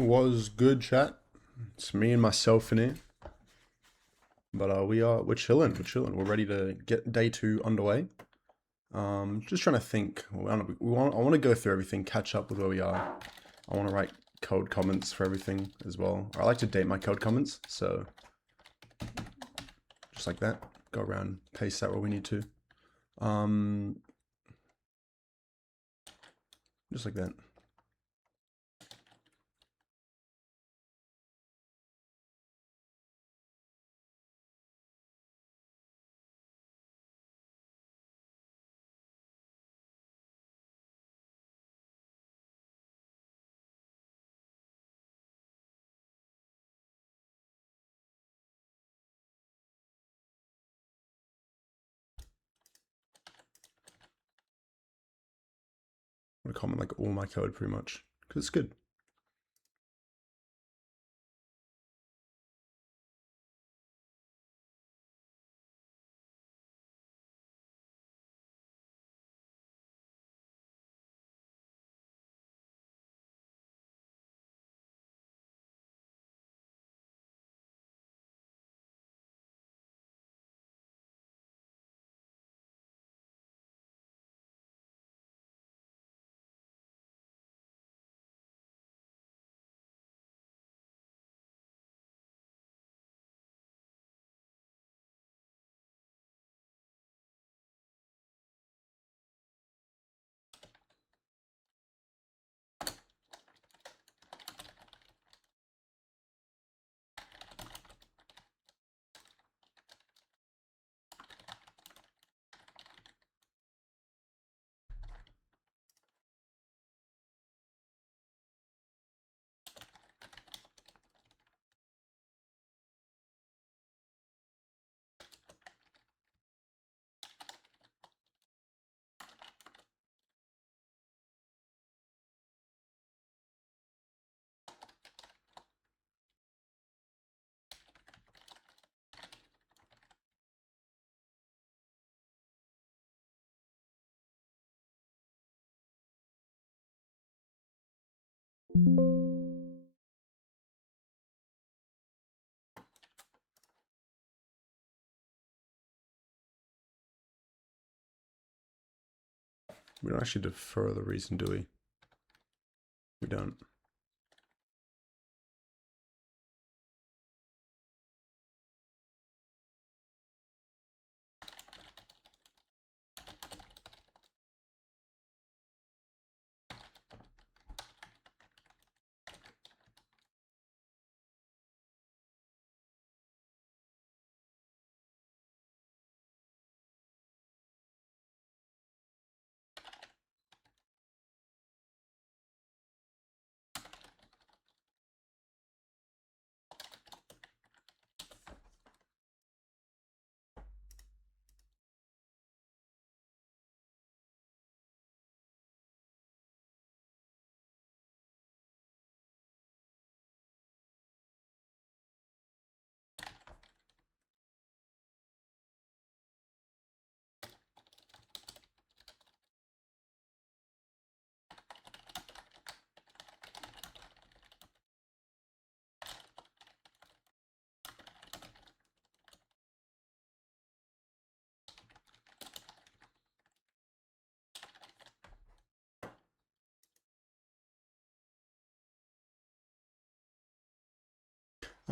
Was good, chat. It's me and myself in here, but we're chilling. We're chilling. We're ready to get day 2 underway. Just trying to think. I want to go through everything, catch up with where we are. I want to write code comments for everything as well. I like to date my code comments, so just like that, go around, paste that where we need to. Just like that. I'm gonna comment like all my code pretty much because it's good. We don't actually defer the reason, do we? We don't.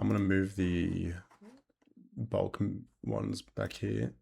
I'm gonna move the bulk ones back here.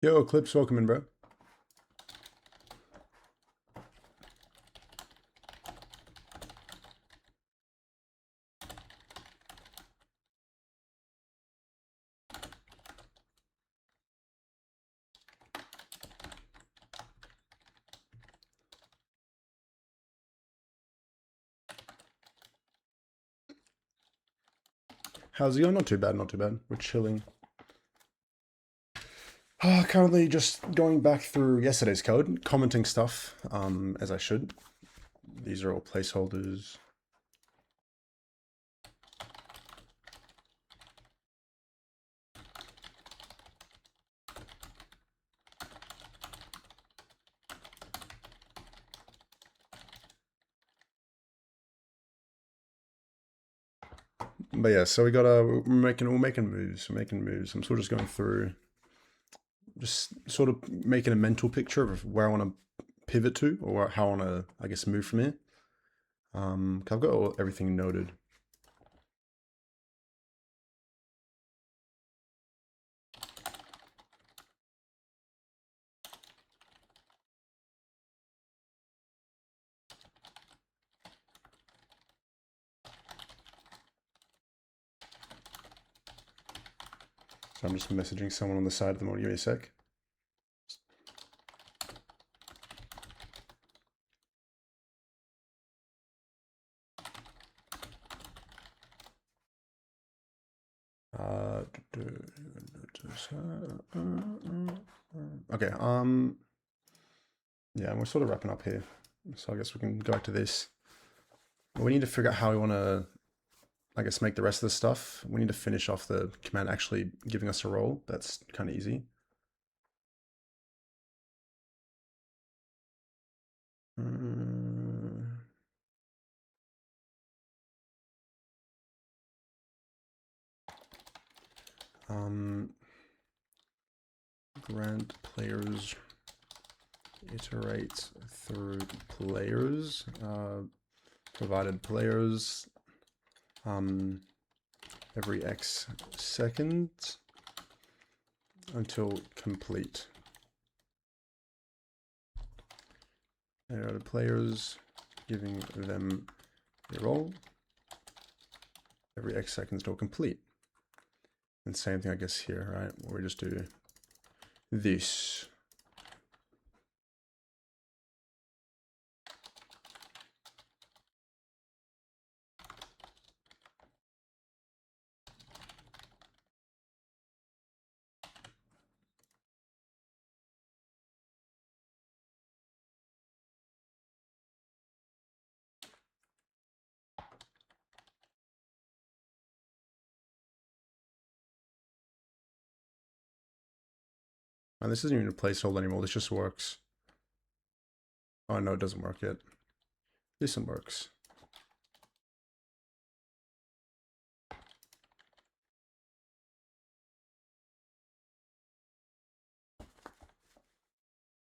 Yo, Clips, welcome in, bro. How's it going? Not too bad, not too bad. We're chilling. Currently just going back through yesterday's code, commenting stuff, as I should. These are all placeholders. But yeah, so we're making moves. We're making moves. I'm sort of just going through, just sort of making a mental picture of where I want to pivot to, or how I want to, I guess, move from here. 'Cause I've got everything noted. So I'm just messaging someone on the side of the monitor. Give me a sec. Okay, yeah, we're sort of wrapping up here. So I guess we can go back to this. We need to figure out how we want to, I guess, make the rest of the stuff. We need to finish off the command actually giving us a role. That's kind of easy. Grant players iterate through players, provided players, every X seconds until complete. The players, giving them a role every X seconds till complete. And same thing, I guess, here, right? Where we just do this. And this isn't even a placeholder anymore. This just works. Oh, no, it doesn't work yet. This one works.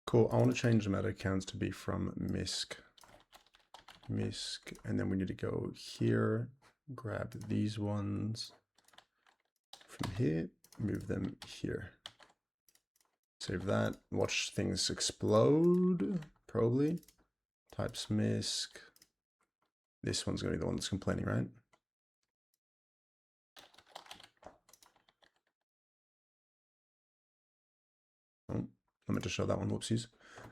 Cool. I want to change the meta accounts to be from MISC. MISC. And then we need to go here, grab these ones from here, move them here. Save that. Watch things explode, probably. Types MISC. This one's going to be the one that's complaining, right? Oh, I meant to show that one, whoopsies.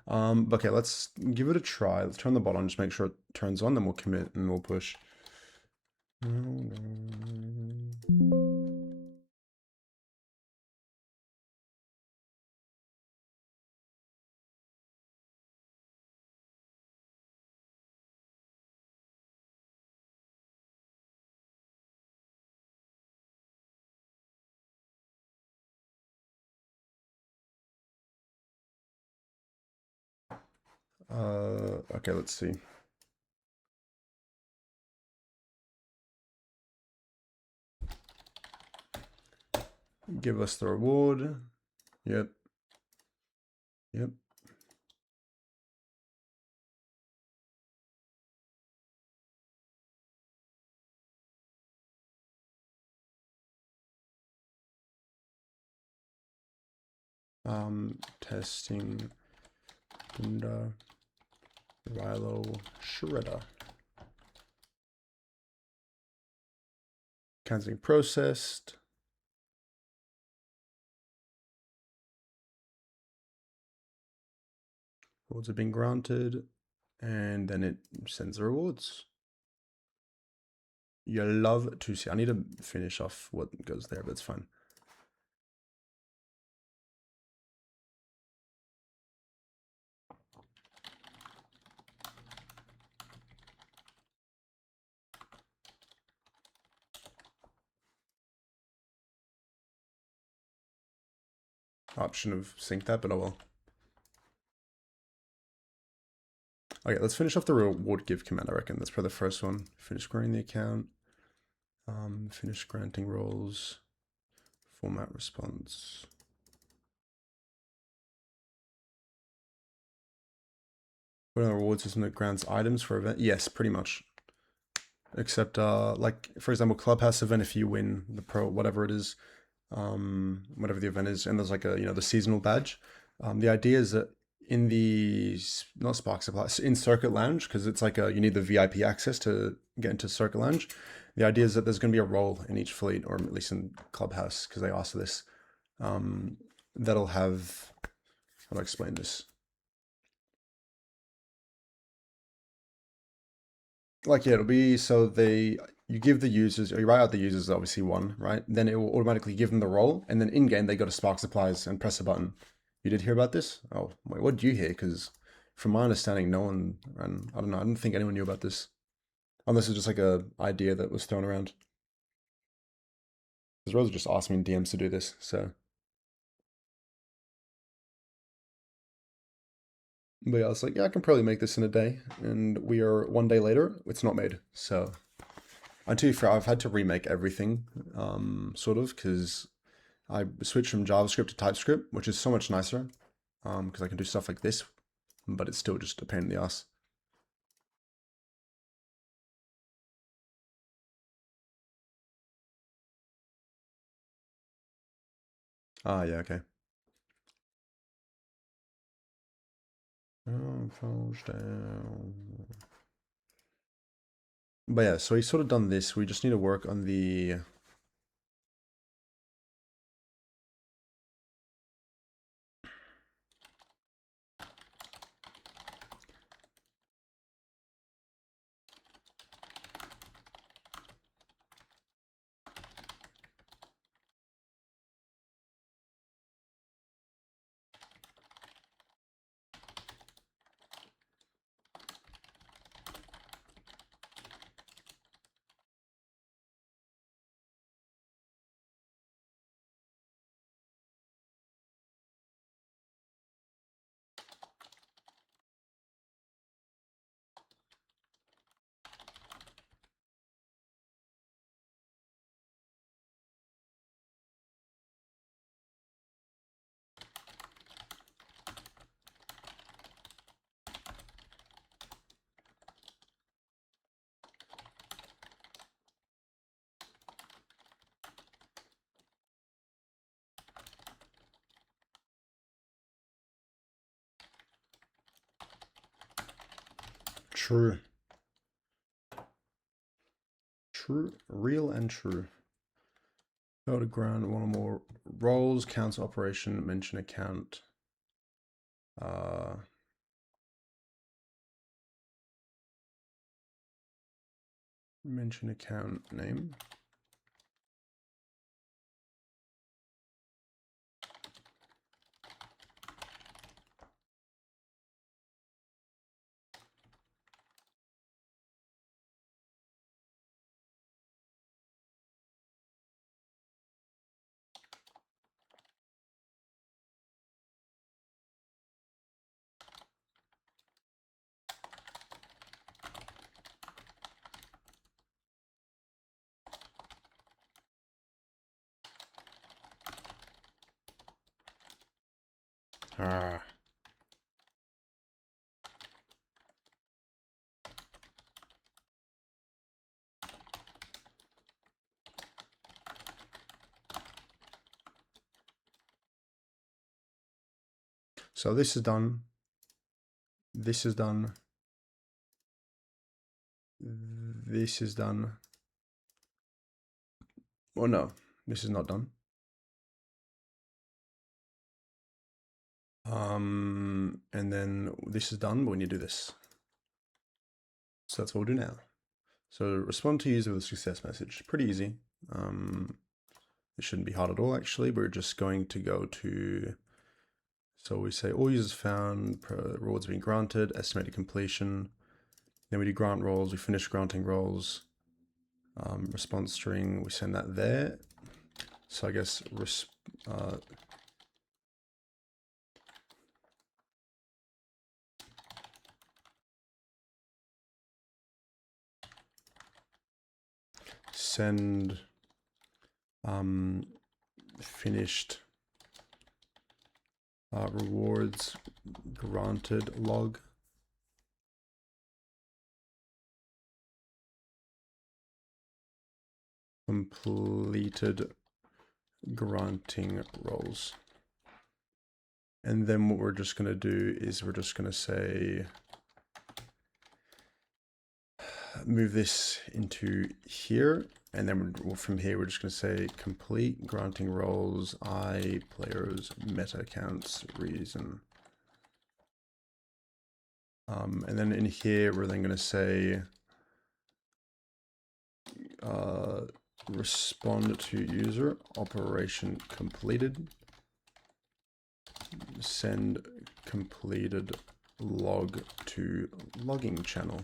Okay, let's give it a try. Let's turn the bot on, just make sure it turns on, then we'll commit and we'll push. Okay, let's see. Give us the reward. Yep. Yep. Testing Bunda Rilo Shredder. Canceling processed. Rewards have been granted. And then it sends the rewards. You love to see. I need to finish off what goes there, but it's fine. Option of sync that, but oh well. Okay, let's finish off the reward give command, I reckon. That's probably the first one. Finish growing the account. Finish granting roles. Format response. Put on a reward system that grants items for event. Yes, pretty much. Except, like, for example, Clubhouse event, if you win the pro, whatever it is, whatever the event is, and there's like a, the seasonal badge. The idea is that in the, not Spark Supply, in Circuit Lounge, because it's like you need the VIP access to get into Circuit Lounge. The idea is that there's going to be a role in each fleet, or at least in Clubhouse, because they asked this, that'll have, how do I explain this? Like, yeah, it'll be so you give the users, or you write out the users, obviously one, right? Then it will automatically give them the role, and then in game they go to Spark Supplies and press a button. You did hear about this? Oh, wait, what did you hear? Because from my understanding, no one, and I don't know, I don't think anyone knew about this, unless it's just like a idea that was thrown around. Because Rosa just asked me in DMs to do this, so. But yeah, I was like, yeah, I can probably make this in a day, and we are 1 day later. It's not made, so. And to be fair, I've had to remake everything, sort of, because I switched from JavaScript to TypeScript, which is so much nicer, because I can do stuff like this, but it's still just a pain in the ass. Ah, yeah, okay. Oh, falls down. But yeah, so we sort of done this. We just need to work on the. True. True. Real and true. Go to ground, one or more roles, counts operation, mention account. Mention account name. So this is done. This is done. This is done. Oh no, this is not done. And then this is done, but we need to do this. So that's what we'll do now. So respond to user with a success message. Pretty easy. It shouldn't be hard at all, actually. We're just going to go to, so we say all users found, rewards being granted, estimated completion. Then we do grant roles, we finish granting roles. Response string, we send that there. So I guess send finished rewards granted log. Completed granting roles. And then what we're just going to do is we're just going to say, move this into here. And then from here, we're just going to say complete granting roles, players, meta accounts, reason. And then in here, we're then going to say, respond to user, operation completed, send completed log to logging channel.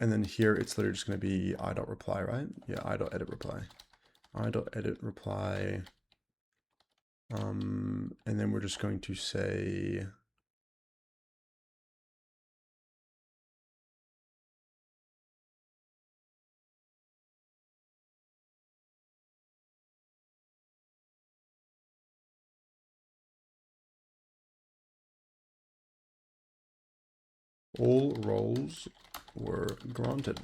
And then here it's literally just going to be i.reply, right? Yeah, i.edit reply. i.edit reply. And then we're just going to say, all roles were granted.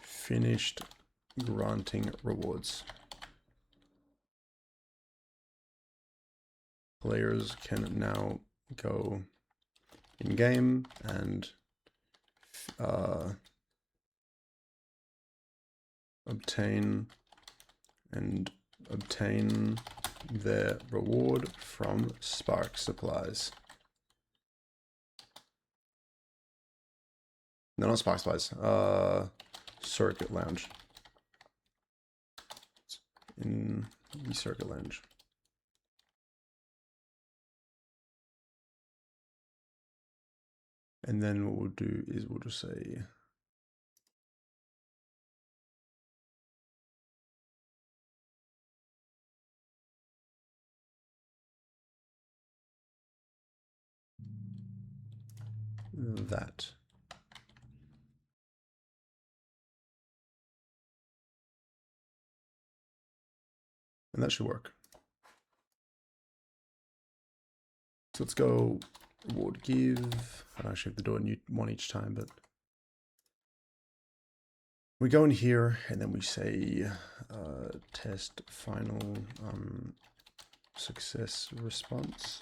Finished granting rewards. Players can now go in game and obtain their reward from Spark supplies. No, not Spark supplies. Circuit Lounge. In the Circuit Lounge. And then what we'll do is we'll just say that. And that should work. So let's go reward give. I don't actually have to do one each time, but we go in here and then we say test final success response.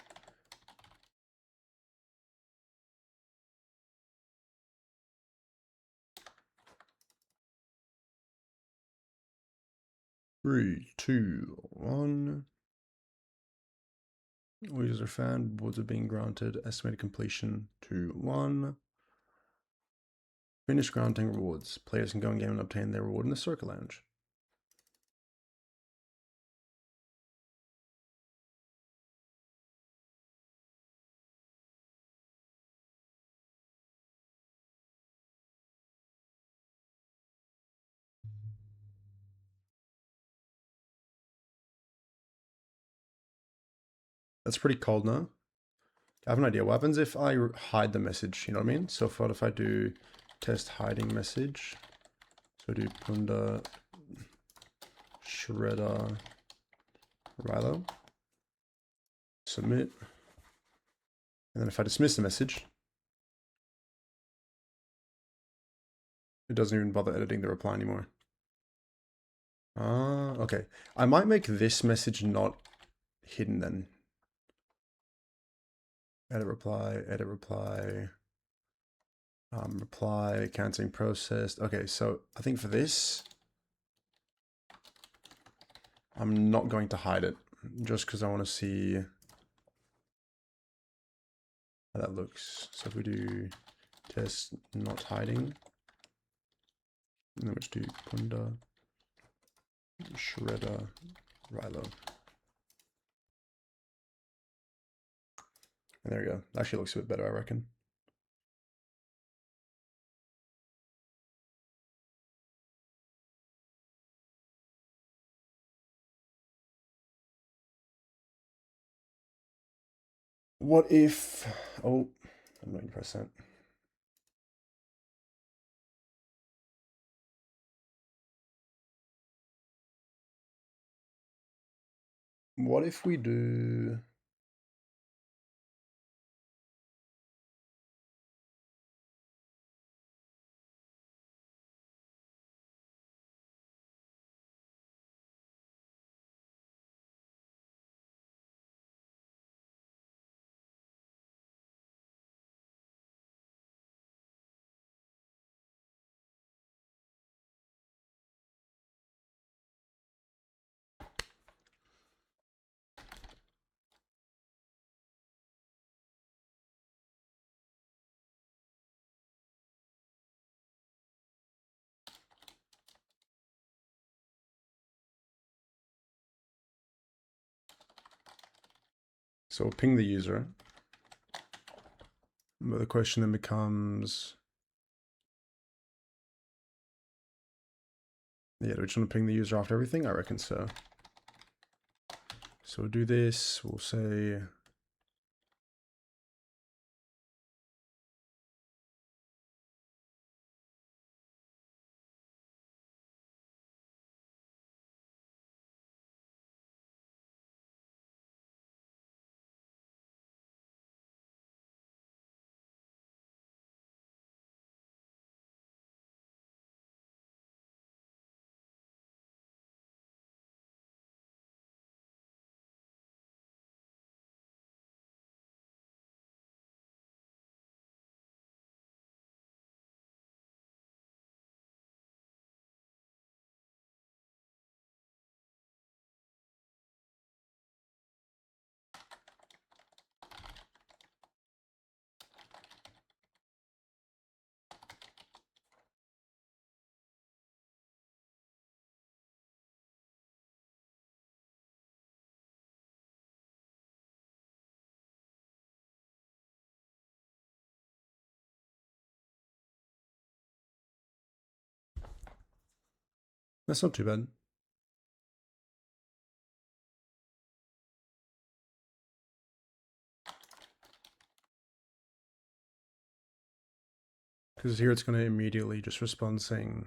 Three, two, one. All users are found, rewards are being granted, estimated completion to 1. Finish granting rewards. Players can go in game and obtain their reward in the Circle Lounge. That's pretty cold now. I have an idea. What happens if I hide the message? You know what I mean? So what if I do test hiding message? So do Punda Shredder Rilo. Submit. And then if I dismiss the message, It doesn't even bother editing the reply anymore. Ah, okay. I might make this message not hidden then. Edit reply, reply, canceling processed. Okay, so I think for this, I'm not going to hide it just because I want to see how that looks. So if we do test not hiding, and then we just do Punda, Shredder, Rilo. And there we go. Actually looks a bit better, I reckon. What if, oh, I'm not going to press that. What if we do, so we'll ping the user. But the question then becomes, yeah, do we just want to ping the user after everything? I reckon so. So we'll do this, we'll say, that's not too bad. Because here it's going to immediately just respond saying,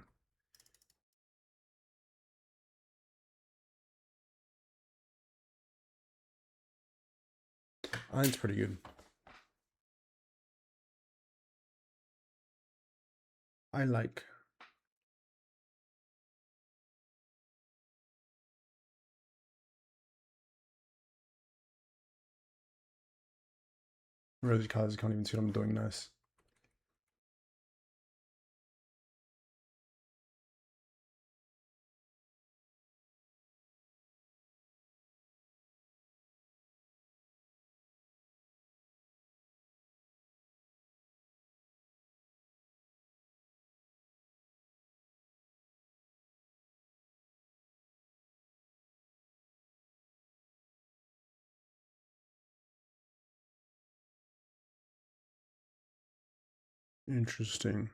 it's pretty good. I like. Really, cards I can't even see what I'm doing. Nice. Interesting.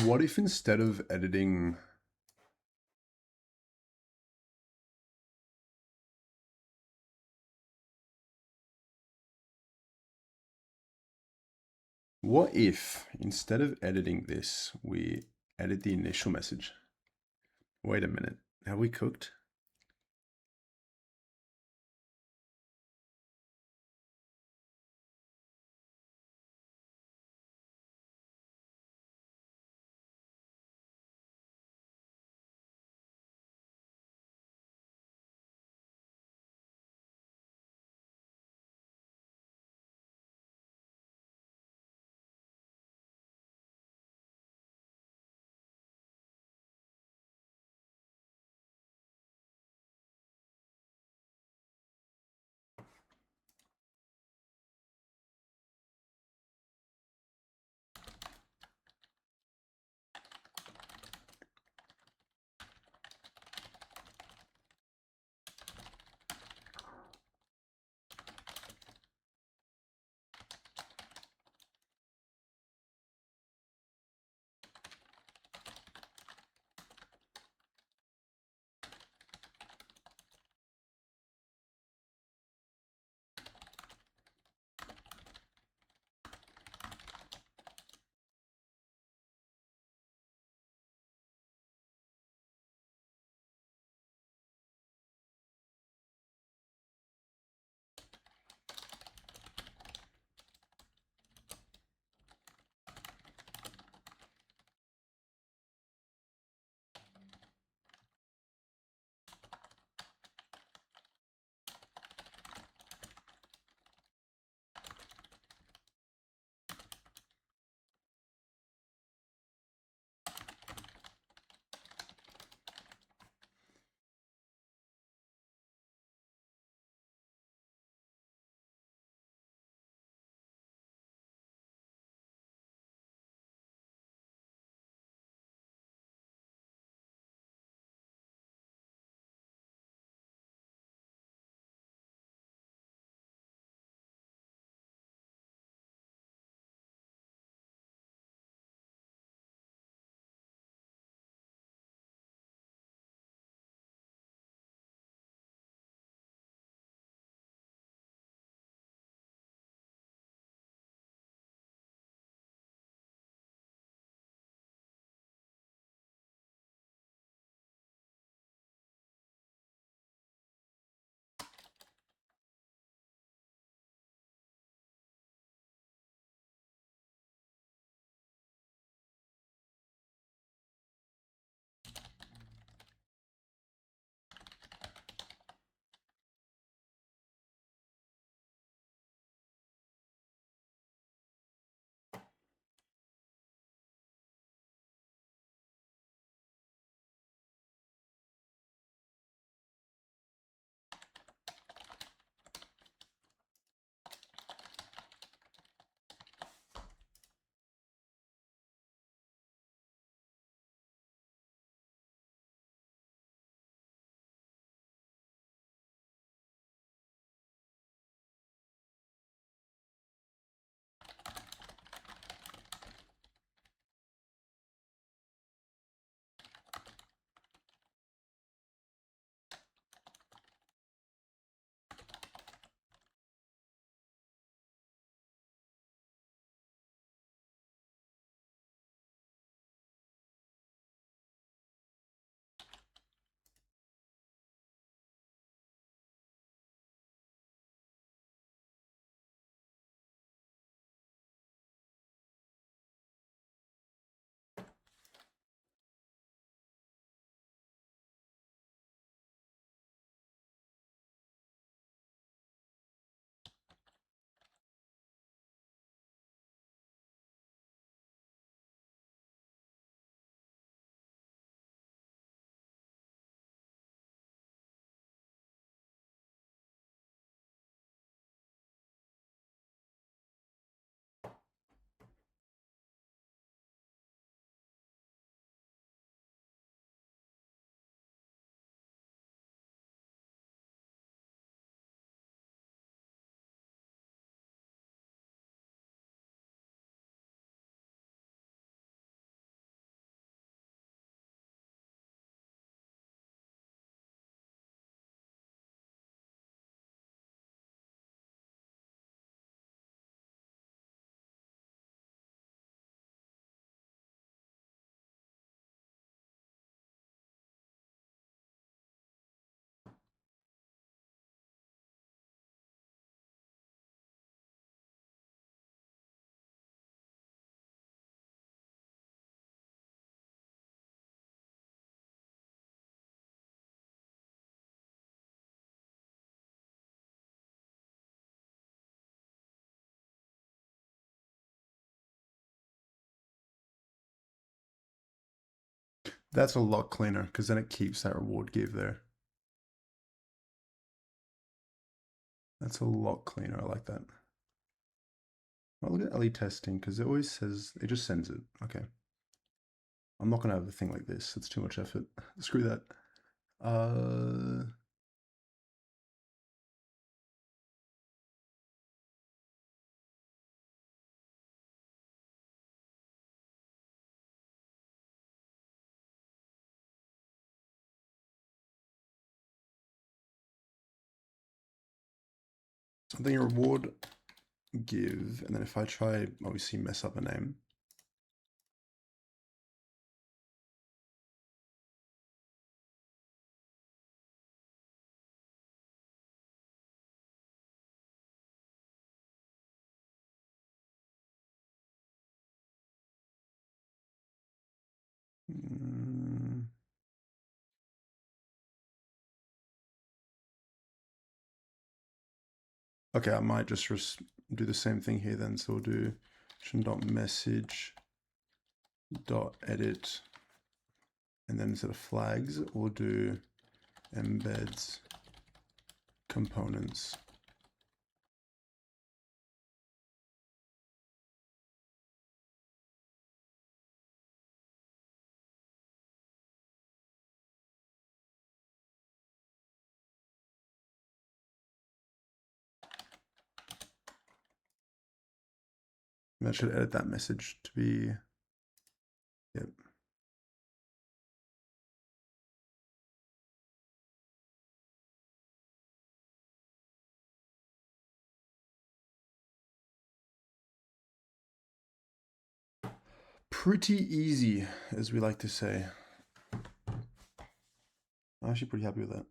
What if instead of editing... What if instead of editing this, we edit the initial message? Wait a minute, have we cooked? That's a lot cleaner because then it keeps that reward give there. That's a lot cleaner. I like that. Well, look at LE testing because it always says, it just sends it. Okay. I'm not going to have a thing like this. It's too much effort. Screw that. Something reward give, and then if I try, obviously mess up a name. Okay, I might just do the same thing here then. So we'll do message dot edit, and then instead of flags, we'll do embeds components. And that should edit that message to be, yep. Pretty easy, as we like to say. I'm actually pretty happy with that.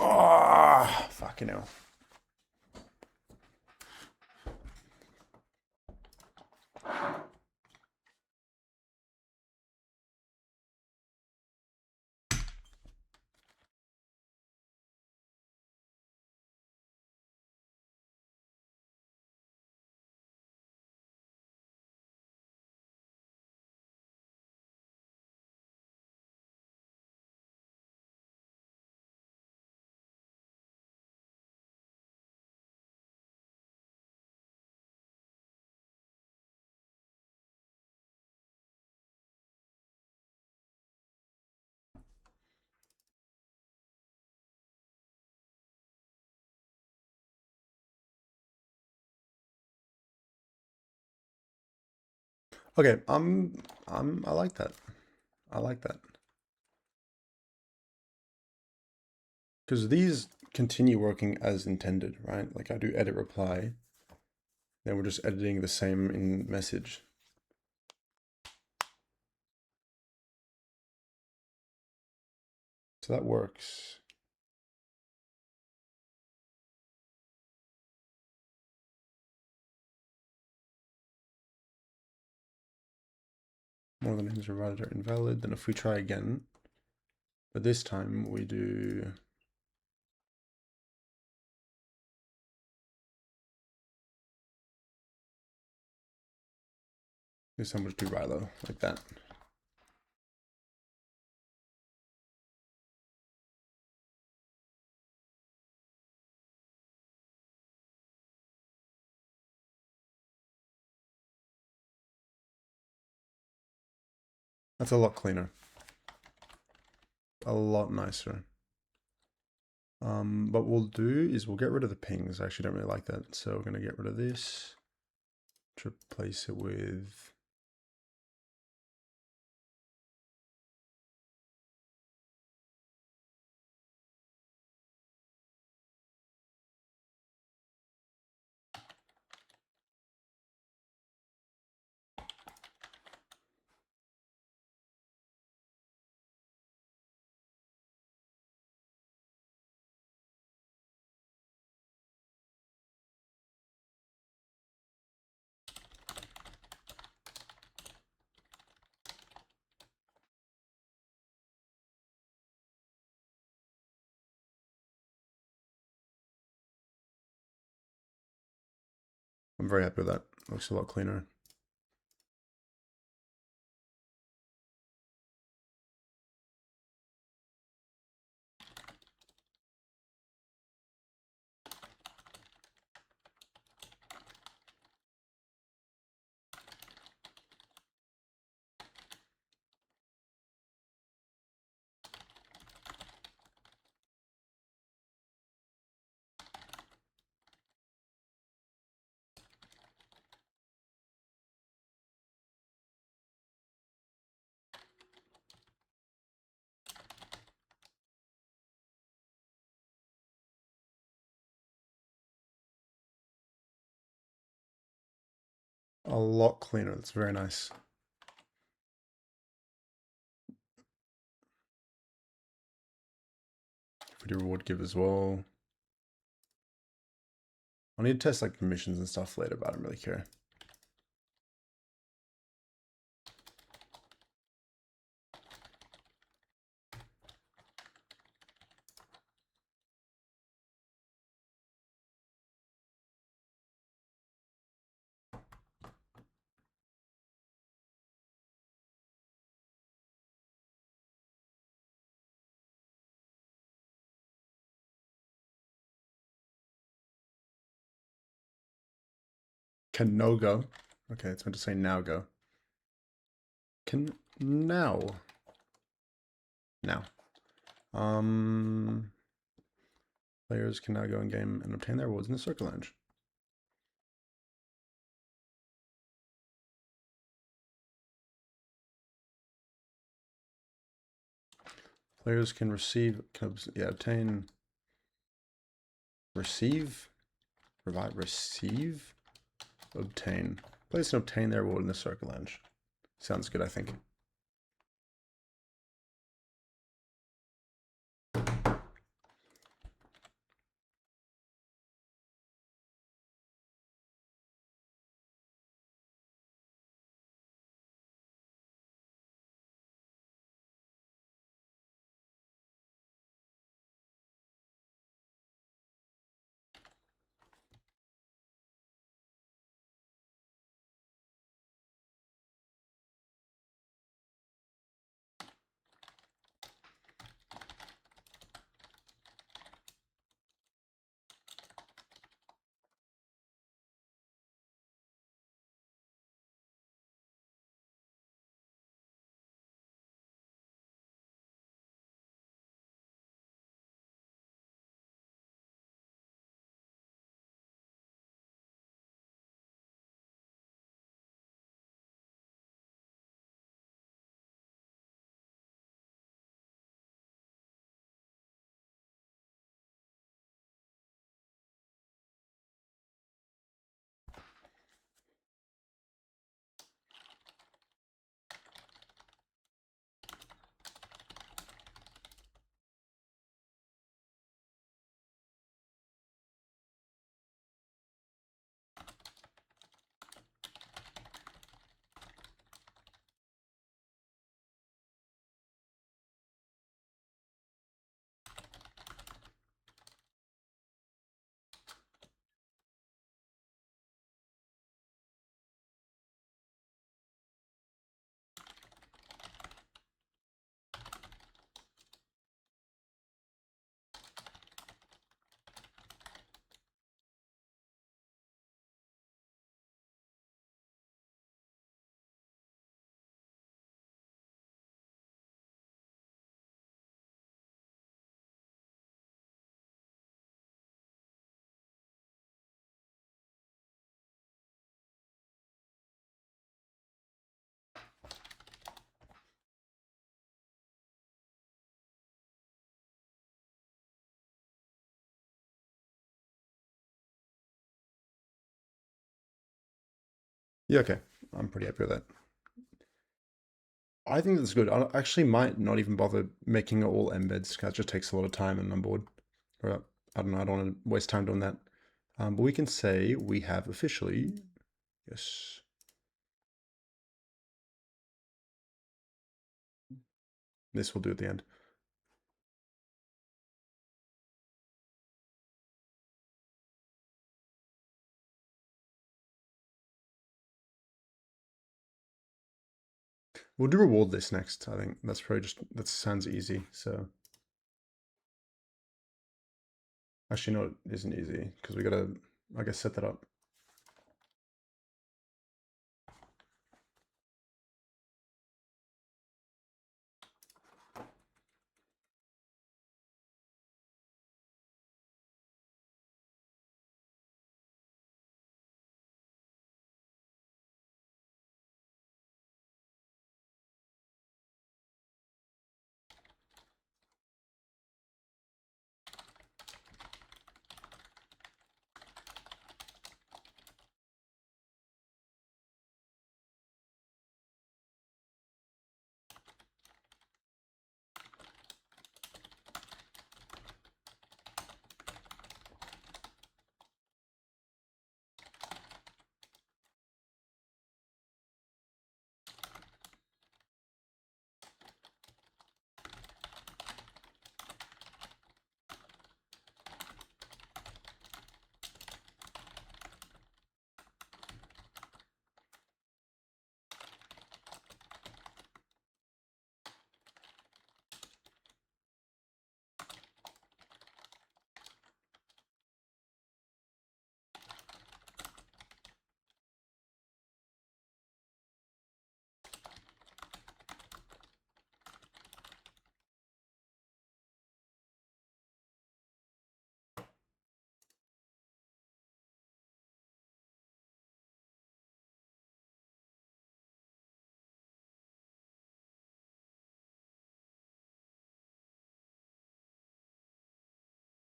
Oh, fucking hell. Okay, I like that. I like that. Because these continue working as intended, right? Like I do edit reply, then we're just editing the same in message. So that works. More than names provided are invalid. Then if we try again, but this time we do this time we'll just do Rilo like that. That's a lot cleaner. A lot nicer. What we'll do is we'll get rid of the pings. I actually don't really like that. So we're gonna get rid of this to replace it with I'm very happy with that. Looks a lot cleaner. A lot cleaner. That's very nice. If we do reward give as well. I'll need to test like missions and stuff later, but I don't really care. Can no go. Okay, it's meant to say now go. Can now. Now. Players can now go in game and obtain their rewards in the Circle Lounge. Players can obtain, receive, provide, receive, obtain. Players can obtain their reward in the Circle Lounge. Sounds good, I think. Yeah, okay. I'm pretty happy with that. I think that's good. I actually might not even bother making it all embeds because it just takes a lot of time and I'm bored. Or, I don't know, I don't want to waste time doing that. But we can say we have officially, yes. This will do at the end. We'll do reward list next. I think that's probably just, that sounds easy. So actually, no, it isn't easy because we gotta, I guess, set that up.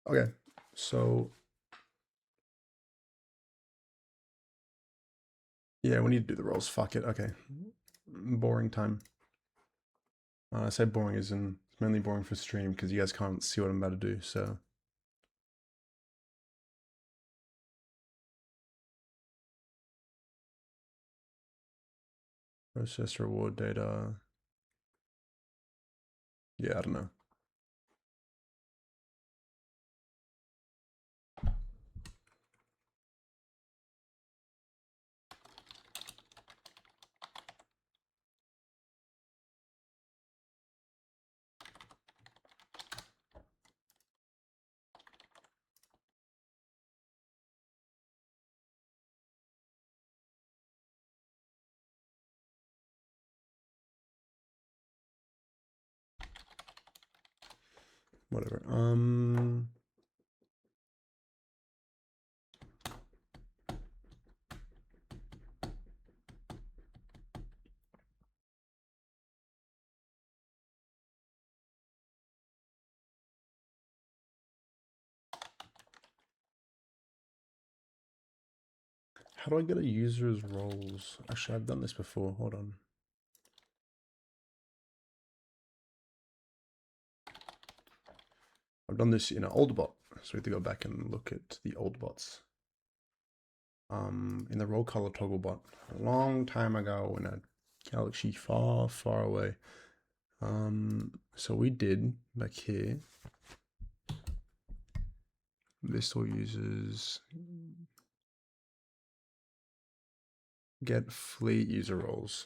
Okay, so yeah, we need to do the rolls. Fuck it. Okay, boring time. I say boring as in it's mainly boring for stream because you guys can't see what I'm about to do. So process reward data. Yeah, I don't know. Whatever. How do I get a user's roles? Actually, I've done this before. Hold on. I've done this in an old bot, so we have to go back and look at the old bots. In the role color toggle bot a long time ago in a galaxy far, far away. So we did back here. This all uses get fleet user roles.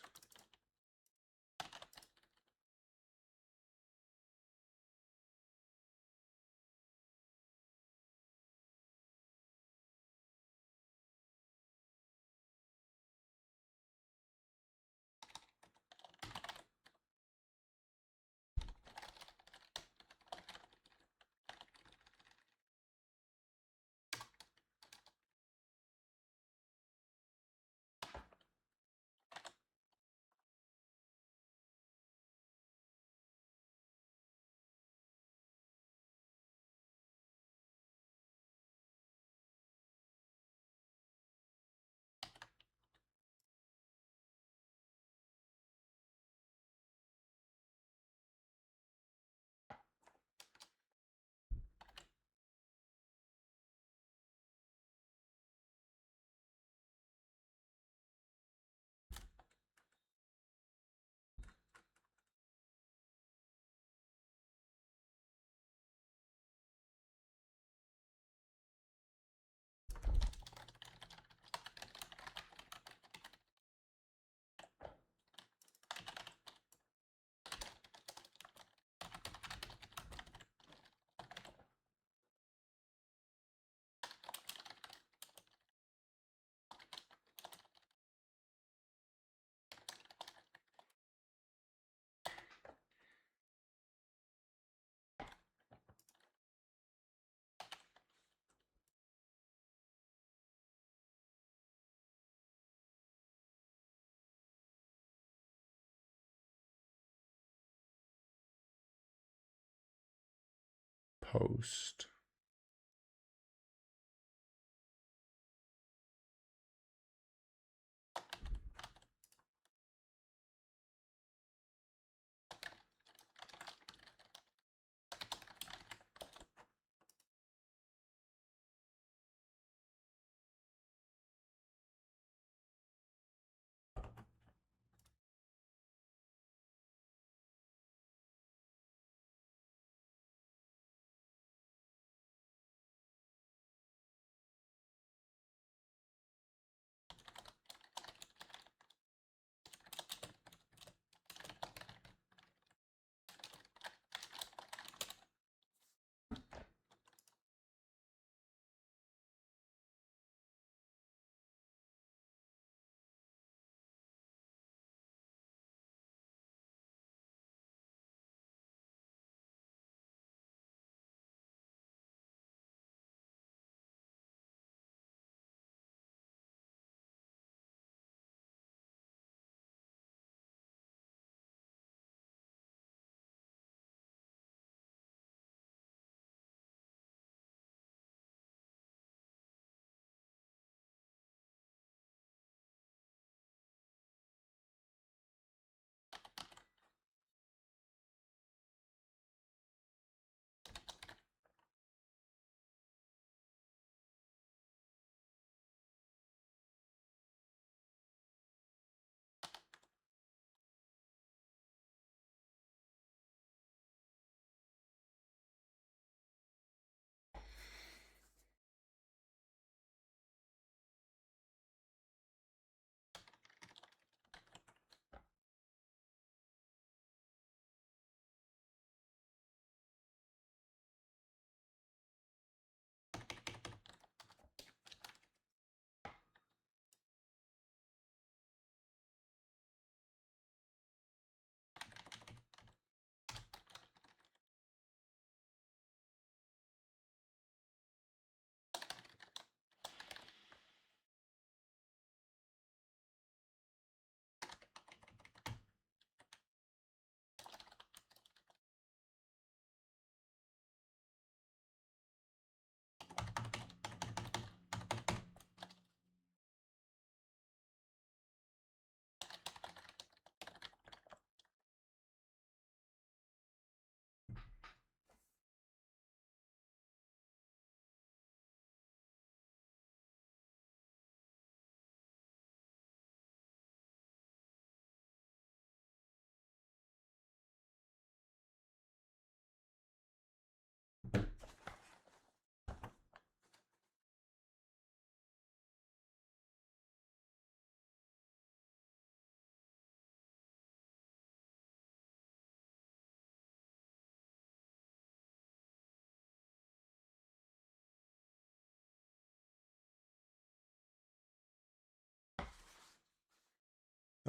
post.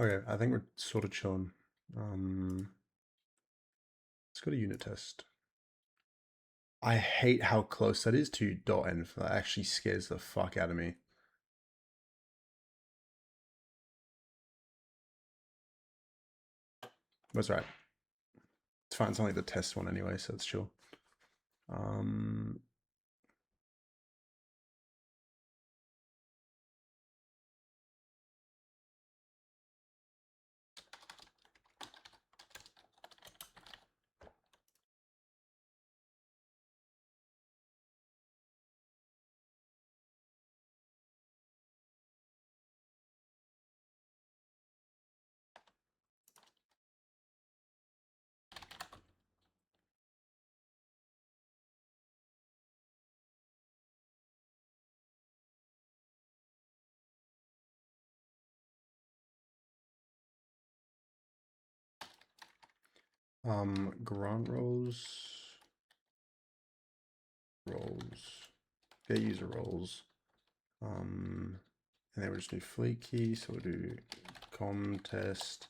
Okay, I think we're sort of chilling. Let's go to unit test. I hate how close that is to .env. That actually scares the fuck out of me. That's right. It's fine. It's only the test one anyway, so it's chill. Um, Grant roles, get user roles. And then we'll just do fleet key. So we'll do com test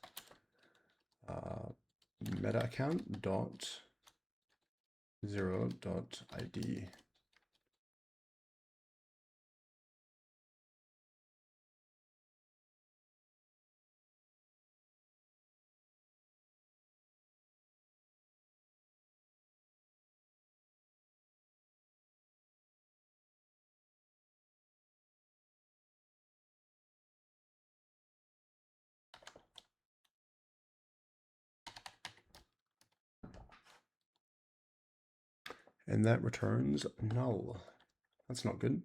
meta account dot 0 dot ID. And that returns null. That's not good.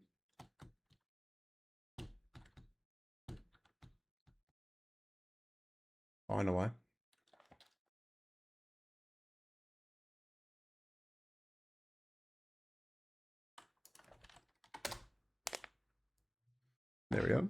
Oh, I know why. There we go.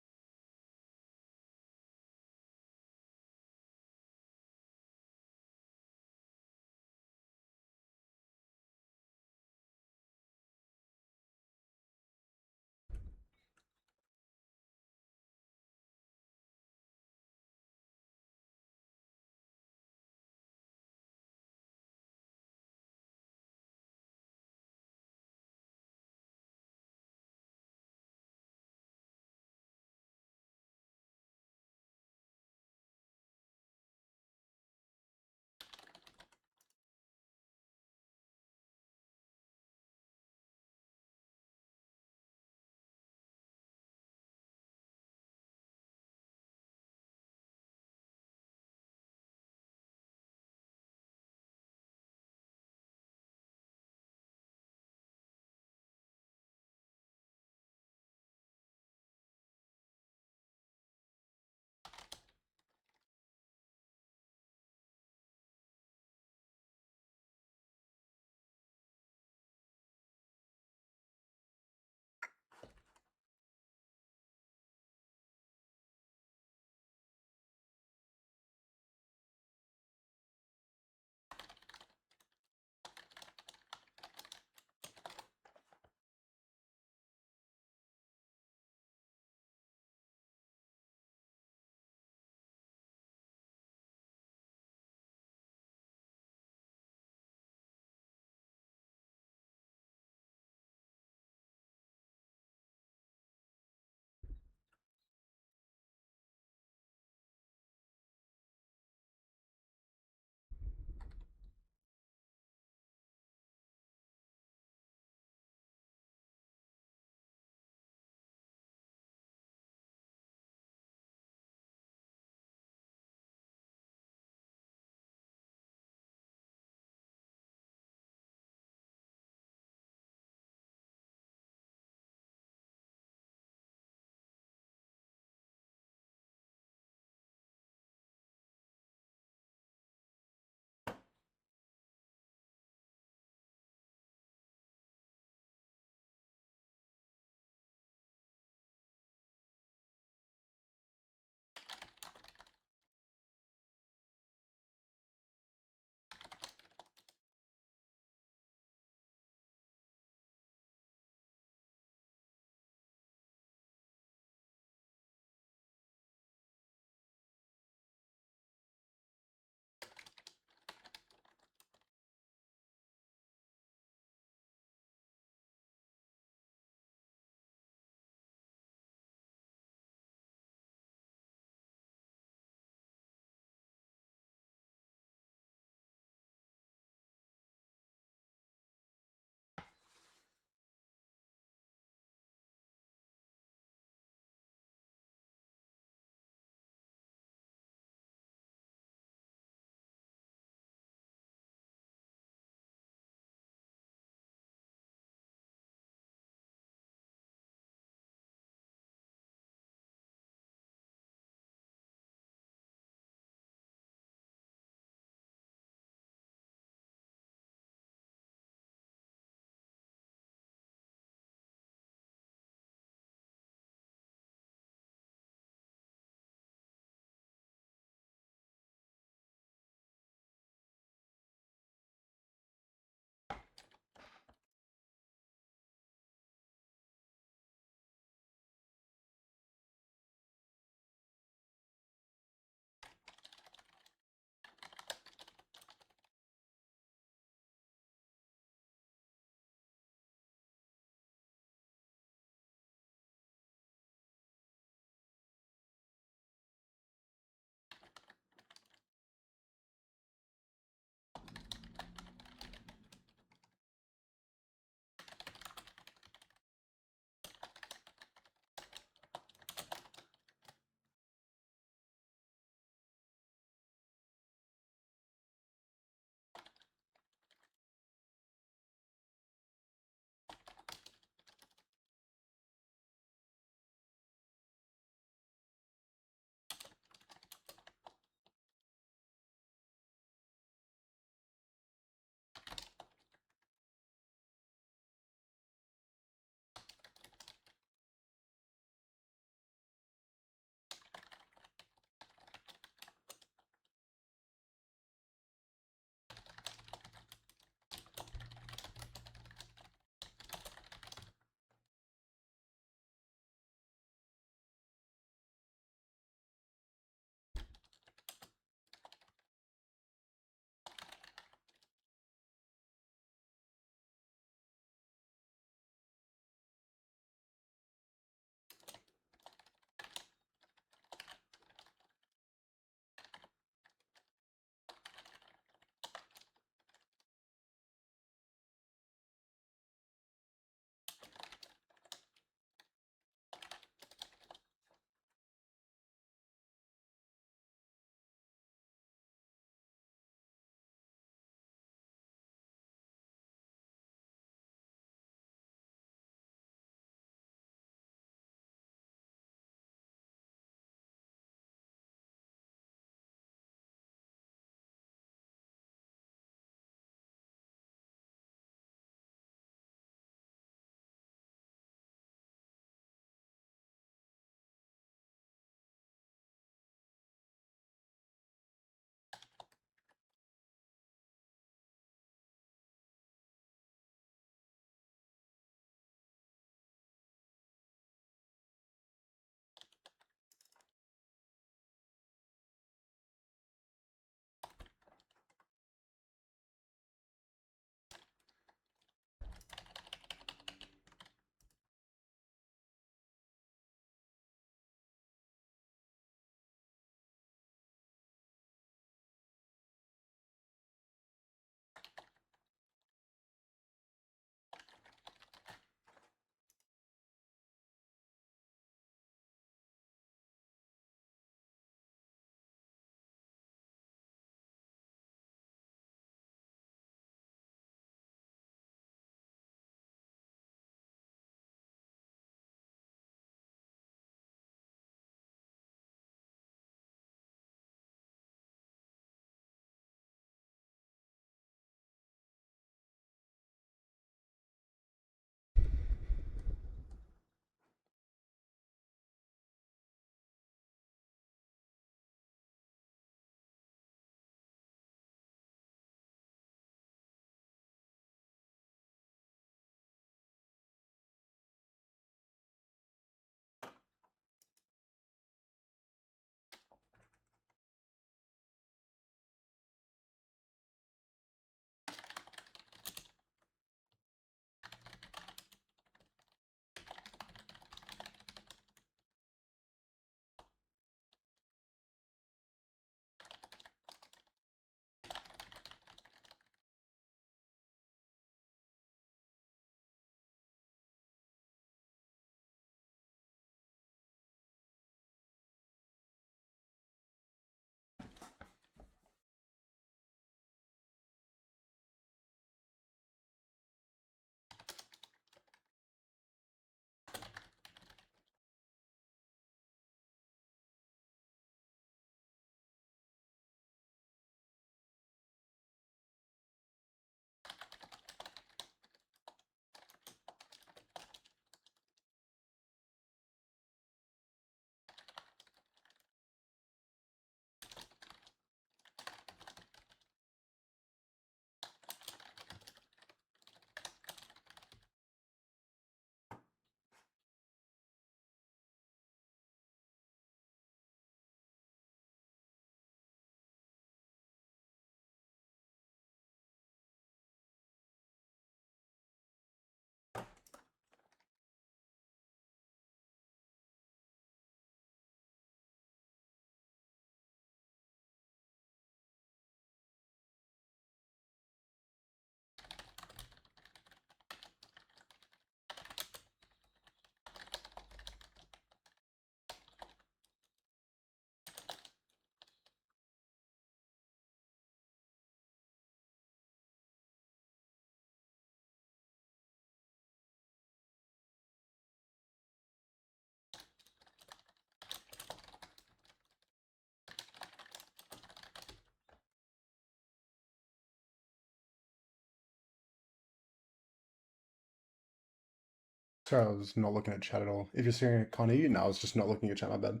Sorry, I was not looking at chat at all. If you're seeing it, can't hear you. No, I was just not looking at chat, my bad.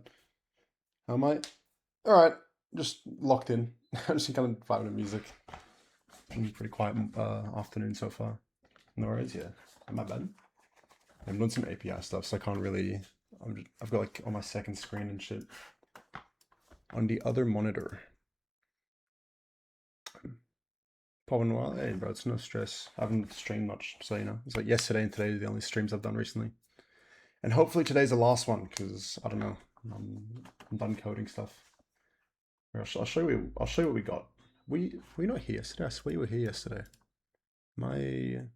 How am I? Alright, just locked in. Just kind of vibing to music. Pretty quiet afternoon so far. No worries, yeah. My bad. I'm doing some API stuff, so I can't really. I've got like on my second screen and shit. On the other monitor. Popping while, hey bro, it's no stress. I haven't streamed much, so you know. It's like yesterday and today are the only streams I've done recently. And hopefully today's the last one, because I don't know. I'm done coding stuff. I'll show you. I'll show you what we got. Were you not here yesterday? I swear you were here yesterday. The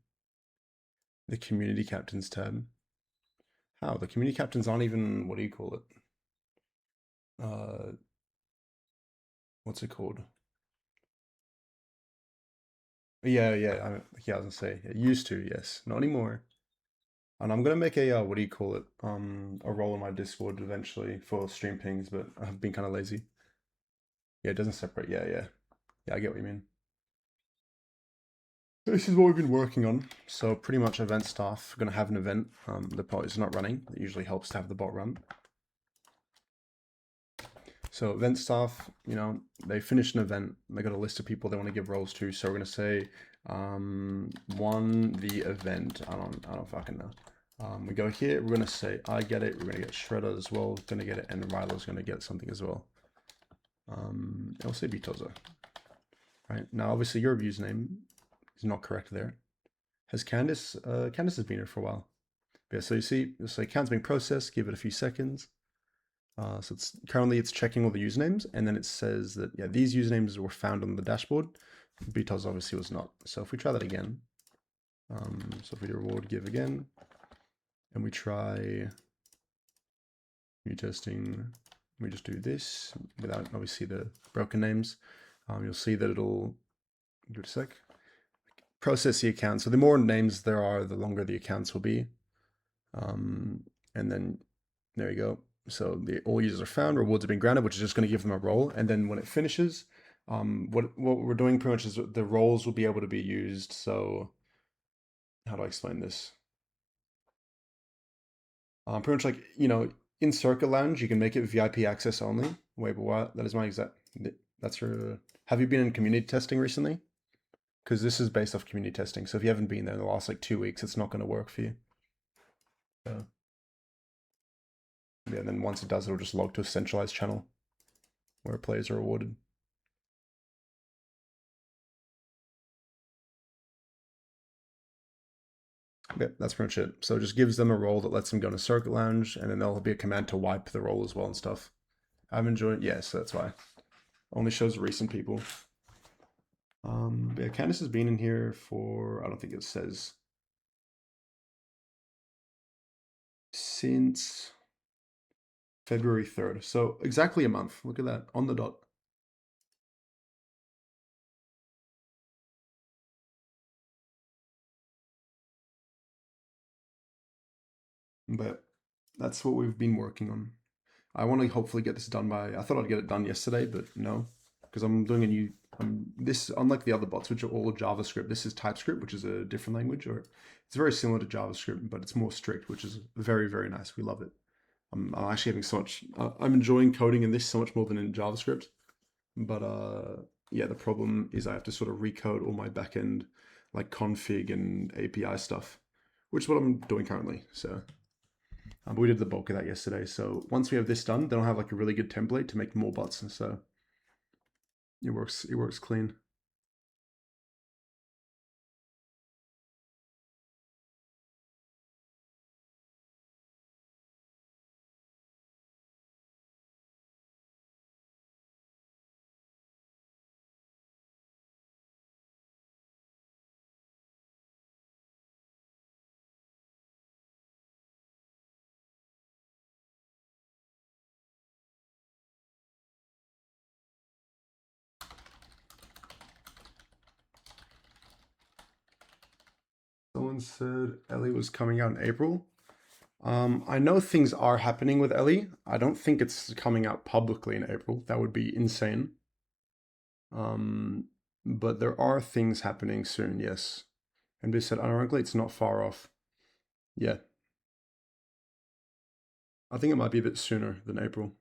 community captains tab. How the community captains aren't even, what do you call it? What's it called? Yeah. I was gonna say it used to, yes, not anymore. And I'm gonna make a what do you call it? A role in my Discord eventually for stream pings, but I've been kind of lazy. Yeah, it doesn't separate. Yeah. I get what you mean. This is what we've been working on. So pretty much event staff are going to have an event. The bot is not running. It usually helps to have the bot run. So event staff, you know, they finish an event. They got a list of people they want to give roles to. So we're going to say, won the event. I don't fucking know. We go here. We're going to say, I get it. We're going to get Shredder as well. Going to get it. And Rylo's going to get something as well. I'll say Bitoza. Right. Now, obviously your username is not correct there. Has Candice, Candice has been here for a while. But yeah, so you see, it's like account's being processed, give it a few seconds. So it's currently it's checking all the usernames, and then it says that, yeah, these usernames were found on the dashboard. Beatles obviously was not. So if we try that again, so if we do reward give again, and we try new testing, we just do this without obviously the broken names, you'll see that it'll, give it a sec, process the account. So the more names there are, the longer the accounts will be. And then there you go. So all users are found, rewards have been granted, which is just going to give them a role. And then when it finishes, what we're doing pretty much is the roles will be able to be used. So how do I explain this? Pretty much like, you know, in Circuit Lounge, you can make it VIP access only. Wait, but what? That is my exact, that's your, have you been in community testing recently? Because this is based off community testing. So if you haven't been there in the last like 2 weeks, it's not going to work for you. So, yeah, then once it does, it'll just log to a centralized channel where players are awarded. Yeah, that's pretty much it. So it just gives them a role that lets them go into Circuit Lounge, and then there'll be a command to wipe the role as well and stuff. I'm enjoying, yeah, so that's why. Only shows recent people. Yeah, Candice has been in here for, I don't think it says, since February 3rd. So exactly a month. Look at that, on the dot. But that's what we've been working on. I want to hopefully get this done by, I thought I'd get it done yesterday, but no, because I'm doing a new, this, unlike the other bots, which are all JavaScript, this is TypeScript, which is a different language, or it's very similar to JavaScript, but it's more strict, which is very, very nice. We love it. I'm actually having so much, I'm enjoying coding in this so much more than in JavaScript. But yeah, the problem is I have to sort of recode all my backend, like config and API stuff, which is what I'm doing currently. So but we did the bulk of that yesterday. So once we have this done, then I'll have like a really good template to make more bots. And so it works clean. Someone said Ellie was coming out in April. I know things are happening with Ellie. I don't think it's coming out publicly in April. That would be insane. But there are things happening soon, yes. And they said, ironically, it's not far off. Yeah. I think it might be a bit sooner than April.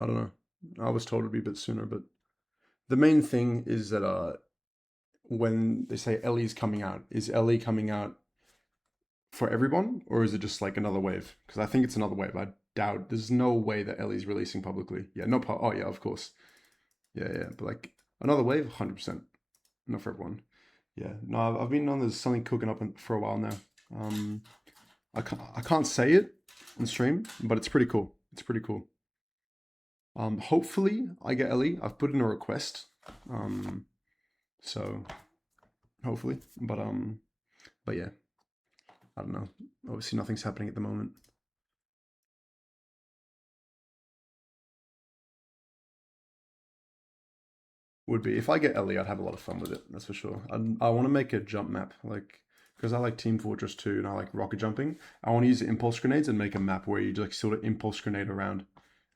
I don't know. I was told it'd be a bit sooner, but the main thing is that when they say Ellie's coming out, is Ellie coming out for everyone, or is it just like another wave? Because I think it's another wave. I doubt there's no way that Ellie's releasing publicly. Yeah, no. Oh yeah, of course. Yeah, yeah. But like another wave, 100%. Not for everyone. Yeah. No, I've been on there's something cooking up for a while now. Um, I can't say it on stream, but it's pretty cool. It's pretty cool. Hopefully I get Ellie. I've put in a request. Um, so hopefully, but yeah, I don't know. Obviously, nothing's happening at the moment. Would be if I get Ellie, I'd have a lot of fun with it. That's for sure. I want to make a jump map, like because I like Team Fortress 2 and I like rocket jumping. I want to use impulse grenades and make a map where you like sort of impulse grenade around.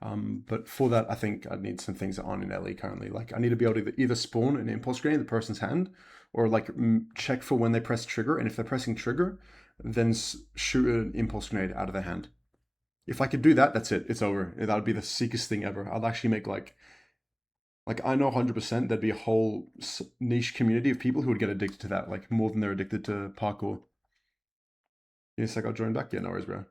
But for that, I think I'd need some things that aren't in Ellie currently. Like I need to be able to either spawn an impulse grenade in the person's hand, or like check for when they press trigger, and if they're pressing trigger, then shoot an impulse grenade out of their hand. If I could do that, that's it. It's over. That would be the sickest thing ever. I'd actually make like I know 100% there'd be a whole niche community of people who would get addicted to that, like more than they're addicted to parkour. Yes, I got joined back. Yeah, no worries, bro.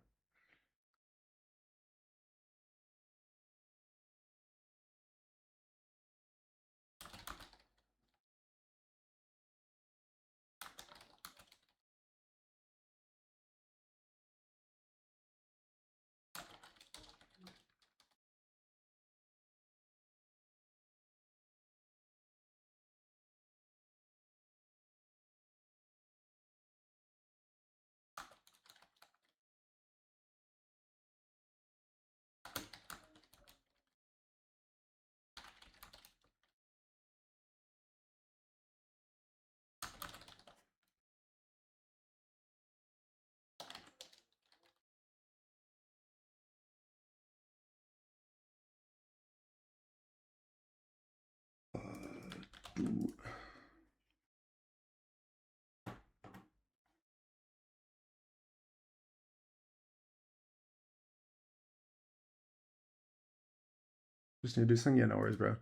Just need to do something. Yeah, no worries, bro.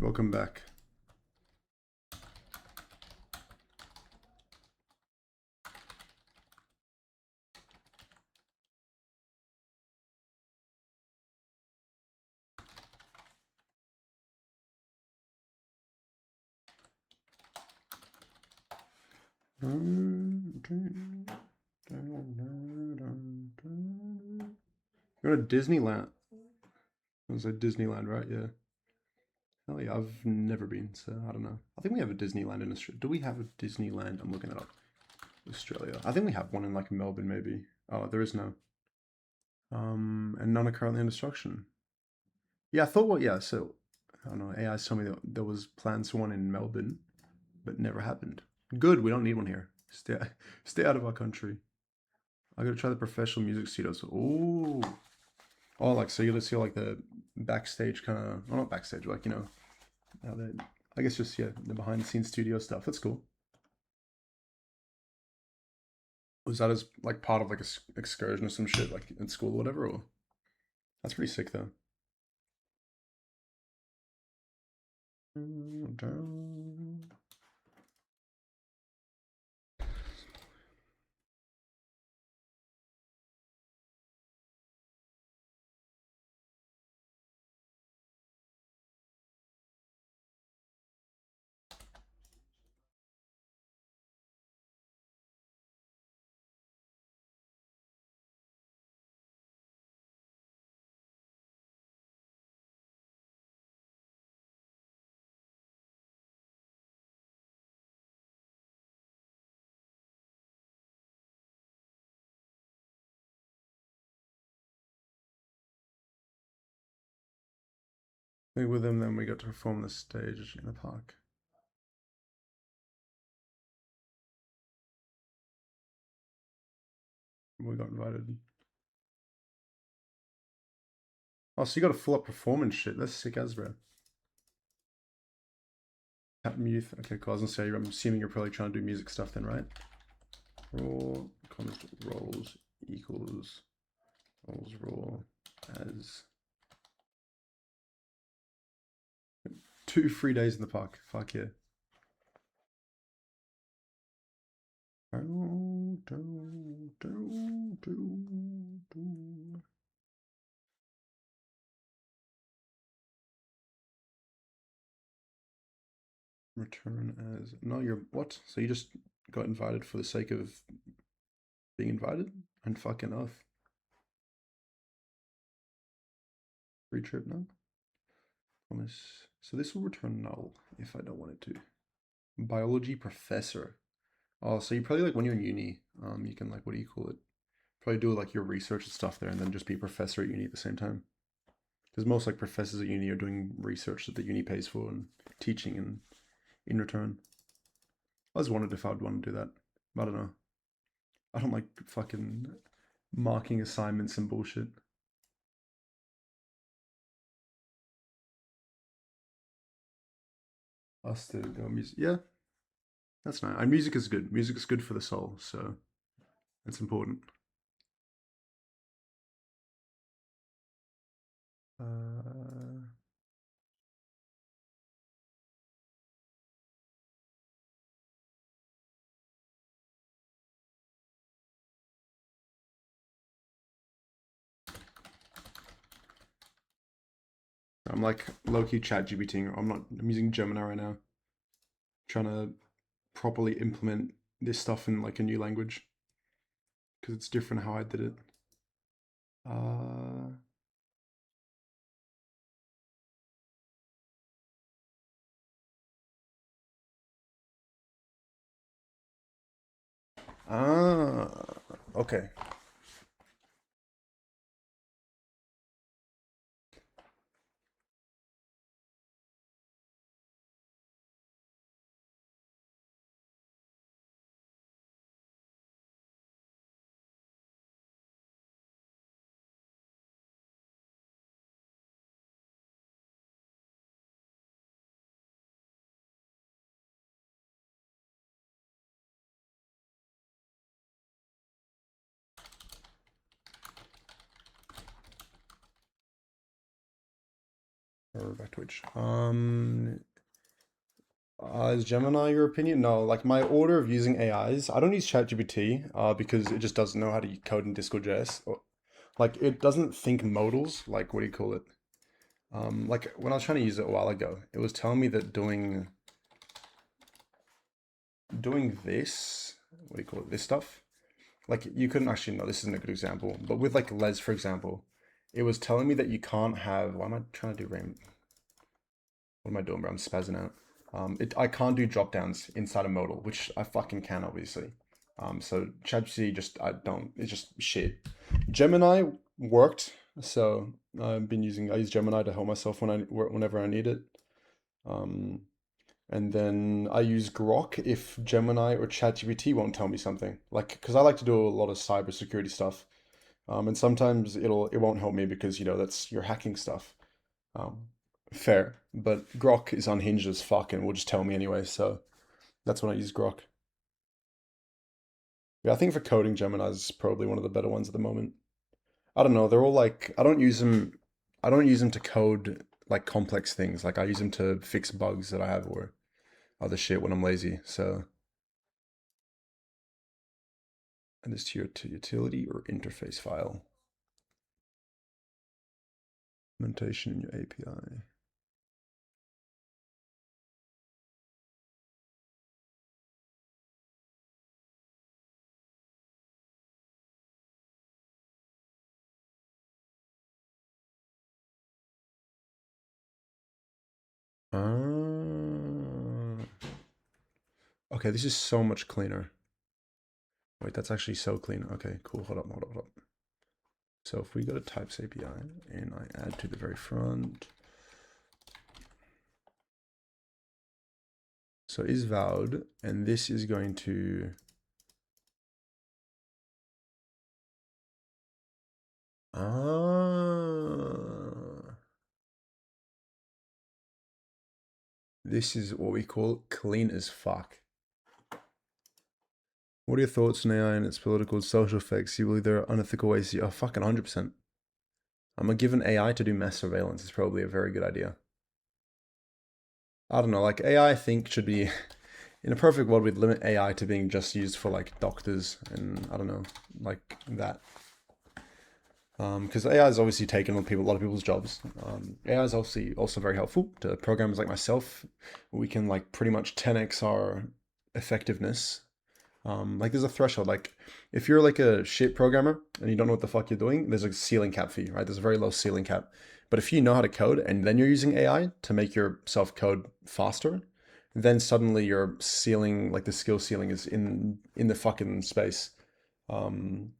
Welcome back. You're at Disneyland. It was at Disneyland, right? Yeah. Hell yeah, I've never been, so I don't know. I think we have a Disneyland in Australia. Do we have a Disneyland? I'm looking it up. Australia. I think we have one in like Melbourne, maybe. Oh, there is no. And none are currently in destruction. Yeah, I thought what? Yeah, so I don't know. AI told me that there was plans for one in Melbourne. but never happened. Good, we don't need one here. Stay out of our country. I gotta try the professional music studios. Ooh. Oh, like, so you see like the backstage kind of, well, not backstage, like, you know, how they, I guess just, yeah, the behind the scenes studio stuff. That's cool. Was that as like part of like a excursion or some shit, like in school or whatever? Or that's pretty sick though. With them, then we got to perform the stage in the park. We got invited. Oh, so you got a full up performance shit. That's sick as, bro. Youth. Okay, cool. I was gonna say, I'm assuming you're probably trying to do music stuff then, right? Raw const roles equals roles raw as 2 free days in the park. Fuck yeah. Return as, no, you're what? So you just got invited for the sake of being invited? And fucking oath. Free trip now? Promise. So this will return null if I don't want it to. Biology professor. Oh, so you probably like when you're in uni, you can like, what do you call it? Probably do like your research and stuff there and then just be a professor at uni at the same time. Because most like professors at uni are doing research that the uni pays for and teaching and in return. I was wondered if I'd want to do that. I don't know. I don't like fucking marking assignments and bullshit. Us to go music. Yeah, that's nice. And music is good. Music is good for the soul, so it's important. Uh, I'm like low-key chat GBTing. I'm using Gemini right now. Trying to properly implement this stuff in like a new language. Because it's different how I did it. Uh, ah, okay. Or back to which? Is Gemini your opinion? No, like my order of using AIs, I don't use ChatGPT because it just doesn't know how to code in Discord.js. Like it doesn't think modals, like what do you call it? Like when I was trying to use it a while ago, it was telling me that doing this, what do you call it, this stuff, like you couldn't actually, no, this isn't a good example, but with like les, for example, it was telling me that you can't have, why am I trying to do RAM? What am I doing, bro? I'm spazzing out. I can't do drop downs inside a modal, which I fucking can, obviously. So ChatGPT just, I don't, it's just shit. Gemini worked, so I use Gemini to help myself whenever I need it. Um, And then I use Grok if Gemini or ChatGPT won't tell me something. Like, because I like to do a lot of cybersecurity stuff. And sometimes it won't help me because, that's your hacking stuff. Um, Fair. But Grok is unhinged as fuck and will just tell me anyway, so that's when I use Grok. Yeah, I think for coding, Gemini is probably one of the better ones at the moment. I don't know, they're all like I don't use them to code like complex things. Like I use them to fix bugs that I have or other shit when I'm lazy. So and this to your utility or interface file. Implementation in your API. Ah. Okay, this is so much cleaner. Wait, that's actually so clean. Okay, cool. Hold up, hold up, hold up. So if we go to types API and I add to the very front, so is valid, and this is going to this is what we call clean as fuck. What are your thoughts on AI and its political and social effects? You believe there are unethical ways to, oh, fucking 100%. I'm gonna give an AI to do mass surveillance. It's probably a very good idea. I don't know, like AI I think should be, in a perfect world, we'd limit AI to being just used for like doctors and I don't know, like that. Because AI has obviously taken a lot of people's jobs. AI is obviously also very helpful to programmers like myself. We can like pretty much 10x our effectiveness. Like there's a threshold. Like if you're like a shit programmer and you don't know what the fuck you're doing, there's a ceiling cap for you, right? There's a very low ceiling cap. But if you know how to code and then you're using AI to make yourself code faster, then suddenly your ceiling, like the skill ceiling, is in the fucking space. Um,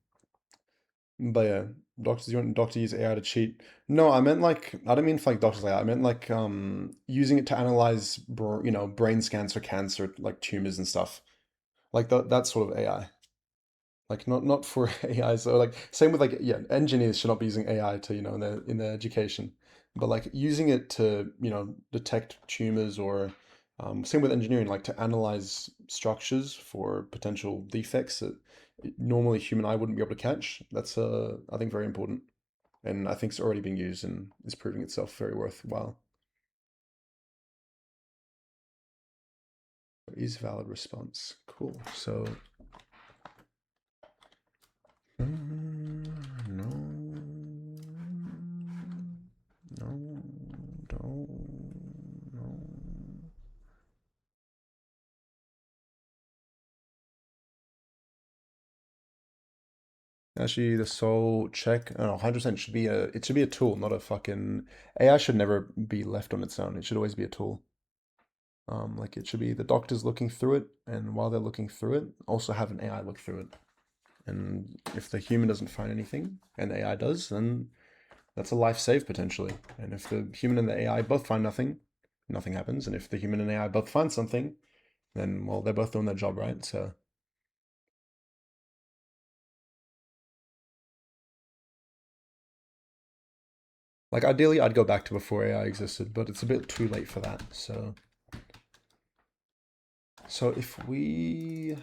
but yeah, doctors, you want doctor use AI to cheat? No, I meant like I don't mean for like doctors like that. I meant like using it to analyze brain scans for cancer, like tumors and stuff, like that sort of AI. Like not for AI. So like same with like yeah, engineers should not be using AI to in their education, but like using it to detect tumors or same with engineering, like to analyze structures for potential defects that normally human eye wouldn't be able to catch. That's I think very important, and I think it's already being used and is proving itself very worthwhile. Is valid response. Cool. So no. No, don't, no. Actually, the soul check, I don't know, 100% should be it should be a tool, not a fucking, AI should never be left on its own. It should always be a tool. Like it should be the doctors looking through it, and while they're looking through it, also have an AI look through it. And if the human doesn't find anything and the AI does, then that's a life saved potentially. And if the human and the AI both find nothing, nothing happens. And if the human and AI both find something, then well, they're both doing their job, right? So like ideally, I'd go back to before AI existed, but it's a bit too late for that. So if we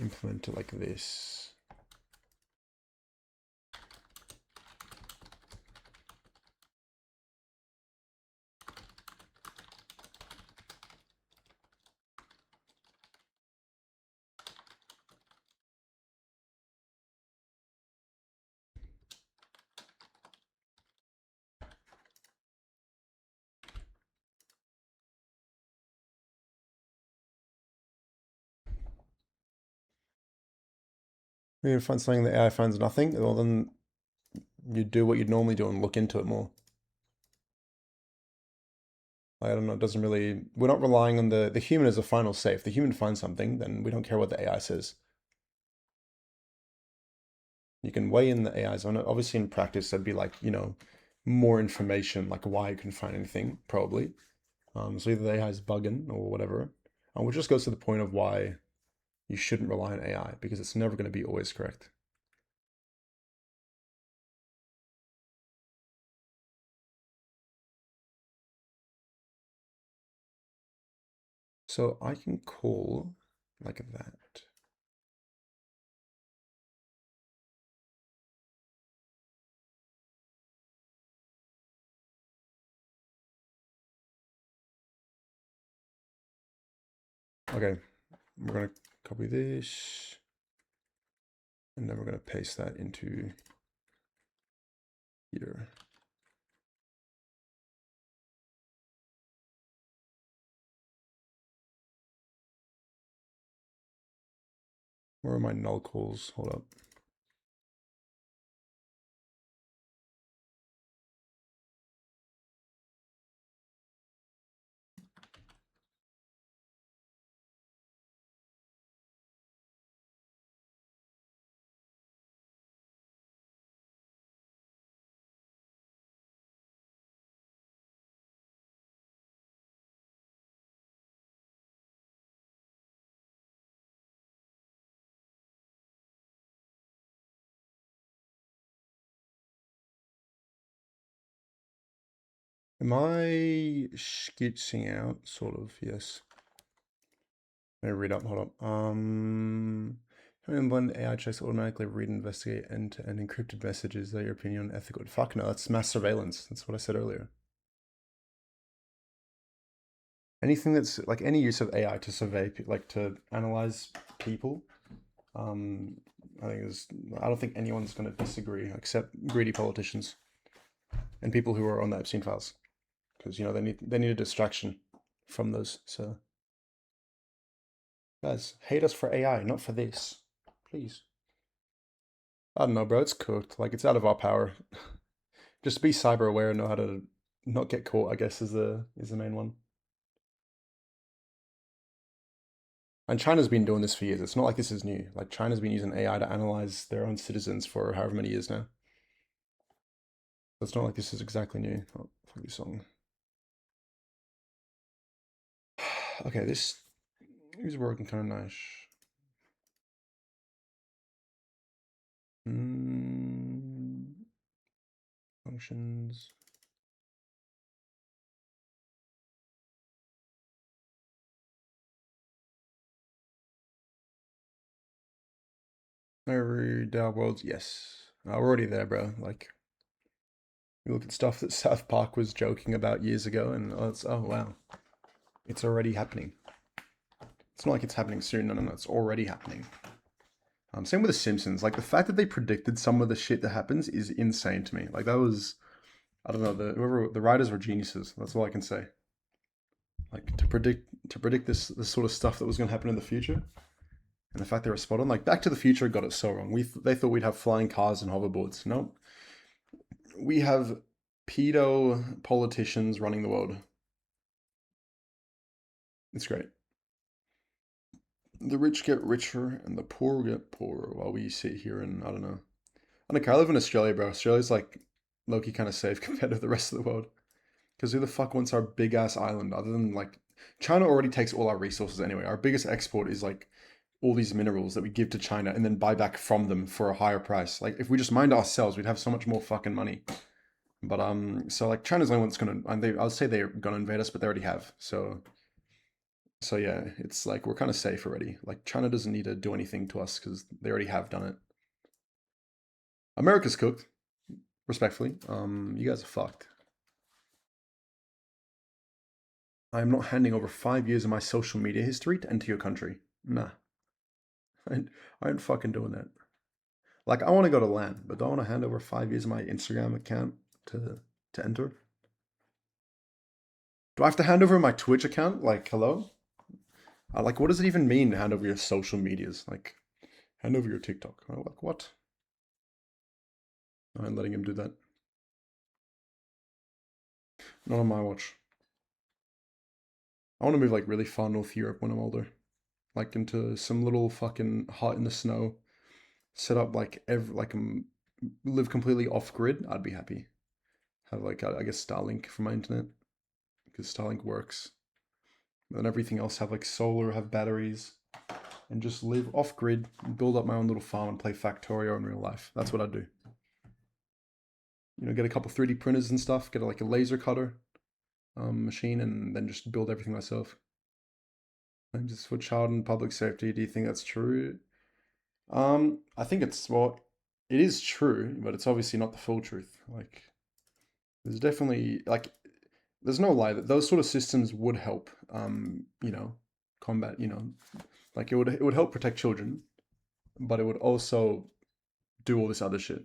implement it like this, you find something that AI finds nothing, well then you do what you'd normally do and look into it more. Like, I don't know, it doesn't really, we're not relying on the human as a final say. If the human finds something, then we don't care what the AI says. You can weigh in the AIs on it. Obviously in practice, that'd be like, more information, like why you can find anything, probably. So either the AI is bugging or whatever. Which just goes to the point of why you shouldn't rely on AI because it's never going to be always correct. So I can call like that. Okay, we're going to copy this and then we're going to paste that into here. Where are my null calls? Hold up. Am I skitzing out? Sort of, yes. Let me read up, hold up. When AI checks automatically read and investigate end-to-end encrypted messages, that your opinion on ethical? Fuck no, that's mass surveillance. That's what I said earlier. Anything that's like any use of AI to survey, like to analyze people, um, I think is. I don't think anyone's going to disagree except greedy politicians and people who are on the Epstein files, because they need a distraction from those. So guys, hate us for AI, not for this, please. I don't know, bro. It's cooked. Like it's out of our power. Just be cyber aware and know how to not get caught, I guess, is the main one. And China's been doing this for years. It's not like this is new. Like China's been using AI to analyze their own citizens for however many years now. So it's not like this is exactly new. Oh, fuck this song. Okay, this is working kind of nice. Functions. Every DAO worlds, yes. We're already there, bro. Like, you look at stuff that South Park was joking about years ago, and oh wow, it's already happening. It's not like it's happening soon. No, no, no. It's already happening. Same with The Simpsons. Like the fact that they predicted some of the shit that happens is insane to me. Like that was, I don't know, the writers were geniuses. That's all I can say. Like to predict this sort of stuff that was going to happen in the future, and the fact they were spot on. Like Back to the Future got it so wrong. They thought we'd have flying cars and hoverboards. Nope. We have pedo politicians running the world. It's great. The rich get richer and the poor get poorer while we sit here and I don't know. I don't care. I live in Australia, bro. Australia's like low-key kind of safe compared to the rest of the world. Because who the fuck wants our big ass island other than like China already takes all our resources anyway. Our biggest export is like all these minerals that we give to China and then buy back from them for a higher price. Like if we just mined ourselves, we'd have so much more fucking money. But so like China's the only one that's gonna, and I'll say they're gonna invade us, but they already have. So yeah, it's like we're kind of safe already. Like China doesn't need to do anything to us because they already have done it. America's cooked, respectfully. You guys are fucked. I am not handing over 5 years of my social media history to enter your country. Nah, I ain't, I ain't fucking doing that. Like, I want to go to LAN, but do I want to hand over 5 years of my Instagram account to enter? Do I have to hand over my Twitch account? Like, hello? Like, what does it even mean to hand over your social medias? Like, hand over your TikTok. Like, what? I'm letting him do that. Not on my watch. I want to move like really far North Europe when I'm older, like into some little fucking hut in the snow, set up like live completely off grid. I'd be happy. have like, I guess Starlink for my internet, because Starlink works. And then everything else have like solar, have batteries, and just live off grid, build up my own little farm and play Factorio in real life. That's what I do. You know, get a couple 3D printers and stuff, get like a laser cutter machine, and then just build everything myself. And just for child and public safety, do you think that's true? I think it's, well, it is true, but it's obviously not the full truth. Like, there's definitely, like, there's no lie that those sort of systems would help, you know, combat, you know, like it would help protect children, but it would also do all this other shit.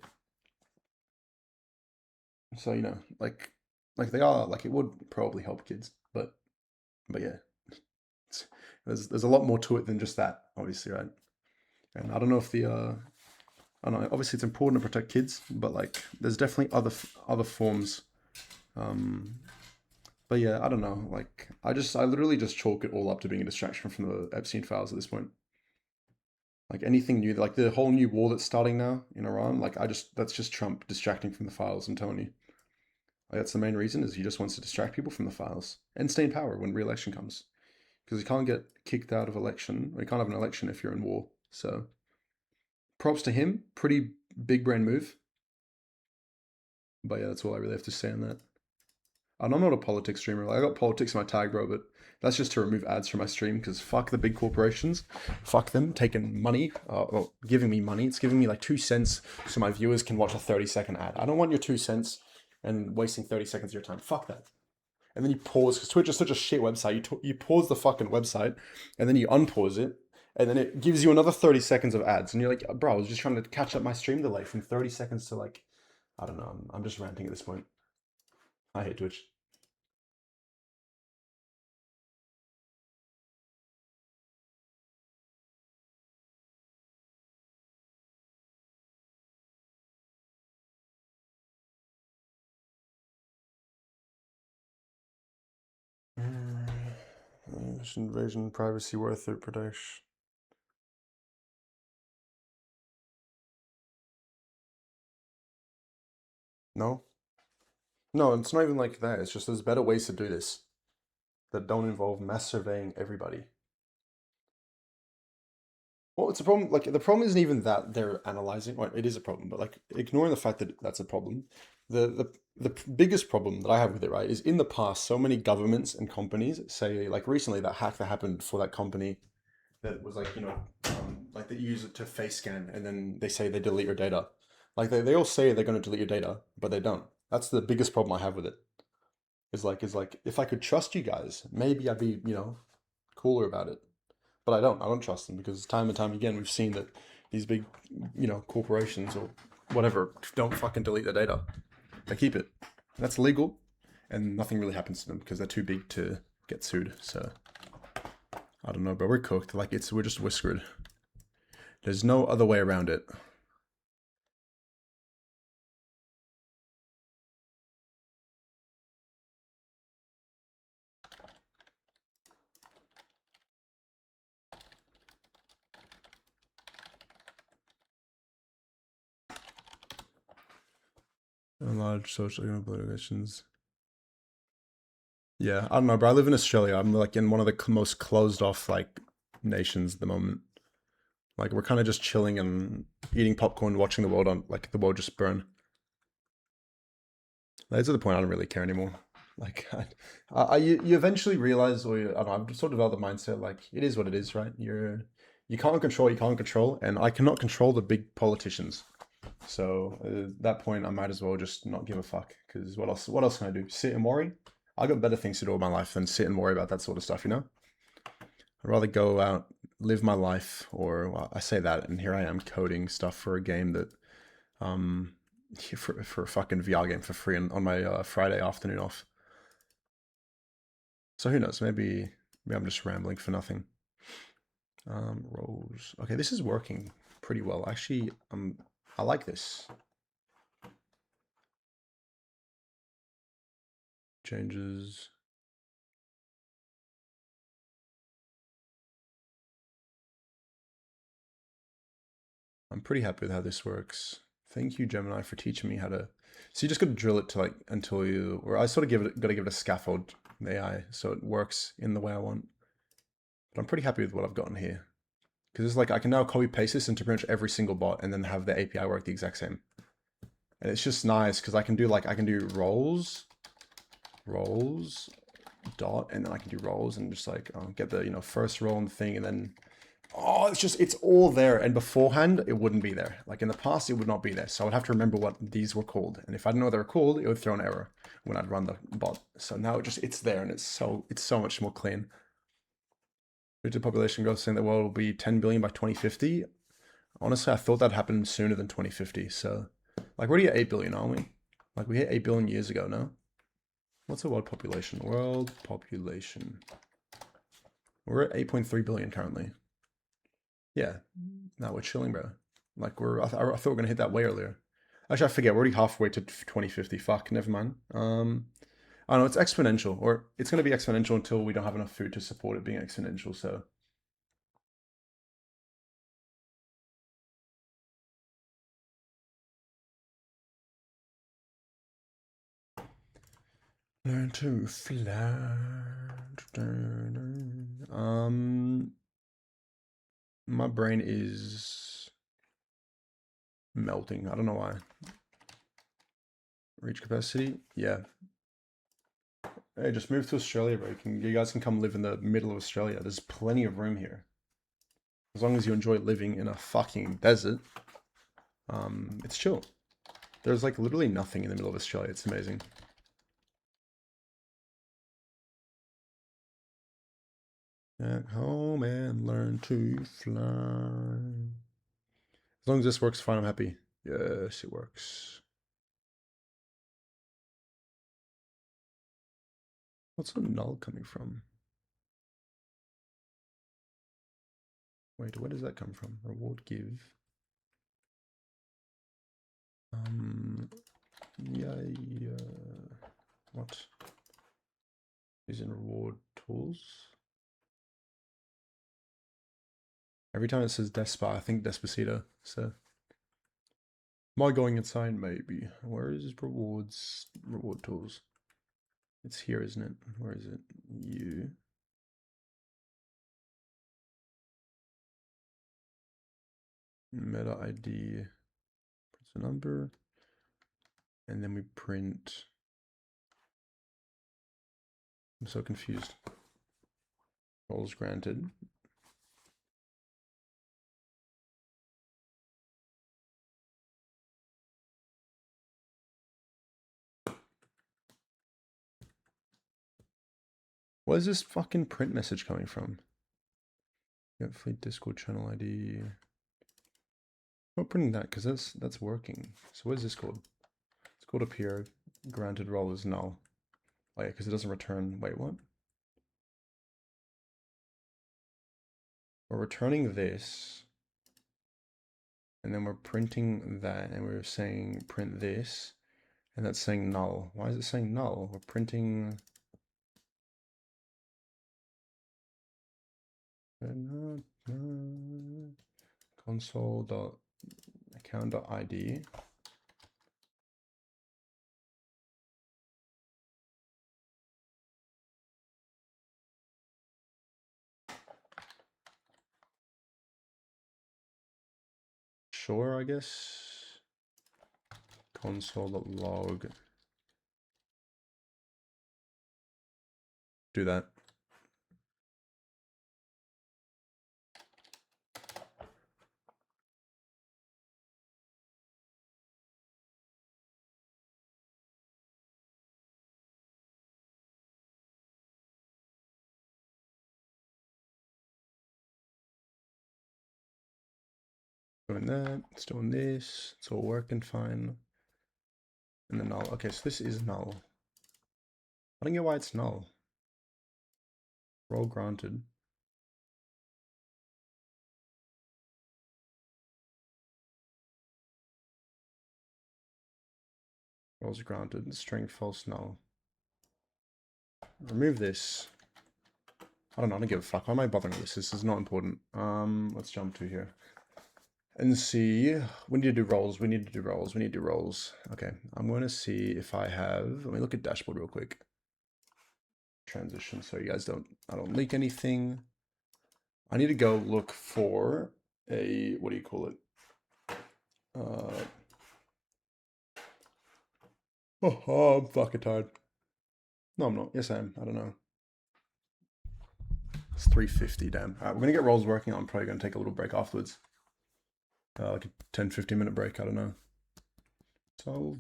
So, you know, like they are, like it would probably help kids, but yeah, there's a lot more to it than just that, obviously, right? And I don't know if I don't know, obviously it's important to protect kids, but like there's definitely other forms. Um, but yeah, I don't know. Like I literally just chalk it all up to being a distraction from the Epstein files at this point. Like anything new, like the whole new war that's starting now in Iran, like that's just Trump distracting from the files. I'm telling you, like that's the main reason is he just wants to distract people from the files and stay in power when re-election comes, because you can't get kicked out of election. Or you can't have an election if you're in war. So props to him, pretty big brain move. But yeah, that's all I really have to say on that. And I'm not a politics streamer. Like, I got politics in my tag, bro, but that's just to remove ads from my stream because fuck the big corporations. Fuck them taking money, well, giving me money. It's giving me like 2 cents so my viewers can watch a 30-second ad. I don't want your 2 cents and wasting 30 seconds of your time. Fuck that. And then you pause because Twitch is such a shit website. You pause the fucking website and then you unpause it. And then it gives you another 30 seconds of ads. And you're like, bro, I was just trying to catch up my stream delay from 30 seconds to like, I don't know. I'm just ranting at this point. I hate Twitch. Invasion, privacy worth it, protection. No? No, it's not even like that. It's just there's better ways to do this that don't involve mass surveying everybody. Well, it's a problem. Like, the problem isn't even that they're analyzing. Well, it is a problem, but like, ignoring the fact that that's a problem, the biggest problem that I have with it, right, is in the past, so many governments and companies say, like, recently that hack that happened for that company that was like, you know, like they use it to face scan and then they say they delete your data. Like they all say they're going to delete your data, but they don't. That's the biggest problem I have with it. Is like if I could trust you guys, maybe I'd be, you know, cooler about it. But I don't. I don't trust them because time and time again we've seen that these big, you know, corporations or whatever don't fucking delete their data. They keep it. That's legal, and nothing really happens to them because they're too big to get sued. So I don't know, but we're cooked. Like we're just whiskered. There's no other way around it. Large social and political questions. Yeah, I don't know, bro. I live in Australia. I'm like in one of the most closed off like nations at the moment. Like we're kind of just chilling and eating popcorn, watching the world the world just burn. That's to the point I don't really care anymore. Like, you eventually realize, or I don't know, I've sort of developed the mindset like it is what it is, right? You can't control, you can't control, and I cannot control the big politicians. So at that point, I might as well just not give a fuck. Because what else? What else can I do? Sit and worry? I got better things to do with my life than sit and worry about that sort of stuff. You know, I'd rather go out, live my life, or well, I say that, and here I am coding stuff for a game that, um, for a fucking VR game for free on my Friday afternoon off. So who knows? Maybe I'm just rambling for nothing. Roles. Okay, this is working pretty well. Actually, I like this. Changes. I'm pretty happy with how this works. Thank you, Gemini, for teaching me how to So you just got to drill it to like until you, or I sort of got to give it a scaffold AI so it works in the way I want. But I'm pretty happy with what I've gotten here because it's like I can now copy paste this into pretty much every single bot and then have the API work the exact same. And it's just nice because I can do roles, dot, and then I can do roles and just like get the first role and thing, and then it's all there. And beforehand it wouldn't be there. Like in the past it would not be there. So I would have to remember what these were called. And if I didn't know what they were called, it would throw an error when I'd run the bot. So now it's there and it's so much more clean. Future population growth saying the world will be 10 billion by 2050. Honestly, I thought that happened sooner than 2050. So like we're already at 8 billion, aren't we? Like we hit 8 billion years ago now. What's the world population? World population. We're at 8.3 billion currently. Yeah, now we're chilling, bro. Like I thought we were gonna hit that way earlier. Actually, I forget. We're already halfway to 2050. Fuck, never mind. I don't know. It's exponential, or it's gonna be exponential until we don't have enough food to support it being exponential. So. Learn to fly. My brain is melting. I don't know why. Reach capacity? Yeah. Hey, just move to Australia, bro. You guys can come live in the middle of Australia. There's plenty of room here. As long as you enjoy living in a fucking desert, it's chill. There's like literally nothing in the middle of Australia. It's amazing. At home and learn to fly. As long as this works fine, I'm happy. Yes, it works. What's the null coming from? Wait, where does that come from? Reward give. Yeah. What? Is in reward tools. Every time it says Despa, I think Despacito. So, am I going insane? Maybe. Where is rewards? Reward tools. It's here, isn't it? Where is it? You. Meta ID. Prints a number. And then we print. I'm so confused. Roles granted. What is this fucking print message coming from? Get fleet Discord channel ID. I'm not printing that because that's working. So what is this called? It's called appear. Granted role is null. Oh yeah, because it doesn't return. Wait, what? We're returning this. And then we're printing that, and we're saying print this, and that's saying null. Why is it saying null? We're printing console.account.id. Sure, I guess. Console.log. Do that. Doing that, it's doing this, it's all working fine. And then null. Okay, so this is null. I don't get why it's null. Role granted. Roles granted. String false null. Remove this. I don't know, I don't give a fuck. Why am I bothering with this? This is not important. Let's jump to here. and see. We need to do rolls. We need to do rolls. We need to do rolls. Okay, I'm going to see if I have. Let me look at dashboard real quick. Transition, so you guys I don't leak anything. I need to go look for a, what do you call it? I'm fucking tired. No, I'm not. Yes, I am. I don't know. It's 3:50, damn. All right, we're gonna get rolls working. I'm probably gonna take a little break afterwards. Like a 10-15 minute break, I don't know. So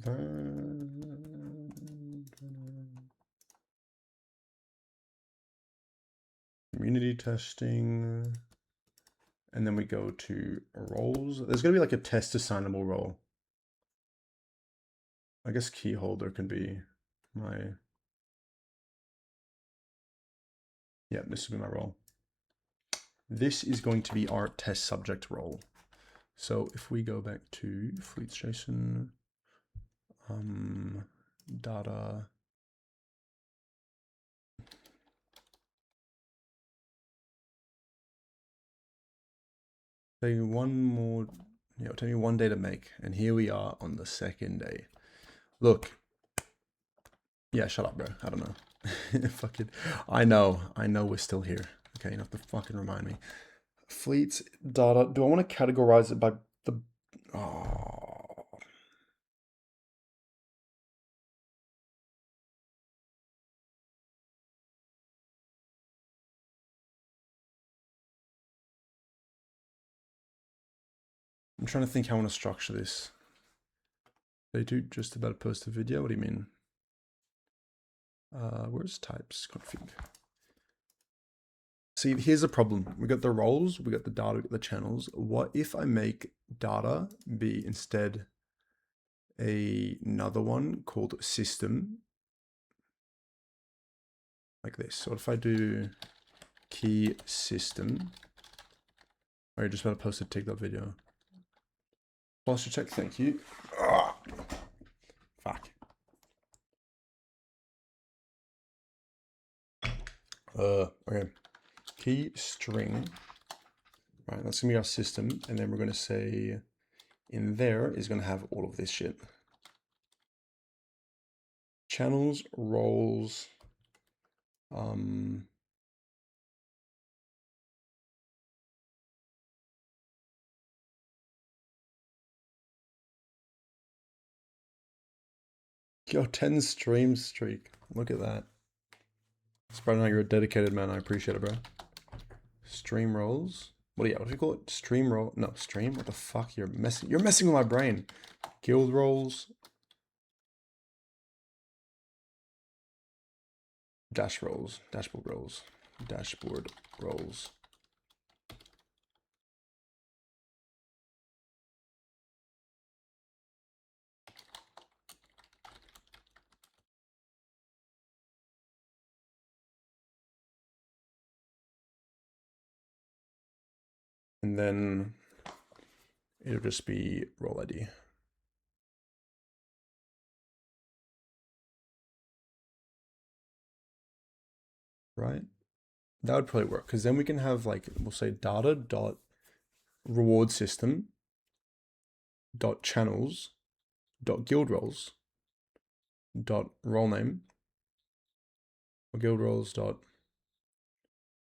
community testing. And then we go to roles. There's gonna be like a test assignable role. I guess key holder can be my, yeah, this will be my role. This is going to be our test subject role. So if we go back to fleets JSON, data, say one more, yeah, it'll take me 1 day to make, and here we are on the 2nd day. Look, yeah, shut up, bro. I don't know. Fucking, I know we're still here. Okay, you don't have to fucking remind me. Fleets data. Do I want to categorize it by the? Oh. I'm trying to think how I want to structure this. They do just about to post a video. What do you mean? Where's types config? See, here's the problem. We got the roles, we got the data, we got the channels. What if I make data be instead another one called system? Like this. So if I do key system, or you just about to post a TikTok video. Posture check, thank you. Ah, fuck. Okay. Key string. Right, that's gonna be our system, and then we're gonna say in there is gonna have all of this shit. Channels, roles, yo, 10 stream streak. Look at that. Spreading out, you're a dedicated man. I appreciate it, bro. Stream roles. What do you call it? Stream roll? No, stream. What the fuck? You're messing with my brain. Guild roles. Dash roles. Dashboard roles. Dashboard roles. And then it'll just be role ID. Right? That would probably work, because then we can have, like, we'll say data dot reward system dot channels dot guild roles dot role name, or guild roles dot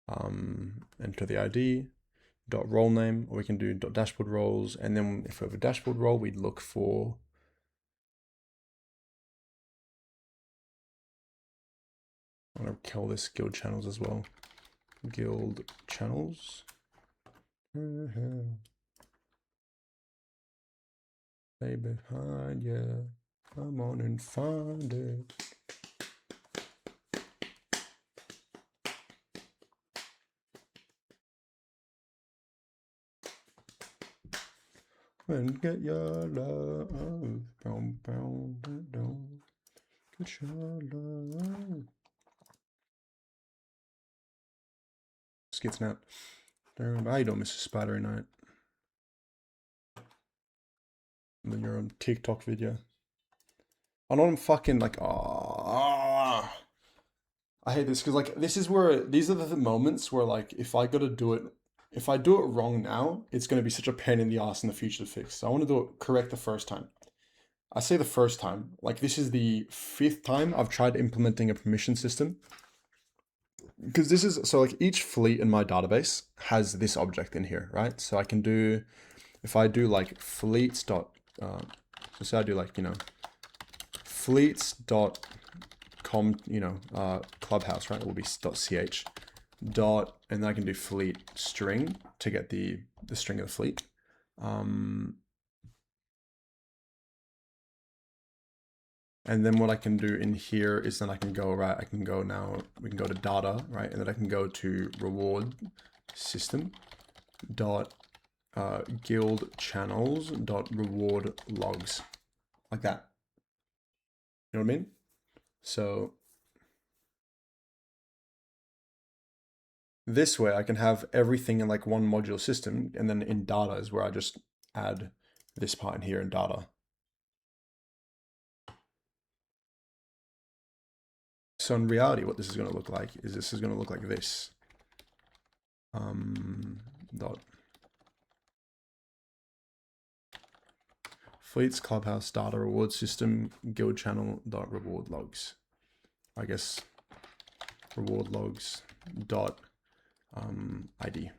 enter the ID dot role name, or we can do dot dashboard roles, and then if we have a dashboard role, we'd look for I'm gonna kill this guild channels as well. Guild channels. Stay behind, yeah. Come on and find it. And get your love. Boom, boom, boom. Get your love. Skid snap. How you doing, Mr. Spidery Knight? And then you're on TikTok video. I know I'm fucking like, I hate this because like this is where these are the moments where like if I gotta do it if I do it wrong now, it's going to be such a pain in the ass in the future to fix. So I want to do it correct the first time. I say the first time, like this is the 5th time I've tried implementing a permission system. Because this is, so like each fleet in my database has this object in here, right? So I can do, if I do like fleets dot, so say I do like, fleets dot com, clubhouse, right? It will be .ch dot, and then I can do fleet string to get the string of the fleet. And then what I can do in here is then I can go, right, I can go now, we can go to data, right? And then I can go to reward system dot guild channels dot reward logs, like that. You know what I mean? So this way I can have everything in like one module system, and then in data is where I just add this part in here in data. So in reality, what this is going to look like is this is going to look like this. Dot fleets clubhouse data reward system guild channel dot reward logs. I guess reward logs dot ID.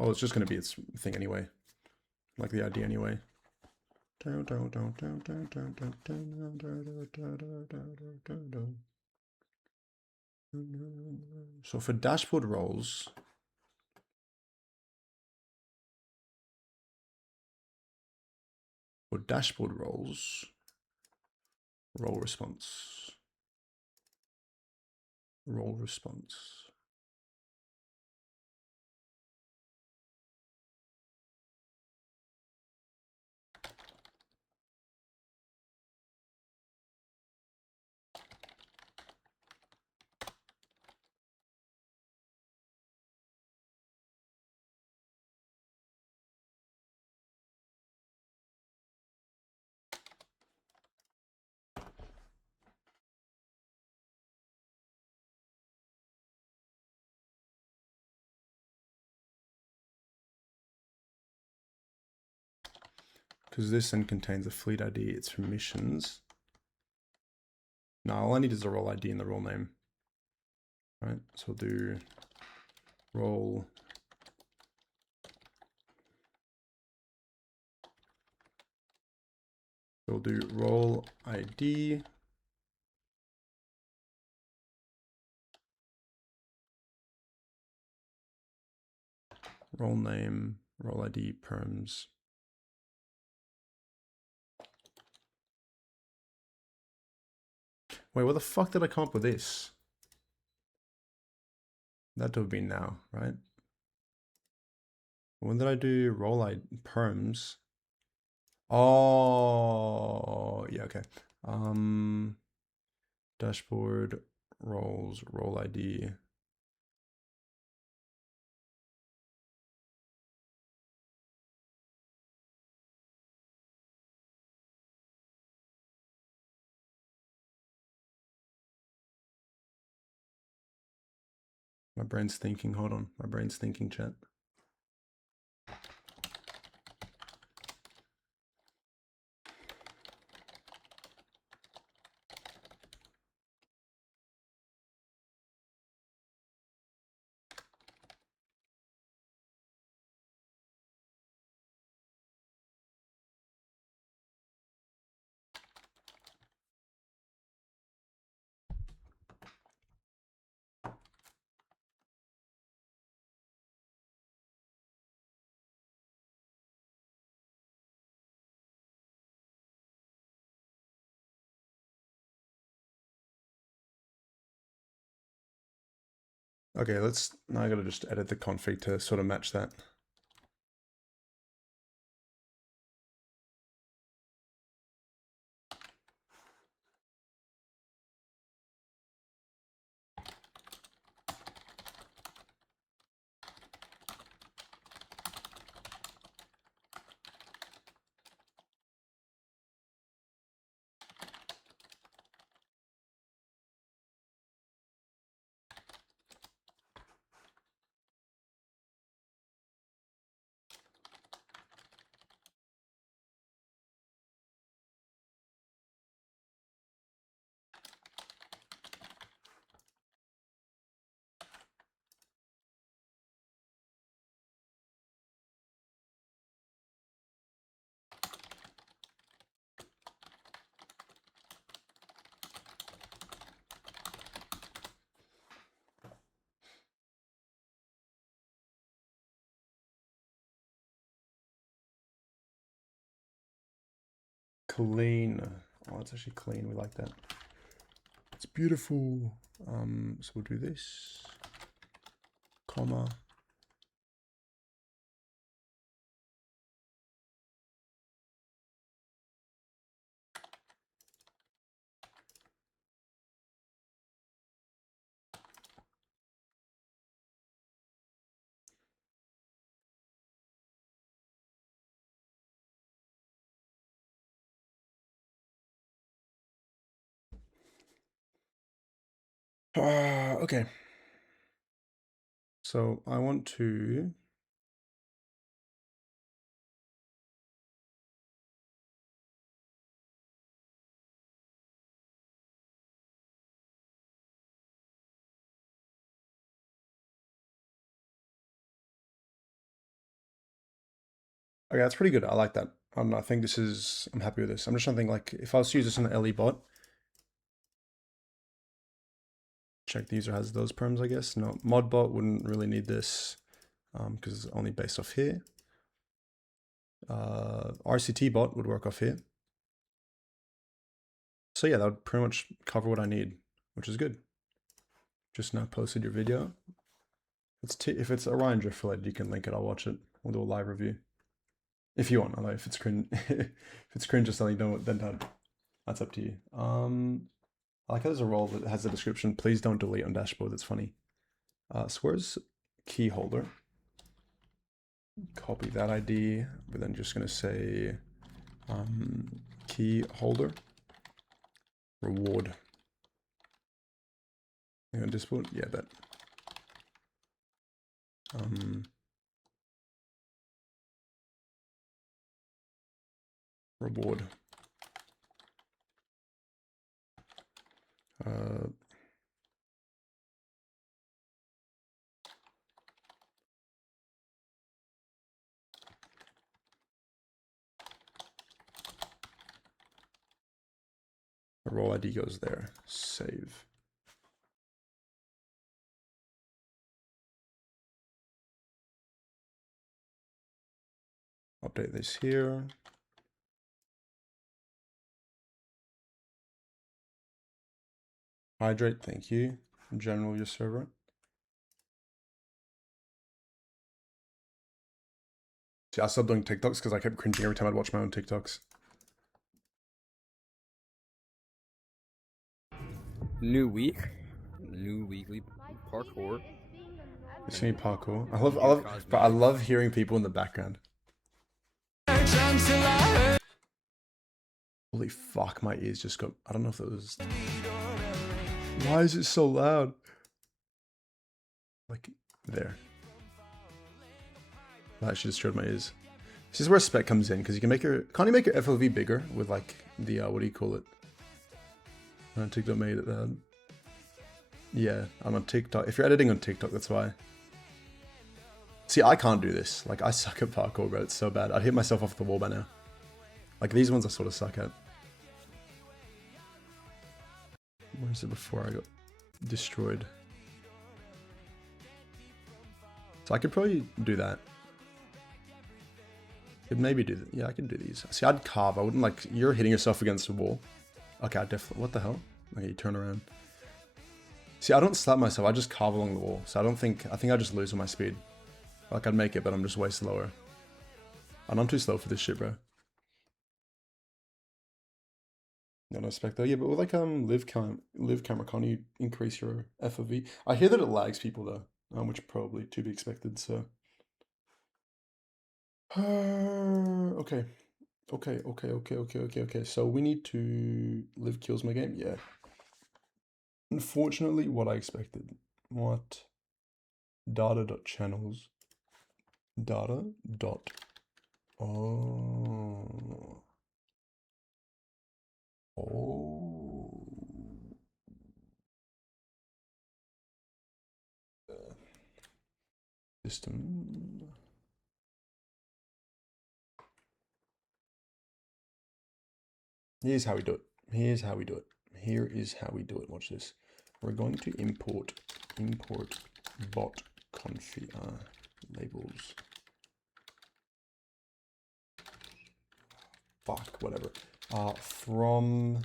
Oh, it's just going to be its thing anyway, like the ID anyway. So for dashboard roles, role response. Because this then contains a fleet ID, its permissions. No, all I need is a role ID and the role name. Right, so we'll do role. We'll do role ID. Role name, role ID, perms. Wait, what the fuck did I come up with this? That would have been now, right? When did I do role ID, perms? Oh, yeah, okay. Dashboard, roles, role ID. My brain's thinking, hold on. My brain's thinking, chat. Okay, now I gotta just edit the config to sort of match that. clean. Oh, it's actually clean. We like that. It's beautiful. So we'll do this, comma. Okay. So I want to okay, that's pretty good. I like that. I think this is, I'm happy with this. I'm just trying to think, like, if I was to use this on the LE bot, check the user has those perms, I guess. No, modbot wouldn't really need this because it's only based off here. RCT bot would work off here. So yeah, that would pretty much cover what I need, which is good. Just now posted your video. If it's Orion Drift related, you can link it. I'll watch it. We'll do a live review. If you want, although if it's cringe, if it's cringe or something, don't, then don't. That's up to you. I like how there's a role that has a description. Please don't delete on dashboard. That's funny. So where's key holder? Copy that ID. We're then just gonna say key holder reward. On Discord, yeah, bet. Reward. The role ID goes there. Save. Update this here. Hydrate, thank you. General your server. See, I stopped doing TikToks because I kept cringing every time I'd watch my own TikToks. New week, new weekly parkour. It's me parkour. But I love hearing people in the background. Holy fuck, my ears just got, I don't know if it was, why is it so loud? Like, there. That actually destroyed my ears. This is where spec comes in, because you can make your, can't you make your FOV bigger with like the, what do you call it? TikTok made it, yeah, I'm on TikTok. If you're editing on TikTok, that's why. See, I can't do this. Like, I suck at parkour, bro. It's so bad. I'd hit myself off the wall by now. Like, these ones I sort of suck at. Where is it before I got destroyed? So I could probably do that. Could maybe do that. Yeah, I could do these. See, I'd carve. I wouldn't like, you're hitting yourself against the wall. Okay, I definitely, what the hell? Okay, you turn around. See, I don't slap myself. I just carve along the wall. So I think I just lose on my speed. Like, I'd make it, but I'm just way slower. And I'm too slow for this shit, bro. No spec though. Yeah, but with like live camera, can't you increase your FOV? I hear that it lags people though, which probably to be expected. So okay. So we need to live kills my game. Yeah. Unfortunately, what I expected. What? Data.channels. Data. Dot. Oh. Oh. System. Here's how we do it. Here's how we do it. Here is how we do it. Watch this. We're going to import bot config labels. Fuck, whatever. from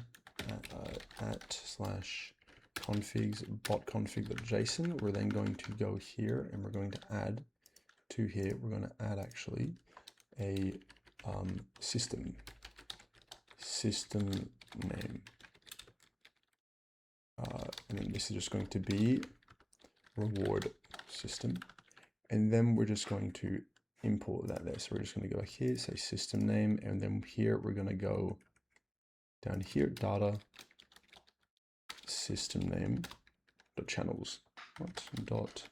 at slash configs botconfig.json. We're then going to go here and we're going to add to here. We're going to add actually a system name. And then this is just going to be reward system. And then we're just going to import that there. So we're just going to go here, say system name, and then here we're going to go down here, data system name dot channels. What dot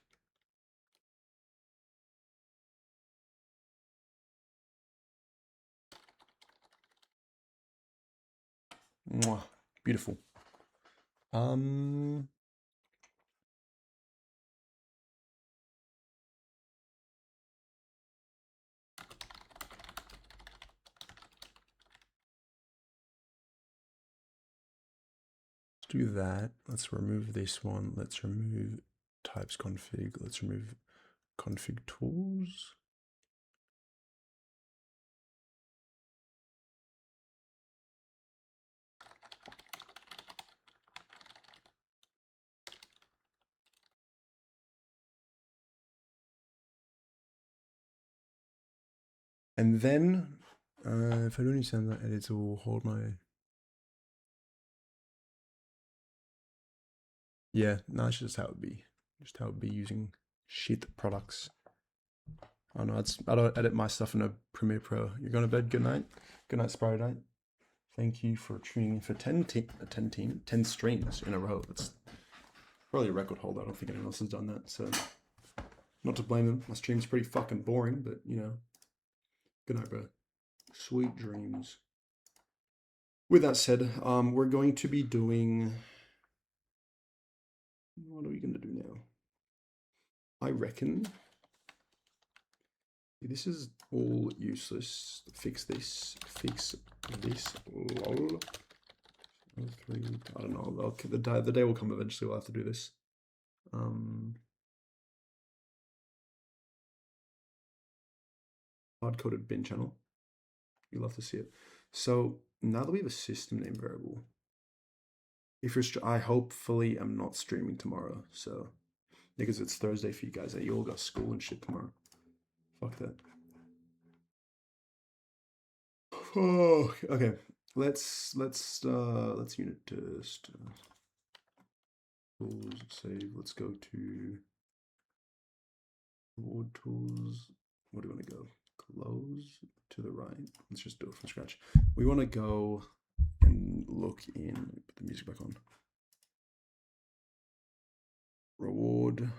mwah, beautiful. Do that. Let's remove this one. Let's remove types config. Let's remove config tools. And then if I don't use that edit, it will hold my. Yeah, no, it's just how it be. Just how it be using shit products. Oh no, I don't edit my stuff in a Premiere Pro. You're going to bed. Good night. Good night, Sprite Night. Thank you for tuning in for 10 streams in a row. That's probably a record holder. I don't think anyone else has done that. So, not to blame them. My stream's pretty fucking boring, but you know. Good night, bro. Sweet dreams. With that said, we're going to be doing. What are we going to do now? I reckon. This is all useless. Fix this. Fix this. Lol. 3. I don't know. Okay, the day will come eventually. We'll have to do this. Hard-coded bin channel. You love to see it. So now that we have a system name variable, if you're, I hopefully am not streaming tomorrow. So because it's Thursday for you guys, you all got school and shit tomorrow. Fuck that. Oh, okay. Let's unit test. Tools, save. Let's go to reward tools. Where do we want to go? Close to the right. Let's just do it from scratch. We want to go and look in. Put the music back on. Reward.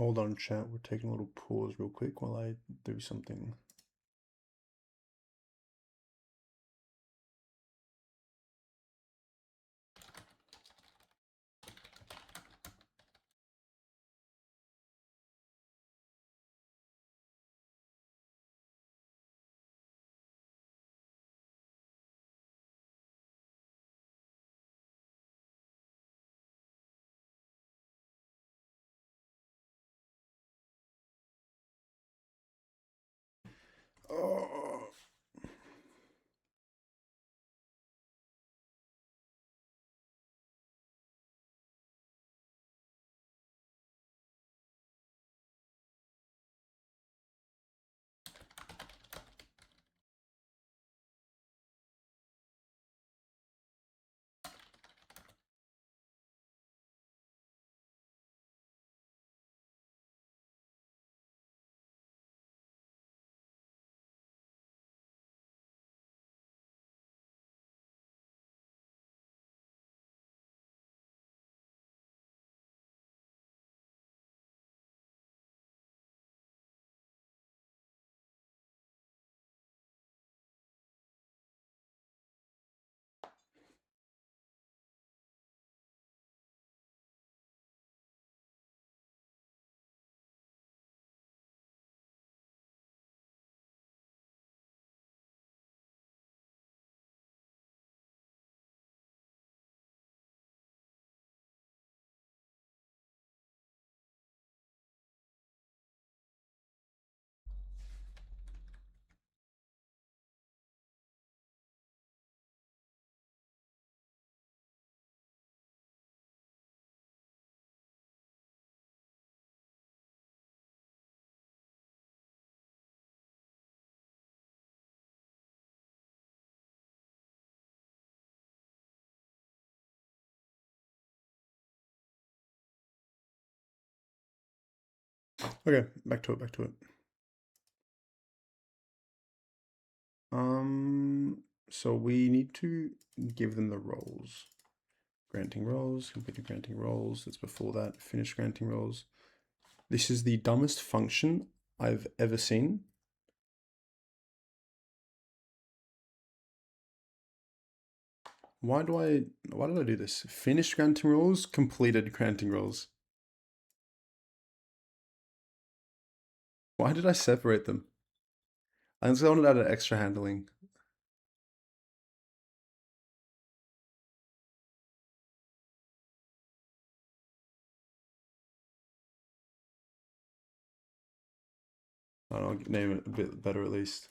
Hold on, chat. We're taking a little pause real quick while I do something. Oh. Okay, back to it. So we need to give them the roles. Granting roles, completing granting roles. That's before that. Finish granting roles. This is the dumbest function I've ever seen. Why did I do this? Finished granting roles, completed granting roles. Why did I separate them? I just wanted to add an extra handling. I don't know, name it a bit better at least.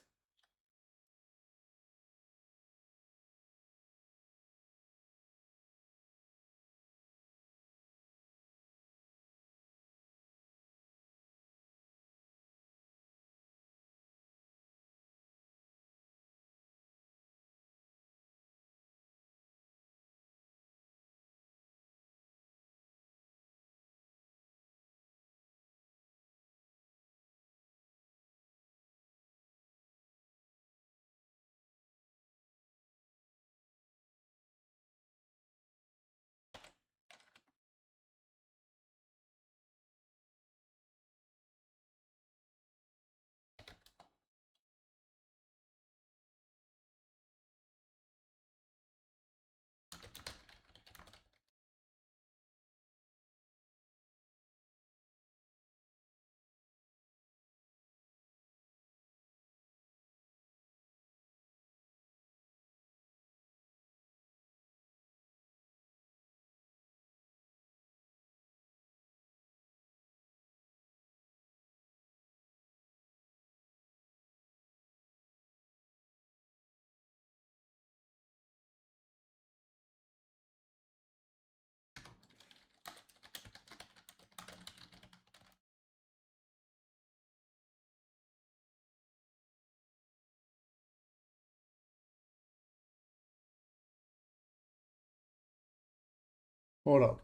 Hold up.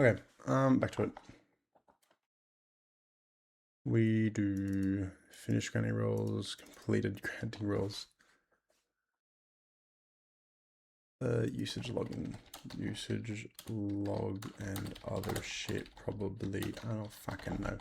Okay, back to it. We do finished granting rolls, completed granting rolls. Usage login, usage log, and other shit probably. I don't fucking know.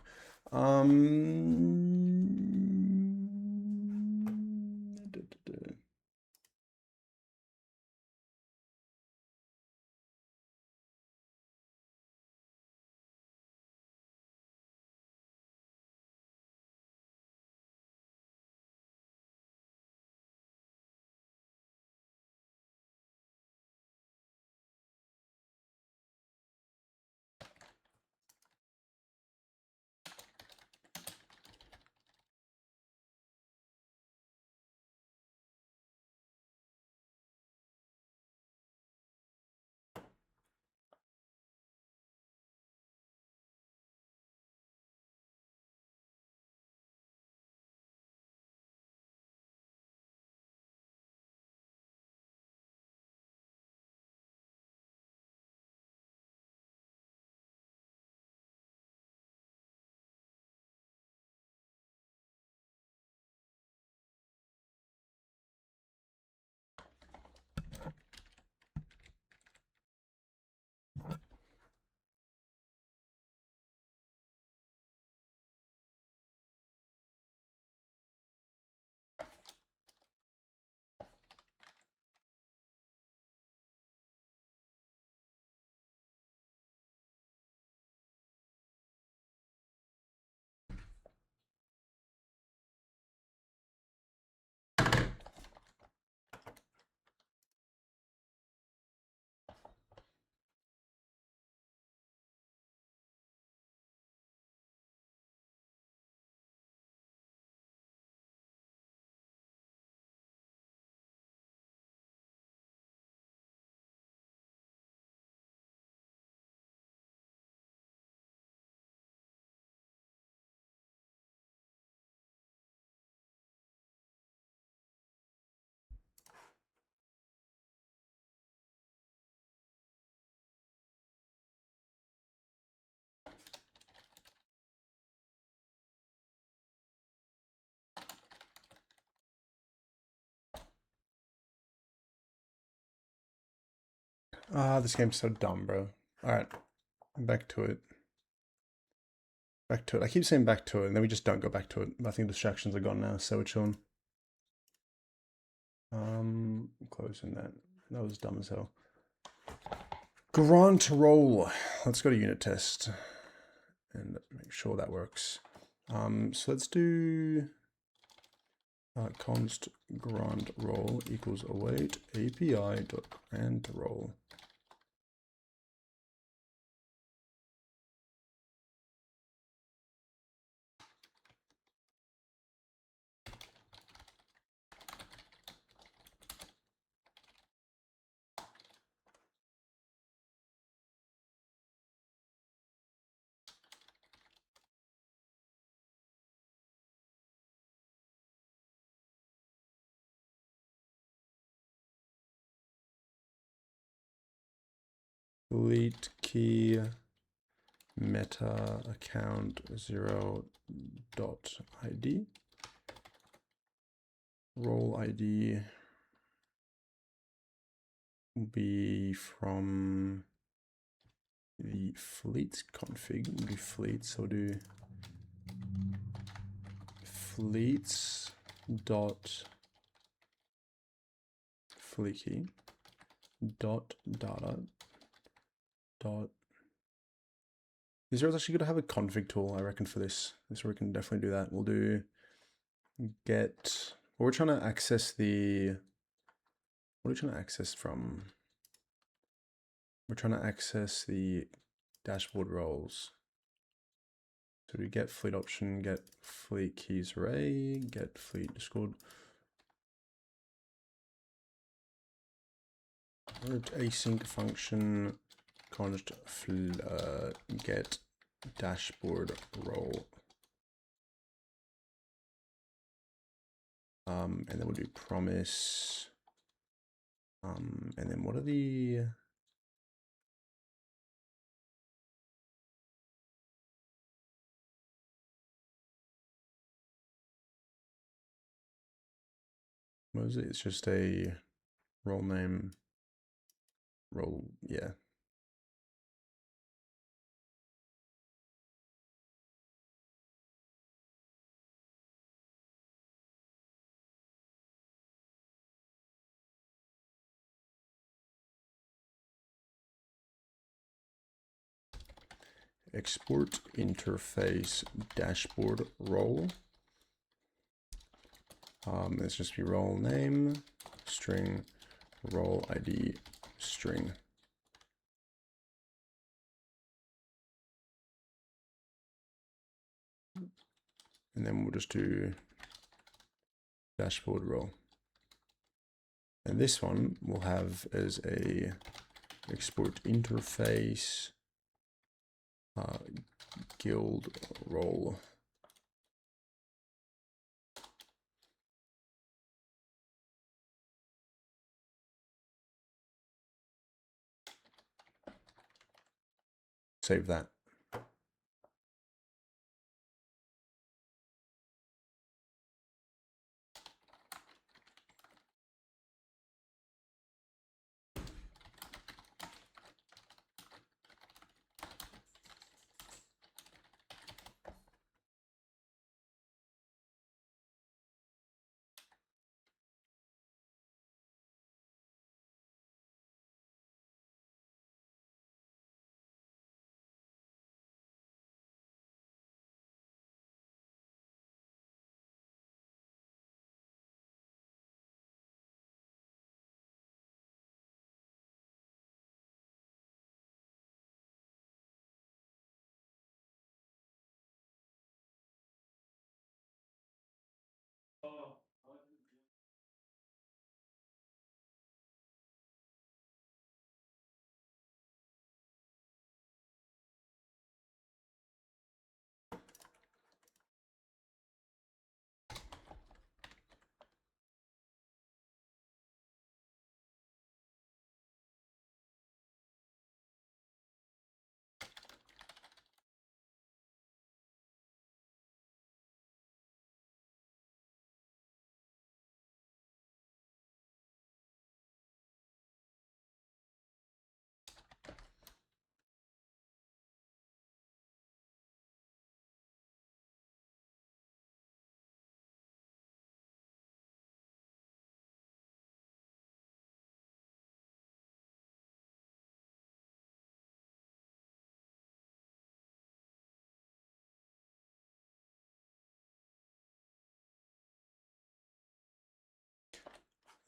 This game's so dumb, bro. Alright, back to it. Back to it. I keep saying back to it, and then we just don't go back to it. I think distractions are gone now, so we're chilling. Closing that. That was dumb as hell. Grant roll. Let's go to unit test and make sure that works. So let's do const grant roll equals await API dot grant roll. Delete key meta account 0.id. Role ID will be from the fleet config. Will be fleet, so do fleets dot fleeky dot data dot Is there actually going to have a config tool, I reckon, for this? So we can definitely do that. We'll do get, well, we're trying to access the, what are we trying to access from? We're trying to access the dashboard roles. So we get fleet option, get fleet keys array, get fleet Discord. Async function const get dashboard role. And then we'll do promise. And then what are the, what is it? It's just a role name, role, yeah. Export interface dashboard role. Let's just be role name, string, role ID, string. And then we'll just do dashboard role. And this one we'll have as a export interface guild role. Save that.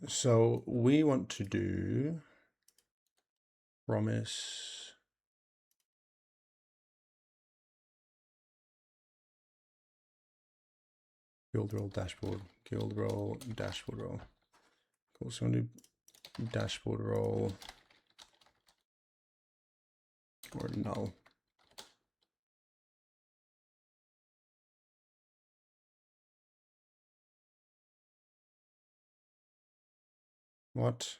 So we want to do promise guild role dashboard, guild role dashboard role. Cool. So I'm gonna do dashboard role or null. What?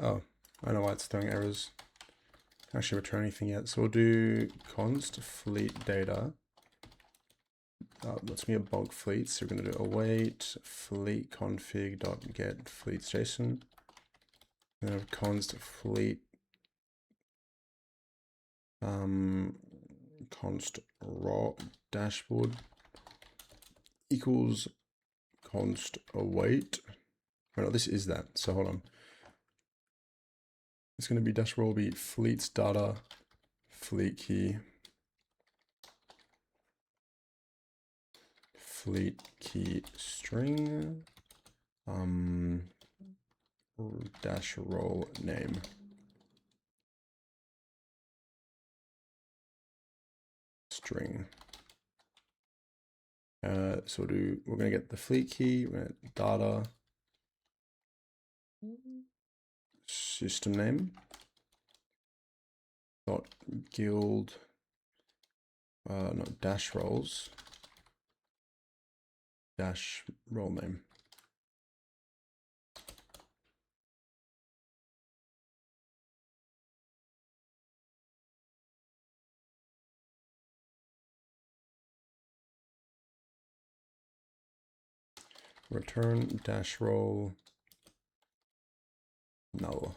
Oh, I know why it's throwing errors. Can't actually return anything yet. So we'll do const fleet data. Let's be a bulk fleet. So we're going to do await fleet config dot get fleets JSON. Then have const fleet const raw dashboard equals const await. Oh, no, this is that. So hold on. It's going to be dashboard will be fleets data fleet key string dash role name. String. So we're going to get the fleet key, we're going to data system name dot guild no dash roles dash role name. Return dash role null.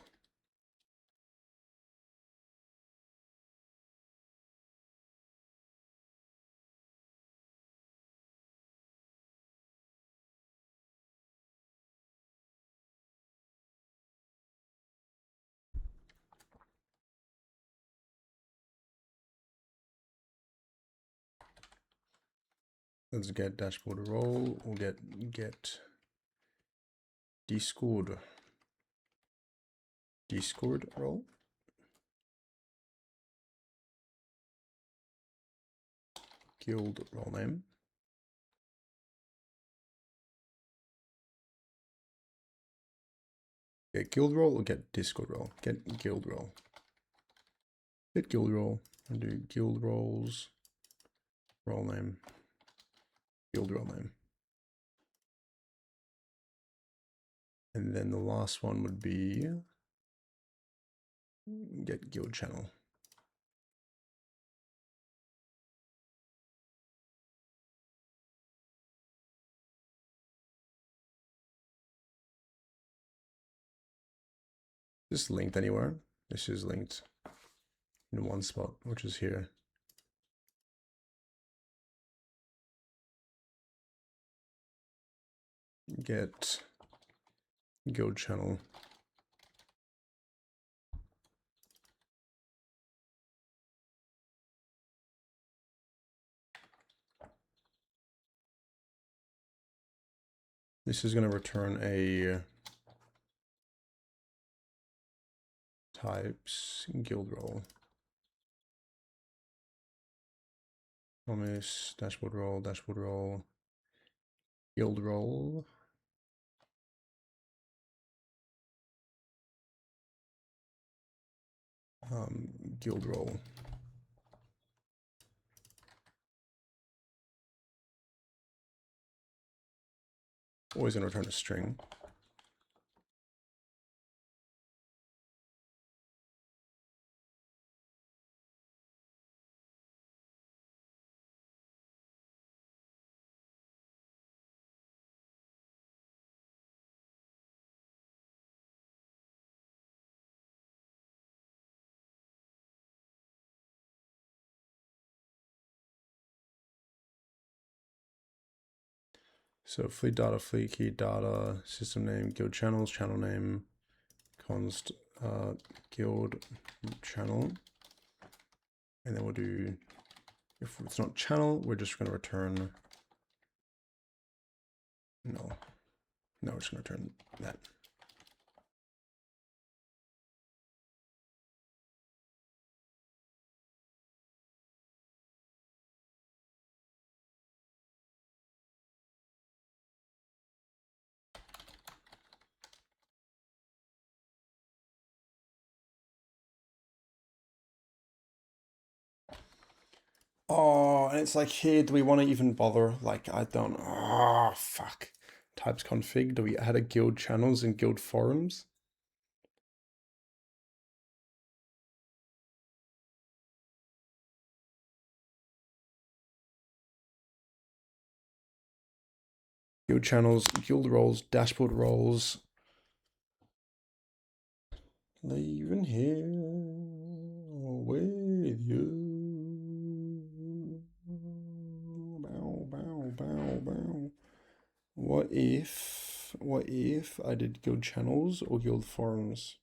Let's get dashboard role. We'll get Discord role. Guild role name. Get guild role or get Discord role. Get guild role. Get guild role. And do guild roles role name. Guild role name. And then the last one would be get guild channel. This linked anywhere. This is linked in one spot, which is here. Get guild channel. This is going to return a types guild role. Promise dashboard role, guild role. Guild role. Always going to return a string. So fleet data, fleet key data, system name, guild channels, channel name, const guild channel. And then we'll do, if it's not channel, we're just going to return, no, we're just going to return that. Oh, and it's like here, do we want to even bother? Like, I don't, oh, fuck. Types config, do we add a guild channels and guild forums? Guild channels, guild roles, dashboard roles. Leaving here with you. if I did guild channels or guild forums?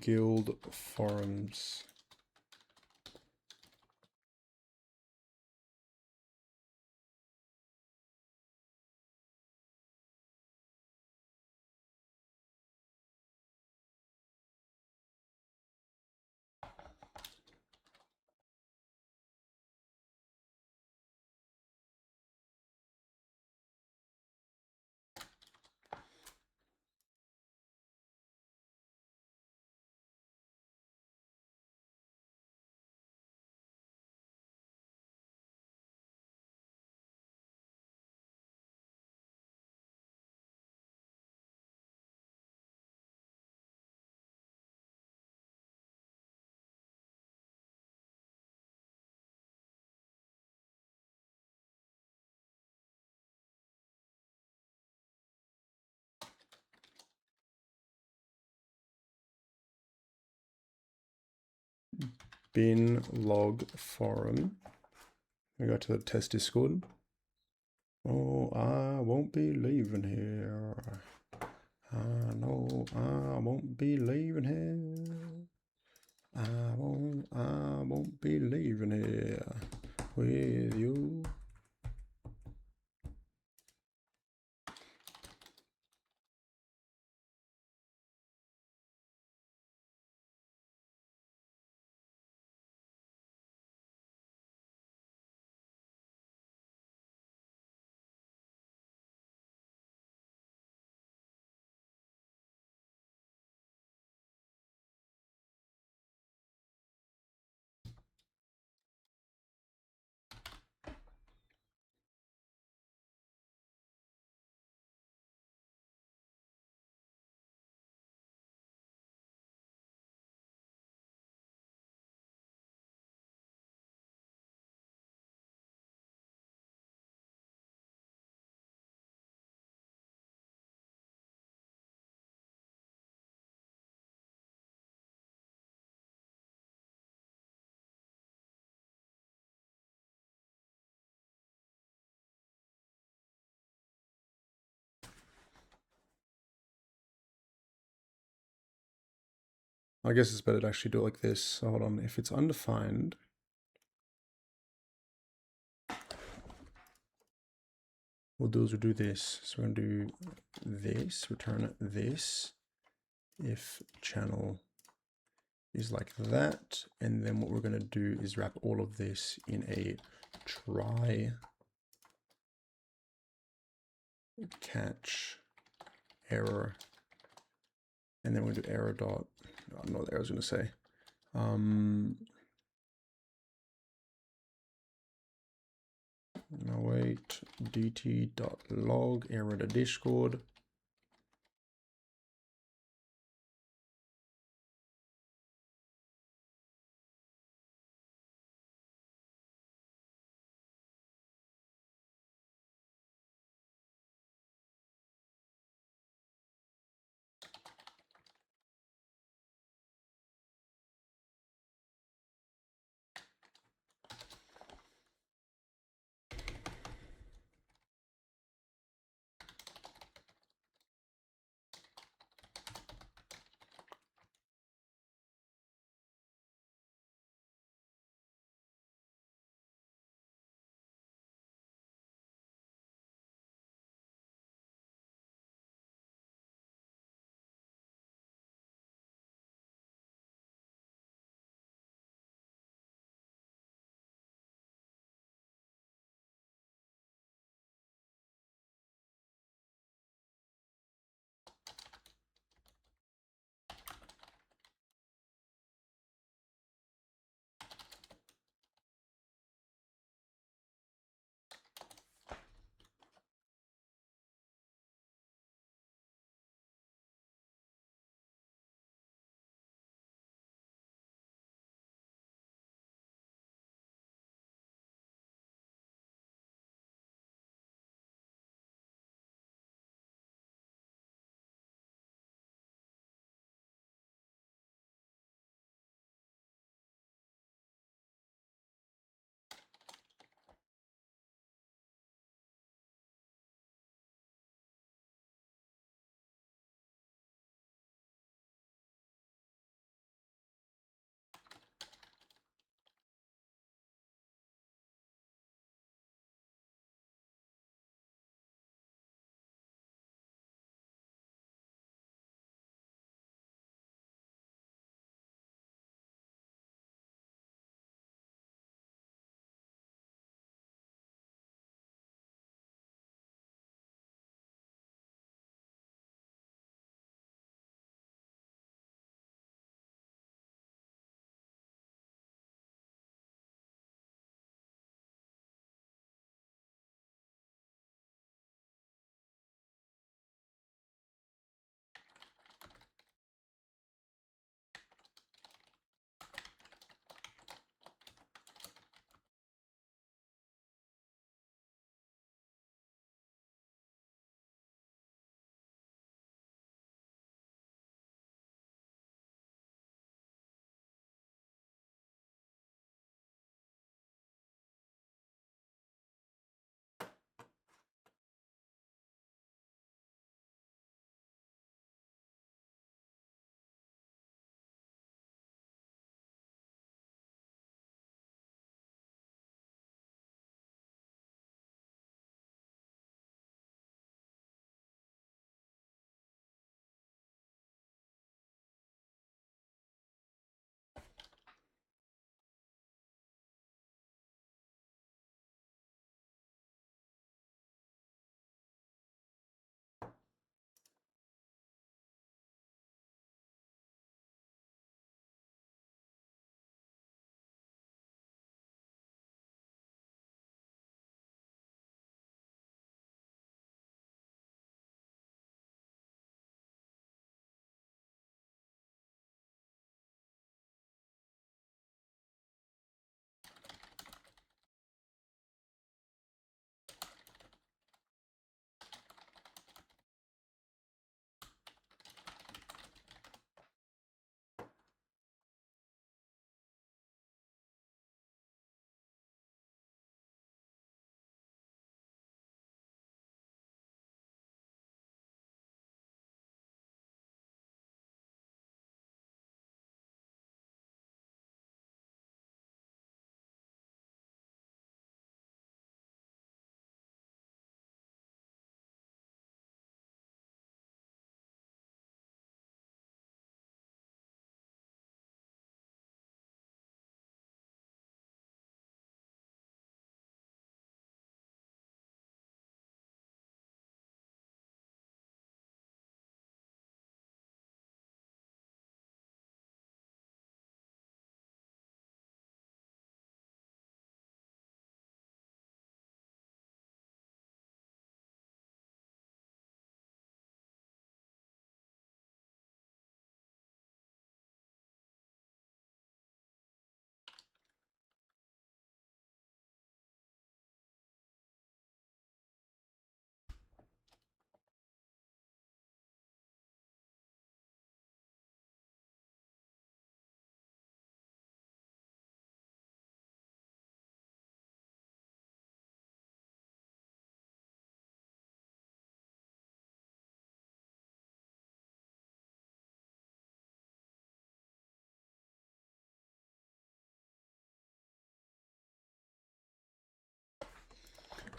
Guild forums. Bin log forum. We go to the test Discord. Oh, I won't be leaving here. I know I won't be leaving here. I won't be leaving here with you. I guess it's better to actually do it like this. So hold on, if it's undefined, we'll do this. So we're gonna do this, return this, if channel is like that, and then what we're gonna do is wrap all of this in a try catch error, and then we'll do error dot, I don't know what the error's gonna say. Now wait, dt.log error to Discord.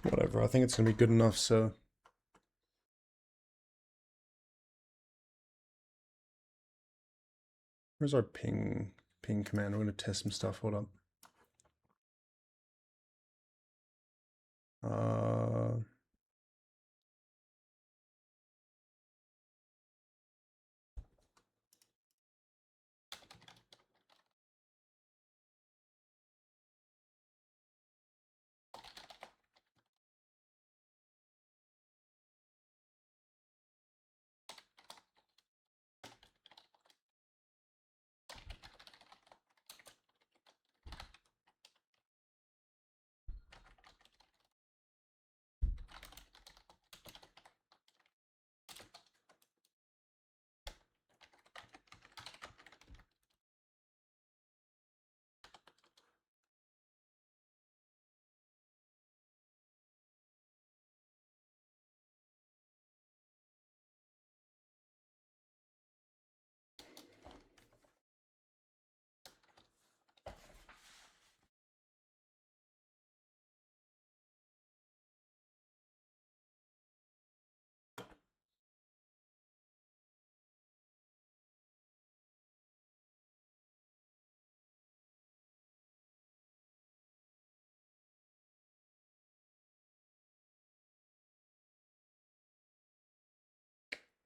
Whatever, I think it's gonna be good enough, so. Where's our ping command? We're gonna test some stuff. Hold up. Uh,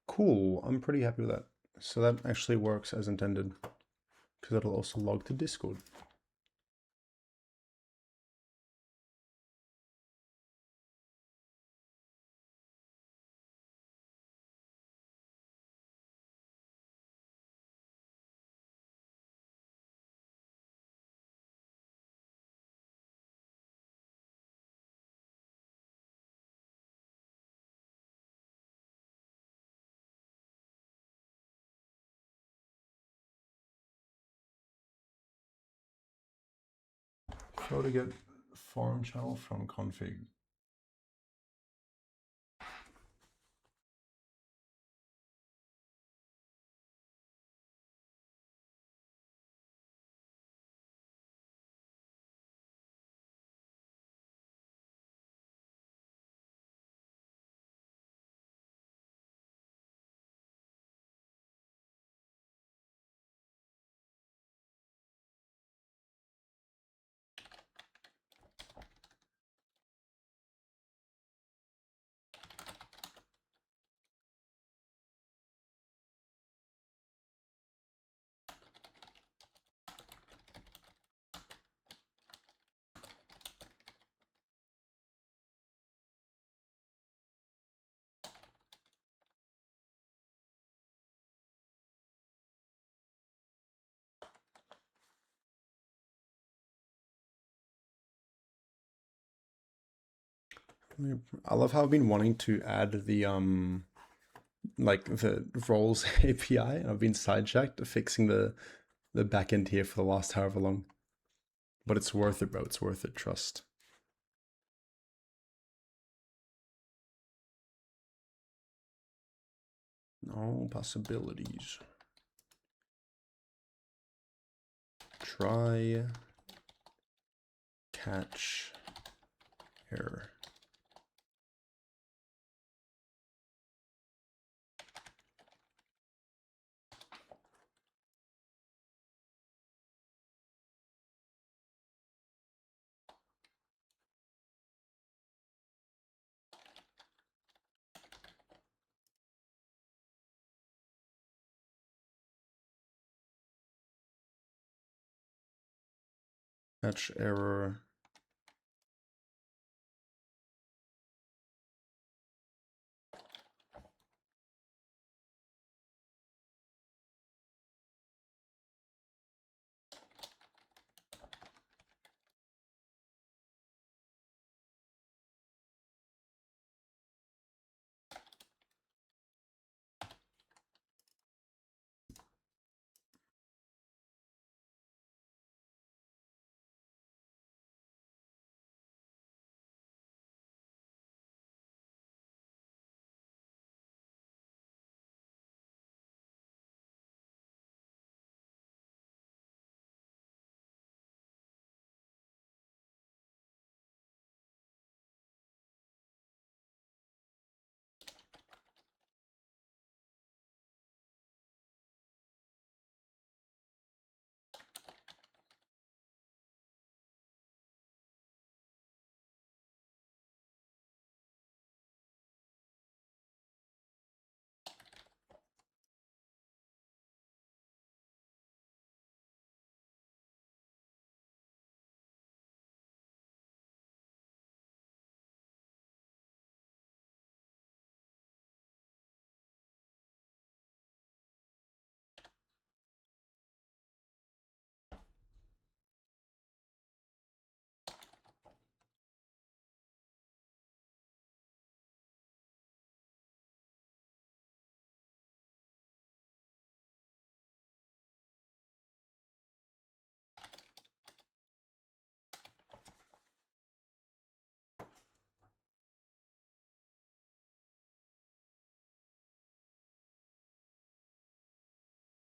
cool. I'm pretty happy with that. So that actually works as intended, because it'll also log to Discord. How to get forum channel from config. I love how I've been wanting to add the like the roles API, and I've been sidetracked fixing the backend here for the last however long. But it's worth it, bro. It's worth it. Trust. No possibilities. Try catch error. Catch error.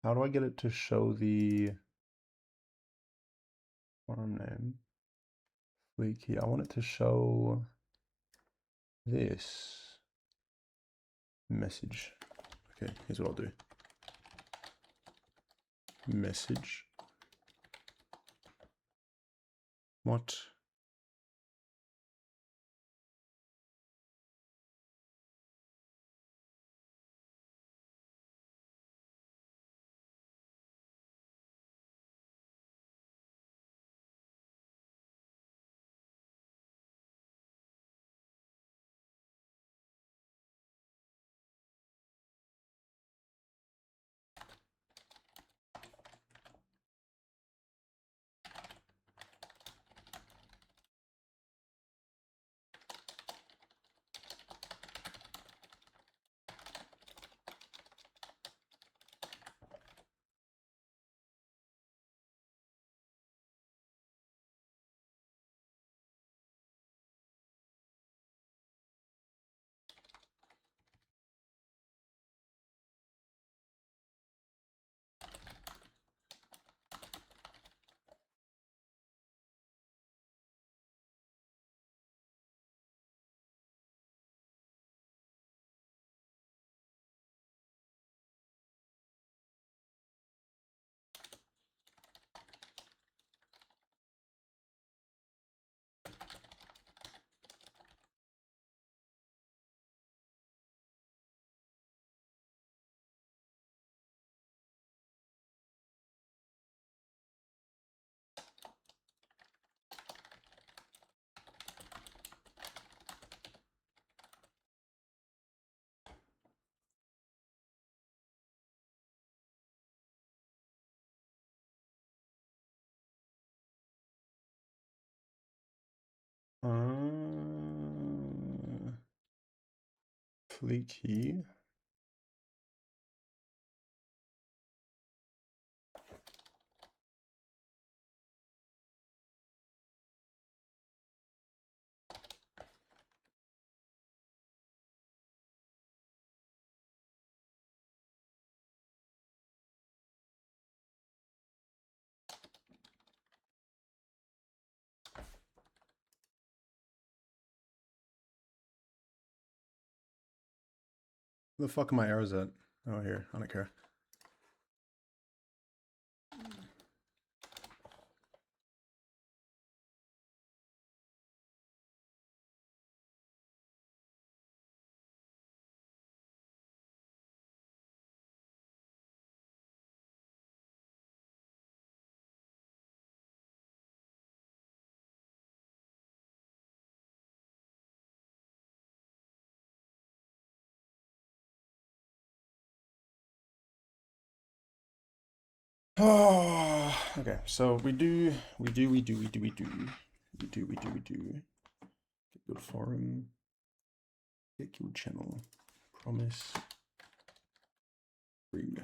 How do I get it to show the forum name? Fleeky. I want it to show this message. Okay, here's what I'll do. Message. What? Fleeky. Where the fuck are my arrows at? Oh, here. I don't care. Oh, okay. So we do. Get good forum. Get guild channel. Promise. Ring.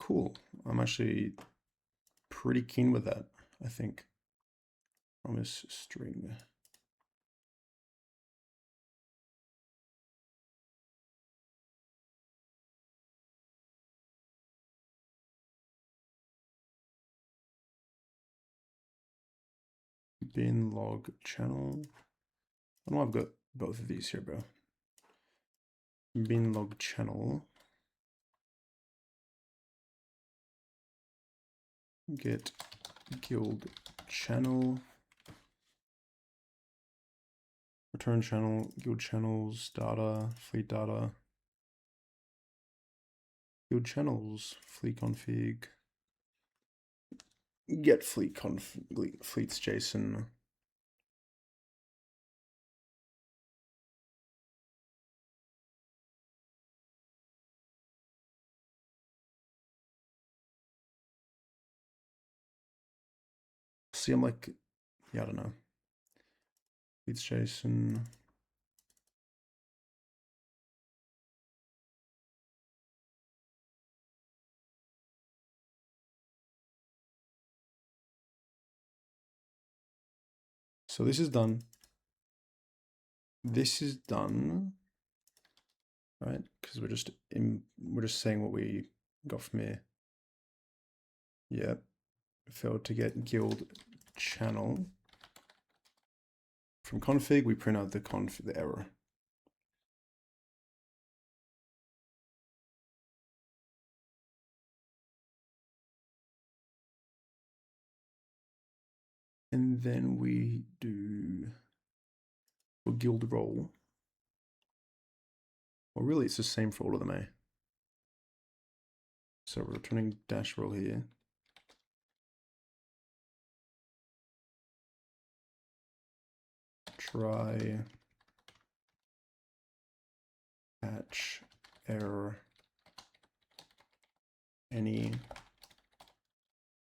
Cool. I'm actually pretty keen with that, I think. Promise string. Bin log channel. I know I've got both of these here, bro. Bin log channel. Get guild channel. return channel, guild channels, data, fleet data, guild channels, fleet config, get fleet config, fleets JSON. See, I'm like, yeah, I don't know. Fleets JSON. So this is done. This is done, right? Because we're just saying what we got from here. Yep. Failed to get guild channel. From config, we print out the error. And then we do for guild role. Well, really, it's the same for all of them, eh? So we're returning dash role here. Try patch error any,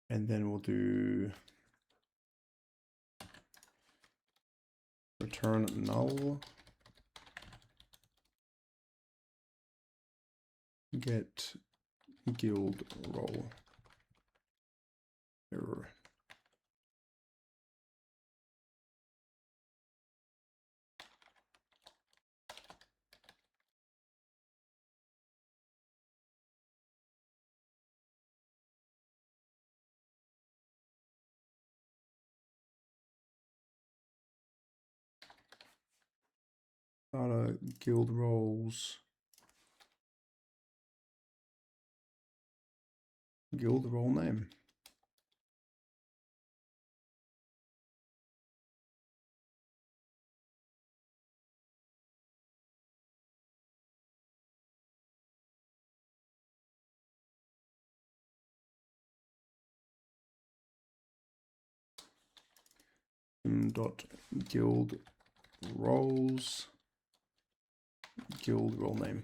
and then we'll do return null, get guild role error. Data guild roles, guild role name. Dot guild roles, guild role name.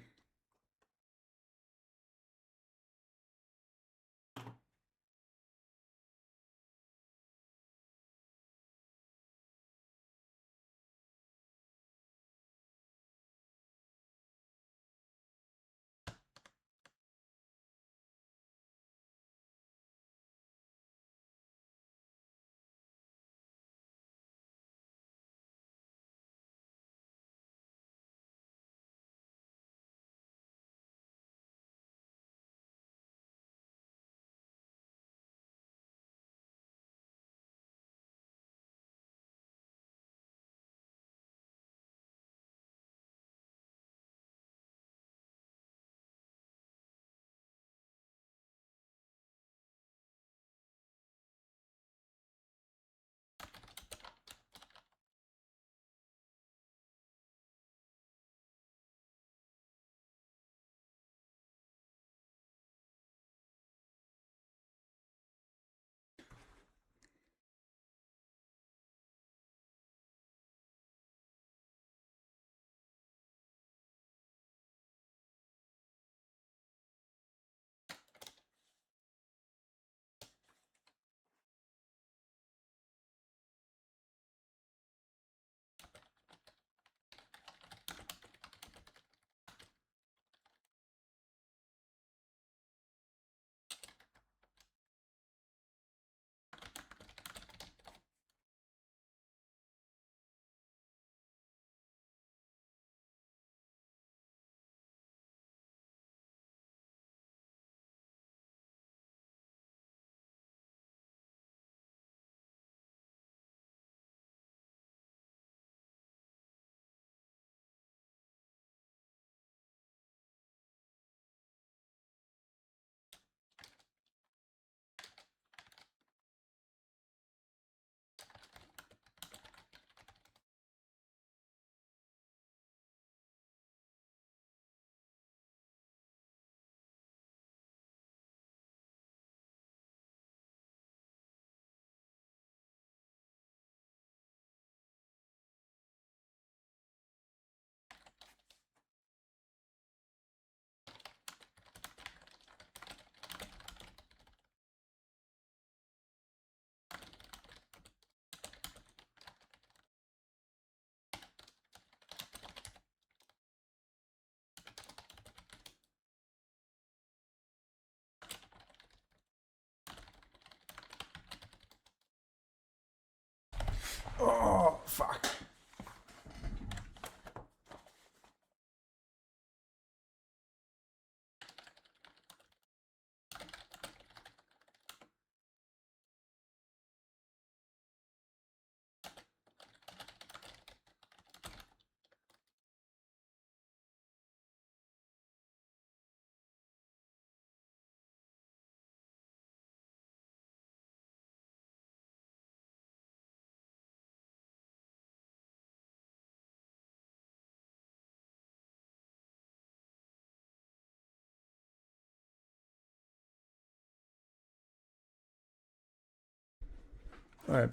Alright,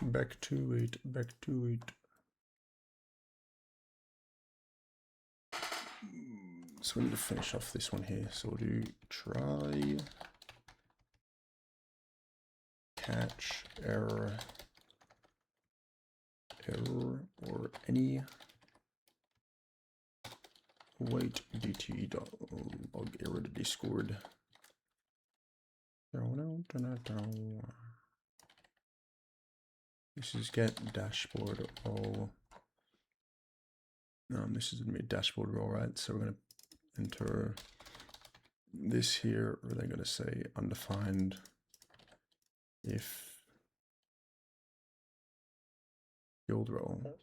back to it, back to it. So we need to finish off this one here. So we'll do try, catch, error, or any wait dt.log error to Discord. This is get dashboard role. This is gonna be a dashboard role, right? So we're gonna enter this here, or they're gonna say undefined if guild role.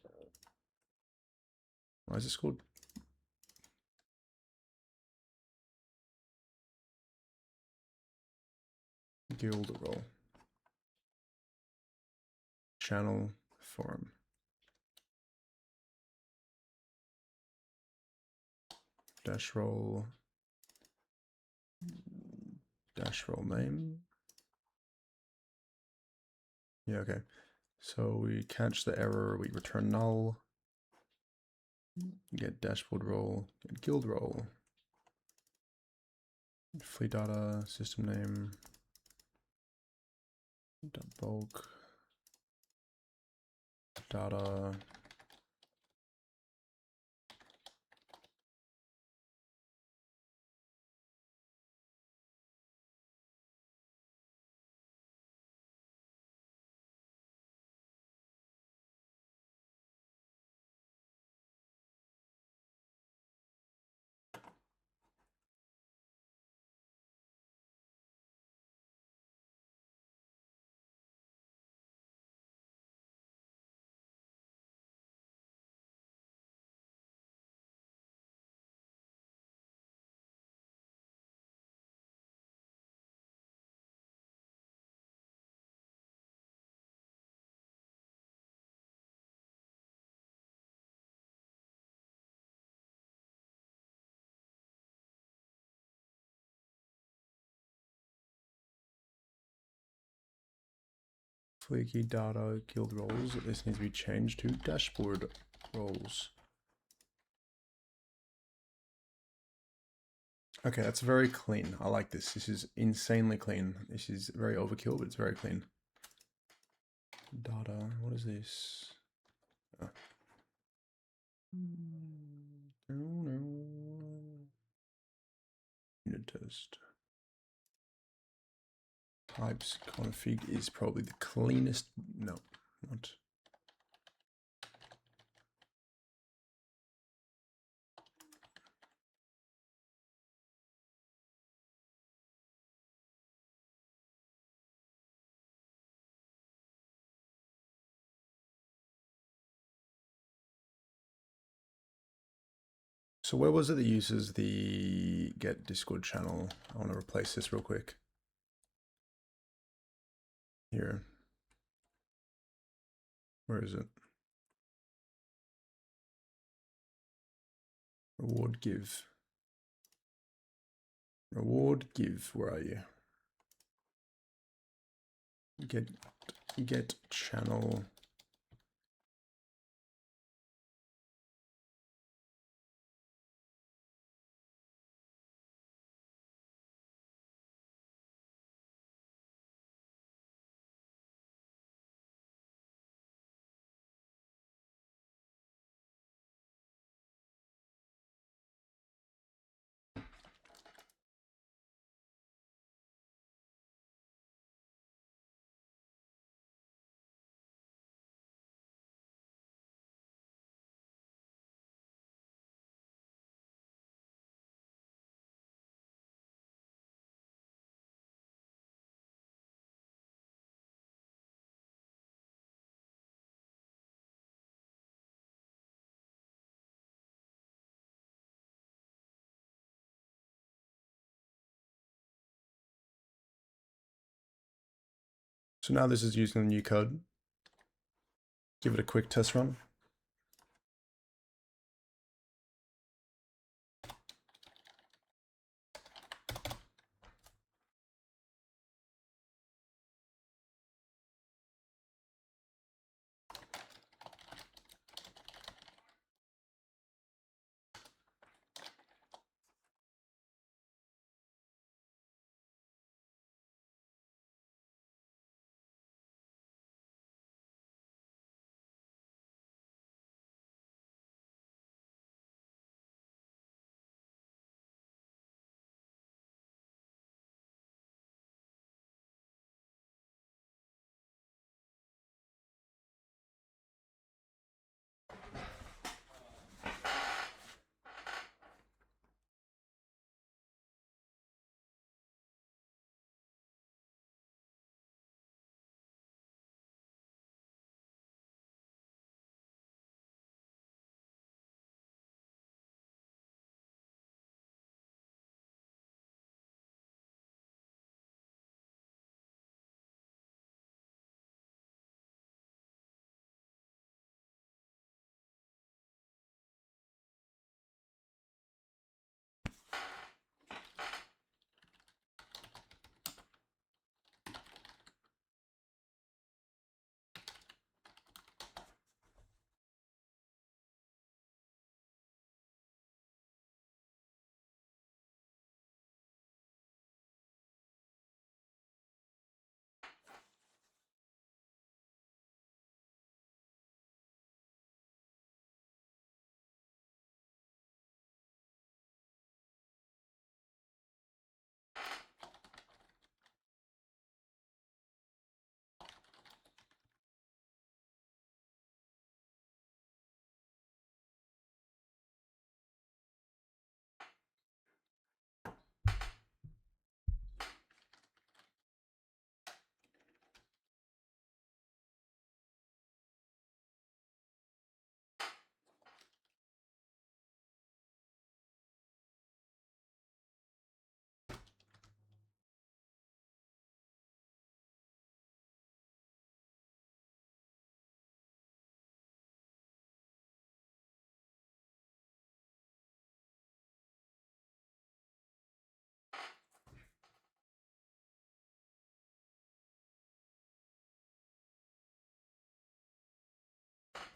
Why is this called? Guild role. Channel form. Dash role name. Yeah, okay. So we catch the error, we return null, get dashboard role, get guild role, fleet data, system name, bulk, data, flaky data, guild roles. This needs to be changed to dashboard roles. Okay, that's very clean. I like this. This is insanely clean. This is very overkill, but it's very clean. Data, what is this? Oh. Unit test. Types config is probably the cleanest. No, not. So where was it that uses the get Discord channel? I want to replace this real quick. Here. Where is it? Reward give. Reward give. Where are you? Get channel. So now this is using the new code. Give it a quick test run.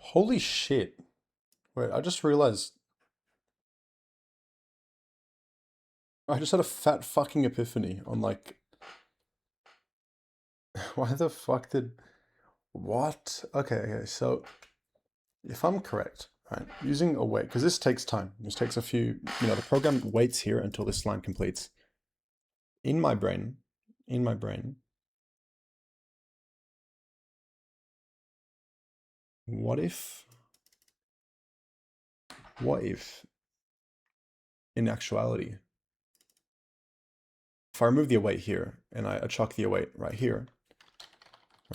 Holy shit. Wait, I just realized I just had a fat fucking epiphany on like, why the fuck did, what? Okay, so if I'm correct, right, using await, because this takes time. This takes a few, the program waits here until this line completes. In my brain, what if, in actuality, if I remove the await here and I chuck the await right here,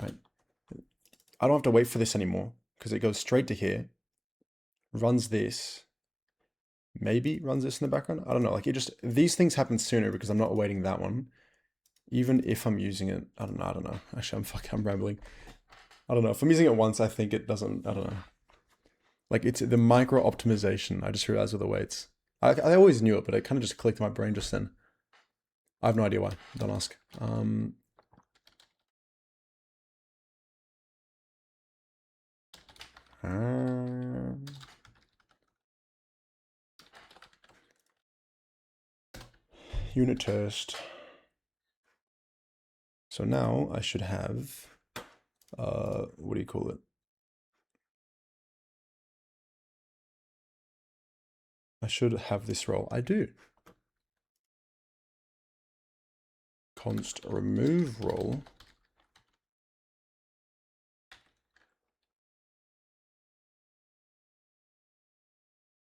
right, I don't have to wait for this anymore because it goes straight to here, runs this, maybe runs this in the background. I don't know. Like these things happen sooner because I'm not awaiting that one. Even if I'm using it, I don't know. Actually, I'm rambling. I don't know. If I'm using it once, I think it doesn't, I don't know. Like it's the micro optimization. I just realized with the weights. I always knew it, but it kind of just clicked in my brain just then. I have no idea why. Don't ask. Unit test. So now I should have, what do you call it? I should have this role. I do. Const remove role.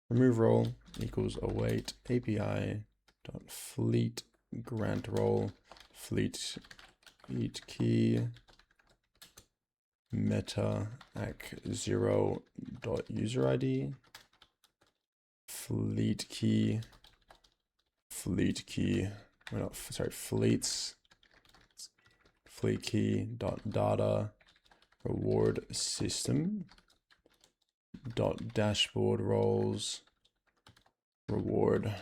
Remove role equals await API dot fleet grant role fleet key meta ac 0 dot user ID fleets fleet key dot data reward system dot dashboard roles reward.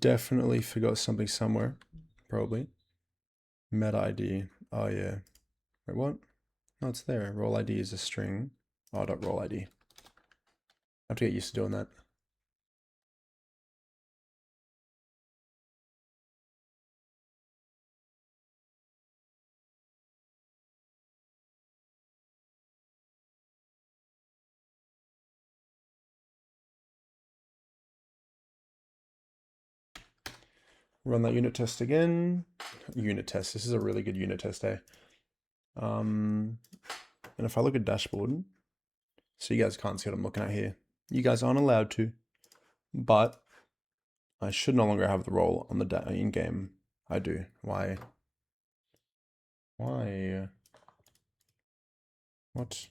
Definitely forgot something somewhere. Probably. Meta ID. Oh yeah. Wait, what? No, it's there. Role ID is a string. Oh, dot role ID. I have to get used to doing that. Run that unit test again. Unit test. This is a really good unit test, eh? And if I look at dashboard, so you guys can't see what I'm looking at here. You guys aren't allowed to, but I should no longer have the role on the in-game. I do. Why? Why? What?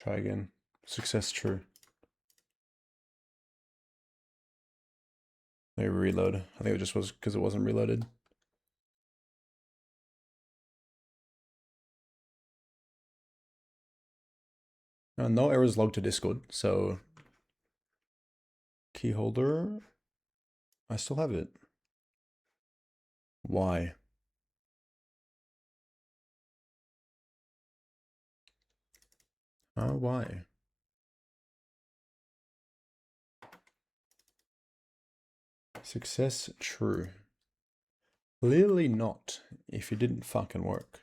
Try again. Success true. Maybe reload. I think it just was because it wasn't reloaded. No errors logged to Discord, so key holder, I still have it. Why? Why? Success true. Clearly not, if it didn't fucking work.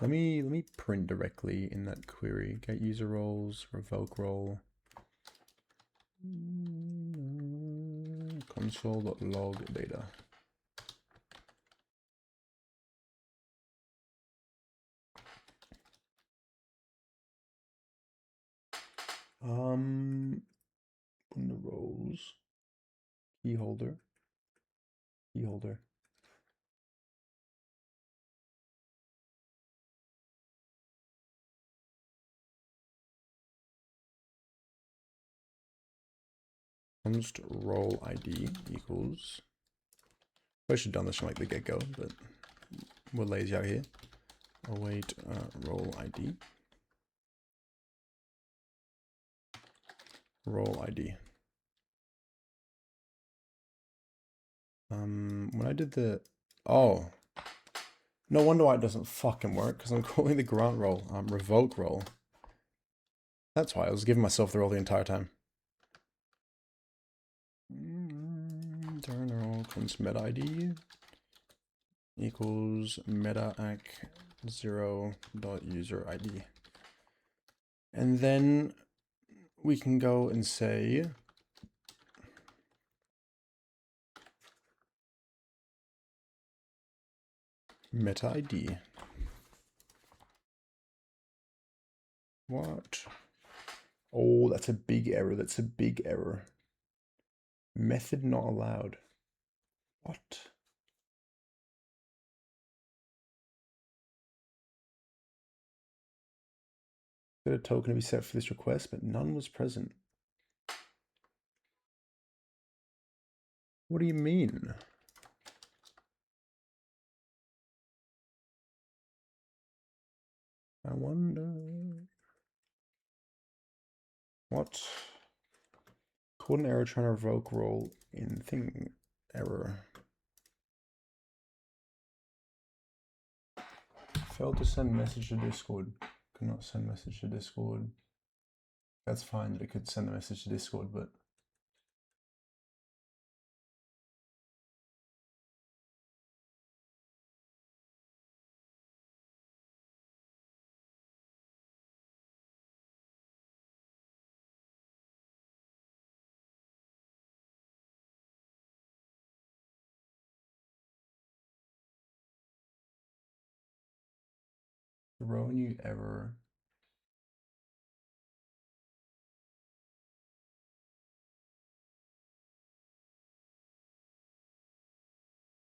Let me print directly in that query. Get user roles, revoke role. Console.log data. In the roles, key holder. Const role ID equals. I should have done this from like the get-go, but we're lazy out here. Await role ID. Role ID. When I did the... Oh. No wonder why it doesn't fucking work, because I'm calling the grant role, revoke role. That's why I was giving myself the role the entire time. Internal const meta ID equals meta ac 0.user ID. And then we can go and say meta ID. What? Oh, that's a big error. That's a big error. Method not allowed. What? Got a token to be set for this request, but none was present. What do you mean? I wonder. What? Code an error trying to revoke role in thing error. Failed to send message to Discord. Could not send message to Discord. That's fine that it could send the message to Discord, but throw new error.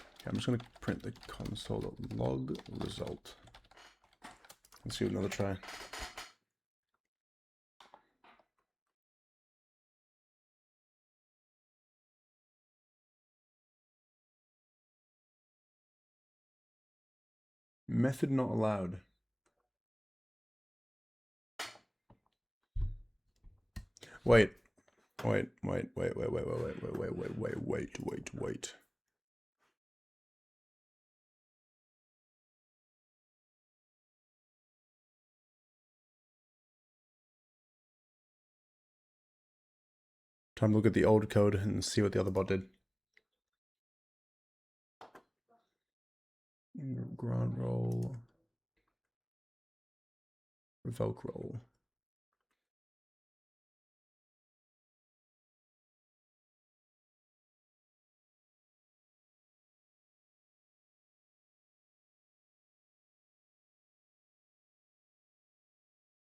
Okay, I'm just gonna print the console.log result. Let's give it another try. Method not allowed. Wait. Wait. Time to look at the old code and see what the other bot did. Grant role. Revoke role.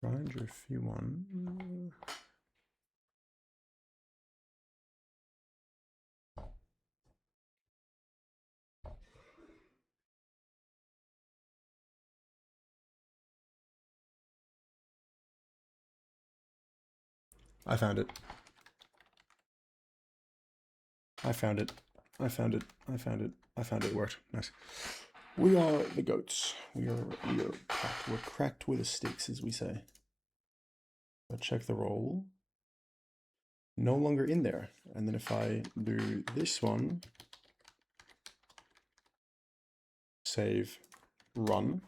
Orion Drift V1. I found it. I found it. I found it. I found it. I found it. It worked. Nice. We are the goats. We are cracked. We're cracked with the sticks, as we say. But check the roll. No longer in there. And then if I do this one, save, run.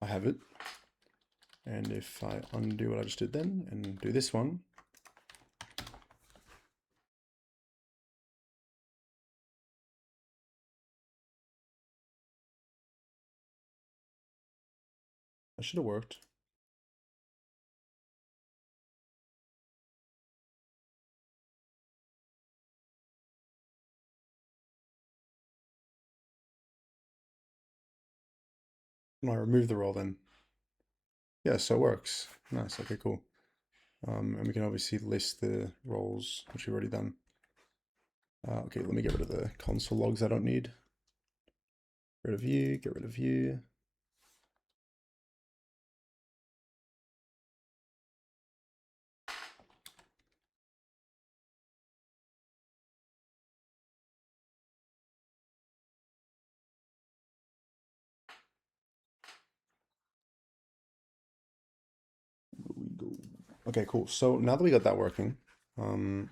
I have it. And if I undo what I just did then and do this one, that should have worked. No, I remove the roll then. Yeah, so it works. Nice. Okay, cool. And we can obviously list the roles, which we've already done. Okay, let me get rid of the console logs I don't need. Get rid of you, get rid of you. Okay, cool. So now that we got that working, um,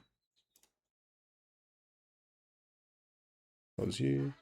close you.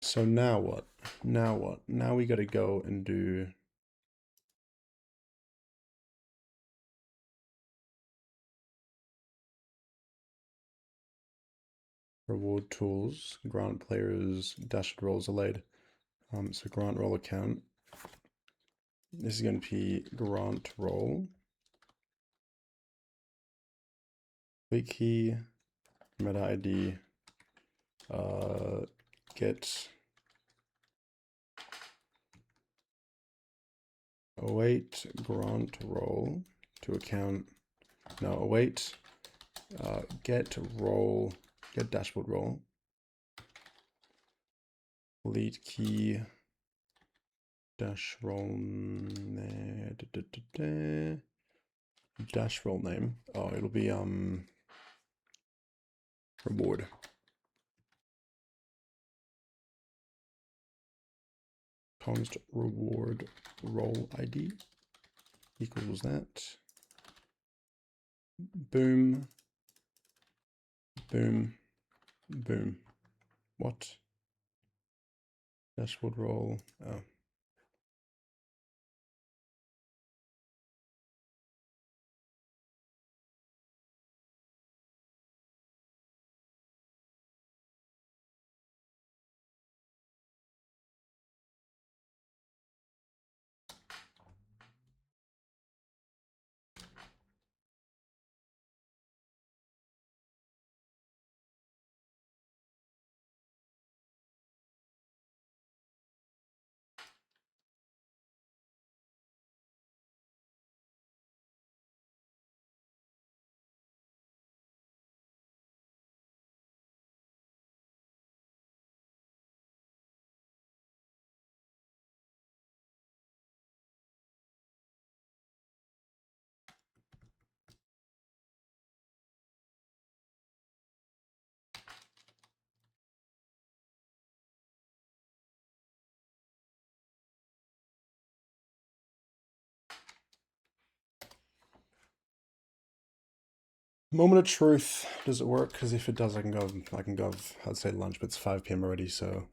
So now what? Now what? Now we got to go and do reward tools, grant players, dashed rolls allayed. So grant roll account. This is going to be grant roll. Quick key, meta ID, get await grant roll to account. No, await get roll, get dashboard roll. Lead key dash roll dash roll name. Oh, it'll be reward. Const reward roll ID equals that. Boom. Boom. Boom. What? Dashboard roll. Oh. Moment of truth. Does it work? Because if it does, I can go. I'd say lunch, but it's 5 p.m. already, so.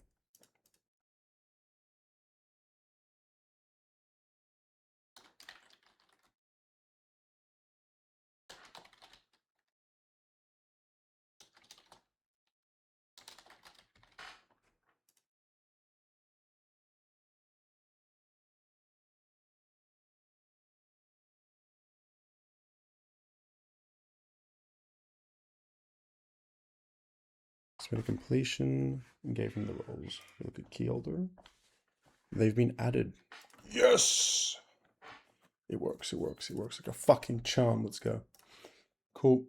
Submit completion. Gave him the roles. Look at key holder. They've been added. Yes! It works. It works. It works like a fucking charm. Let's go. Cool.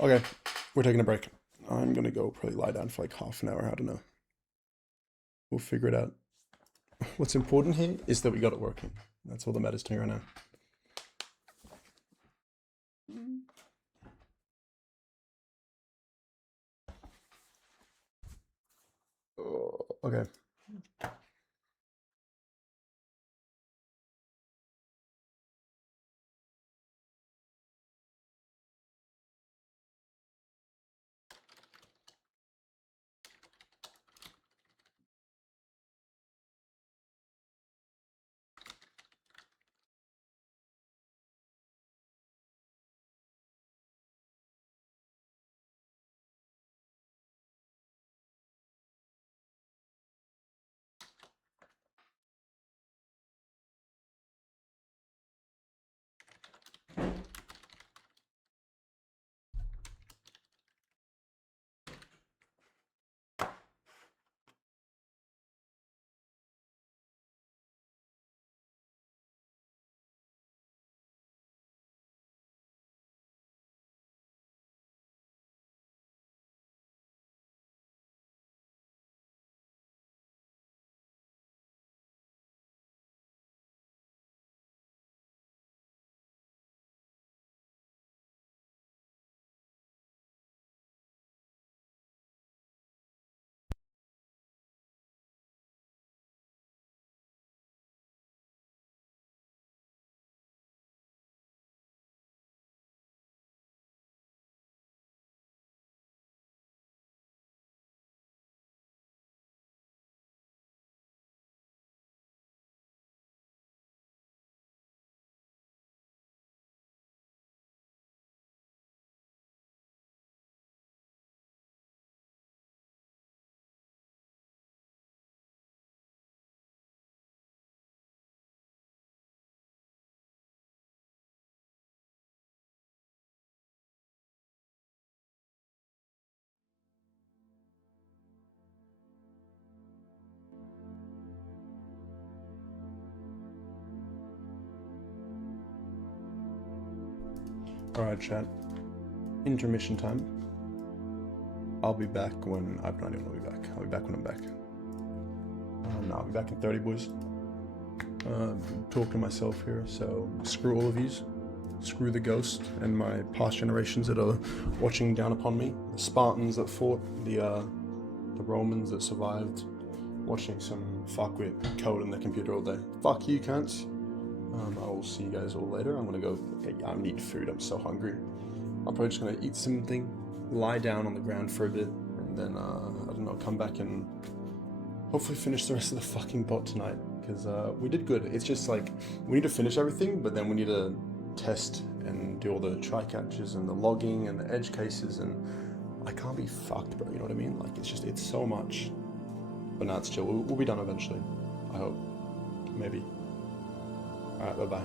Okay, we're taking a break. I'm gonna go probably lie down for like half an hour. I don't know. We'll figure it out. What's important here is that we got it working. That's all that matters to me right now. Oh, okay. Alright, chat. Intermission time. I'll be back when... I have no idea when I'll be back. I'll be back when I'm back. No, I'll be back in 30, boys. Talking to myself here, so screw all of yous. Screw the ghost and my past generations that are watching down upon me. The Spartans that fought, the Romans that survived, watching some fuckwit code in their computer all day. Fuck you, cunts. I will see you guys all later. I'm gonna go. I need food. I'm so hungry. I'm probably just gonna eat something, lie down on the ground for a bit, and then I don't know, come back and hopefully finish the rest of the fucking bot tonight. Because we did good. It's just like we need to finish everything, but then we need to test and do all the try catches and the logging and the edge cases, and I can't be fucked, bro. You know what I mean? Like it's so much. But nah, it's chill. We'll be done eventually. I hope. Maybe. Alright, bye-bye.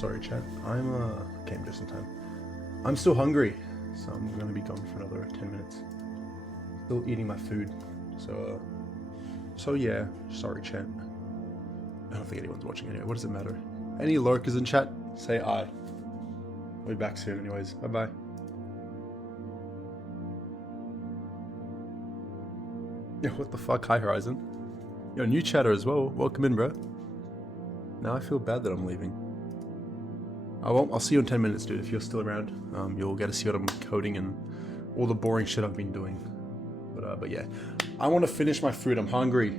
Sorry, chat. Came just in time. I'm still hungry, so I'm gonna be gone for another 10 minutes. Still eating my food, so yeah. Sorry, chat. I don't think anyone's watching anyway. What does it matter? Any lurkers in chat? Say aye. I'll be back soon, anyways. Bye bye. Yeah, what the fuck? Hi, Horizon. Yo, new chatter as well. Welcome in, bro. Now I feel bad that I'm leaving. I'll see you in 10 minutes, dude. If you're still around, you'll get to see what I'm coding and all the boring shit I've been doing. But yeah, I want to finish my food. I'm hungry.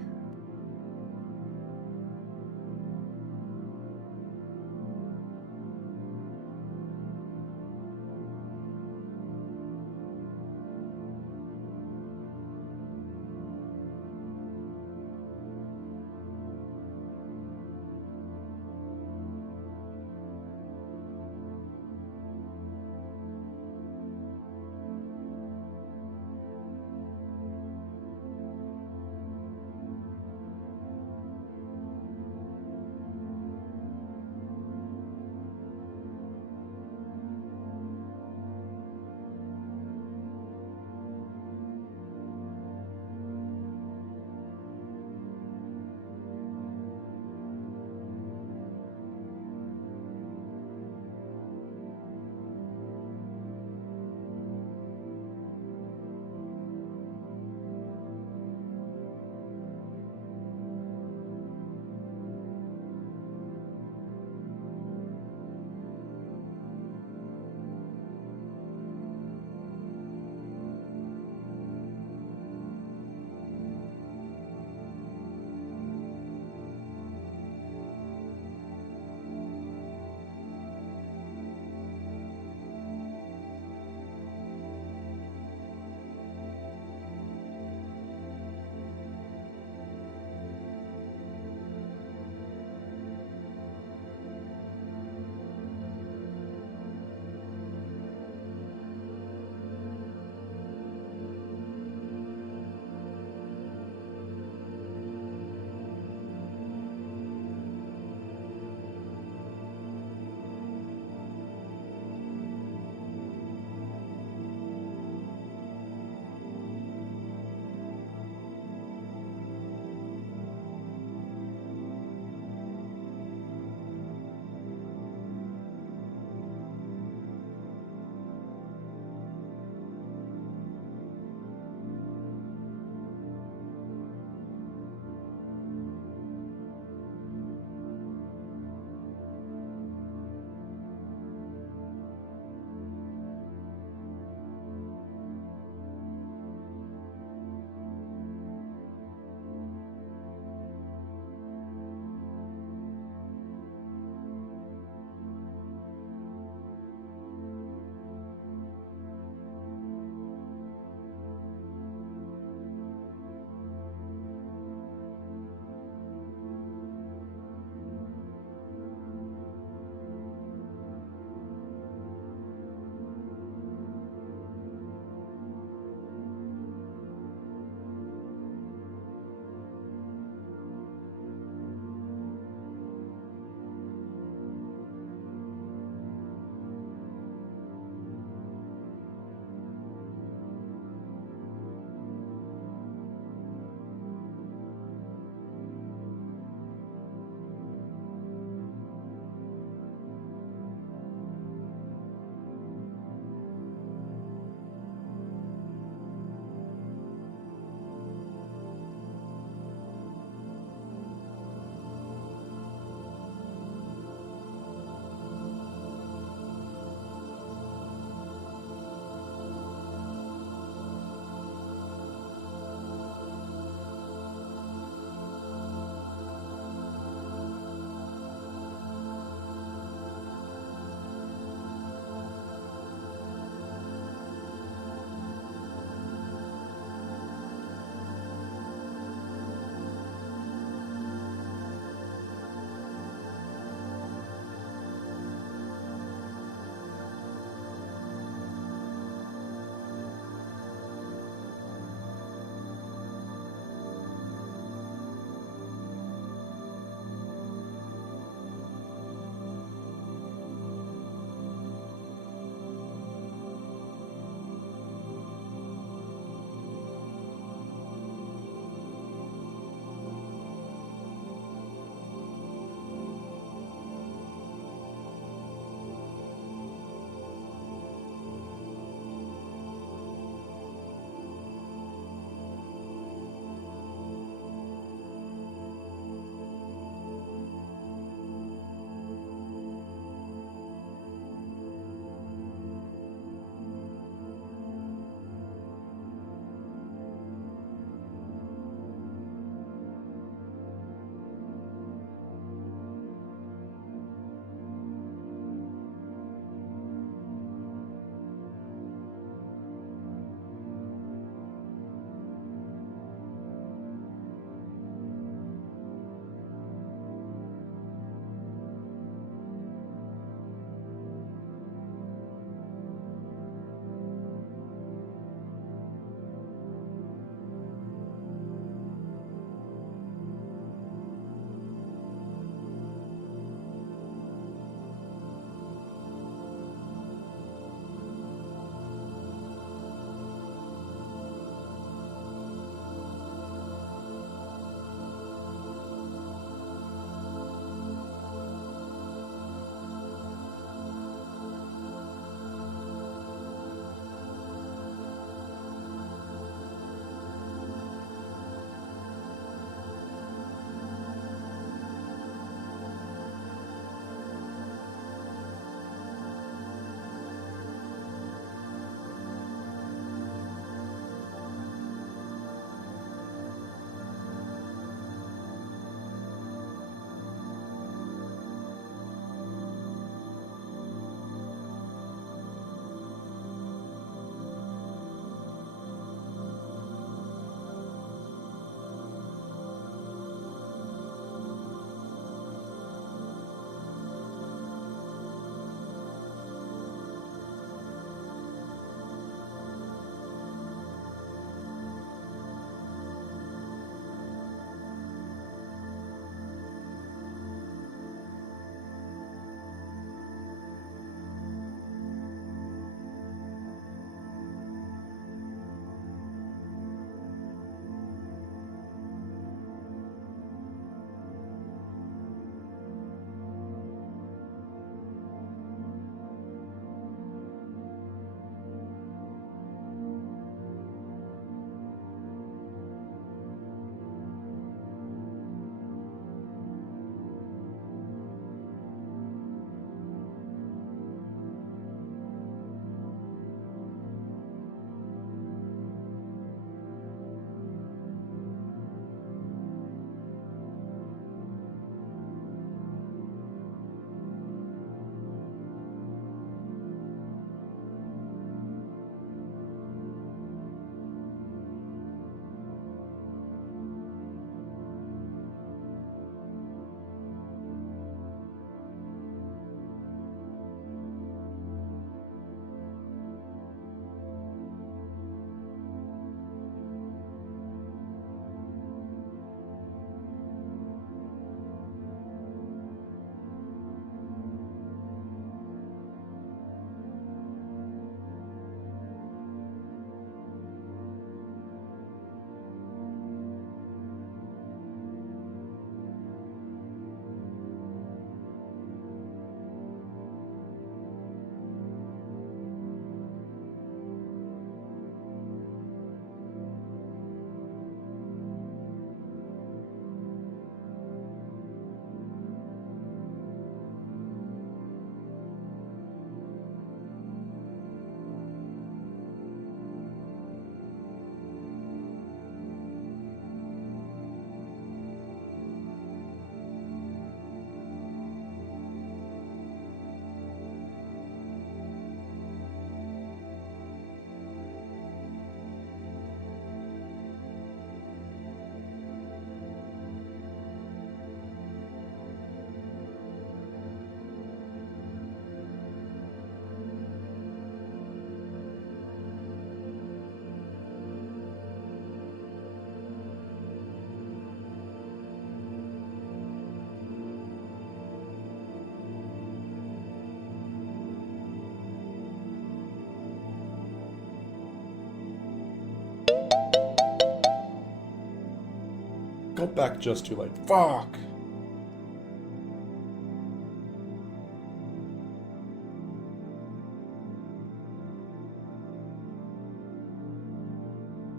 got back just too late. Fuck!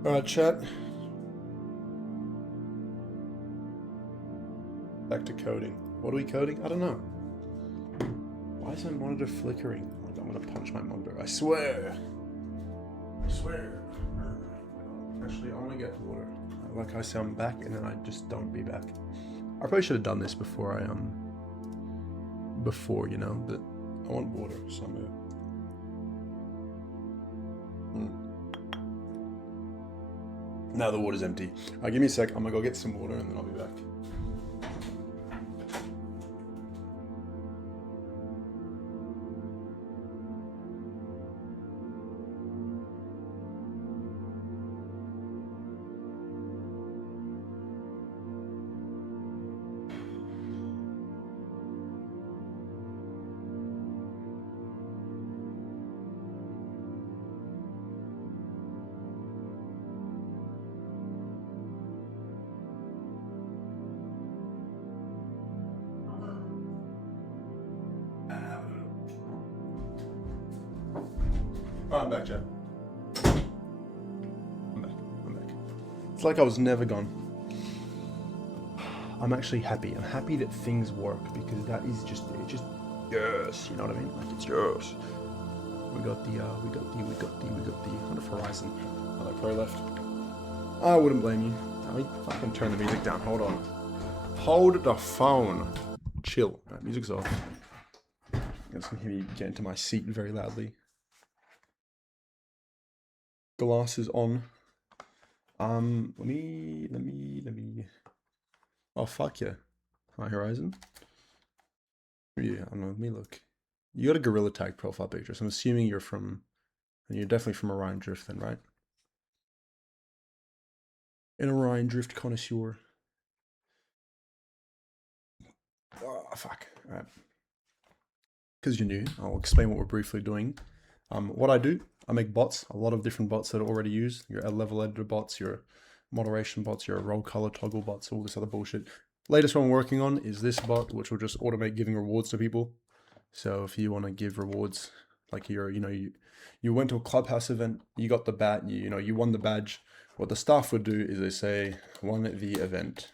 Alright, chat. Back to coding. What are we coding? I don't know. Why is my monitor flickering? Like I'm gonna punch my monitor. I swear. I swear. Actually, I want to get water. Like I say, I'm back, and then I just don't be back. I probably should have done this before I before, you know, but I want water somewhere. Now the water's empty. Give me a sec. I'm gonna go get some water, and then I'll be back. I'm back, Jeff. I'm back. It's like I was never gone. I'm actually happy. I'm happy that things work because that is just yes, you know what I mean? Like it's yes. We got the on the horizon. Oh, that player left. I wouldn't blame you. Let me fucking turn the music down. Hold on. Hold the phone. Chill. Alright, music's off. I guess I can hear you get into my seat very loudly. Glasses on. Let me. Oh fuck yeah. Hi Horizon. Yeah, I don't know. Let me look. You got a gorilla tag profile picture, so I'm assuming you're definitely from Orion Drift then, right? An Orion Drift connoisseur. Oh fuck. Alright. Because you're new, I'll explain what we're briefly doing. What I do, I make bots, a lot of different bots that are already used. Your level editor bots, your moderation bots, your roll color toggle bots, all this other bullshit. Latest one I'm working on is this bot, which will just automate giving rewards to people. So if you want to give rewards, like you went to a clubhouse event, you got the bat, you won the badge. What the staff would do is they say, won the event.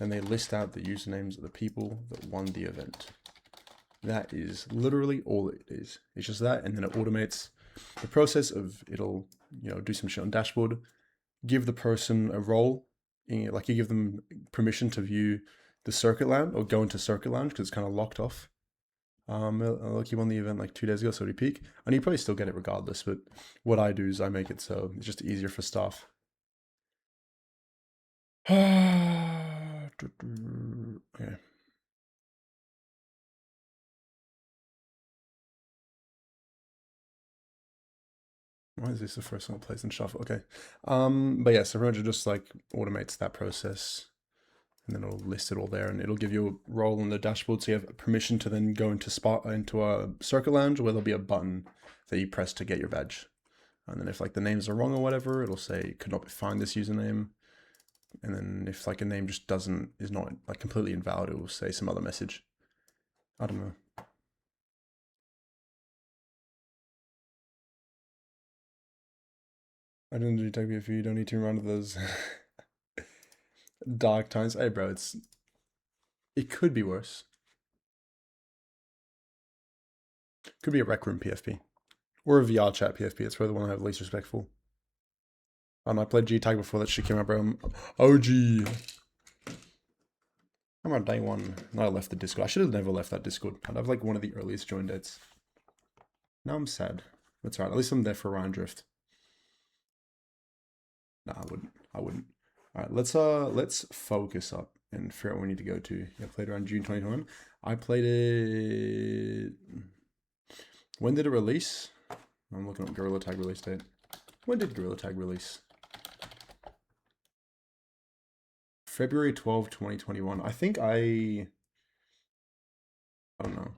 Then they list out the usernames of the people that won the event. That is literally all it is. It's just that, and then it automates the process of it'll, do some shit on dashboard, give the person a role, like you give them permission to view the circuit lounge or go into circuit lounge because it's kind of locked off. Look, you won the event like 2 days ago, so did you peak? And you probably still get it regardless, but what I do is I make it so it's just easier for staff. Okay. Why is this the first one that plays in shuffle? Okay. But yeah, so Ranger just like automates that process and then it'll list it all there and it'll give you a role in the dashboard. So you have permission to then go into a circuit lounge where there'll be a button that you press to get your badge. And then if like the names are wrong or whatever, it'll say could not find this username. And then if like a name just is not like completely invalid, it will say some other message. I don't know. I didn't do tech BFU, you don't need to run those dark times. Hey bro, it could be worse. Could be a rec room PFP. Or a VR chat PFP, it's probably the one I have least respect for. I played G-Tag before that shit came out, bro. I'm OG. I'm on day one. No, I left the Discord. I should have never left that Discord. I'd have like one of the earliest join dates. Now I'm sad. That's alright. At least I'm there for Orion Drift. No, I wouldn't. Alright, let's focus up and figure out where we need to go to. I played around June 2021. I played it. When did it release? I'm looking at Gorilla Tag release date. When did Gorilla Tag release? February 12, 2021. I think I don't know.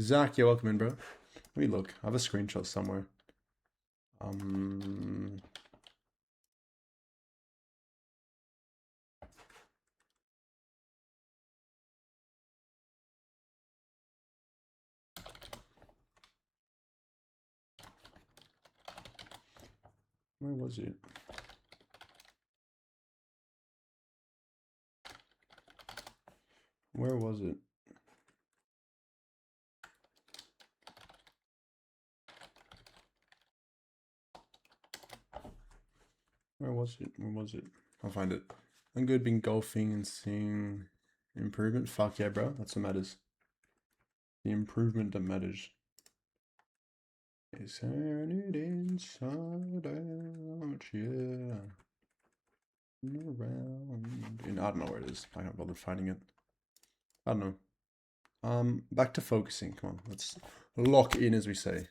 Zach, you're welcome in, bro. Let me look. I have a screenshot somewhere. Where was it? Where was it? Where was it? Where was it? I'll find it. I'm good being golfing and seeing improvement. Fuck yeah, bro. That's what matters. The improvement that matters. Is it inside out? Yeah. Around. And I don't know where it is. I can't bother finding it. I don't know. Back to focusing. Come on, let's lock in, as we say.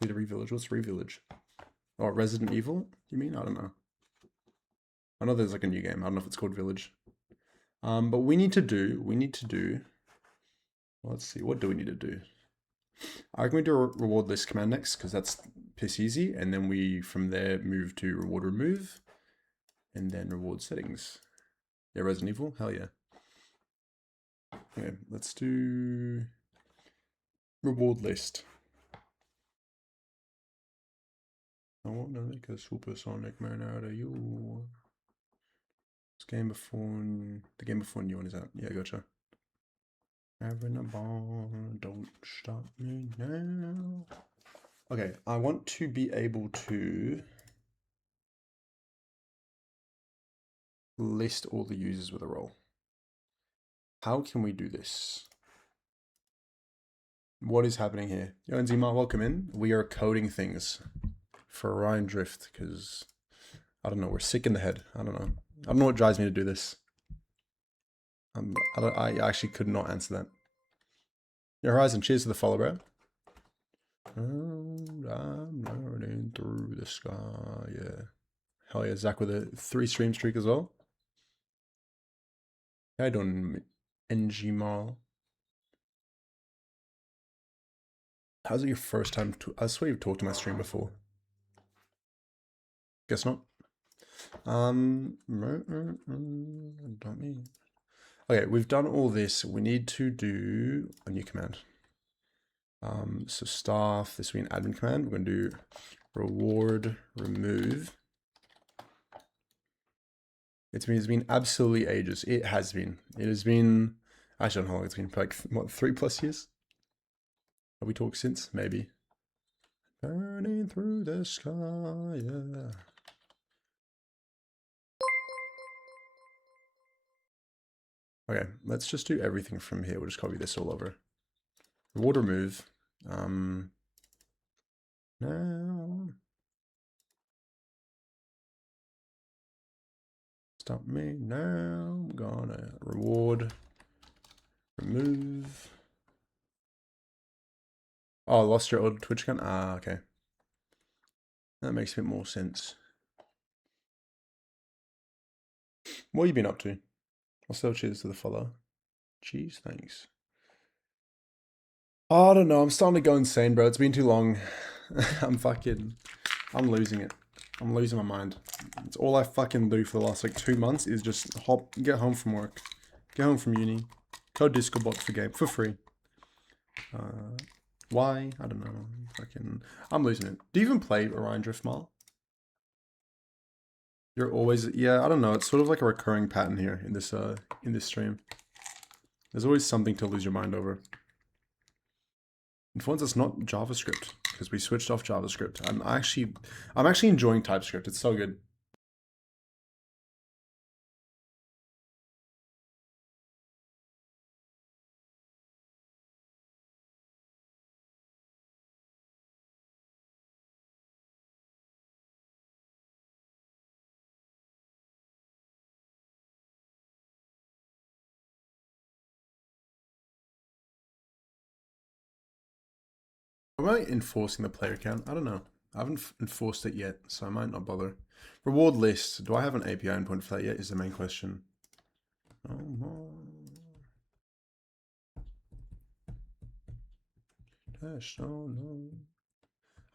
Complete a revillage. What's revillage? Oh, Resident Evil? You mean? I don't know. I know there's like a new game. I don't know if it's called Village. But we need to do. Let's see. What do we need to do? I reckon we do a reward list command next because that's piss easy, and then we from there move to reward remove, and then reward settings. Yeah, Resident Evil. Hell yeah. Okay, let's do reward list. I want to make a supersonic man out of you. This game before the game before new one is out. Yeah, gotcha. Having a ball, don't stop me now. Okay, I want to be able to list all the users with a role. How can we do this? What is happening here? Yo, Enzima, welcome in. We are coding things for Orion Drift because I don't know, we're sick in the head. I don't know. I don't know what drives me to do this. I actually could not answer that. Yo, Horizon, cheers to the follow, bro. I'm running through the sky, yeah. Hell yeah, Zach with a 3-stream streak as well. How you doing, NG Marl? How's it your first time? I swear you've talked to my stream before. Guess not. Don't me. Okay, we've done all this. We need to do a new command. So staff, this will be an admin command. We're going to do reward remove. It's been absolutely ages. It has been. It has been. Actually, I don't know how long it's been. Like what, 3+ years? Have we talked since? Maybe. Burning through the sky, yeah. Okay, let's just do everything from here. We'll just copy this all over. Reward remove. Now. Stop me now. I'm gonna reward remove. Oh, I lost your old Twitch account? Ah, okay. That makes a bit more sense. What have you been up to? Also, cheers to the follow. Jeez, thanks. Oh, I don't know. I'm starting to go insane, bro. It's been too long. I'm losing it. I'm losing my mind. It's all I fucking do for the last like 2 months is just get home from work, get home from uni, code Discord bot for game for free. Why? I don't know. I'm losing it. Do you even play Orion Drift, Mal? You're always, yeah, I don't know. It's sort of like a recurring pattern here in this stream. There's always something to lose your mind over. And for once, it's not JavaScript because we switched off JavaScript. I'm actually enjoying TypeScript. It's so good. Am I enforcing the player count? I don't know. I haven't enforced it yet, so I might not bother. Reward list. Do I have an API endpoint for that yet? Is the main question. Oh, dash, oh no.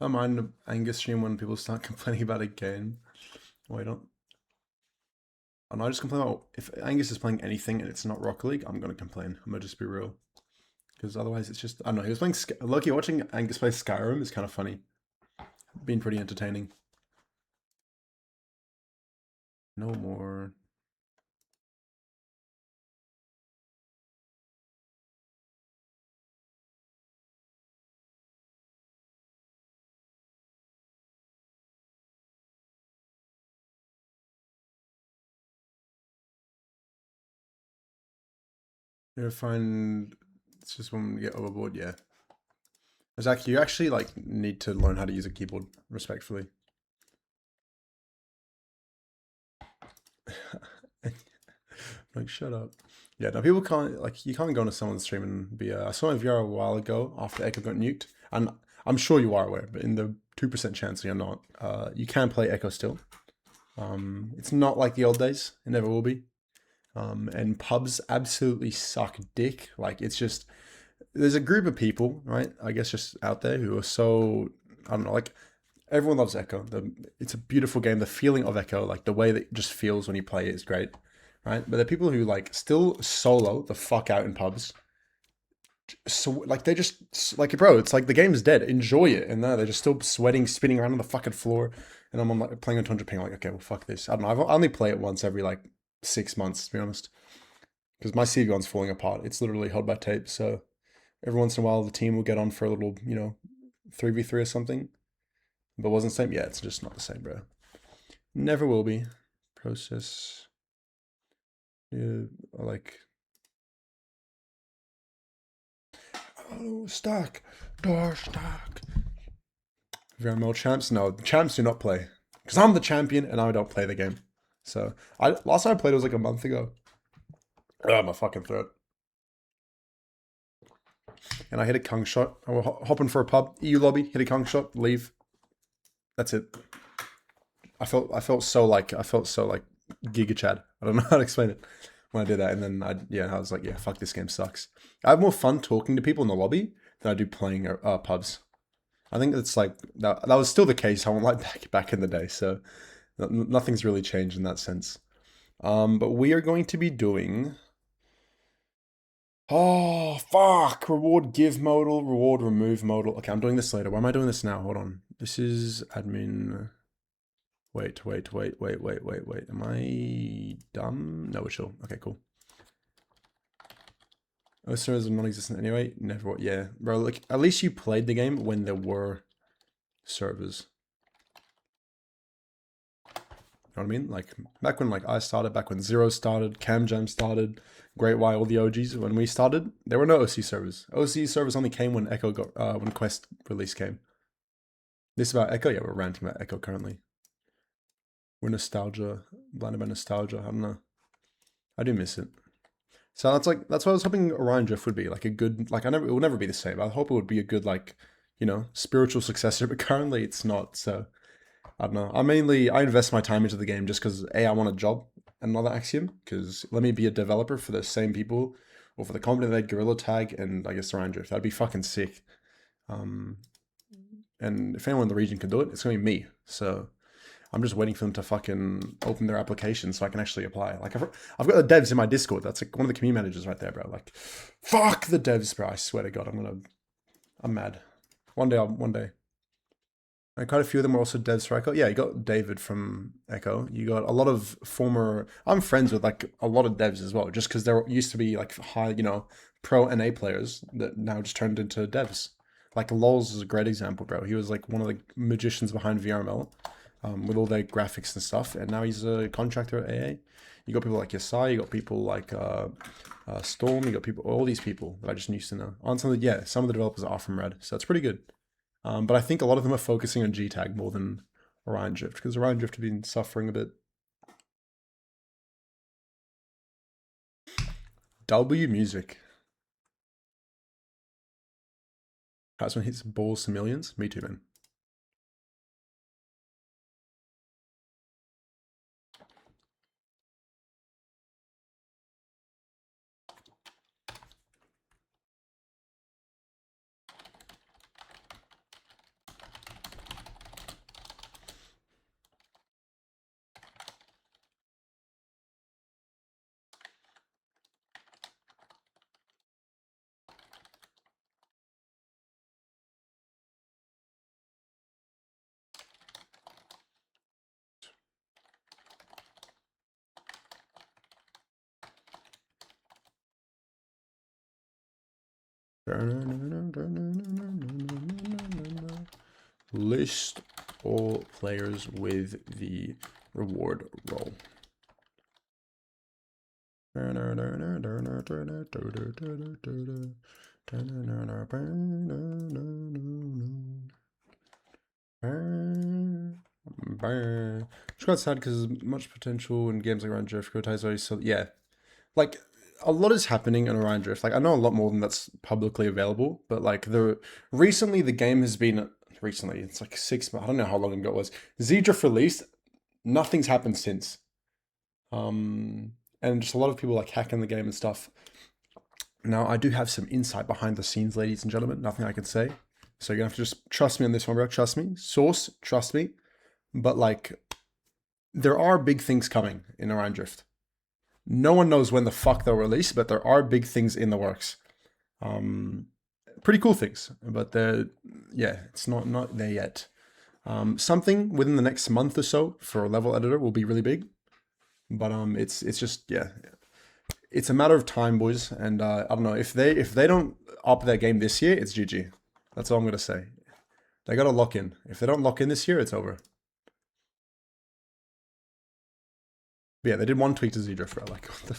I don't mind the Angus stream when people start complaining about a game. Wait, don't. And I just complain about if Angus is playing anything and it's not Rocket League, I'm gonna complain. I'm gonna just be real. Because otherwise it's just, I don't know, he was playing, Loki, watching Angus play Skyrim is kind of funny. Been pretty entertaining. No more. You'll find it's just when we get overboard, yeah. Zach, you actually like need to learn how to use a keyboard respectfully. Like, shut up. Yeah, no, people can't like you can't go into someone's stream and be. I saw a VR a while ago after Echo got nuked, and I'm sure you are aware, but in the 2% chance you're not, you can play Echo still. It's not like the old days. It never will be. And pubs absolutely suck dick. Like it's just there's a group of people, right? I guess just out there who are so I don't know, like everyone loves Echo. It's a beautiful game. The feeling of Echo, like the way that it just feels when you play it is great, right? But there are people who like still solo the fuck out in pubs. So like they just like bro, it's like the game's dead. Enjoy it, and they're just still sweating, spinning around on the fucking floor. And I'm on like playing on 200 ping. Like okay, well fuck this. I don't know. I only play it once every like 6 months to be honest, because my CV1's falling apart. It's literally held by tape. So every once in a while, the team will get on for a little, 3v3 or something. But wasn't the same. Yeah, it's just not the same, bro. Never will be. Process. Yeah, like. Oh, stack. Door stack. VRML champs? No, champs do not play. Because I'm the champion and I don't play the game. So, last time I played was like a month ago. Oh, my fucking throat. And I hit a kung shot. I was hopping for a pub. EU lobby, hit a kung shot, leave. That's it. I felt so like Giga Chad. I don't know how to explain it when I did that. And then I was like, yeah, fuck, this game sucks. I have more fun talking to people in the lobby than I do playing pubs. I think it's like that was still the case. I won't like back in the day. So nothing's really changed in that sense. But we are going to be doing. Oh fuck! Reward give modal, reward remove modal. Okay, I'm doing this later. Why am I doing this now? Hold on. This is admin. Wait. Am I dumb? No, we're chill. Okay, cool. Oh, servers are non-existent anyway. Never. Yeah, bro. Like, at least you played the game when there were servers. You know what I mean? Like back when I started, back when Zero started, Cam Jam started, Great Y, all the OGs. When we started, there were no OC servers. OC servers only came when Echo got when Quest release came. This about Echo? Yeah, we're ranting about Echo currently. We're blinded by nostalgia. I don't know. I do miss it. So that's what I was hoping Orion Drift would be like a good it will never be the same. I hope it would be a good spiritual successor, but currently it's not. So I don't know. I invest my time into the game just because I want a job and another Axiom. Because let me be a developer for the same people or for the company that Gorilla Tag and I guess Orion Drift. That'd be fucking sick. And if anyone in the region can do it, it's gonna be me. So I'm just waiting for them to fucking open their application so I can actually apply. Like I've got the devs in my Discord. That's like one of the community managers right there, bro. Like, fuck the devs, bro. I swear to God, I'm mad. One day. And quite a few of them are also devs for Echo. Yeah, you got David from Echo. You got a lot of former. I'm friends with like a lot of devs as well, just because there used to be like high, pro NA players that now just turned into devs. Like Lols is a great example, bro. He was like one of the magicians behind VRML, with all their graphics and stuff, and now he's a contractor at AA. You got people like Yasai, you got people like Storm, you got all these people that I just used to know. Some of the developers are from Red, so it's pretty good. But I think a lot of them are focusing on G-Tag more than Orion Drift, because Orion Drift have been suffering a bit. W Music. That's when hits balls to millions. Me too, man. List all players with the reward roll. Just got sad because there's much potential in games like Orion Drift. So yeah, like a lot is happening in Orion Drift. Like I know a lot more than that's publicly available, but like recently the game has been recently. It's like 6 months. I don't know how long ago it was. Z Drift released. Nothing's happened since. And just a lot of people like hacking the game and stuff. Now I do have some insight behind the scenes, ladies and gentlemen. Nothing I can say. So you're gonna have to just trust me on this one, bro. Trust me. Source, trust me. But like, there are big things coming in Orion Drift. No one knows when the fuck they'll release, but there are big things in the works. Pretty cool things, but yeah, it's not there yet. Something within the next month or so for a level editor will be really big, but it's just yeah, it's a matter of time, boys. And I don't know if they don't up their game this year, it's GG. That's all I'm gonna say. They gotta lock in. If they don't lock in this year, it's over. But yeah, they did one tweak to Z-Drift, bro. Like what the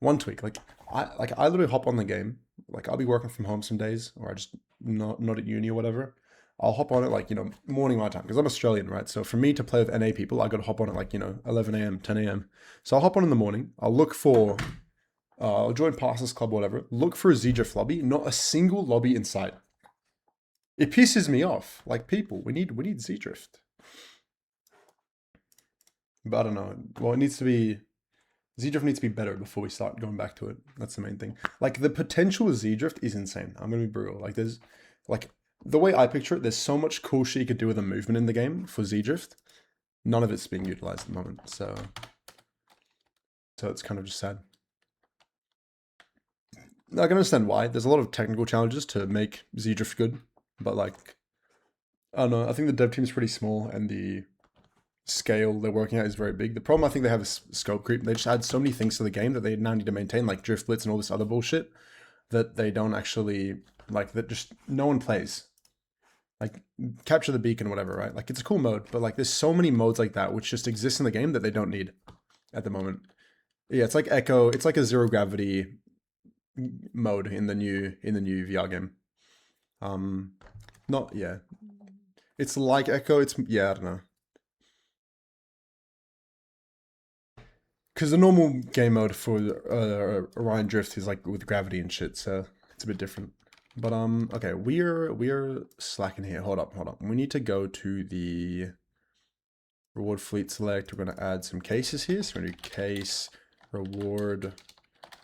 one tweak. Like I literally hop on the game. Like I'll be working from home some days, or I just not at uni or whatever. I'll hop on it like, morning my time, because I'm Australian, right? So for me to play with NA people, I got to hop on it like, 11 a.m., 10 a.m. So I'll hop on in the morning. I'll look for, I'll join Passes Club, whatever. Look for a Z-Drift lobby. Not a single lobby in sight. It pisses me off. Like people, we need Z-Drift. But I don't know. Well, it needs to be Z-Drift needs to be better before we start going back to it. That's the main thing. Like the potential of Z-Drift is insane. I'm gonna be brutal. Like there's like the way I picture it, there's so much cool shit you could do with a movement in the game for Z-Drift. None of it's being utilized at the moment. So it's kind of just sad. I can understand why. There's a lot of technical challenges to make Z-Drift good, but like I don't know. I think the dev team is pretty small and the scale they're working at is very big. The problem I think they have is scope creep. They just add so many things to the game that they now need to maintain, like drift blitz and all this other bullshit, that they don't actually like. That just no one plays. Like capture the beacon, whatever, right? Like it's a cool mode, but like there's so many modes like that which just exist in the game that they don't need at the moment. Yeah, it's like Echo. It's like a zero gravity mode in the new VR game. Not yeah. It's like Echo. It's yeah. I don't know. Because the normal game mode for Orion Drift is like with gravity and shit, so it's a bit different. But okay, we're slacking here. Hold up. We need to go to the reward fleet select. We're gonna add some cases here. So we're gonna do case reward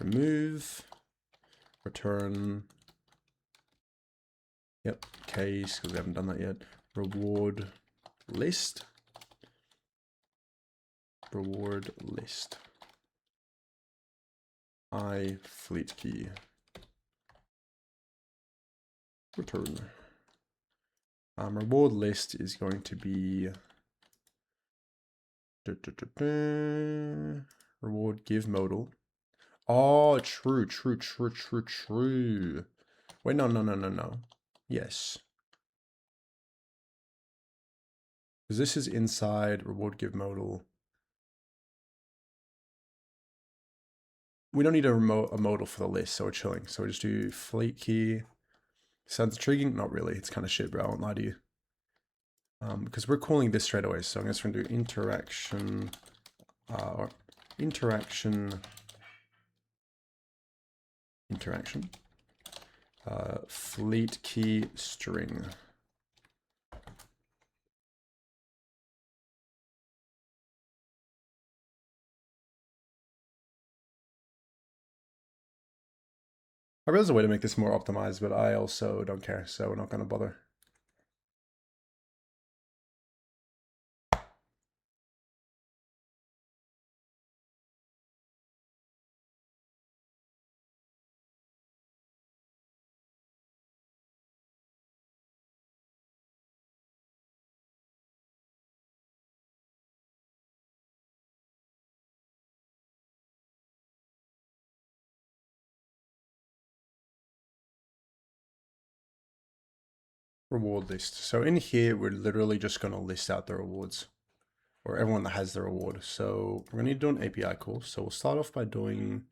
remove return. Yep, case because we haven't done that yet. Reward list. Reward list. I fleet key. Return. Reward list is going to be reward give modal. Oh, true. Wait, no. Yes. Because this is inside reward give modal. We don't need a modal for the list, so we're chilling. So we just do fleet key. Sounds intriguing? Not really. It's kind of shit, bro. I won't lie to you. Because we're calling this straight away. So I'm just going to do interaction, or interaction, fleet key string. I realize a way to make this more optimized, but I also don't care, so we're not going to bother. reward list. So in here, we're literally just going to list out the rewards, or everyone that has the reward. So we're going to do an API call. So we'll start off by doing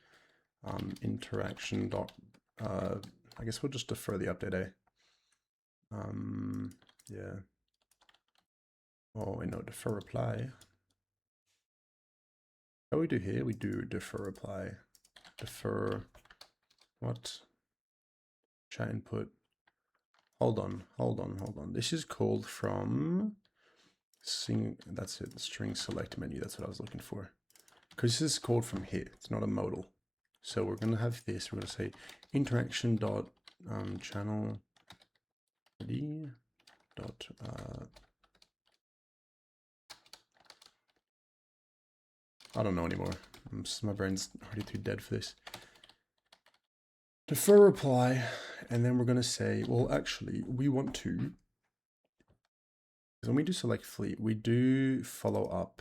interaction dot, I guess we'll just defer the update, eh? Yeah. Oh, wait, no, defer reply. What we do here, we do defer reply. Defer, what? Chat input. Hold on. This is called from that's it, string select menu. That's what I was looking for. Because this is called from here. It's not a modal. So we're going to have this. We're going to say interaction dot channel ID dot I don't know anymore. My brain's already too dead for this. Defer reply, and then we're going to say, well, actually, we want to, because when we do select fleet, we do follow up.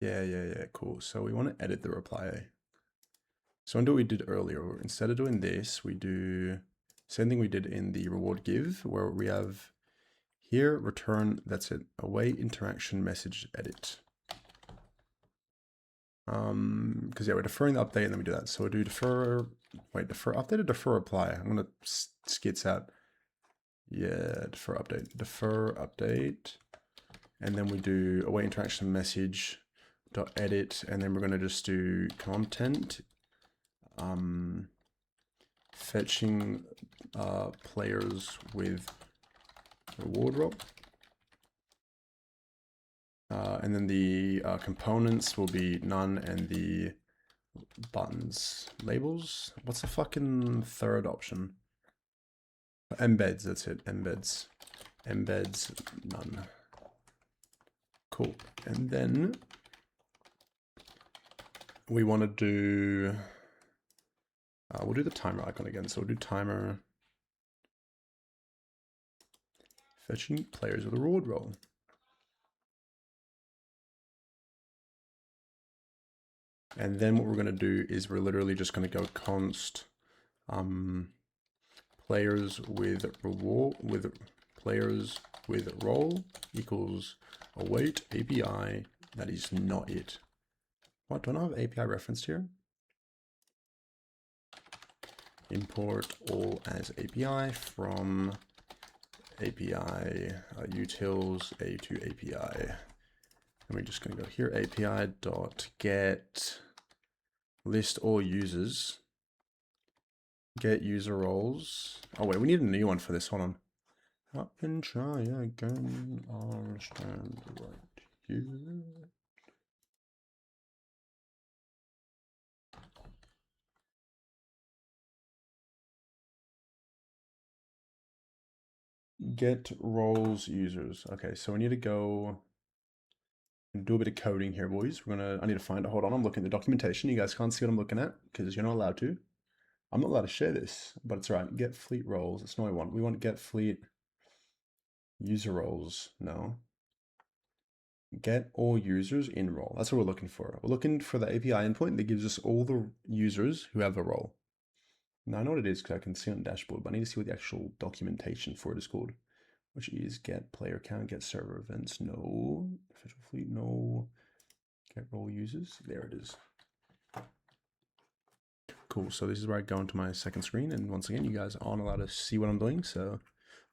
Yeah, cool. So we want to edit the reply. So undo what we did earlier. Instead of doing this, we do same thing we did in the reward give, where we have here return, that's it, away interaction message edit. Because yeah, we're deferring the update and then we do that. So we'll do defer update or defer reply. I'm gonna skits out. Yeah, defer update, and then we do away interaction message dot edit, and then we're gonna just do content, fetching players with reward role. And then the components will be none, and the buttons labels. What's the fucking third option? Embeds, that's it. Embeds none. Cool. And then we want to do we'll do the timer icon again. So we'll do timer fetching players with a reward role. And then what we're going to do is we're literally just going to go const players with reward players with role equals await API. That is not it. What, don't I have API referenced here? Import all as API from API utils a to API. And we're just going to go here API dot get list all users, get user roles. Oh wait, we need a new one for this. Hold on. Up and try again. I'll stand right here. Get roles users. Okay, so we need to go and do a bit of coding here, boys. I need to find it. Hold on, I'm looking at the documentation. You guys can't see what I'm looking at because you're not allowed to. I'm not allowed to share this, but it's all right. Get fleet roles. That's not what we want. We want get fleet user roles. No. Get all users in role. That's what we're looking for. We're looking for the API endpoint that gives us all the users who have a role. Now I know what it is because I can see on the dashboard, but I need to see what the actual documentation for it is called, which is get player count, get server events, no. Official fleet, no. Get role users. There it is. Cool. So this is where I go into my second screen, and once again, you guys aren't allowed to see what I'm doing. So,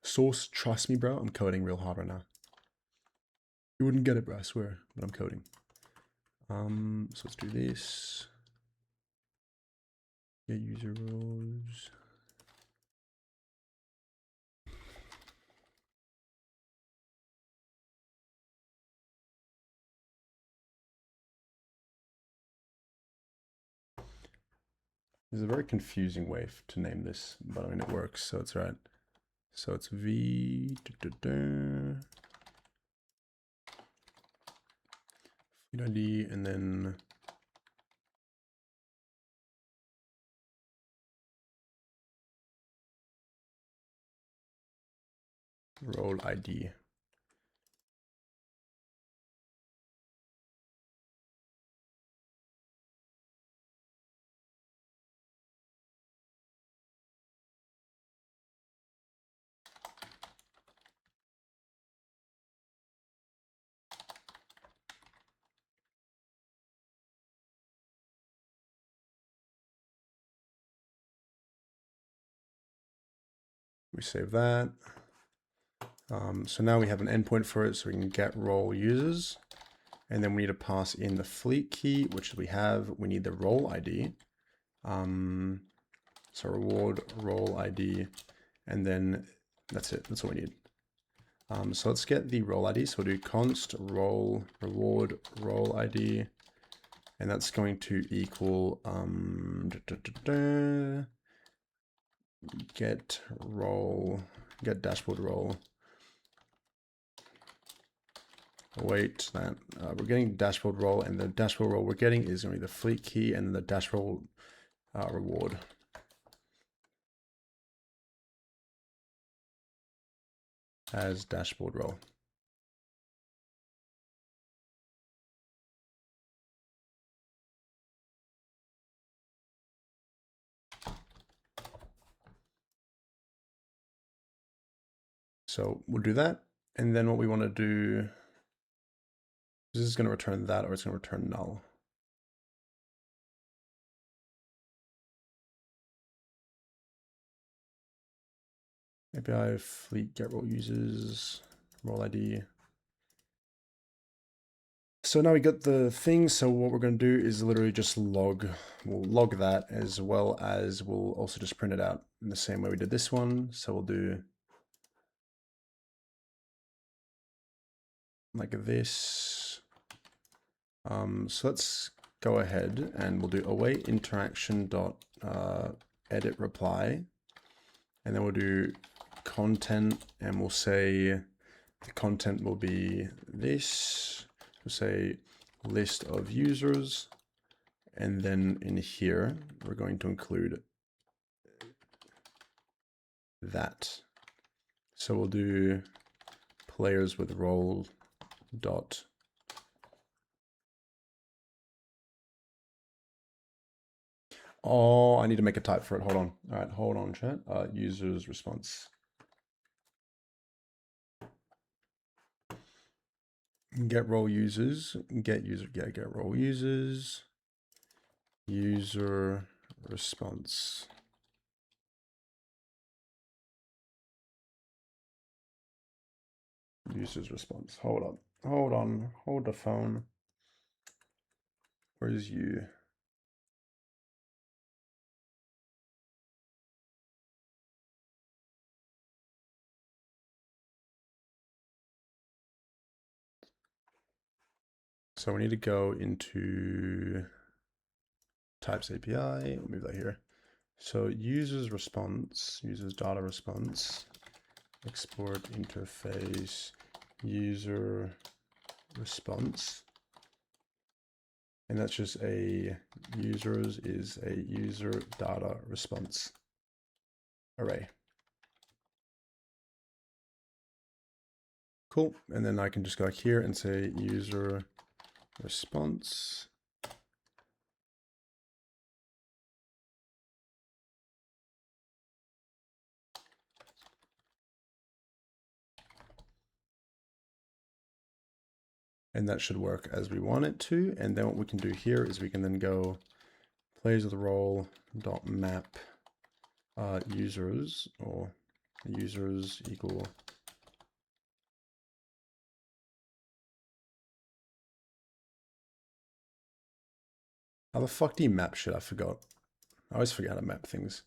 source, trust me, bro. I'm coding real hard right now. You wouldn't get it, bro. I swear, but I'm coding. So let's do this. Get user roles. There's a very confusing way to name this, but I mean it works, so it's right. So it's V fleet ID, and then role ID. We save that. So now we have an endpoint for it, so we can get role users. And then we need to pass in the fleet key, which we have. We need the role ID. So reward role ID, and then that's it. That's all we need. So let's get the role ID. So we'll do const role reward role ID, and that's going to equal get role, get dashboard role. Wait, that we're getting dashboard role, and the dashboard role we're getting is going to be the fleet key and the dashboard reward. As dashboard role. So we'll do that. And then what we want to do, this is going to return that, or it's going to return null. API fleet get role users, role ID. So now we got the thing. So what we're going to do is literally just we'll log that, as well as we'll also just print it out in the same way we did this one. So we'll do like this. So let's go ahead and we'll do await interaction dot edit reply, and then we'll do content, and we'll say the content will be this. We'll say list of users, and then in here we're going to include that. So we'll do players with role dot I need to make a type for it. Hold on. All right, hold on, chat. Users response. Get role users. Get role users. User response. Users response. Hold up. Hold on. Hold the phone. Where's you? So we need to go into types API. We'll move that here. So users response, users data response, export interface, user response. And that's just a users is a user data response array. Cool. And then I can just go here and say user response. And that should work as we want it to. And then what we can do here is we can then go players with role dot map users, or users equal how the fuck do you map shit? I forgot. I always forget how to map things.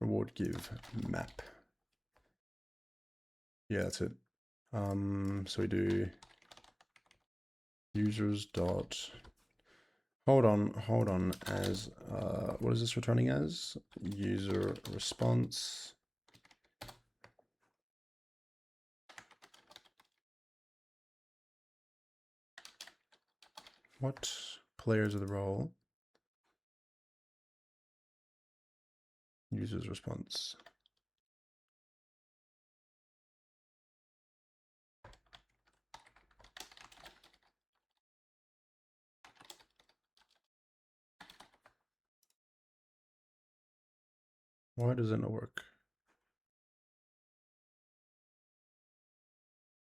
Reward give map. Yeah, that's it. So we do users dot hold on as what is this returning as? User response. What players of the role? Users response. Why does it not work?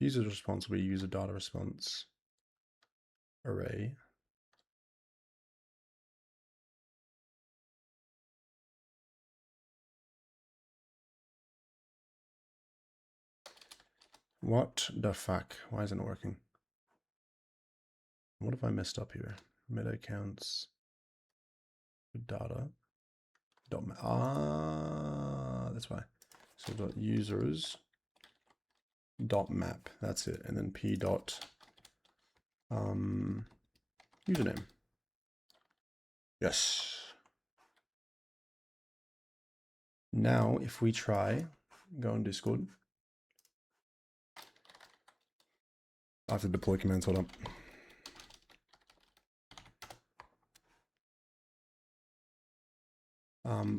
User response will be user data response array. What the fuck? Why isn't it working? What have I messed up here? Meta accounts, data, that's why. So dot users dot map. That's it, and then p dot username. Yes. Now, if we try, go on Discord. I have to deploy commands. Hold on.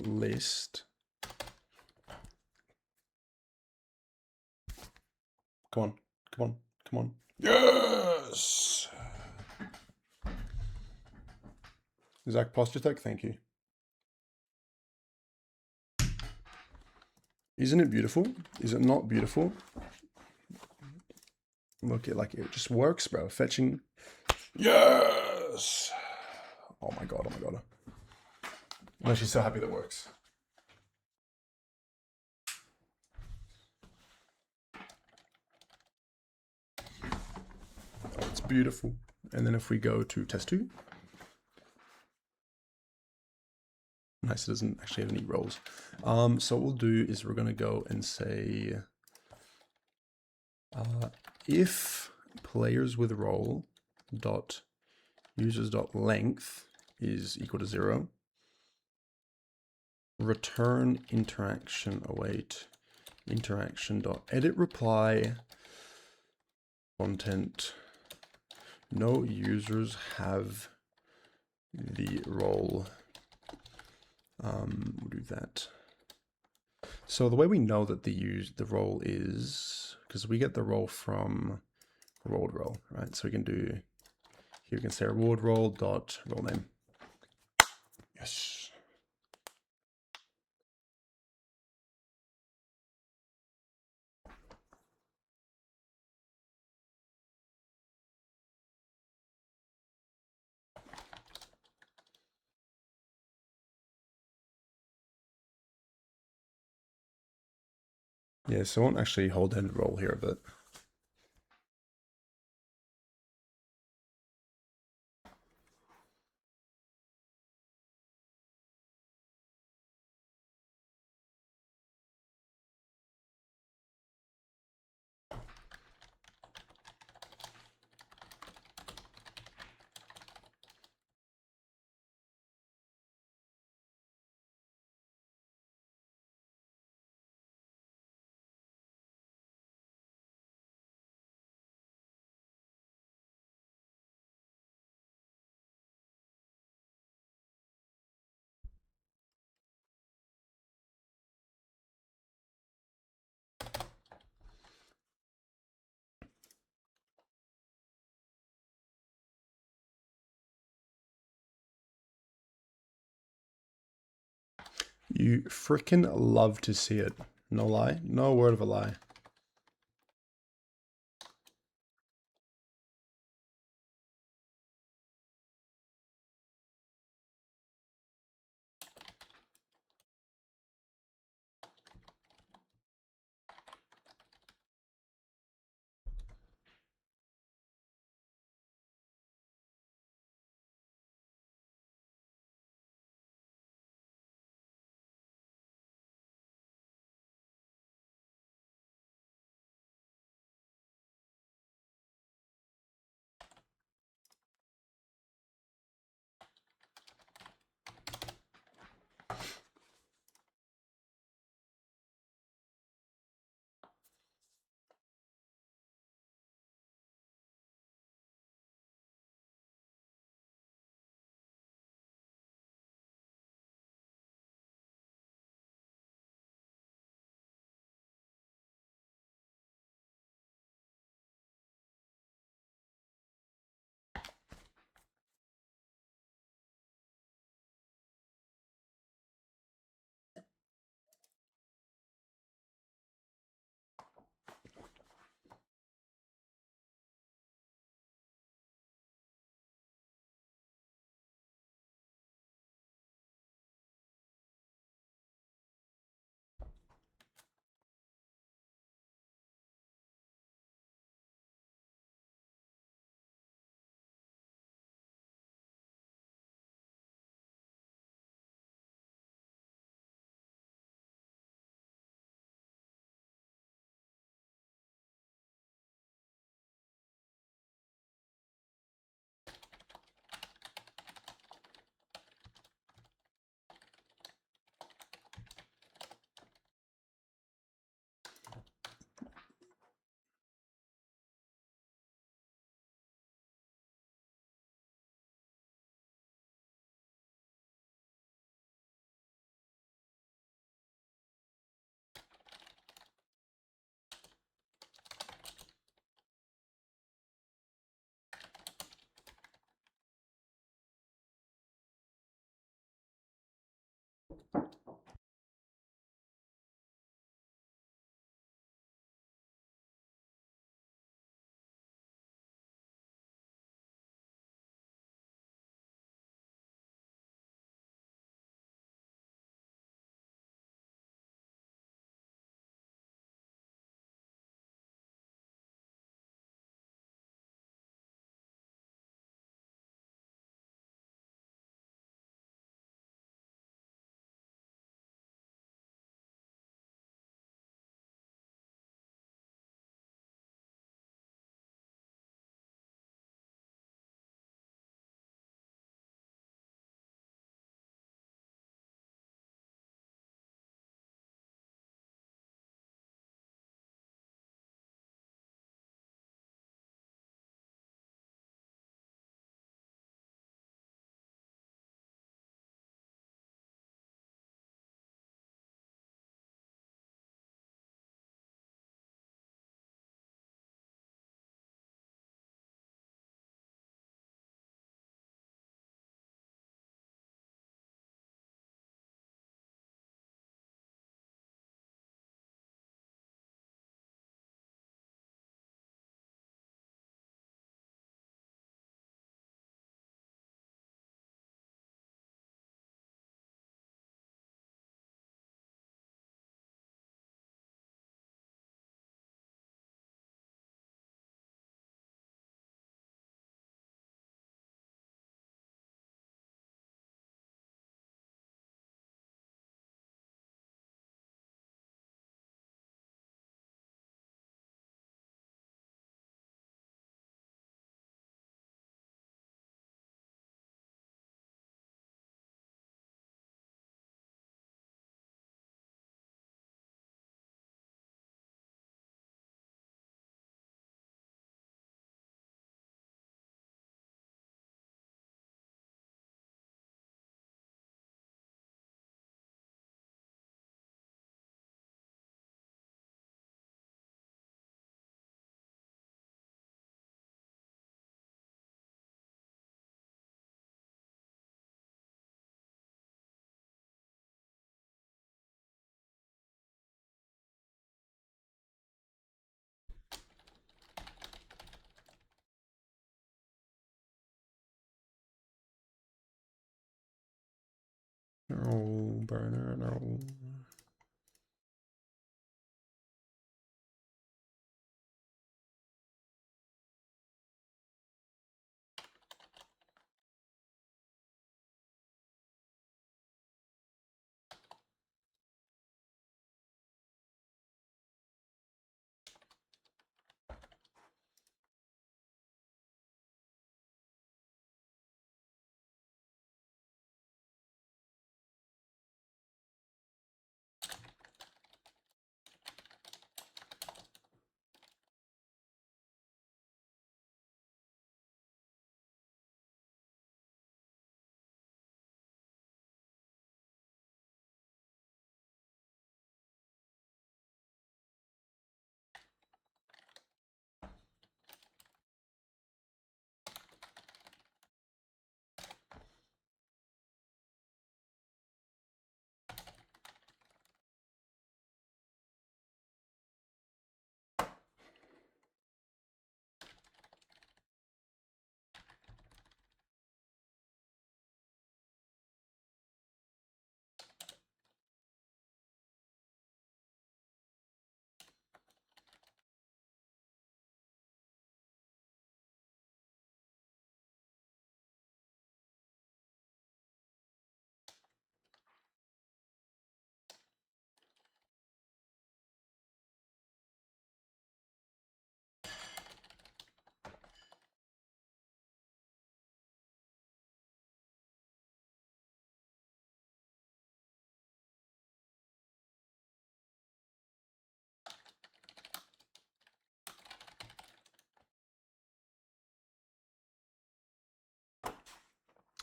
List. Come on, come on, come on. Yes! Zach Posture Tech, thank you. Isn't it beautiful? Is it not beautiful? Look, it just works, bro. Fetching. Yes! Oh my god, oh my god. I'm actually so happy that works. Oh, it's beautiful. And then if we go to test 2. Nice, it doesn't actually have any roles. So what we'll do is we're going to go and say if players with role dot users dot length is equal to 0, return interaction await interaction dot edit reply content no users have the role. We'll do that. So the way we know that the role is because we get the role from reward role, right? So we can do here. We can say reward role dot role name. Yes. Yeah, so I won't actually hold end role here, but you freaking love to see it. No lie, no word of a lie.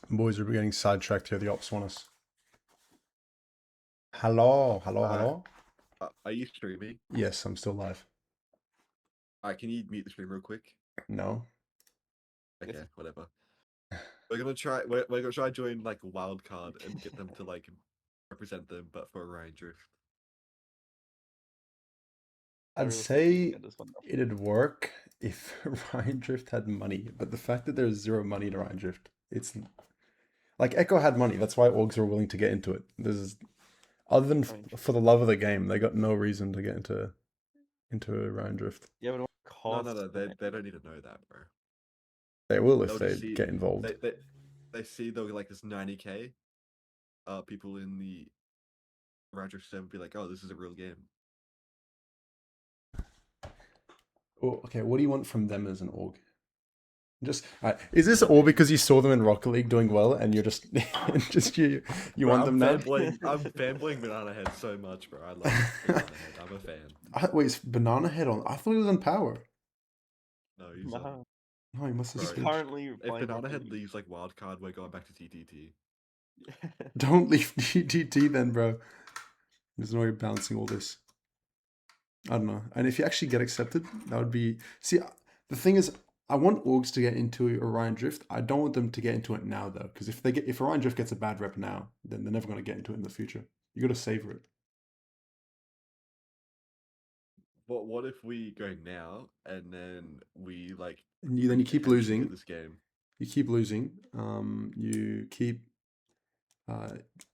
Boys, we're getting sidetracked here. The ops want us. Hello, hello, hello. Are you streaming? Yes, I'm still live. Can you mute the stream real quick? No. Okay, whatever. We're gonna try. We're gonna try join like a wild card and get them to like represent them, but for Orion Drift. I'd say it'd work if Orion Drift had money, but the fact that there's zero money to Orion Drift, it's like Echo had money. That's why orgs were willing to get into it. There's other than for the love of the game, they got no reason to get into Orion Drift. Yeah, but No, they don't need to know that, bro. They will if they get involved. They see though like this 90K people in the Orion Drift server be like, oh, this is a real game. Oh, okay, what do you want from them as an org? Just is this all because you saw them in Rocket League doing well, and you're just you Bro, want them now? I'm fanboying Banana Head so much, bro. I love Banana Head. I'm a fan. Wait, is Banana Head on? I thought he was on Power. No, he's on. No, he must have He's switched. currently If playing Banana Rocket Head League. leaves like wildcard, we're going back to TTT. Don't leave TTT then, bro. There's no way you're balancing all this. I don't know. And if you actually get accepted, that would be... See, the thing is, I want orgs to get into Orion Drift. I don't want them to get into it now, though. Because if Orion Drift gets a bad rep now, then they're never going to get into it in the future. You got to savor it. But what if we go now and then we like... And then you keep losing. This game. You keep losing. You keep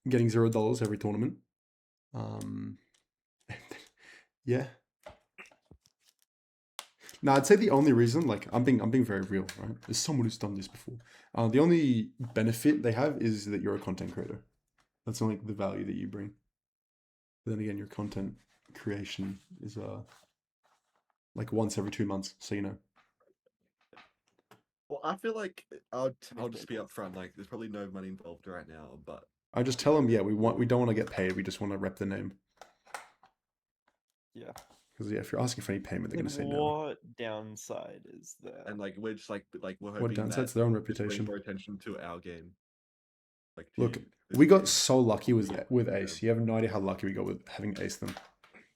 getting $0 every tournament. Yeah. Now, I'd say the only reason, like, I'm being very real, right? As someone who's done this before. The only benefit they have is that you're a content creator. That's only the value that you bring. But then again, your content creation is like once every 2 months, so you know. Well, I feel like I'll just be upfront. Like, there's probably no money involved right now, but I just tell them, yeah, we don't want to get paid. We just want to rep the name. Yeah. Because yeah, if you're asking for any payment, they're going to say no. What downside is that? and like we're just like we're hoping What downside's their own just bring reputation. more attention to our game. Like, Look, this we got game. so lucky with Ace. You have no idea how lucky we got with having Ace them,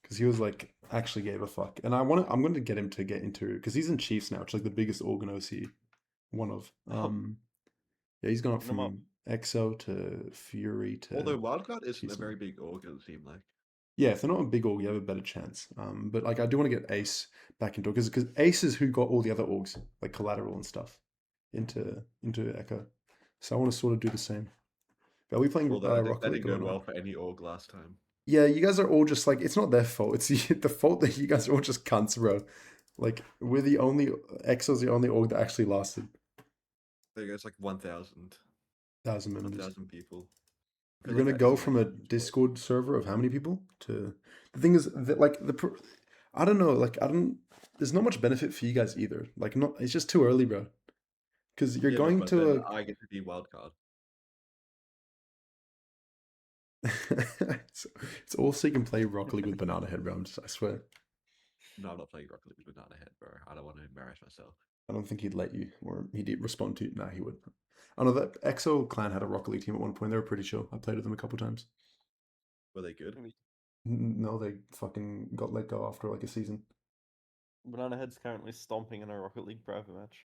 because he was like actually gave a fuck. And I'm going to get him to get into, because he's in Chiefs now, which is like the biggest organ OC, one of. Yeah, he's gone up from EXO to Fury to. Although Wildcard isn't a very big org, it seemed like. Yeah, if they're not a big org, you have a better chance. But like I do want to get Ace back into it, because Ace is who got all the other orgs, like Collateral and stuff, into Echo. So I want to sort of do the same. Are we playing Although Rocket that League didn't or go well not? for any org last time. Yeah, you guys are all just like, it's not their fault. It's the fault that you guys are all just cunts, bro. Like, we're the only, EXO's the only org that actually lasted. There goes like 1,000 members. 1,000 people. I You're feel like gonna that go isn't from a like huge org. Discord server of how many people to the thing is that like I don't know, like I don't. There's not much benefit for you guys either. Like, not it's just too early, bro. Because you're Yeah, going but to then a. I get to be wildcard. It's also you can play Rocket League with Banana Head, bro. I swear. No, I'm not playing Rocket League with Banana Head, bro. I don't want to embarrass myself. I don't think he'd let you, or he'd respond to you. Nah, he would. I know that EXO clan had a Rocket League team at one point. They were pretty chill. I played with them a couple times. Were they good? No, they fucking got let go after like a season. Banana Head's currently stomping in a Rocket League private match.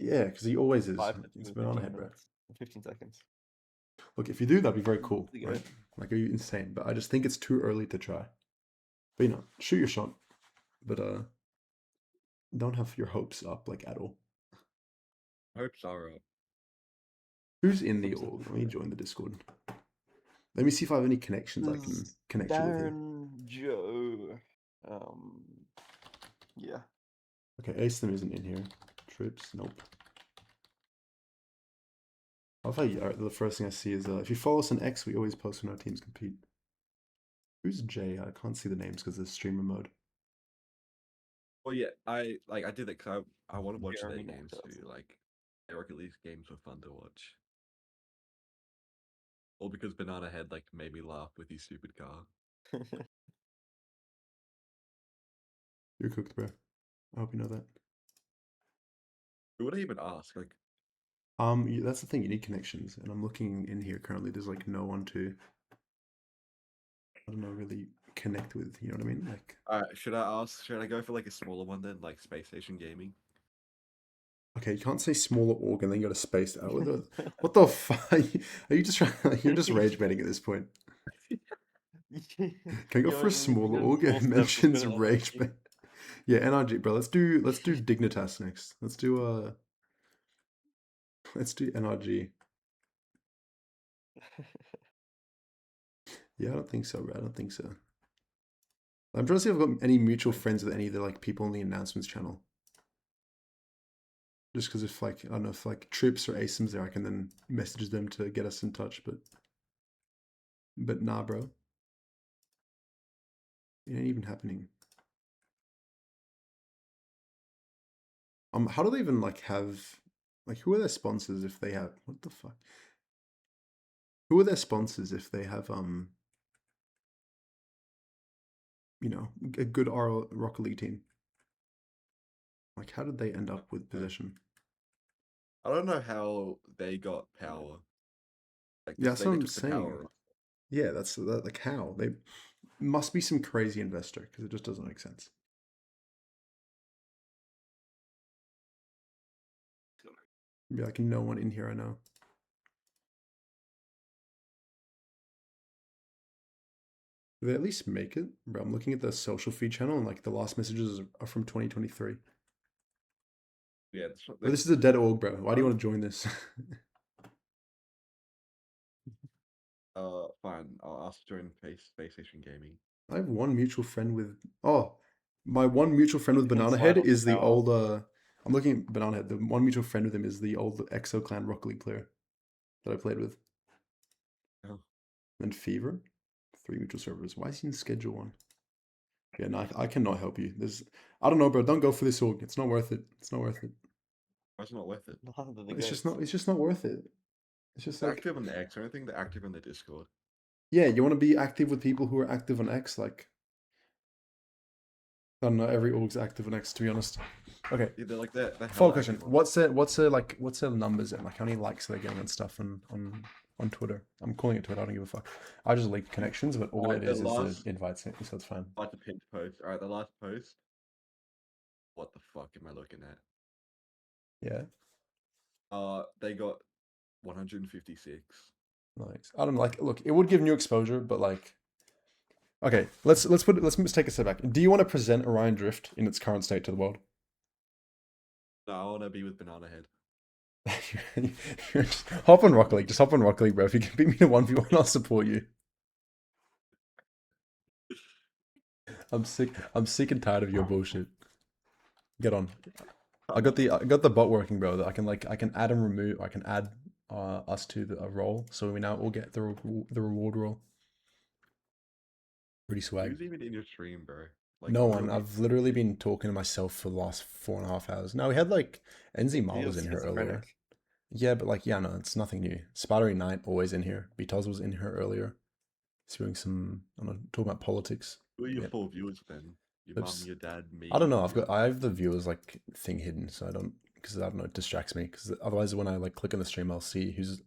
Yeah, because he always is. 5 to 2 It's in Banana 15 Head, bro. minutes. 15 seconds. Look, if you do, that'd be very cool, Pretty right? good. Like, are you insane? But I just think it's too early to try. But you know, shoot your shot. But don't have your hopes up like at all. Hopes are up. Who's in the Hopes org? up. Let me join the Discord. Let me see if I have any connections I This can is connect you with here. Darren, Joe. Yeah. Okay, Aston isn't in here. Trips, nope. I love how the first thing I see is if you follow us on X, we always post when our teams compete. Who's Jay? I can't see the names because of streamer mode. Well, yeah, I did it because I want to watch their Jeremy games Knockouts. too. Like, their Rocket League games were fun to watch. All because Banana Head like made me laugh with his stupid car. You're cooked, bro. I hope you know that. Who would I even ask? Like, That's the thing. You need connections, and I'm looking in here currently. There's like no one to, I don't know, really connect with. You know what I mean? Like, should I ask? Should I go for like a smaller one then, like Space Station Gaming? okay, you can't say smaller org and then go to space out. What the fuck? Are you just trying? You're just rage baiting at this point. Can we go for a smaller org? It mentions rage bait. Yeah, NRG, bro. Let's do Dignitas next. Let's do NRG. Yeah, I don't think so, bro. I don't think so. I'm trying to see if I've got any mutual friends with any of the like people on the announcements channel. Just because if like I don't know if like Trips or ASIM's there, I can then message them to get us in touch. But nah, bro. It ain't even happening. How do they even like have like who are their sponsors if they have what the fuck? Who are their sponsors if they have you know, a good Rocket League team? Like how did they end up with possession? I don't know how they got power. Like, Yeah, that's they what I'm took the saying. power. Yeah, that's that, like how they must be some crazy investor because it just doesn't make sense. Be like no one in here I know. Do they at least make it? Bro, I'm looking at the social feed channel and like the last messages are from 2023. Yeah, Bro, this is a dead org, bro. Why do you want to join this? fine. I'll ask to join Space Station Gaming. I have one mutual friend with. Oh, my one mutual friend with You can Banana slide Head on the is the tower. old. I'm looking at Banana Head. The one mutual friend with him is the old EXO Clan Rocket League player that I played with. Oh. And Fever, 3 mutual servers. Why is he in Schedule 1? Yeah, no, I cannot help you. I don't know, bro. Don't go for this org. It's not worth it. It's not worth it. Why is it not worth it? Neither the It's just goats. not. It's just not worth it. It's just They're like. active on the X. I don't think they're active on the Discord. Yeah, you want to be active with people who are active on X, like. I don't know. Every org's active on X, to be honest. Okay. Yeah, they're like they're Follow hella question. active on What's their numbers and like how many likes are they getting and stuff on Twitter? I'm calling it Twitter. I don't give a fuck. I just link connections, but all Alright, it the is last- the invites, so it's fine. like the pinned post. Alright, the last post. What the fuck am I looking at? Yeah, They got 156. nice. I don't know, like. Look, it would give new exposure, but like. Okay, let's take a step back. Do you want to present Orion Drift in its current state to the world? No, I want to be with Banana Head. Hop on Rocket League. Just hop on Rocket League, bro. If you can beat me to 1v1, I'll support you. I'm sick. I'm sick and tired of your bullshit. Get on. I got the bot working, bro. That I can add and remove. I can add us to a role, so we now all get the reward role. Pretty swag. Who's even in your stream, bro? Like, No one. really? I've literally been talking to myself for the last 4.5 hours. No, we had like NZ Mar You're was in here earlier. schizophrenic. Yeah, but like, yeah, no, it's nothing new. Spidery Knight always in here. Betoz was in here earlier. He's doing some, I don't know, talking about politics. Who are your Yeah. 4 viewers then? Your mum, Oops. your dad, me. I don't know. I have the viewers like thing hidden, so I don't, because I don't know, it distracts me. Because otherwise, when I like click on the stream, I'll see who's.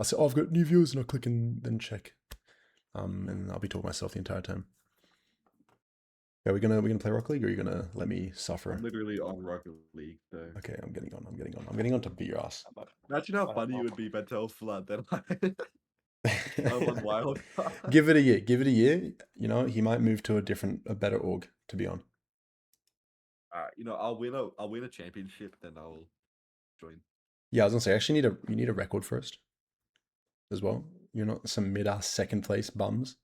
I'll say, oh, I've got new viewers, and I'll click and then check. And I'll be talking to myself the entire time. Yeah, we gonna play Rocket League, or are you gonna let me suffer? I'm literally on Rocket League, so. Okay, I'm getting on. I'm getting on to beat your ass. Imagine how funny you would be, Bentel Flood. Then I'm on Wild. Give it a year. Give it a year. You know, he might move to a better org. To be on. You know, I'll win a championship, then I'll join. Yeah, I was gonna say, actually, you need a record first, as well. You're not some mid-ass second place bums.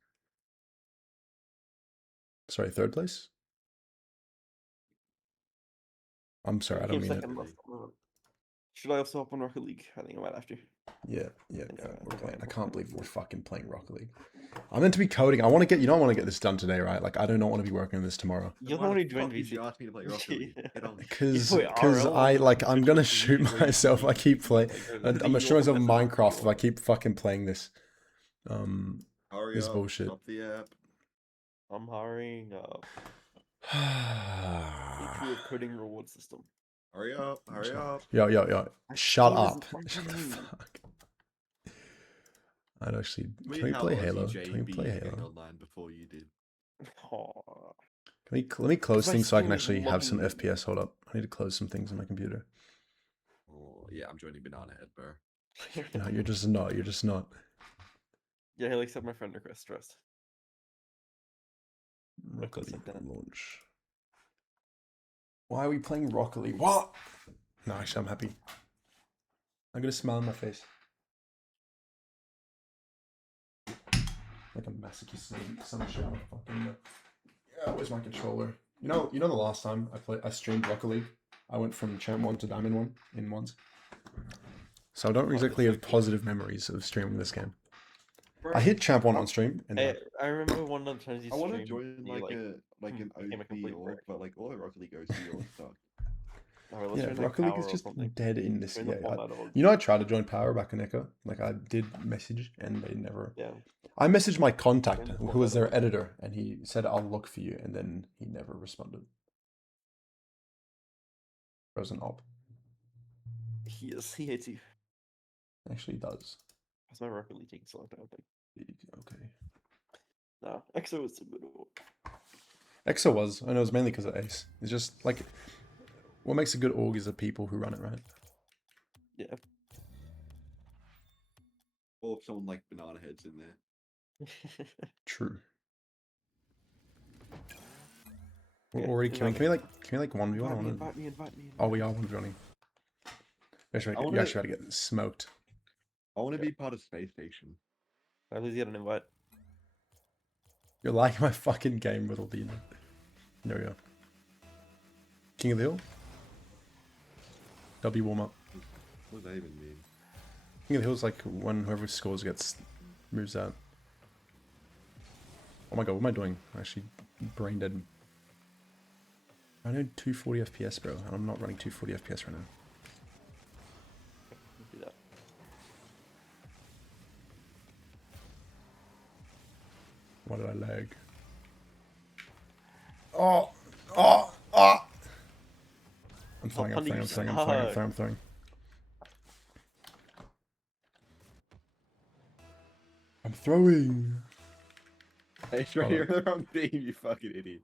Sorry, third place. I'm sorry, I don't Came mean it. second last time. Should I also hop on Rocket League? I think I might have to. Yeah, Yeah, we're playing. I okay. can't believe we're fucking playing Rocket League. I'm meant to be coding. I want to get. You don't want to get this done today, right? Like, I do not want to be working on this tomorrow. You're the Why one the who joined fuck did VC. you ask me to play Rocket League? Get on. Because wait, RL I was like I'm gonna originally shoot really myself. I keep playing. I'm gonna shoot myself in You're- Minecraft if I keep fucking playing this. Hurry This up, bullshit. stop the app. I'm hurrying up. Yo, Improve coding reward system. Hurry up, hurry up. shut Game up. isn't Shut the fucking- fuck. I'd actually. I Can we mean, how play Aussie Halo? J Can we be play getting Halo? online before you did? Aw. Let me close My things so I can stream is actually have some logging. FPS. Hold up. I need to close some things on my computer. Oh yeah, I'm joining Banana Head, bro. No, you're just not. You're just not. Yeah, he'll accept my friend request trust. Rocket course I League can. launch. Why are we playing Rocket League? What? No, actually, I'm happy. I'm gonna smile on my face. Like a masochist some shit. Fucking. Yeah, where's my controller? You know the last time I streamed Rocket League, I went from Champ 1 to Diamond 1 in ones. So I don't exactly have positive memories of streaming this game. Bro, I hit Champ 1 on stream, and I remember one of the times you I want to streamed, join you, like an became a OP complete org, prick. but like all the Rocket League OC orgs suck. Alright, let's yeah, join, like, Rocket League is Power or just something. dead in this. Join the Yeah, format org. you know, I tried to join Power back in Echo. Like I did message, and they never. Yeah. I messaged my contact, Join the who was their format org. editor, and he said, "I'll look for you," and then he never responded. Frozen op. He hates you. Actually does. That's my Rocket League taking so long time, I think. Okay. No, EXO is a good org. EXO was, and it was mainly because of Ace. It's just like, what makes a good org is the people who run it, right? Yeah. Or if someone like Banana Head's in there. True. We're Yeah, already invite can we like 1v1? Invite me. Oh, we are 1v1ing. You actually gotta get smoked. I want to be part of Space Station. At least get an invite. You're liking my fucking game, Riddle Demon. There we go. King of the Hill? W warm up. What does that even mean? King of the Hill is like when whoever scores moves out. Oh my god, what am I doing? I'm actually brain dead. I need 240 FPS, bro, and I'm not running 240 FPS right now. Do that. Why did I lag? Oh! I'm throwing. I'm throwing. Hey, you're on the wrong team, you fucking idiot.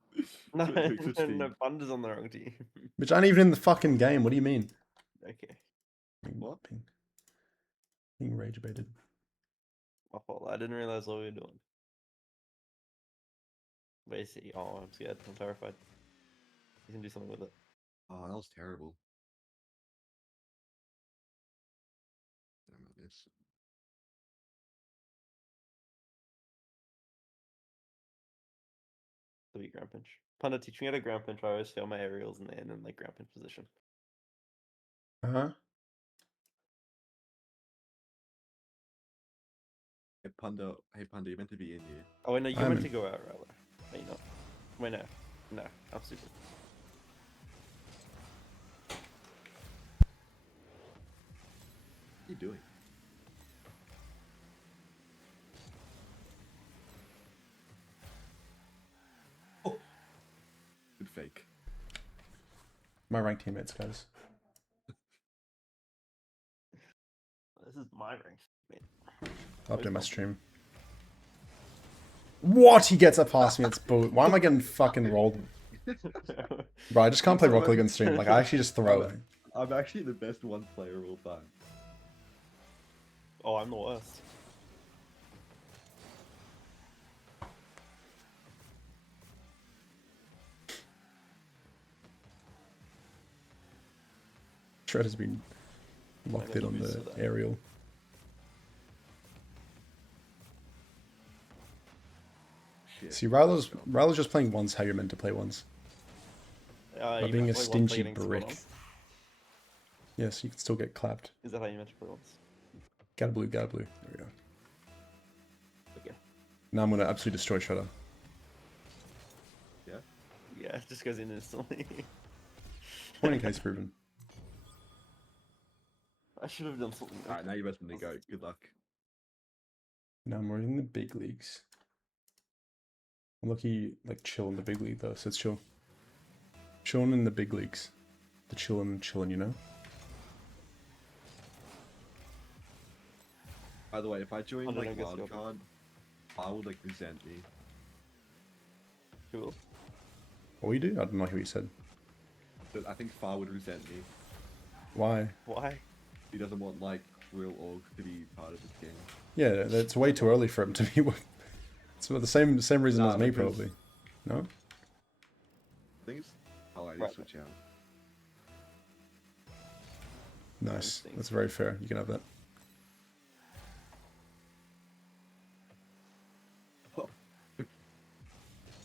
No, Look, just no, team. Bunda's on the wrong team. Bitch, I ain't even in the fucking game. What do you mean? Okay, What? Being rage baited. my fault. I didn't realize what we were doing. Basically, oh, I'm scared. I'm terrified. You can do something with it. Oh, that was terrible. this. The wee ground pinch. Panda, teach me how to ground pinch. I always fail my aerials in the end and like ground pinch position. Uh-huh. Hey Panda, you're meant to be in here. Oh, wait, no, you're I'm meant in. to go out, rather. Wait, no. Wait, no. No, I'm stupid. What are you doing? Oh, good fake. My ranked teammates, guys. This is my rank. Man. I'll Where's update my Bob? stream. What? He gets up past me. It's bull. Why am I getting fucking rolled? Bro, I just can't play Rocket League on stream. Like, I actually just throw. I'm actually the best one player of all time. Oh, I'm the worst. Shred has been locked in on the aerial. Shit. See, Rylo's just playing once how you're meant to play once. By being a stingy brick. Yes, you can still get clapped. Is that how you meant to play once? Got a blue, got a blue. There we go. Okay. Now I'm gonna absolutely destroy Shredder. Yeah. Yeah, it just goes in instantly. Point in case proven. I should have done something. Alright, now you're best to go. Good luck. Now we're in the big leagues. I'm lucky, like, chill in the big league though, so it's chill. Chilling in the big leagues. The chillin', you know? By the way, if I join I don't like know, I guess you'll- wildcard, I would like resent me. Cool. What you do? I don't know what you said. But I think Far would resent me. Why? Why? He doesn't want like real orcs to be part of this game. Yeah, that's way too early for him to be. It's for the same reason Nah, as me, because- probably. No? Things. Oh, I need Right. to switch out. Nice. things. That's very fair. You can have that.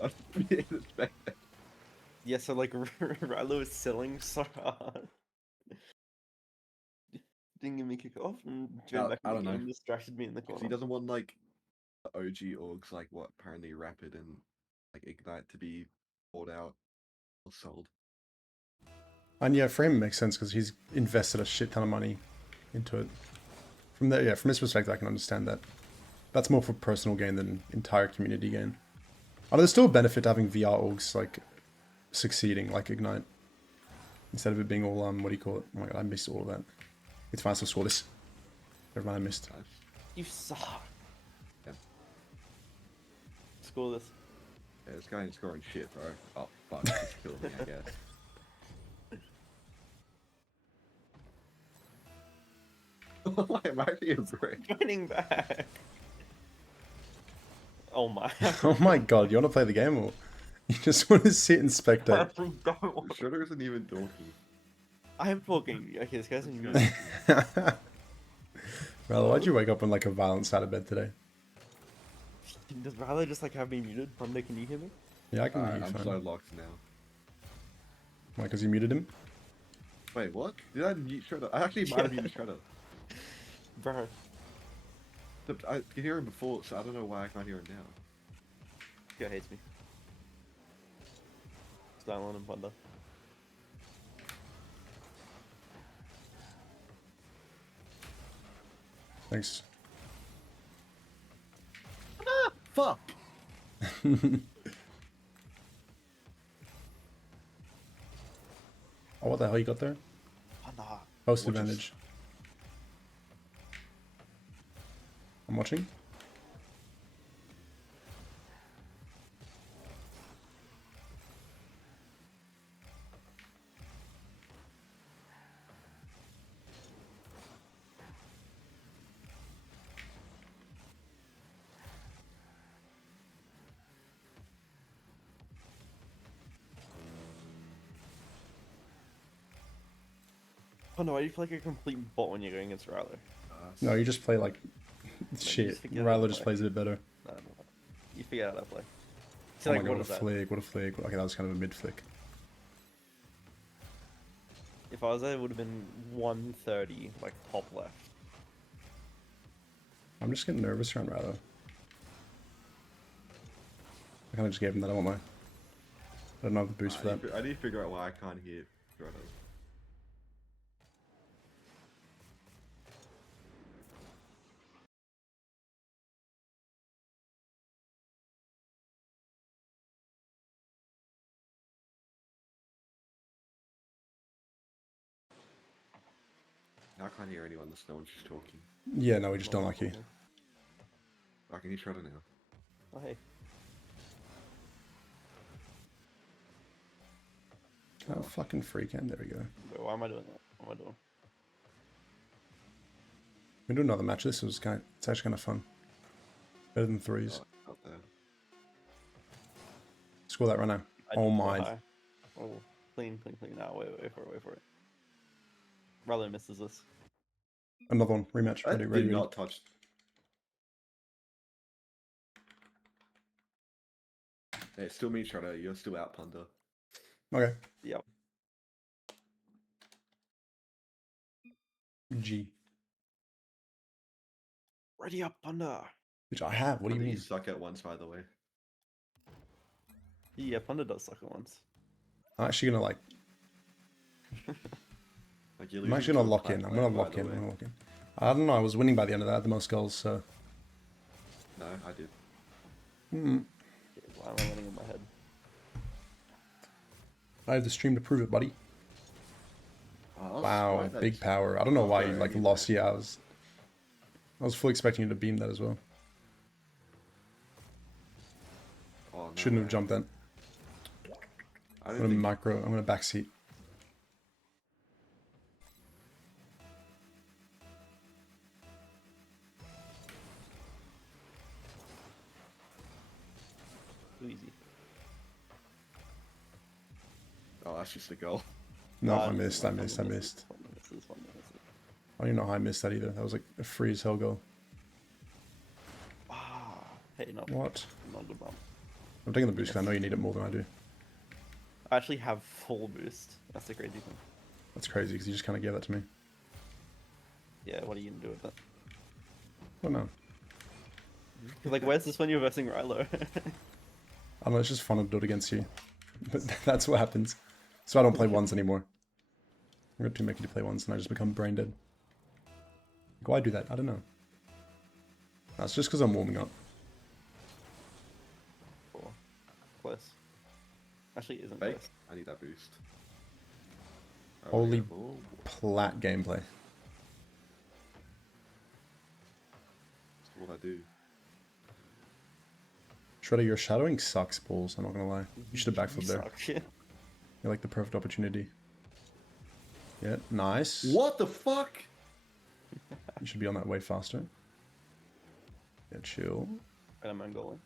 I didn't expect that. Yeah, so like Rilo is selling so hard. Didn't give me kick off and joined back I in don't the know. game, distracted me in the Because corner. he doesn't want like the OG orgs like what apparently Rapid and like Ignite to be bought out or sold. And yeah, for him it makes sense because he's invested a shit ton of money into it. From his perspective, I can understand that. That's more for personal gain than entire community gain. And there's still a benefit to having VR orgs like succeeding, like Ignite, instead of it being all what do you call it? Oh my god, I missed all of that. It's fine, I still score this. Never mind, I missed. Nice. You suck. Yeah. Score this. Yeah, this guy ain't scoring shit, bro. Oh fuck, he's killed me, I guess. Why am I actually a brick? Joining back. Oh my. Oh my god, you want to play the game or you just want to sit and I spectate? actually don't want- Shredder isn't even talking. I am talking. Okay, this guy's in Let's mute. Well, why'd you wake up on like a violent side of bed today? Does Rilo just like have me muted? Panda, can you hear me? Yeah, I can hear you I'm fine. so locked now. Why, because you muted him? Wait, what? Did I mute Shredder? I actually might have muted Shredder. Bro. I could hear him before, so I don't know why I can't hear him now. This guy hates me. Style on him, Panda. Thanks. Fuck! Oh, what the hell you got there? Panda. Post Watch us. advantage. I'm watching. Oh no, why do you feel like a complete bot when you're going against Rilo? ass. No, you just play like shit. just forget Rylo how to just play. plays a bit better. No. You figure out how to play. So Oh like, my god, what what is a that? flick, what a flick. Okay, that was kind of a mid flick. If I was there, it would have been 130, like top left. I'm just getting nervous around Rylo. I kind of just gave him that. I want my. I don't have the boost for that. I need to figure out why I can't hit Shredder. I can't hear anyone. There's no one just talking. Yeah, no, we just don't like you. I can hear Shredder now. Oh hey. Oh, fucking freak end. There we go. Wait, why am I doing that? What am I doing? We can do another match. This was kind of. It's actually kind of fun. Better than threes. Oh, out there. Score that right now. I Oh did go my. high. Oh, clean. Now, wait for it. Rylo misses this. Another one. Rematch. I Ready, did ready, ready. not touch. Hey, it's still me, Shredder. You're still out, Punda. Okay. Yep. G. Ready up, Punda. Which I have. What do you Punda, mean? You suck at once, by the way. Yeah, Punda does suck at once. I'm actually gonna like. Like you're I'm losing actually to gonna a lock in. plat I'm gonna player, by lock the in. way. I'm gonna lock in. I don't know. I was winning by the end of that. I had the most goals. So. No, I did. Hmm. Okay, why am I running in my head? I have the stream to prove it, buddy. Oh, Wow, big power. I don't know not why go you like anywhere. lost. Yeah, I was fully expecting you to beam that as well. Oh, no Shouldn't way. have jumped then. I I'm don't gonna think. micro. I'm gonna backseat. Too easy. Oh, that's just a goal. No, Nah, I missed. Punda I misses, missed. Punda misses. I don't even know how I missed that either. That was like a free as hell goal. Ah, hey, no. What? Not good bump. I'm taking the boost because I know you need it more than I do. I actually have full boost. That's the crazy thing. That's crazy because you just kind of gave that to me. Yeah, what are you gonna do with that? I don't know. Like, where's this when you're versing Rylo? I don't know. It's just fun to do it against you. But that's what happens. So I don't play ones anymore. I'm going to make you play ones and I just become brain dead. Like, why do that? I don't know. That's just because I'm warming up. Cool. Close. Actually, it isn't Fake. close. I need that boost. Oh, Holy yeah. Oh, plat gameplay. that's what I do. Shredder, your shadowing sucks balls. I'm not going to lie. You should have backflipped You there. suck. Yeah. You're like the perfect opportunity. Yeah, nice. What the fuck? You should be on that way faster. Yeah, chill. And I'm Mongolan.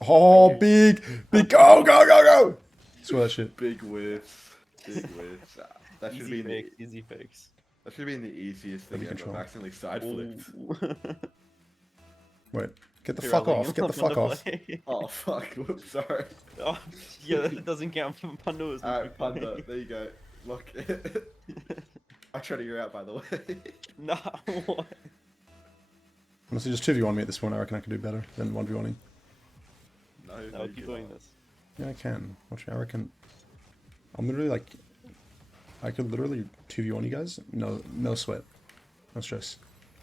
Oh, big, go, go, go, go! Swear that shit. Big whiff. Big whiff. That should be Easy in fix, the, easy fix. that should be in the easiest thing Heavy ever. control. I've accidentally side flipped. Ooh. Wait, get the You're fuck rolling off. Get on the fuck Punda off. play. Oh fuck! Whoops, sorry. Oh, yeah, that doesn't count for Punda. Was Alright, Panda. There you go. Look. I tried to hear out, by the way. Nah, what? Honestly, just 2v1 me at this point. I reckon I can do better than 1v1ing. No, you keep cannot. doing this. Yeah, I can. Watch me. I reckon. I'm literally like. I could literally 2v1 you guys. No sweat. No stress.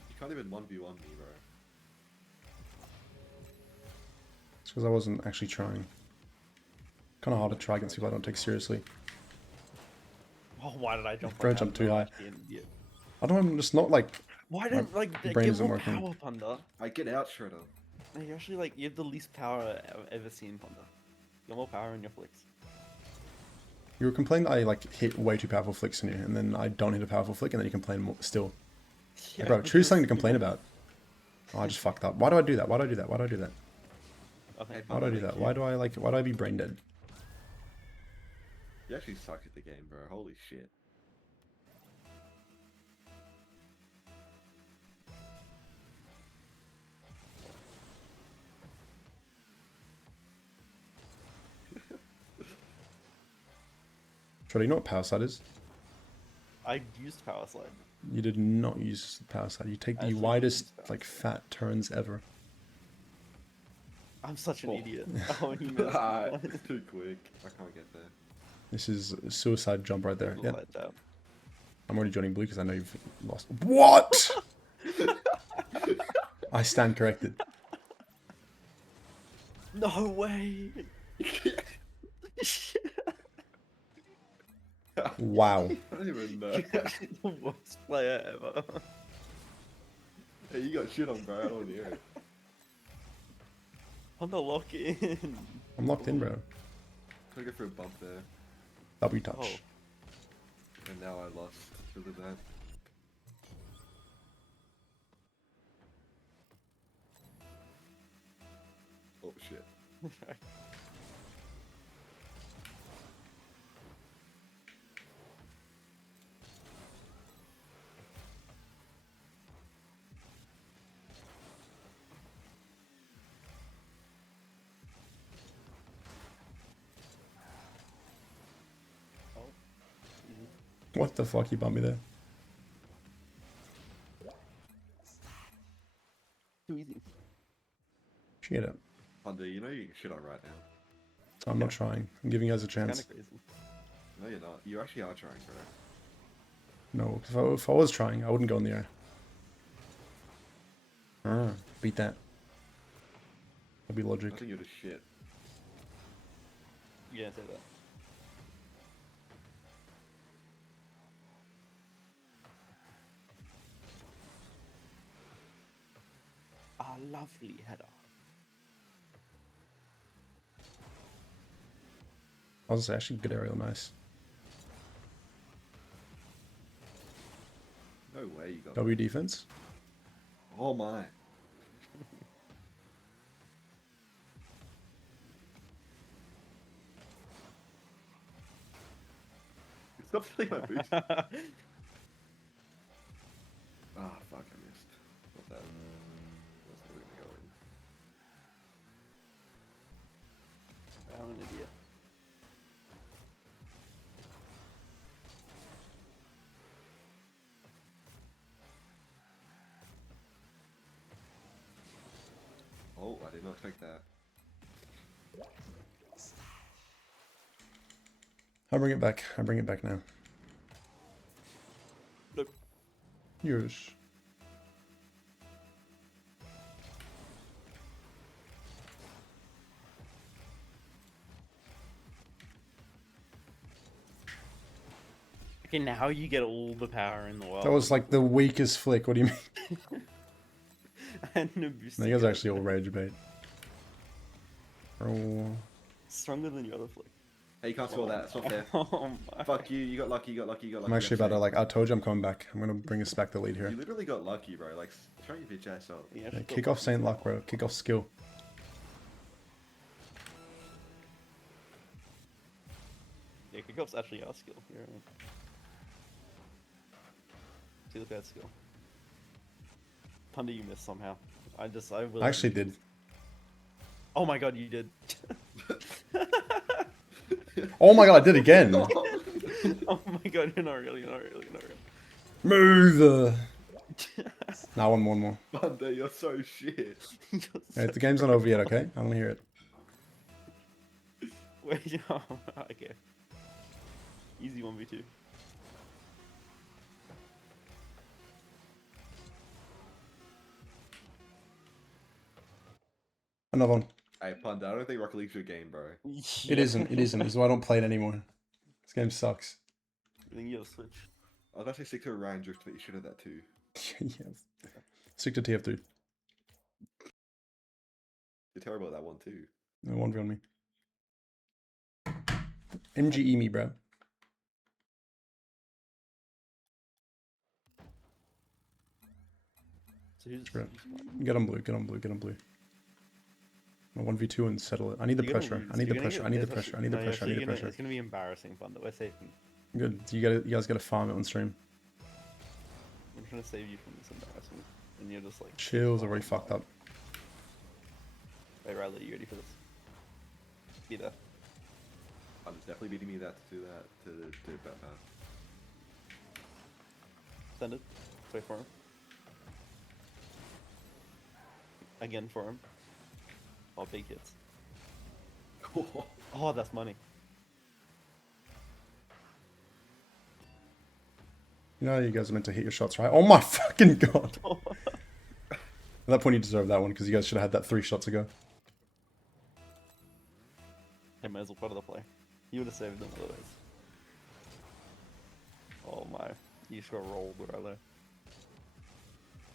You can't even 1v1 me, bro. It's because I wasn't actually trying. Kind of hard to try against people I don't take seriously. Oh, why did I jump? Bro, like that? jump too high. Actually an idiot. I don't know. I'm just not like. Why didn't like brain give isn't more working. power, Punda? I get out, Shredder. Like, you actually like you have the least power I've ever seen, Punda. You have more power in your flicks. You were complaining that I like hit way too powerful flicks on you, and then I don't hit a powerful flick, and then you complain more still. Yeah, Bro, choose because something to complain you- about. Oh, I just fucked up. Why do I do that? Why do I do that? Why do I do that? Okay, Hey, Why do I do Thank that? you. Why do I like? Why do I be brain dead? You actually suck at the game, bro. Holy shit. Charlie, you know what power slide is? I used power slide. You did not use the power slide. You take the Actually, widest, used power like, fat turns ever. I'm such an Oh. idiot. Oh, you missed. It's too quick. I can't get there. This is a suicide jump right there. Yeah, Let down. I'm already joining blue because I know you've lost. What? I stand corrected. No way. Wow. I don't even know. The worst player ever. Hey, you got shit on, bro. I don't want to hear it. On the lock in. I'm locked in, bro. Trying to go for a bump there, W touch. Oh. and now I lost because of that. Oh shit. What the fuck? You bumped me there. Too easy. Shit it. Honda, you know you get shit on right now. I'm not trying. I'm giving you guys a Kind chance. of crazy. No, you're not. You actually are trying, bro. No, if I was trying, I wouldn't go in the air. Beat that. That'd be I logic. think you're just shit. You can't say that. A lovely header. I was actually good aerial, nice. No way you got. W defense. Oh my. Stop stealing my boost. Ah, fuck, I missed. Not that. That's not gonna go in. I'm an idiot. Oh, I did not expect that. I'll bring it back. I bring it back now. Nope. Yours. Okay, now you get all the power in the world. That was like the weakest flick. What do you mean? And a boost No, you guys are actually all rage bait. Oh. stronger than your other flick. Hey, you can't score that. It's not fair. Oh my. Fuck you. You got lucky. You got lucky. You got lucky. I'm actually about to, to like, I told you I'm coming back. I'm gonna bring us back the lead You here. literally got lucky, bro. Like, try your bitch ass up. Yeah, Yeah, just kick go off Saint Luck, bro. Kick off skill. Yeah, kickoff's actually our skill. You're right. See, look at that skill. Thunder, you missed somehow. I will. I actually did. Oh my god, you did. Oh my god, I did again. Oh my god, you're not really, you're not really, you're not really. Move. Now one more. Thunder, you're so shit. Hey, the game's not over yet, okay? I want to hear it. Wait, oh, okay. Easy 1v2. Another one. Hey, Panda, I don't think Rocket League's your game, bro. It isn't. It isn't. This is why I don't play it anymore. This game sucks. I think you have Switch. I was actually stick to Orion Drift, but you should have that too. Yeah. Stick to TF2. You're terrible at that one too. No 1v on me. MGE me, bro. So who's, Bro. who's playing? Get on blue. Get on blue. Get on blue. No, 1v2 and settle it. I need the You're gonna pressure. lose. I need the You're gonna pressure. get- I need the there's pressure. I actually- need the no, pressure. I actually, need the pressure. It's gonna be embarrassing, Thunder. We're saving. Good. You guys gotta farm it on stream. I'm trying to save you from this embarrassment, and you're just like. Chill's already fucked up. Wait, Riley, you ready for this? Be there. It's definitely beating me that to do that to do it better. Send it. Wait for him. Again for him. Oh, big hits. Oh, that's money. You know you guys are meant to hit your shots, right? Oh my fucking god! At that point you deserve that one, because you guys should have had that 3 shots ago. I might as well put it the play. You would have saved them otherwise. Oh my. You just got rolled right there.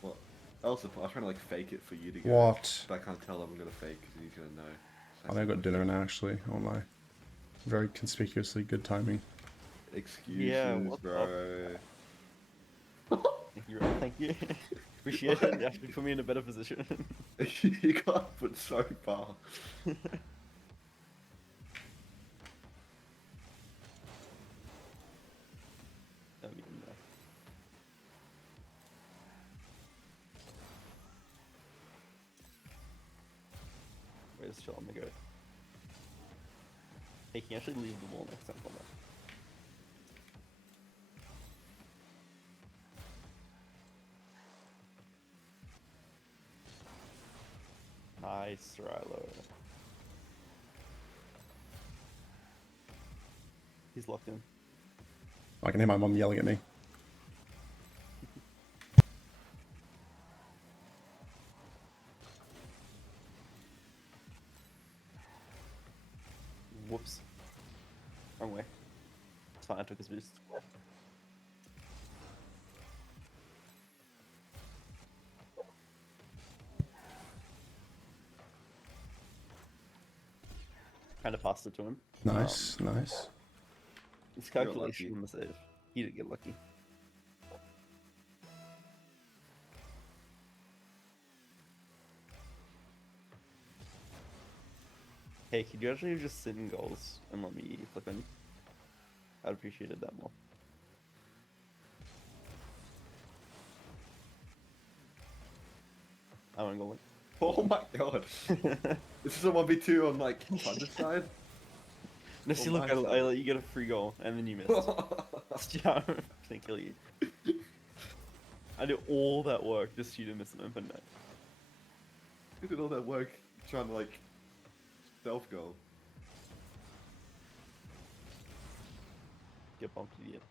Well, also, I was trying to like fake it for you to go. What? But I can't tell him I'm gonna fake because he's gonna know. I think I got dinner now, actually. Oh my. Very conspicuously good timing. Excuses, what bro. Thank you, Rob. Thank you. Appreciate it. You actually put me in a better position. You got put so far. That'd be in there. Wait, just chill on the go. Hey, can you actually leave the ball next time on that? Nice, Rilo. He's locked in. I can hear my mum yelling at me. Whoops. Wrong way. It's fine, I took his boost. Kind of passed it to him. Nice, nice. It's You're calculation lucky. on the save. He didn't get lucky. Hey, could you actually just sit in goals and let me flip in? I'd appreciate it that more. I want to go in. Oh my god. This is a 1v2 on like Thunder's side. No, see, look, my I side. let you get a free goal and then you missed. Yeah, I'm gonna kill you. I did all that work just for you to miss an open net. You did all that work trying to like self goal. Get bumped to the end.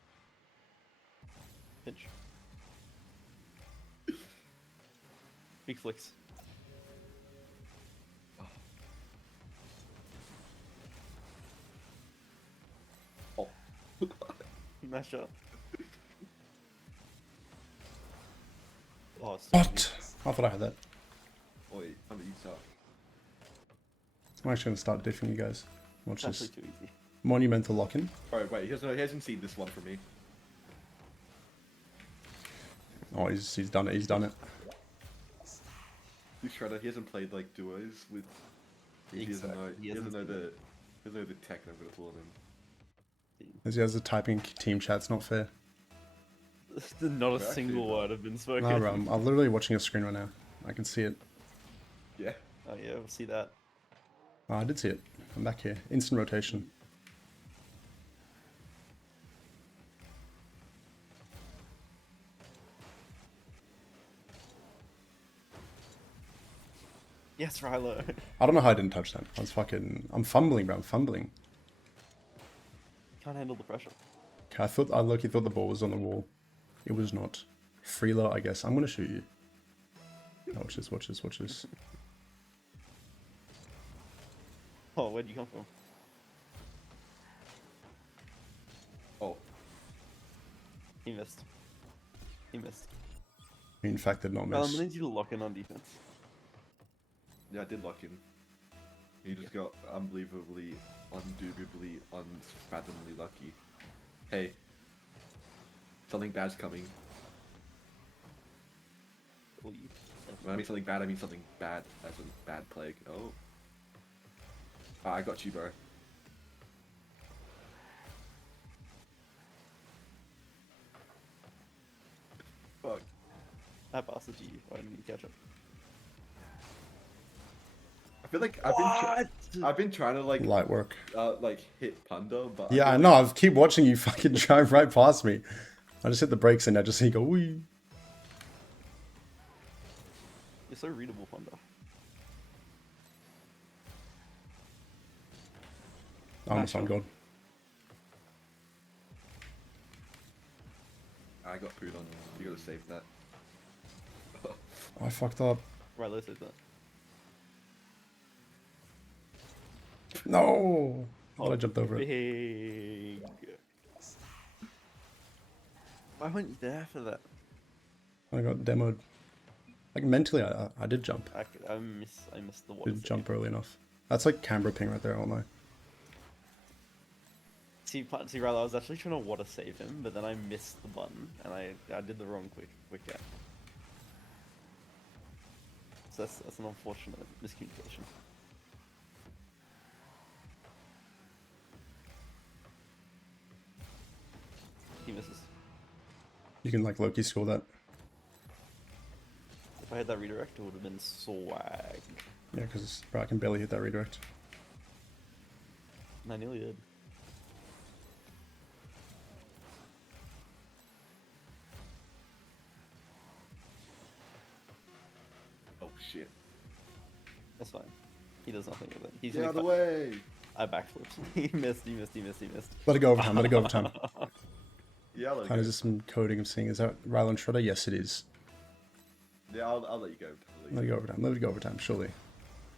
Pinch. Big flicks. Oh. Nice shot. Oh, it's What? I thought I had that. Wait, Thunder, you suck. I'm actually gonna start diffing you guys. Watch It's actually this. too easy. Monumental lock-in. Alright, wait, he hasn't seen this one for me. Oh, he's done it, he's done it. He's trying to, he hasn't played like duos with. He doesn't know. Exactly, He doesn't know seen the. He doesn't know the tech that I'm gonna pull on him. As he has the typing team chat's not fair. Not a Actually, single no. word have been spoken. No, bro, I'm literally watching a screen right now. I can see it. Yeah. Oh yeah, we'll see that. Oh, I did see it. I'm back here. Instant rotation. Yes, Rilo. I don't know how I didn't touch that. I was fucking... I'm fumbling, bro. I'm fumbling. Can't handle the pressure. Okay, I low-key thought the ball was on the wall. It was not. Freelow, I guess. I'm gonna shoot you. Oh, watch this, watch this, watch this. Oh, where'd you come from? Oh. He missed. He missed. In fact, did not I miss. need you to lock in on defense. Yeah, I did lock in. He just got unbelievably, undoubtedly, unfathomably lucky. Hey. Something bad's coming. Oh, you. When I mean something bad, I mean something bad as in bad plague. Oh. Ah, I got you, bro. Fuck. I passed it to you. Why didn't you catch up? I feel like I've been trying to Light work. like hit Pando, but Yeah, I feel know. like- I've keep watching you fucking drive right past me. I just hit the brakes and I just see you go wee. You're so readable, Honda. I'm the sun god. I got pooed on. You gotta save that. I fucked up. Right, let's do that. No. I thought I jumped over it. Big. Why weren't you there for that? I got demoed. Like mentally, I did jump. I missed the water. Did jump early enough. That's like Canberra ping right there. I don't know. See, Riley, I was actually trying to water save him, but then I missed the button and I did the wrong quick gap. So that's an unfortunate miscommunication. He misses. You can like Loki score that. If I had that redirect, it would have been swag. Yeah, because bro, I can barely hit that redirect. And I nearly did. Oh shit! That's fine. He does nothing with it. He's Get out of the only way! I backflipped. He missed. Let it go overtime. Let it go overtime. Yeah, I'll let How you does go. this some coding of seeing? Is that Rylan Shredder? Yes, it is. Yeah, I'll let you go. Let it go overtime. Let it go overtime. Surely.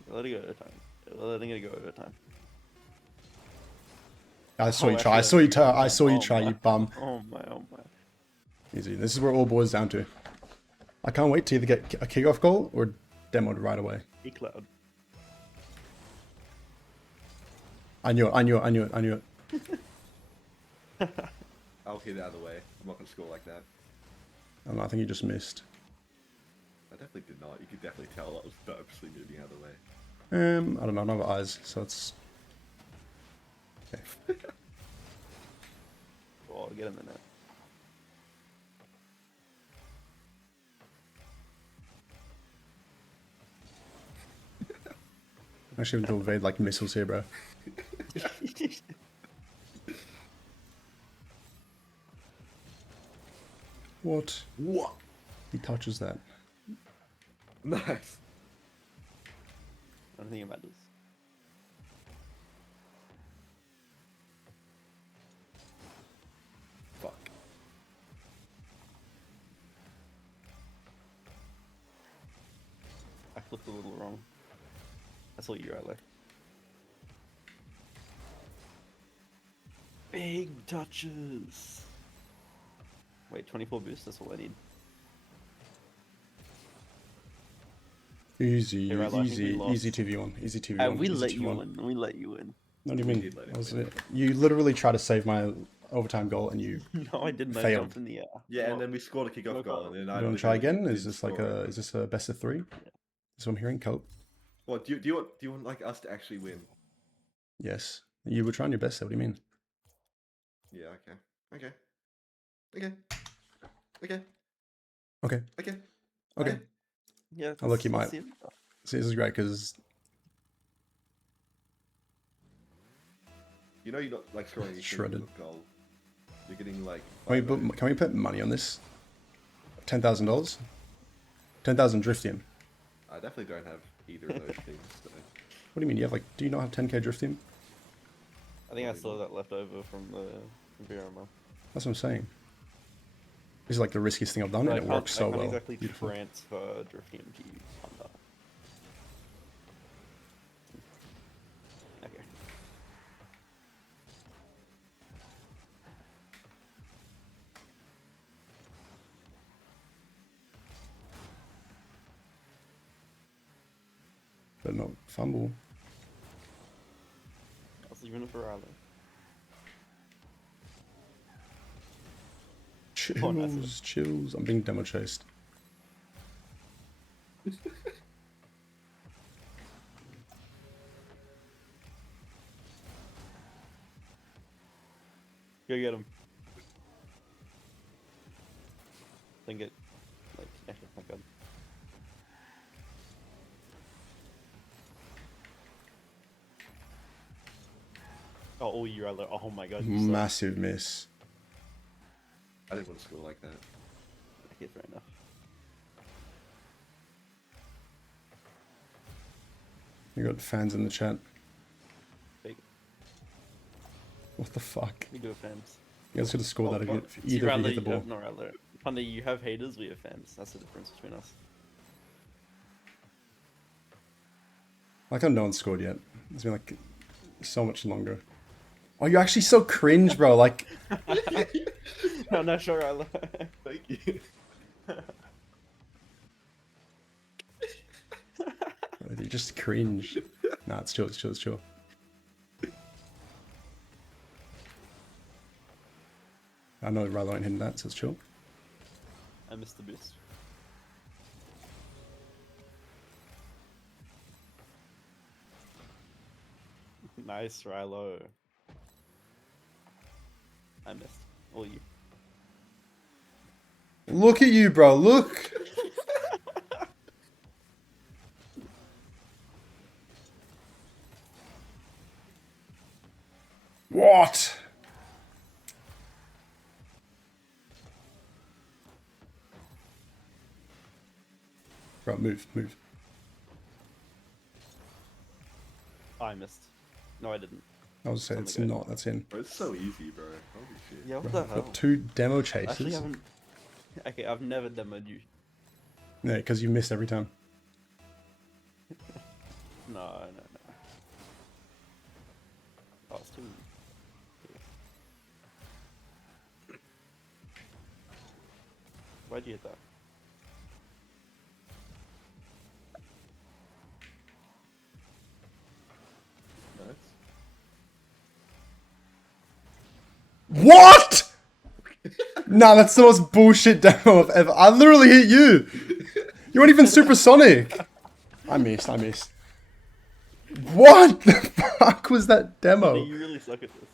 Let it go over time. Letting it go over time. I saw Oh, you try. I actually, saw you. that's I saw you oh try. my. You bum. Oh my. Easy. This is where it all boils down to. I can't wait to either get a kickoff goal or demoed right away. E-Cloud. I knew it. I knew it. I knew it. I knew it. I'll hit it out of the way. I'm not gonna score like that. I don't know, I think you just missed. I definitely did not. You could definitely tell I was purposely moving out of the way. I don't know. I don't have eyes, so it's. Okay. Oh, I'll get him in there. Actually, having to evade like missiles here, bro. What? What? He touches that. Nice. I don't think it matters. Fuck. I flipped a little wrong. I saw you right there. Big touches. Wait, 24 boost. That's all I need. Easy, Hey, right, I think we easy, lost. easy TV1. Easy TV1. We easy let you TV1. win. We let you win. What do you We mean? did let him That was win. it. You literally tried to save my overtime goal and you. No, I didn't. I Failed. jumped in the air. Yeah, Well, and then we scored a kickoff no goal, problem. and then You I want don't to try think again? we Is did this like score a? it. Is this a best of 3? That's what I'm hearing. Cope. What do you want like us to actually win? Yes. You were trying your best. There. What do you mean? Yeah. Okay. Okay. Okay. Okay. Okay. Okay. Yeah. Oh, look, you that's might. it. See, this is great because You know you're not like scoring a Shredded. goal. You're getting like. can we put money on this? $10,000. 10,000 drifting. I definitely don't have either of those things. So. What do you mean? You have like? Do you not have 10k drifting? I think I still have that left over from the VRMO. That's what I'm saying. This is like the riskiest thing I've done, But and it works so I can't well. exactly Beautiful. transfer drifting to Honda. Okay. But not fumble. I was leaving it for Riley. Oh, nice. Chills, chills. I'm being demo chased. Go get him. Then get, like, actually, thank God. Oh, all year I learned. Oh my god. You suck. Massive miss. I didn't want to score like that. Okay, fair enough. You got fans in the chat. Fake. What the fuck? We do have fans. You guys could have scored Oh, that again fuck. if either of you hit the ball. Not Rattler. Funny, you have haters, we have fans. That's the difference between us. Like how no one scored yet. It's been like so much longer. Oh, you're actually so cringe, bro. Like, No, sure, Rattler. Thank you. you're just cringe. Nah, it's chill, it's chill, it's chill. I know rather ain't hitting that, so it's chill. I missed the boost. Nice, Rilo. I missed. All you. Look at you, bro. Look. What? Bro, move, move. I missed. No, I didn't. I was saying it's Something good. not. That's in. Bro, it's so easy, bro. Holy shit. Yeah, what Bro, the I've hell? got 2 demo Actually, chases. haven't. Okay, I've never demoed you. No, because you miss every time. No. Oh, it's too. Why'd you hit that? Nice. What? Nah, that's the most bullshit demo I've ever. I literally hit you. You weren't even supersonic. I missed. What the fuck was that demo? Funny, you really suck at this.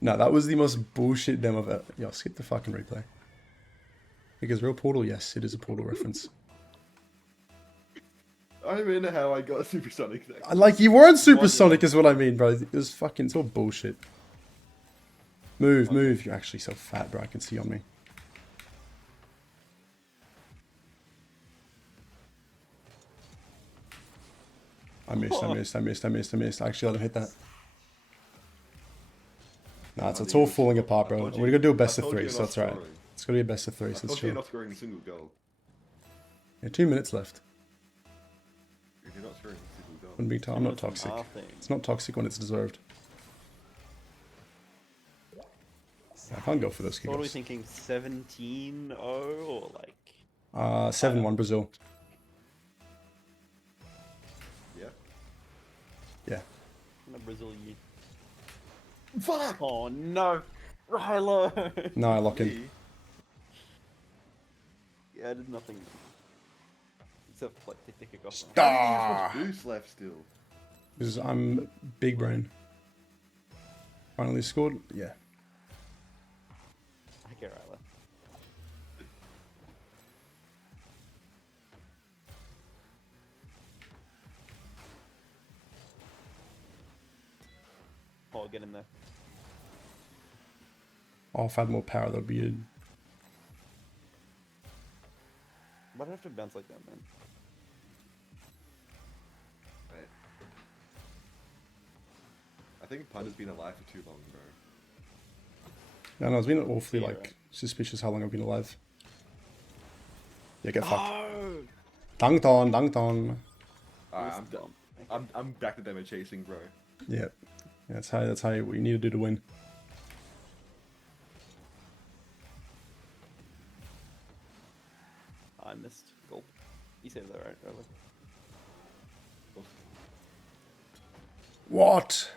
No, that was the most bullshit demo I've ever. Yo, skip the fucking replay. Because real Portal, yes, it is a Portal reference. I don't even know how I got a supersonic there. Like, you weren't supersonic is what I mean, bro. It was fucking, it's all bullshit. Move, move. You're actually so fat, bro. I can see on me. I missed. I actually let him hit that. Nah, it's all falling apart, bro. We're gonna do a best of 3, so that's right. It's gonna be a best of 3, so it's You're chill. not scoring a single goal. Yeah, 2 minutes left. If you're not scoring a single goal. Wouldn't be I'm not toxic. It's not toxic when it's deserved. I can't go for those So what are we kickoffs. thinking? 17-0 or like? 7-1 Brazil. Yeah. Yeah. No, Brazil, you. Fuck! Oh no, Rilo. No, I lock in. Me? Yeah, I did nothing. Except for, like take the kick off. How do you have so much boost left still? Because I'm big brain. Finally scored? Yeah. Okay, Rilo. Oh, get in there. Oh, if I had more power, that'd be it. Why do I have to bounce like that, man? Right. I think Punder's been alive for too long, bro. No, it's been awfully, Yeah, like, right. suspicious how long I've been alive. Yeah, get fucked. Oh, Dunked on, dunked on. Alright, that's I'm done. dumb. Okay. I'm back to demo chasing, bro. Yeah. That's how what you need to do to win. I missed. Gulp. You saved that, right, Rilo? What?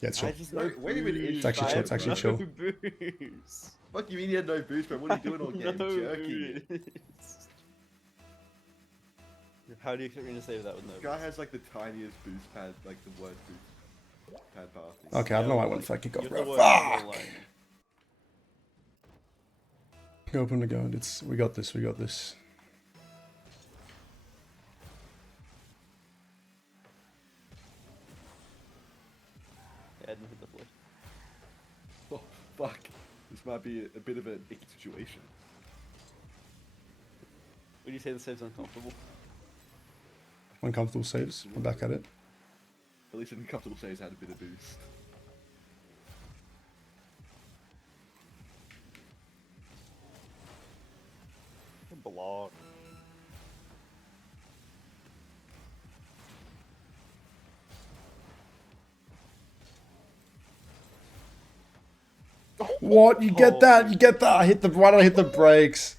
Yeah, it's chill. I just Wait a minute, It's actually chill, it's actually chill. Boost. Fuck you mean you had no boost, bro? What are you doing all game? No Jerky. boost. How do you expect me to save that with no The guy boost? has like the tiniest boost pad, like the worst boost pad path. Okay, I don't know why I Yeah, went for that kickoff, you're bro. the worst on the Fuck! line. Open to go. We got this, we got this. head and hit the flip. Oh, fuck. This might be a bit of a icky situation. Would you say the save's uncomfortable? Uncomfortable saves. We're back at it. At least in comfortable saves had a bit of boost. Block. What? You get that? You get that? I hit the. Why did I hit the brakes?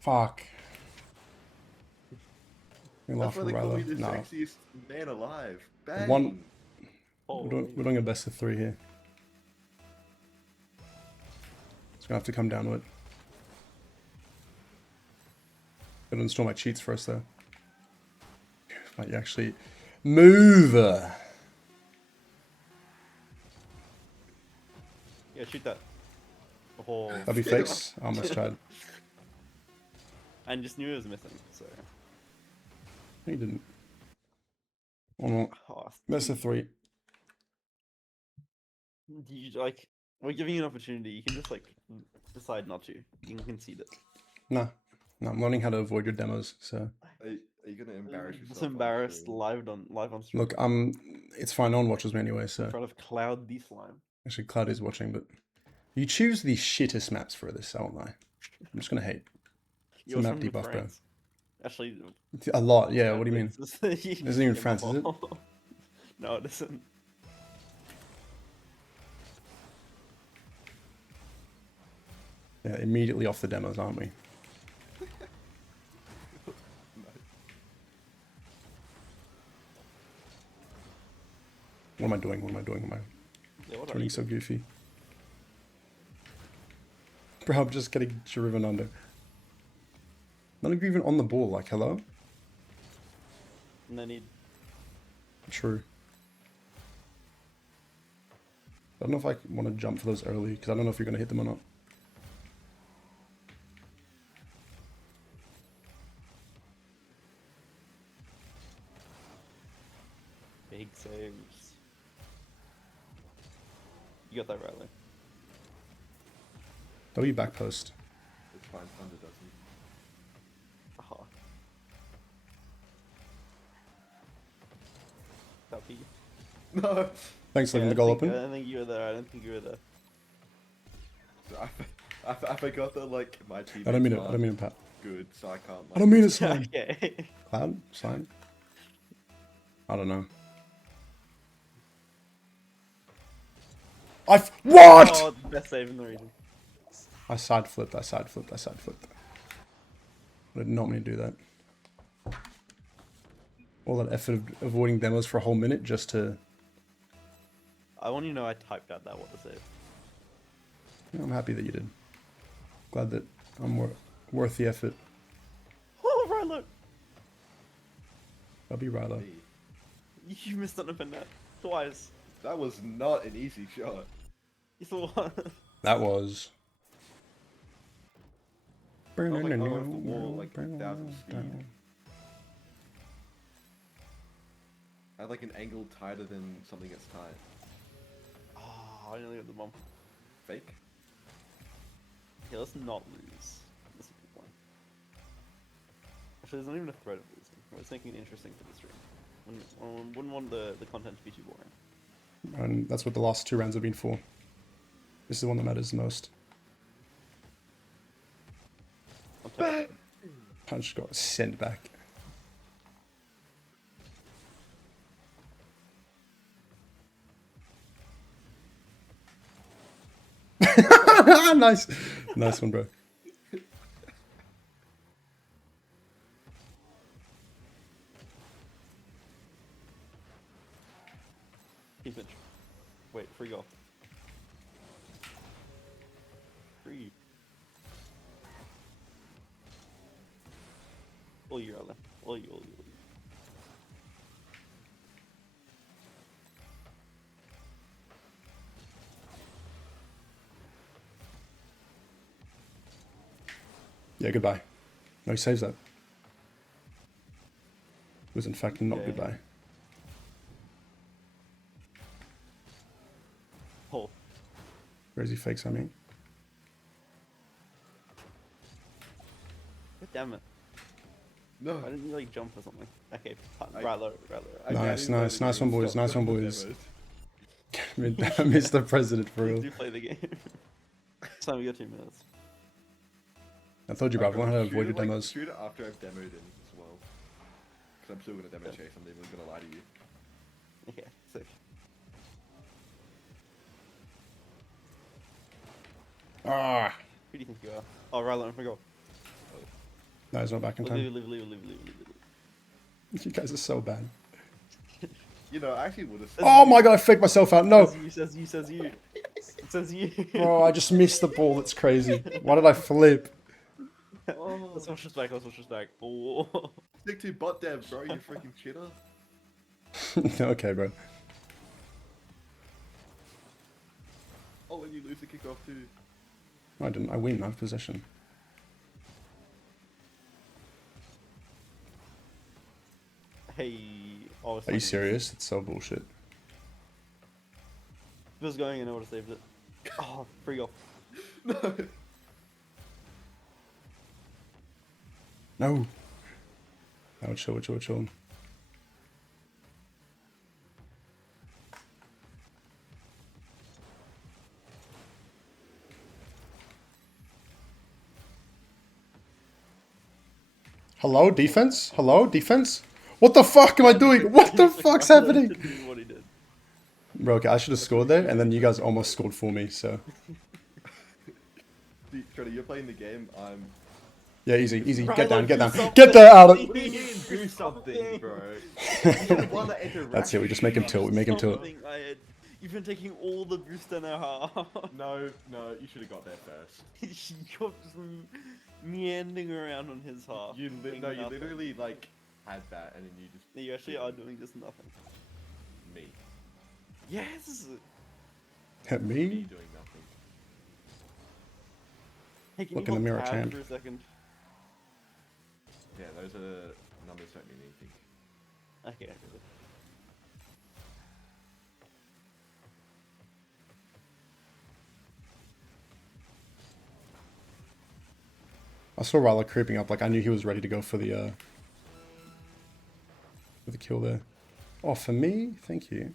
Fuck. You That's laugh why for they call me Rylo. the No. sexiest man alive. Bang! One- Oh, We're doing a best of 3 here. It's gonna have to come down to it. Gotta install my cheats first though. Might you actually move? yeah, shoot that. Oh, That'd be fakes. I almost tried. and just knew it was missing. So, He didn't. One more. oh, Best of 3. you like we're giving you an opportunity. You can just like decide not to. You can concede it. No. No, I'm learning how to avoid your demos, so. Are you gonna embarrass yourself? Just on embarrassed stream? live on stream. Look, it's fine. No one watches me anyway, in so. front of Cloud the Slime. Actually, Cloud is watching, but. You choose the shittest maps for this, I won't lie. I'm just gonna hate. It's a Yours map from debuff, bro. France. Actually, A lot, yeah, what do you mean? It Isn't even France, is it? No, it isn't. Yeah, immediately off the demos, aren't we? What am I doing? What am I doing? Am I Yeah, what are turning you so doing? goofy? Bro, I'm just getting driven under. Not even on the ball, like, hello? And then he True. I don't know if I want to jump for those early, because I don't know if you're going to hit them or not. big saves. You got that right, Lee. W back post. It's fine, Thunder doesn't. Oh. Copy. No! Thanks for Yeah, leaving the I goal think- open. I think you were there. I don't think you were there. I forgot that, like, my team I don't mean it, Pat. good, so I can't, like... I don't mean it, slime. Okay. Cloud? Slime? I don't know. What?! Oh, best save in the region. I side flipped. I did not mean to do that. All that effort of avoiding demos for a whole minute just to... I want you to know I typed out that what to save. I'm happy that you did. Glad that I'm worth the effort. Oh, right, look. I'll be Rylo. Me. You missed on a net twice. That was not an easy shot. You saw one. That was... I was like, oh, off the wall, like, 1,000 speed. I had, like, an angle tighter than something that's tight. Oh, I nearly got the bomb. Fake? Okay, let's not lose. That's a good one. Actually, there's not even a threat of losing. I was thinking interesting for the stream. Wouldn't want the content to be too boring. And that's what the last 2 rounds have been for. This is the one that matters the most. On top. Punch got sent back. Nice. Nice one, bro. Keep it. Wait, free goal. Free. All you, Alan. All you. Yeah, goodbye. No, he saves that. It was in fact not Okay. goodbye. Oh, Crazy fakes on me. God damn it. No. Why didn't you like jump or something? Okay, I- right low, right I low. Nice, didn't play nice, the nice game, one, boys, stopped nice one, the boys. demos. Mr. President, for Please real. do play the game. Simon, we got 2 minutes. I told you, bro, I want to Shoot avoid it, your like, demos. Shoot it after I've demoed in as well. Because I'm still gonna demo chase. I'm not even gonna lie to you. Okay, sick. Ah! Who do you think you are? Oh, right low, go. No, he's not back in Leave, time. leave. You guys are so bad. You know, I actually would have. Oh my god, I faked myself out. No! Says you. It says you. Bro, I just missed the ball. That's crazy. Why did I flip? Let's watch this back. Oh. Stick to bot dev, bro. You freaking cheater. Okay, bro. Oh, and you lose the kickoff too. No, I didn't. I win. I have possession. Hey. Oh, Are you serious? It's so bullshit. If it was going in, I would have saved it. Oh, free goal. No. No. No, chill. Hello, defense? Hello, defense? What the fuck am I doing? What the fuck's happening? What he did. Bro, okay, I should have scored there, and then you guys almost scored for me, so... Shredder, you're playing the game. I'm. Yeah, easy. Get down. do something. Get there, out of... What do you mean do something, bro? You wanna interact. That's it, we just make him tilt. We make him tilt. Something I had. You've been taking all the booster now. No, you should have got there first. You're just meandering around on his half. You doing you nothing. literally like had that, and then you just. You actually are doing just nothing. Me. Yes. Hit Me me? doing nothing. Hey, can Look you in the hold mirror, tab champ. for a second? Yeah, those are numbers don't mean anything. Okay. I saw Ryla creeping up, like I knew he was ready to go for the kill there. Oh, for me? Thank you.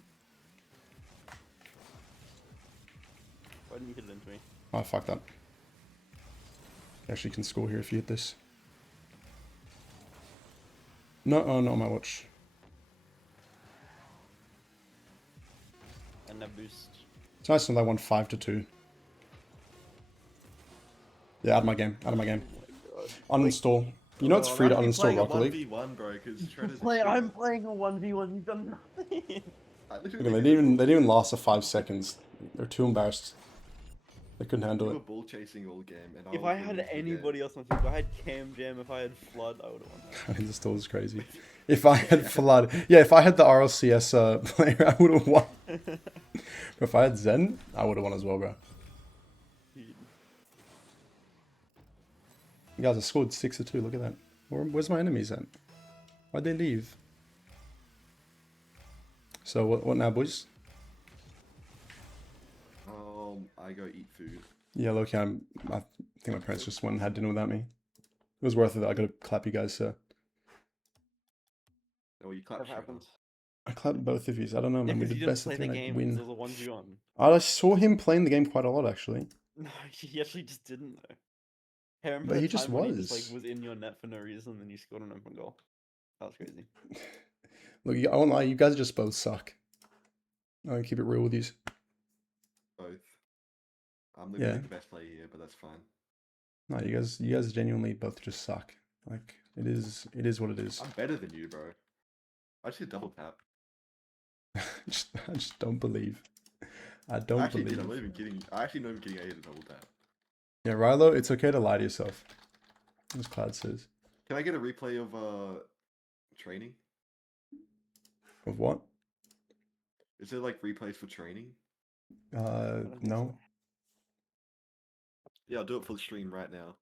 Why didn't you hit it into me? Oh, fuck that. You actually can score here if you hit this. No, oh, not on my watch. And that boost. It's nice when they won 5-2. Yeah, out of my game. Oh my god. Uninstall. You know it's free to uninstall Rocket League? 1v1, bro, because Shredder's I'm playing a 1v1, you've done nothing. Look, they didn't even last 5 seconds. They're too embarrassed. They couldn't handle You were it. ball chasing all game, and If was I had winning the game. anybody else on my team, if I had Cam Jam, if I had Flood, I would have won that. I mean, this still is crazy. If I had Flood, yeah, if I had the RLCS player, I would have won. But if I had Zen, I would have won as well, bro. You guys, I scored 6-2. Look at that. Where's my enemies at? Why'd they leave? So what now, boys? I go eat food. Yeah, look, I think my parents just went and had dinner without me. It was worth it. I gotta clap you guys, sir. Oh, you clap. That happened. I clapped both of you. I don't know, Yeah, man. We because did you best didn't of play the three game, win. because there was a 1v1. I saw him playing the game quite a lot, actually. No, he actually just didn't, though. Hey, remember But the he just time when he just, was. was in your net for no reason, and then you scored an open goal? That was crazy. Look, I won't lie, you guys just both suck. I'm gonna keep it real with you. Both. I'm literally Yeah. the best player here, but that's fine. No, you guys genuinely both just suck. Like, it is what it is. I'm better than you, bro. I just hit double tap. I just don't believe. I don't Actually, believe. dude, I'm not even kidding. I actually not even kidding. I hit a double tap. Yeah, Rilo, it's okay to lie to yourself. As Cloud says. Can I get a replay of training? Of what? Is there like replays for training? don't think No. Yeah, I'll do it for the stream right now.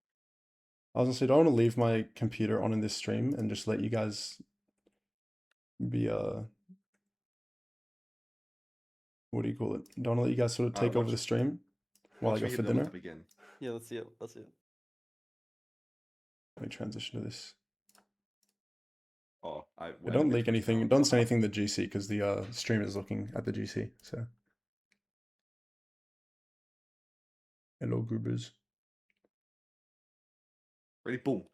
I was gonna say, don't want to leave my computer on in this stream and just let you guys be what do you call it? Don't let you guys sort of take over watch- the stream while I Watch go me for hit double dinner. tap again. Yeah, let's see it. Let's see it. Let me transition to this. Oh, I But don't went a bit leak too much anything. now. Don't say anything to the GC because the streamer is looking at the GC. So, hello, Goobers. Ready? Boom.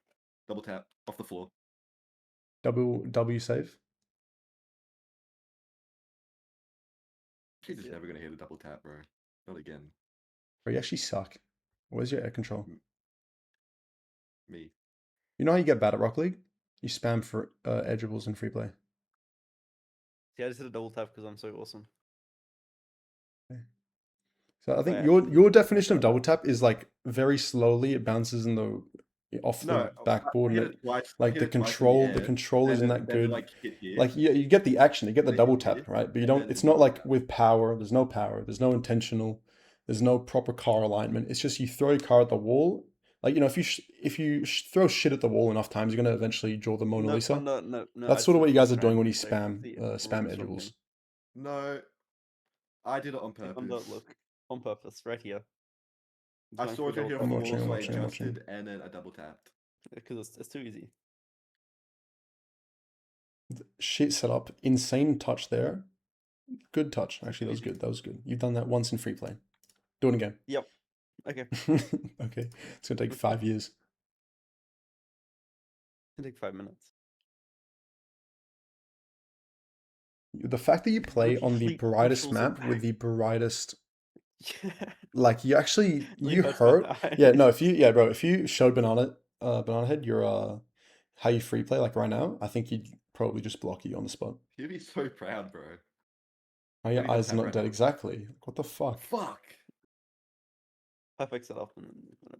Double tap off the floor. Double W save. She's just Yeah. never gonna hit a double tap, bro. Not again. Bro, you actually suck. Where's your air control? Me. You know how you get bad at Rock League? You spam for air dribbles in free play. See, I just did a double tap because I'm so awesome. So I think I your actually- definition of double tap is like very slowly it bounces in the off the No, backboard I hit and it twice. like I hit the it twice in control the air, control and isn't then- that then, good. Like hit here. Like you get the action, you get the Then double hit tap, here, right? But you and don't. then It's not double like tap. with power. There's no power. There's no intentional. There's no proper car alignment. It's just you throw your car at the wall. Like if you throw shit at the wall enough times, you're gonna eventually draw the Mona No, Lisa. no. That's I sort of what you did guys are it doing when you so spam see, spam it's edge from dribbles. him. No, I did it on Click purpose. on the look on purpose, right here. I saw it hit off I'm the watching, wall, I'm so I watching, I'm watching. adjusted, and then I double tapped. Because it's too easy. Shit setup, insane touch there. Good touch. Actually, that was Easy. good. That was good. You've done that once in free play. Do it again. Yep. Okay. Okay. It's gonna take 5 years. It'll take 5 minutes. The fact that you play on the Complete brightest crucials of map with the brightest, Yeah. like you actually Really you hurts my hurt. Yeah, no. eyes. Bro, if you showed Banana Head your how you free play like right now, I think he'd probably just block you on the spot. He'd be so proud, bro. Oh, your Ready, double eyes tap not right dead. now. Exactly. Like, what the fuck? Fuck. Perfect setup and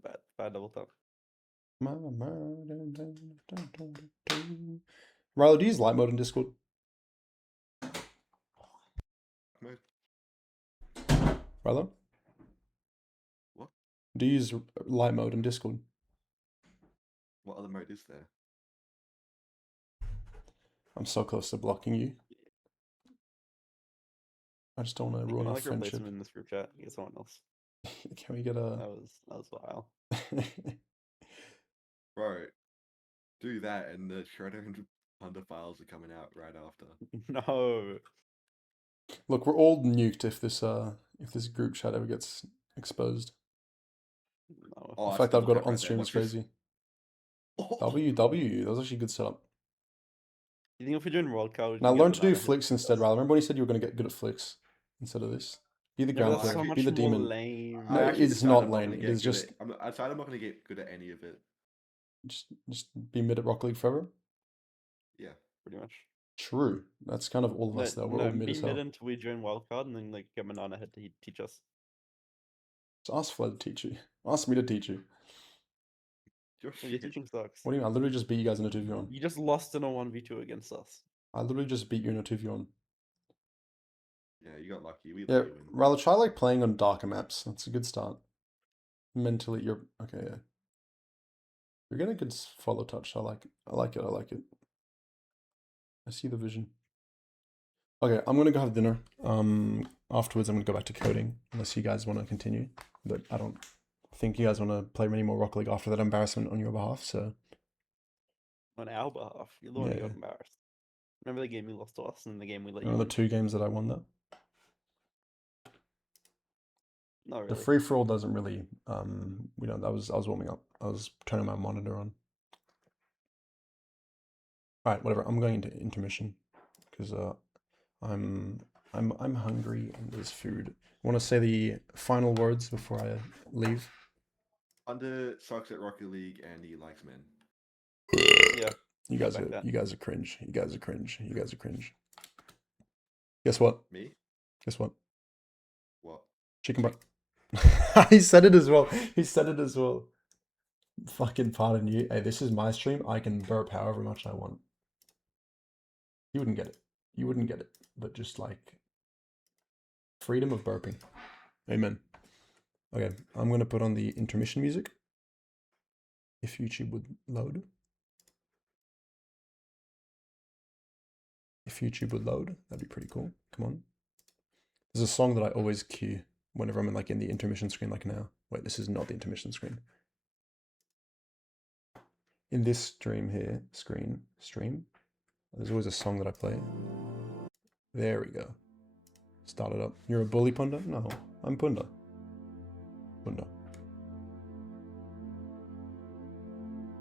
a bad double tap. Riley, do you use light mode in Discord? Mode. Riley? What? Do you use light mode in Discord? What other mode is there? I'm so close to blocking you. I just don't want to ruin I our like replace friendship. him in this group chat. Get someone else. Can we get a? That was vile. Bro, do that, and the Shredder and Thunder files are coming out right after. No. Look, we're all nuked if this group chat ever gets exposed. No. Oh, The I fact still I've got it tap on right there. stream is Watch this. crazy. Oh. That was actually a good setup. You think if we're doing world card, we Now should get learn to do Banana Head flicks to instead, us? Ral. Remember when you said you were going to get good at flicks instead of this? Be the Yeah, but ground that's player. so actually- much Be the more demon. lame. No, I actually it's decided not I'm lame. gonna It get is good just at- I decided I'm not going to get good at any of it. just be mid at Rock League forever. Yeah. Pretty much. True. That's kind of all of us though. We're all mid be as mid hell. until we join wildcard and then like get Banana Head to teach us. Just ask Fled to teach you. Ask me to teach you. Your Well, your shit. teaching sucks. What do you mean? I literally just beat you guys in a 2v1. You just lost in a 1v2 against us. I literally just beat you in a 2v1. Yeah, you got lucky. We Yeah, let you win. rather try like playing on darker maps. That's a good start. Mentally, you're okay. Yeah, you're getting a good follow touch. I like it. I like it. I see the vision. Okay, I'm gonna go have dinner. Afterwards, I'm gonna go back to coding. Unless you guys want to continue, but I don't think you guys want to play any more Rock League after that embarrassment on your behalf. So On our behalf. You're the one who Yeah. got embarrassed. Remember the game you lost to us and the game we let you you know the win? 2 games that I won though. Not The really. free for all doesn't really. I was warming up. I was turning my monitor on. All right, whatever. I'm going into intermission because I'm hungry and there's food. Want to say the final words before I leave? Under sucks at Rocket League and he likes men. Yeah. You guys back are that. you guys are cringe. You guys are cringe. You guys are cringe. Guess what? Me? Guess what? What? Chicken butt. He said it as well. He said it as well. Fucking pardon you. Hey, this is my stream. I can burp however much I want. You wouldn't get it. You wouldn't get it. But just like freedom of burping. Amen. Okay, I'm gonna put on the intermission music. If YouTube would load. If YouTube would load, that'd be pretty cool. Come on. There's a song that I always cue whenever I'm in like in the intermission screen, like now. Wait, this is not the intermission screen. In this stream here, stream, there's always a song that I play. There we go. Start it up. You're a bully, Punda? No, I'm Punda. Punda.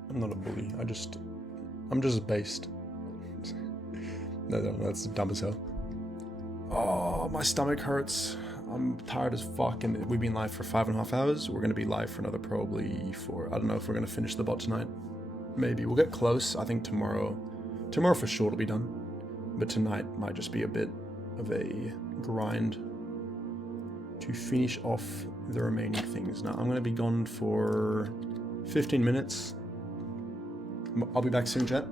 I'm not a bully. I'm just based. No, that's dumb as hell. Oh, my stomach hurts. I'm tired as fuck, and we've been live for 5.5 hours. We're gonna be live for another probably I don't know if we're gonna finish the bot tonight. Maybe we'll get close. I think tomorrow for sure it'll be done. But tonight might just be a bit of a grind to finish off the remaining things. Now I'm gonna be gone for 15 minutes. I'll be back soon, chat.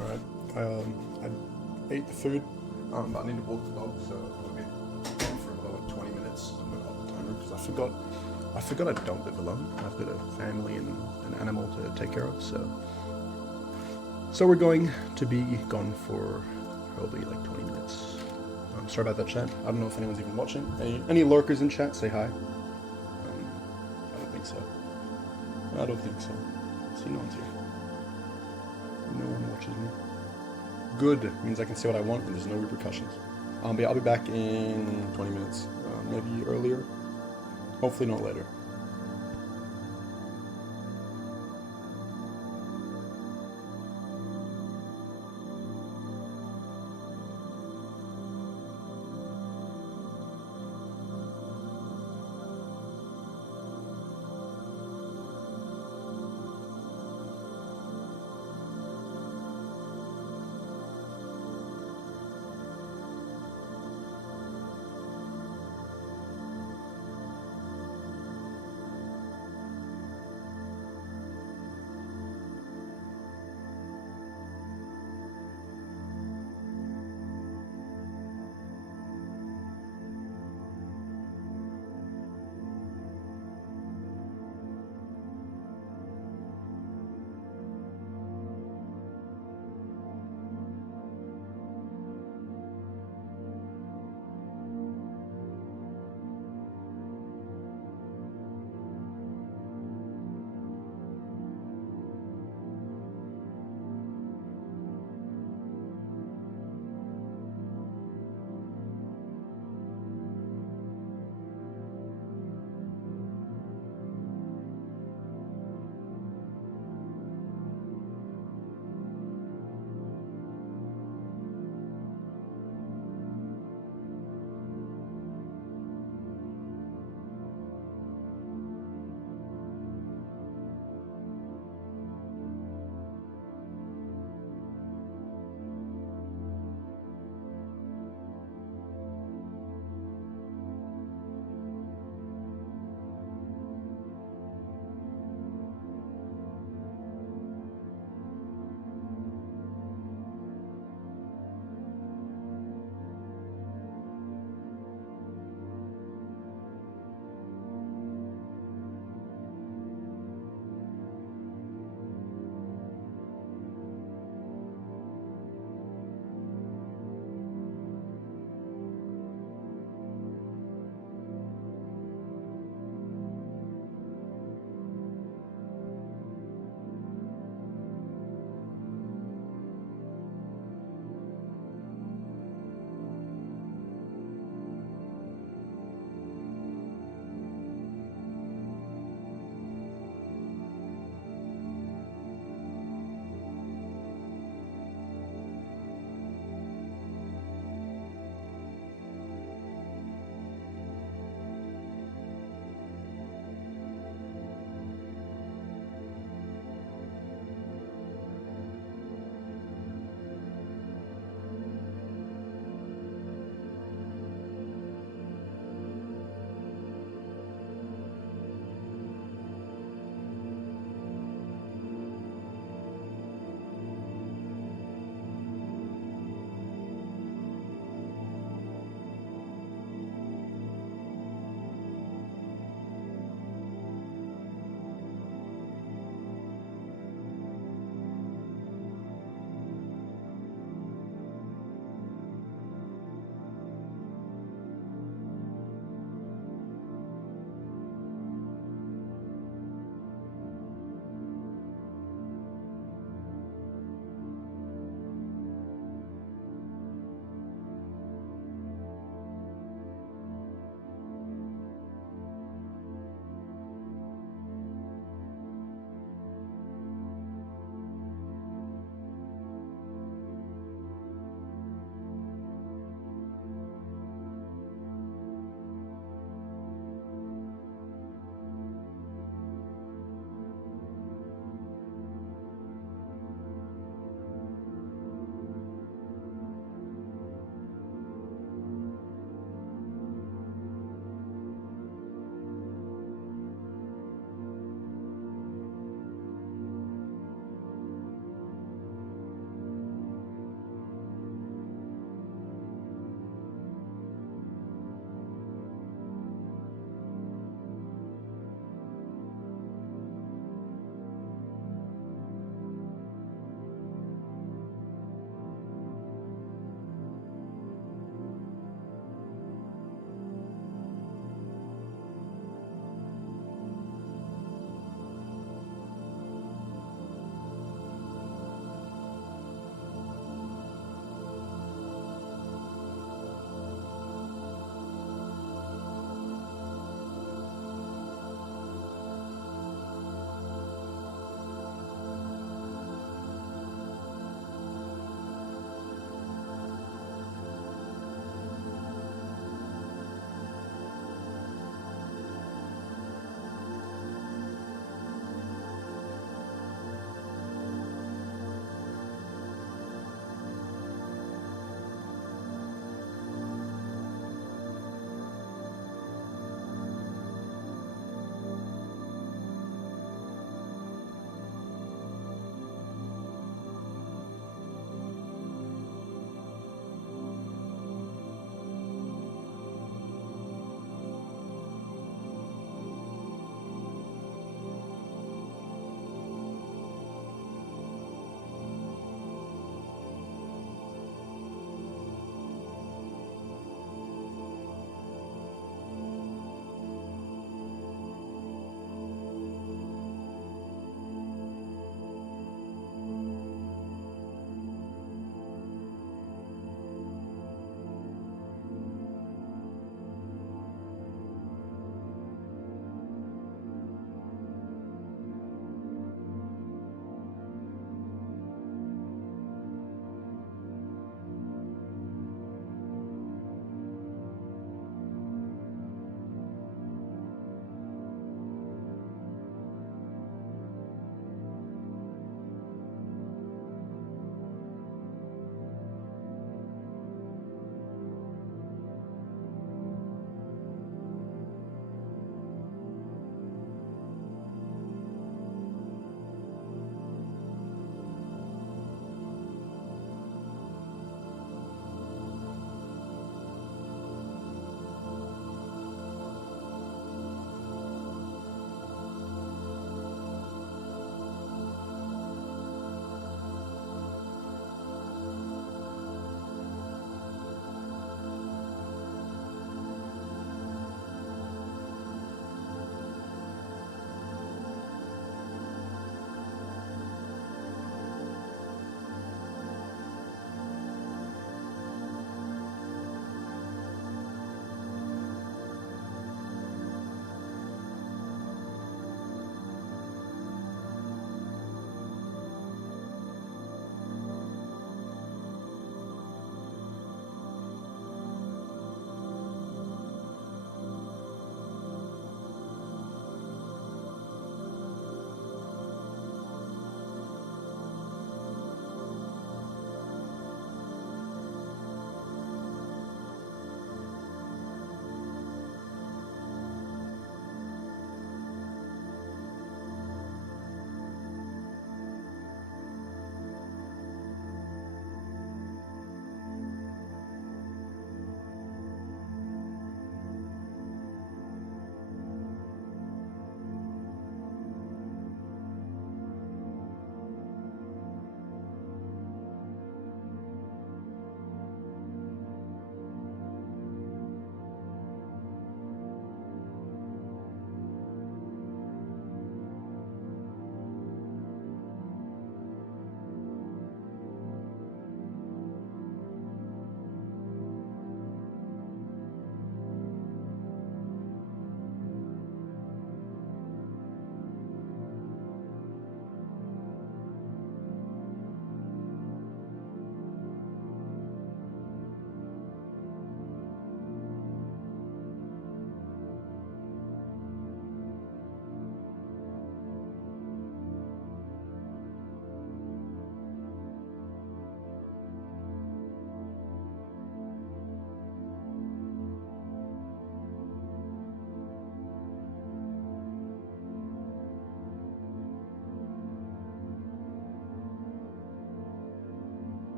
Alright. I ate the food, but I need to walk the dog, so I'll be gone for about like 20 minutes. I'm gonna up the timer because I forgot I don't live alone. I've got a family and an animal to take care of, so we're going to be gone for probably like 20 minutes. Sorry about that, chat. I don't know if anyone's even watching. Any lurkers in chat, say hi. I don't think so. I don't think so. See, no one's here. No one watches me. Good means I can say what I want and there's no repercussions. But yeah, I'll be back in 20 minutes, maybe earlier. Hopefully not later.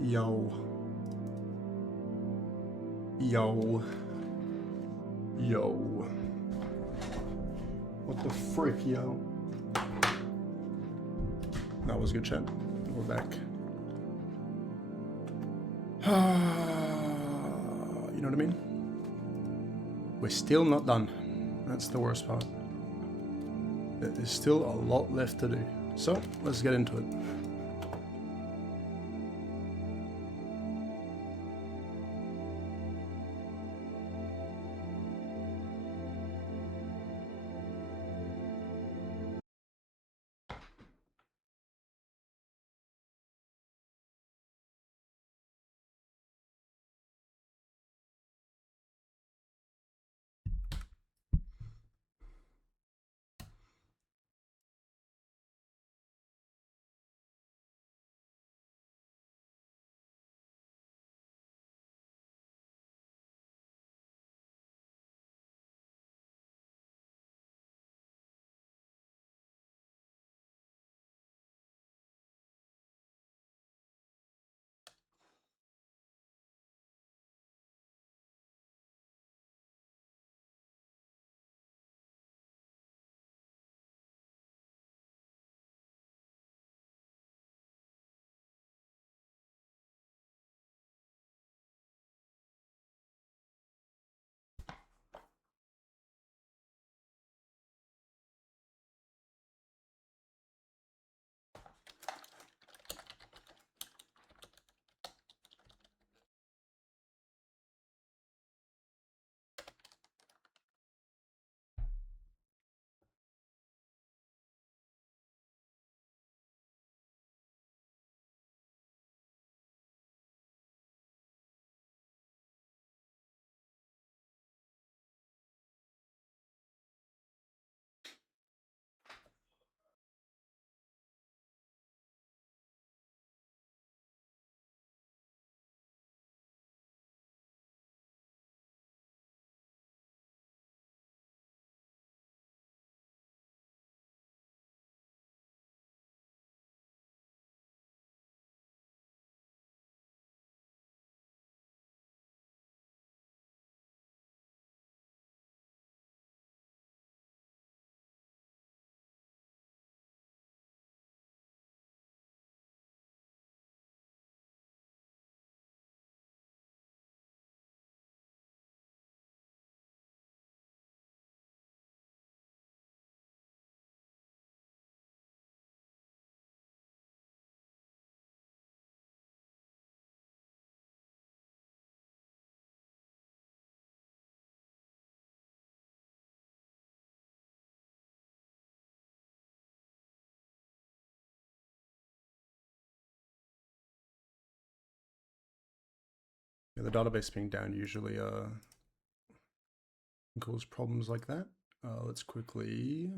Yo. Yo. Yo. What the frick, yo? That was good chat. We're back. You know what I mean? We're still not done. That's the worst part. There's still a lot left to do. So, let's get into it. Yeah, the database being down usually cause problems like that. Let's quickly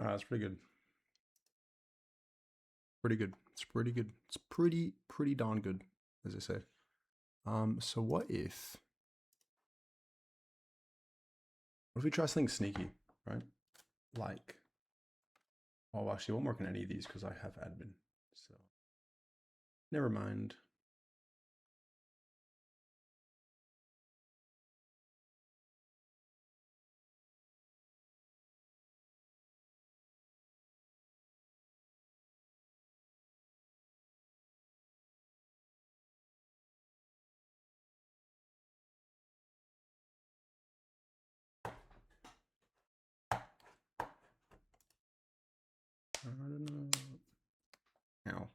That's pretty good. Pretty good. It's pretty good. It's pretty darn good, as I say. So what if we try something sneaky, right? Like, oh, actually, I won't work on any of these because I have admin. So, never mind. I don't know. Ow.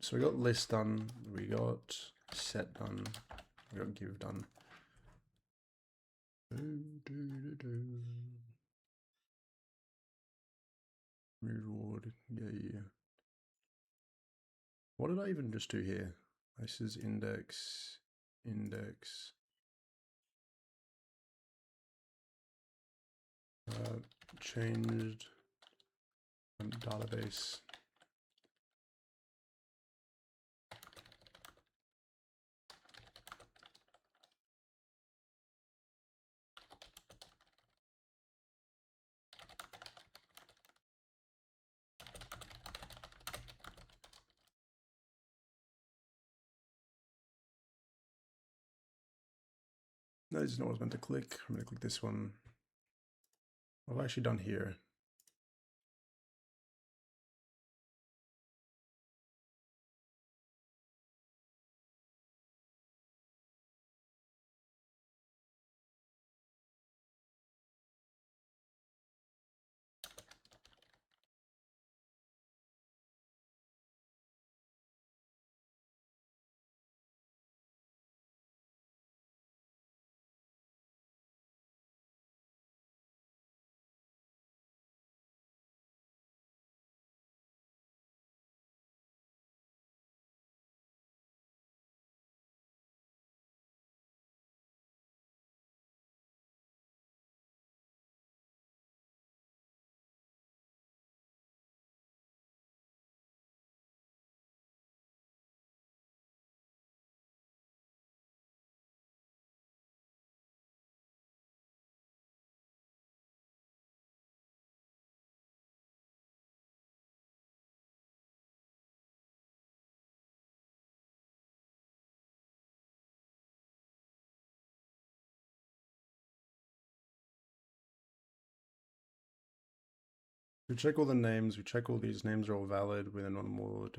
So we got list done. We got set done. We got give done. Reward. Yeah. What did I even just do here? This is index. Changed database. No, this is not what I was meant to click. I'm going to click this one. What have I actually done here? We check all the names. We check all these names are all valid. We're not more.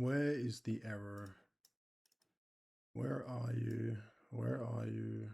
Where is the error? Where are you? Where are you?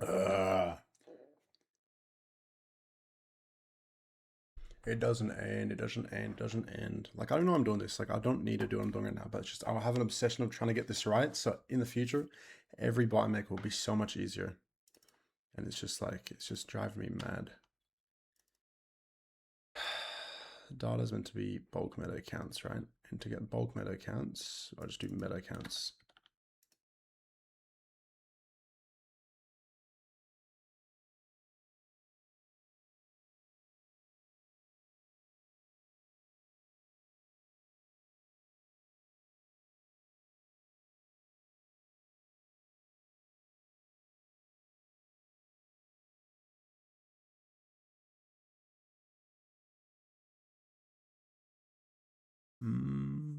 Uh, it doesn't end. It doesn't end. It doesn't end. Like, I don't know I'm doing this. Like, I don't need to do what I'm doing right now, but it's just I have an obsession of trying to get this right. So in the future, every bot I make will be so much easier. And it's just like, it's just driving me mad. Data is meant to be bulk meta accounts, right? And to get bulk meta accounts, I just do meta accounts. Mm.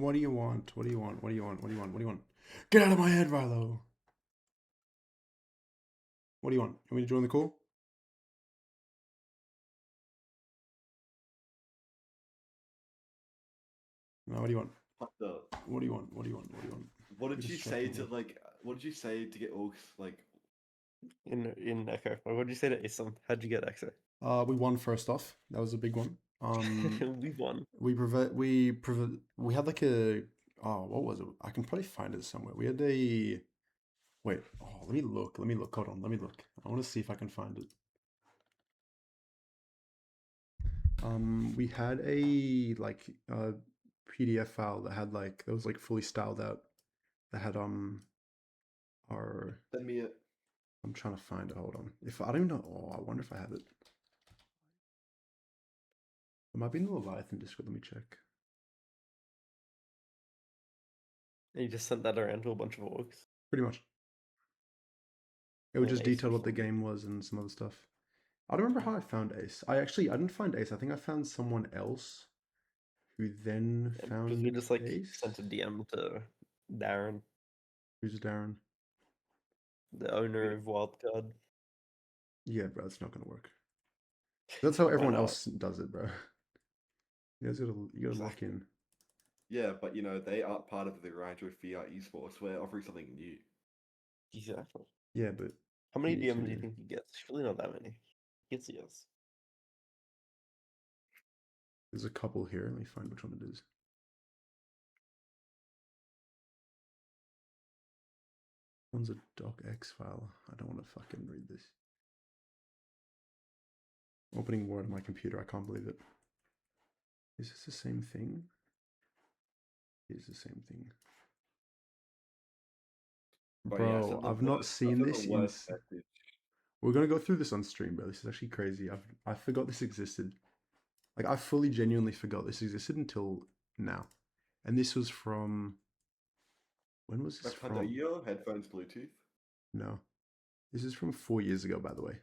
What do you want? What do you want? What do you want? What do you want? What do you want? Get out of my head, Rilo! What do you want? You want me to join the call? No, what do you want? What the? What do you want? What do you want? What do you want? What You're did you say distracting to me. like? What did you say to get orcs like? In Echo. Like, what did you say to Isom? How'd you get Echo? We won first off. That was a big one. We won. We had like a what was it? I can probably find it somewhere. We had a wait. Oh, let me look. Let me look. Hold on. Let me look. I want to see if I can find it. We had a like PDF file that had like that was like fully styled out. That had our. Send me it. I'm trying to find it. Hold on. If I don't know. Oh, I wonder if I have it. It might be in the Leviathan Discord. Let me check. And you just sent that around to a bunch of orcs. Pretty much. It would Yeah, just Ace detail was what the fun. game was and some other stuff. I don't remember how I found Ace. I didn't find Ace. I think I found someone else who then Yeah, because we found just like Ace. sent a DM to Darren, Who's Darren? the owner of Wildcard. Yeah, bro, it's not gonna work. That's how Why everyone not? else does it, bro. You gotta lock Exactly. in. Yeah, but they aren't part of the Orion Drift VR esports. We're offering something new. Exactly. Yeah, but How you many need DMs do you to. think he gets? Surely not that many. He gets yes. There's a couple here. Let me find which one it is. One's a docx file. I don't want to fucking read this. Opening Word on my computer. I can't believe it. Is this the same thing? It is the same thing. But yeah, Bro, I've not I seen sent this the in. worst message. We're gonna go through this on stream, bro. This is actually crazy. I forgot this existed. Like I fully genuinely forgot this existed until now. And this was from when was this Like, Hunter, from? your headphones Bluetooth? No. This is from 4 years ago, by the way.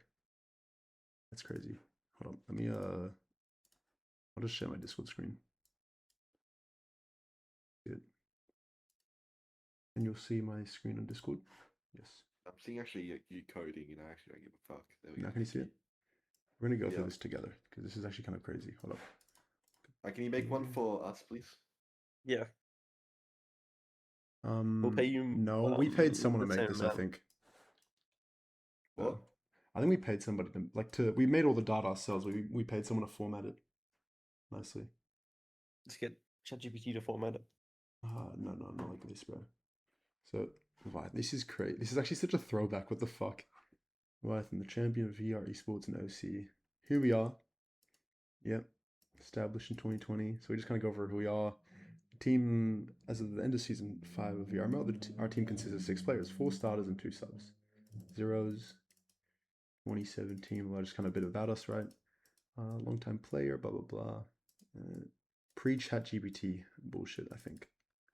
That's crazy. Hold on. Let me I'll just share my Discord screen. Good. And you'll see my screen on Discord. Yes. I'm seeing actually you coding, and I actually don't give a fuck. There we Now go. can you see it? We're gonna go through Yeah. this together because this is actually kind of crazy. Hold up. Can you make one for us, please? Yeah, we'll pay you. No, we paid someone to the make same this, I amount. think. What? I think we paid somebody to we made all the data ourselves. We paid someone to format it nicely. Let's get ChatGPT to format it. No, not like this, bro. So, right, this is great. This is actually such a throwback. What the fuck? Right, I'm the champion of VR esports and OC. Here we are. Yep, established in 2020. So we just kind of go over who we are. The team, as of the end of season 5 of VRML, our team consists of 6 players, 4 starters and 2 subs. Zeros, 2017. Well, just kind of a bit about us, right? Long-time player, blah blah blah. Pre-chat GPT bullshit, I think.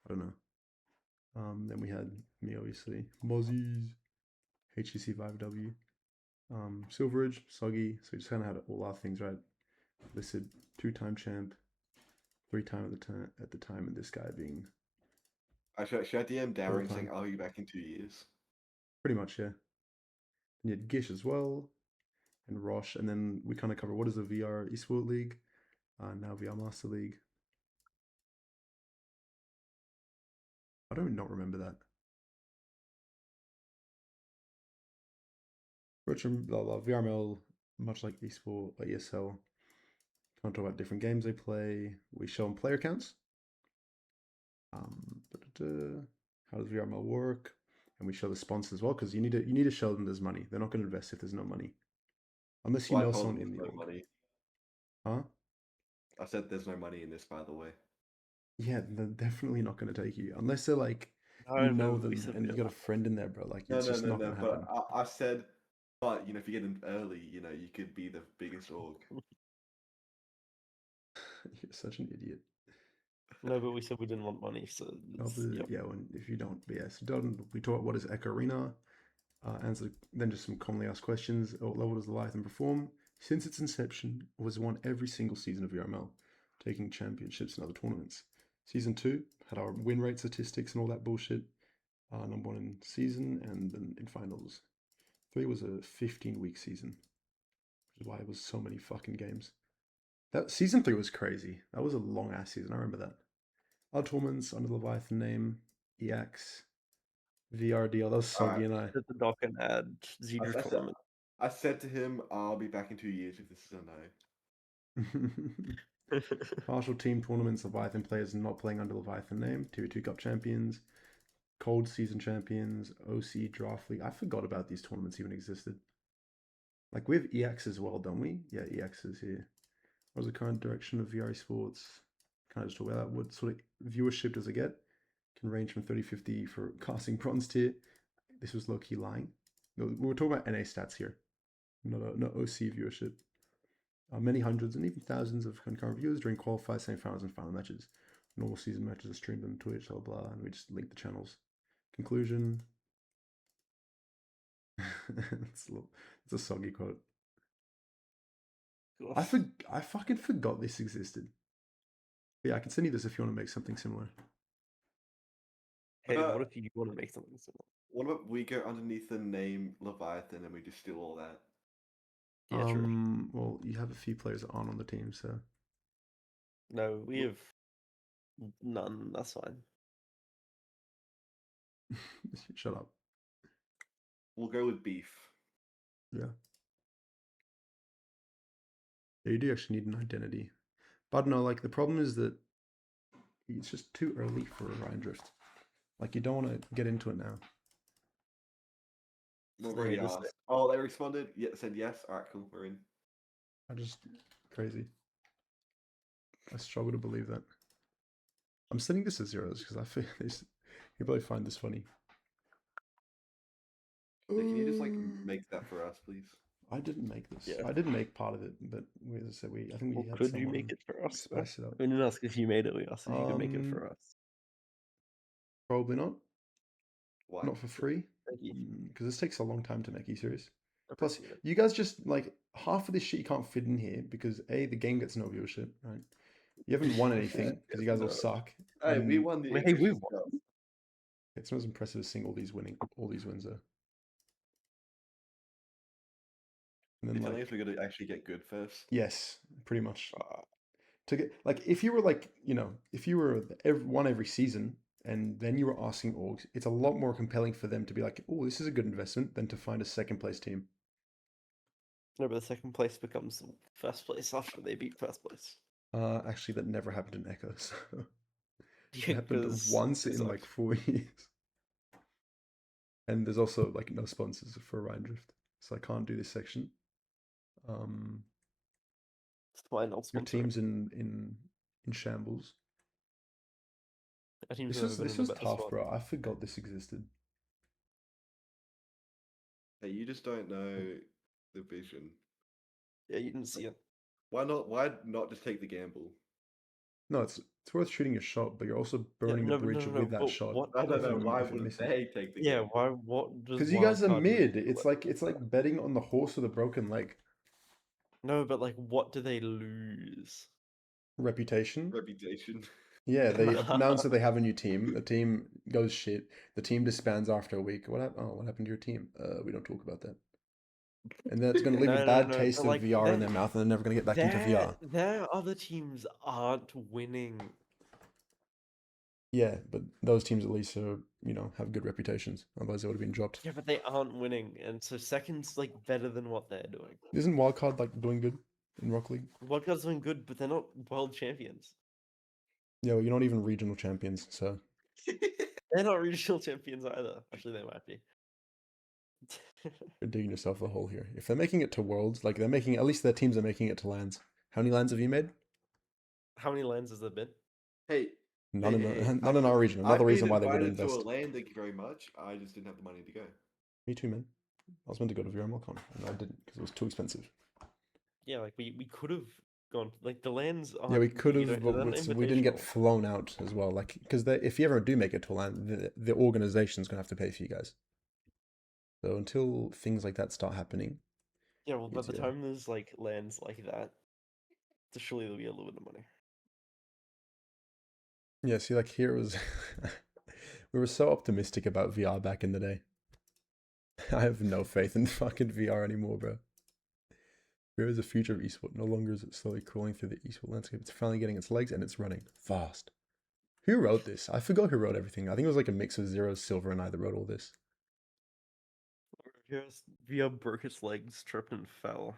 I don't know. Then we had me, obviously. Mozzies, HCC 5W, Silveridge, Soggy. So we just kind of had all our things right. Listed 2-time champ, 3-time at the time, and this guy being Should I DM Darren Full-time. saying I'll be back in 2 years? pretty much, yeah. And you had Gish as well, and Rosh, and then we kind of cover what is the VR Esport League, now VR Master League. I don't not remember that. Richard, VRML, much like eSport or ESL, kind of talk about different games they play. We show them player counts. How does VRML work? And we show the sponsors as well because you need to show them there's money. They're not going to invest if there's no money, unless you Well, I know told someone him in the there's no org. money. Huh? I said there's no money in this, by the way. Yeah, they're definitely not going to take you unless they're like No, you but know we them said and we you don't got a friend in there, bro. Like No, it's just not going to but happen. I said, but if you get in early, you could be the biggest org. You're such an idiot. No, but we said we didn't want money, so yep. Yeah, if you don't, but yes, don't. We talk what is Echo Arena, answer then just some commonly asked questions. At what level does Leviathan perform? Since its inception, it has won every single season of VRML, taking championships and other tournaments. Season 2 had our win rate statistics and all that bullshit. Number 1 in season and then in finals. 3 was a 15-week season, which is why it was so many fucking games. That season 3 was crazy. That was a long ass season. I remember that. Other tournaments under the Leviathan name, EX, VRDL. That was Soggy and I. Hit the dock and add Zedra I said, tournament. I said to him, I'll be back in 2 years if this is a no. Partial team tournaments, Leviathan players not playing under Leviathan name, TV2 Cup champions, Cold Season champions, OC Draft League. I forgot about these tournaments even existed. Like we have EX as well, don't we? Yeah, EX is here. What's the current direction of VR sports? Kind of just talk about that. What sort of viewership does it get? Can range from 30-50 for casting bronze tier. This was low key lying. No, we were talking about NA stats here, not OC viewership. Many hundreds and even thousands of concurrent viewers during qualifiers, semifinals, and final matches. Normal season matches are streamed on Twitch, blah blah, and we just link the channels. Conclusion. it's, a little, it's a soggy quote. Gosh. I fucking forgot this existed. But yeah, I can send you this if you want to make something similar. Hey, what if you want to make something similar? What about we go underneath the name Leviathan and we just steal all that? Yeah, true. Well, you have a few players that aren't on the team, so No, we have none. That's fine. shut up. We'll go with beef. Yeah. Yeah, you do actually need an identity. But no, like the problem is that it's just too early for Orion Drift. Like you don't want to get into it now. We've So already they just- asked. Oh, they responded. Yeah, said yes. All right, cool. We're in. I just crazy. I struggle to believe that. I'm setting this at zeros because I feel this. You probably find this funny. Yeah, can you just like make that for us, please? I didn't make this. Yeah. I didn't make part of it, but as I said, I think we Well, had could you someone make it for us? though? spice it up. We didn't ask if you made it. We asked if you could make it for us. Probably not. Why? Not for free. Thank you. Because this takes a long time to make. Are you serious? I Plus, appreciate it. you guys just like half of this shit you can't fit in here because A, the game gets no viewership, right? You haven't won anything because you guys all No. suck. Hey, we and won the Hey, English we Cup. it's not as impressive as seeing all these wins though. And You're then telling like us we're gonna actually get good first? yes, pretty much. To get like if you were like if you were one every season and then you were asking orgs, it's a lot more compelling for them to be like, oh, this is a good investment than to find a second place team. No, but the second place becomes first place after they beat first place. Actually, that never happened in Echo. So it Yeah, happened 'cause once it in like sucks. 4 years. And there's also like no sponsors for Orion Drift, so I can't do this section. It's fine. I'll Your sponsor it. team's in shambles. Our team's This never was been this in a was better tough, spot. bro. I forgot this existed. Hey, you just don't know the vision. Yeah, you didn't see it. Why not? Why not just take the gamble? No, it's worth shooting a shot, but you're also Yeah, burning no, the but bridge with that but shot. what? I don't if know. it- Why if it wouldn't misses. they take the Yeah, gamble? why? What does Because you guys are wildcard mean mid. to It's let- like betting on the horse with a broken leg. No, but like, what do they lose? Reputation. Reputation. Yeah, they Nah. announce that they have a new team. The team goes shit. The team disbands after a week. What happened? Oh, what happened to your team? We don't talk about that. And then it's going to leave No, a no, bad no, taste but, of like, VR in their mouth, and they're never going to get back into VR. Their other teams aren't winning. Yeah, but those teams at least are, have good reputations. Otherwise, they would have been dropped. Yeah, but they aren't winning, and so second's like better than what they're doing. Isn't Wildcard like doing good in Rock League? Wildcard's doing good, but they're not world champions. Yeah, well, you're not even regional champions, so They're not regional champions either. Actually, they might be. you're digging yourself a hole here. If they're making it to Worlds, like they're making, at least their teams are making it to lands. How many lands have you made? How many lands has there been? Hey, None hey, in, hey, none in our region. Another I've reason been why they would invited to invest. a land. Thank you very much. I just didn't have the money to go. Me too, man. I was meant to go to VRMLCon, and I didn't because it was too expensive. Yeah, like we could have gone. Like the lands. Yeah, we aren't- could you have, know, but they're we didn't get invitational. flown out as well. Like, because if you ever do make it to a land, the organization's gonna have to pay for you guys. So until things like that start happening, Yeah, well, by the yeah. time there's like lands like that, surely there'll be a little bit of money. Yeah, see, like here it was, we were so optimistic about VR back in the day. I have no faith in fucking VR anymore, bro. Where is the future of esport? No longer is it slowly crawling through the esport landscape. It's finally getting its legs and it's running fast. Who wrote this? I forgot who wrote everything. I think it was like a mix of Zero, Silver, and I that wrote all this. Here's Via broke its legs, tripped and fell.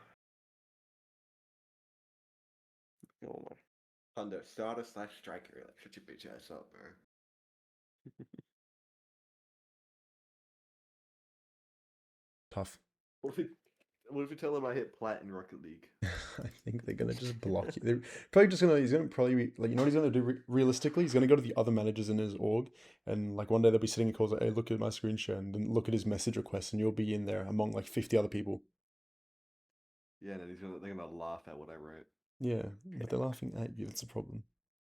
Oh my. Thunder, starter slash striker. Like, shut your bitch ass up, bro. Tough. What if we tell him I hit plat in Rocket League? I think they're gonna just block you. They're probably just gonna. He's gonna probably like, you know what he's gonna do realistically. He's gonna go to the other managers in his org, and like one day they'll be sitting in calls like, "Hey, look at my screen share," and then look at his message request, and you'll be in there among like 50 other people. Yeah, and then they're gonna laugh at what I wrote. Yeah, but they're laughing at you. That's the problem.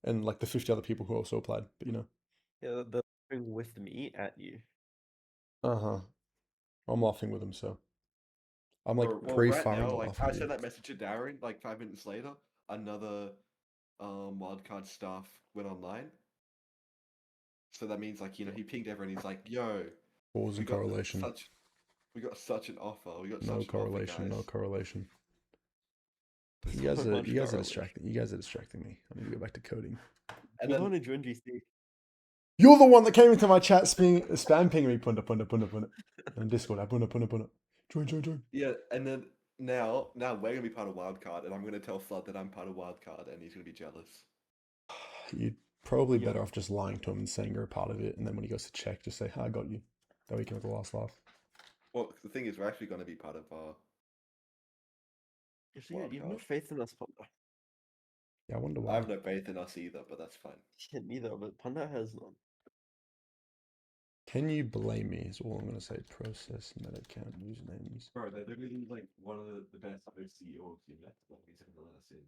And like the 50 other people who also applied, but Yeah, they're laughing with me at you. Uh huh. I'm laughing with him, so I'm like Well, pre-firing right the now, like laughing I at you. sent that message to Darren. Like 5 minutes later, another wildcard staff went online. So that means like he pinged everyone. He's like, "Yo, Cause we and got correlation. we got such an offer. We got No such an offer, correlation. guys." No correlation. There's You guys so are much you guys are correlation. distracting. You guys are distracting me. I need to go back to coding. And You're then the one who joined GC. You're the one that came into my chat spam ping me punta. And Discord, punta. Join. yeah, and then now we're gonna be part of wildcard, and I'm gonna tell Flood that I'm part of wildcard, and he's gonna be jealous. You'd probably Yeah. better off just lying to him and saying you're a part of it, and then when he goes to check, just say, "I got you." That way you can have the last laugh. Well, the thing is, we're actually gonna be part of You have no Wildcard. faith in us, Panda. Yeah, I wonder I why. have no faith in us either, but that's fine. Yeah, neither, but Panda has none. Can you blame me? Is all I'm gonna say. Process meta account usernames. Bro, they're literally like one of the best CEOs in that. Like, he's gonna let us in.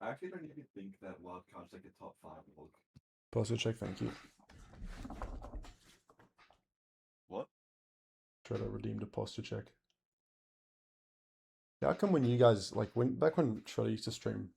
I actually don't even think that wildcard's like a top 5 log. Posture check. Thank you. What? Try to redeem the posture check. Yeah, how come when you guys back when Shredder used to stream?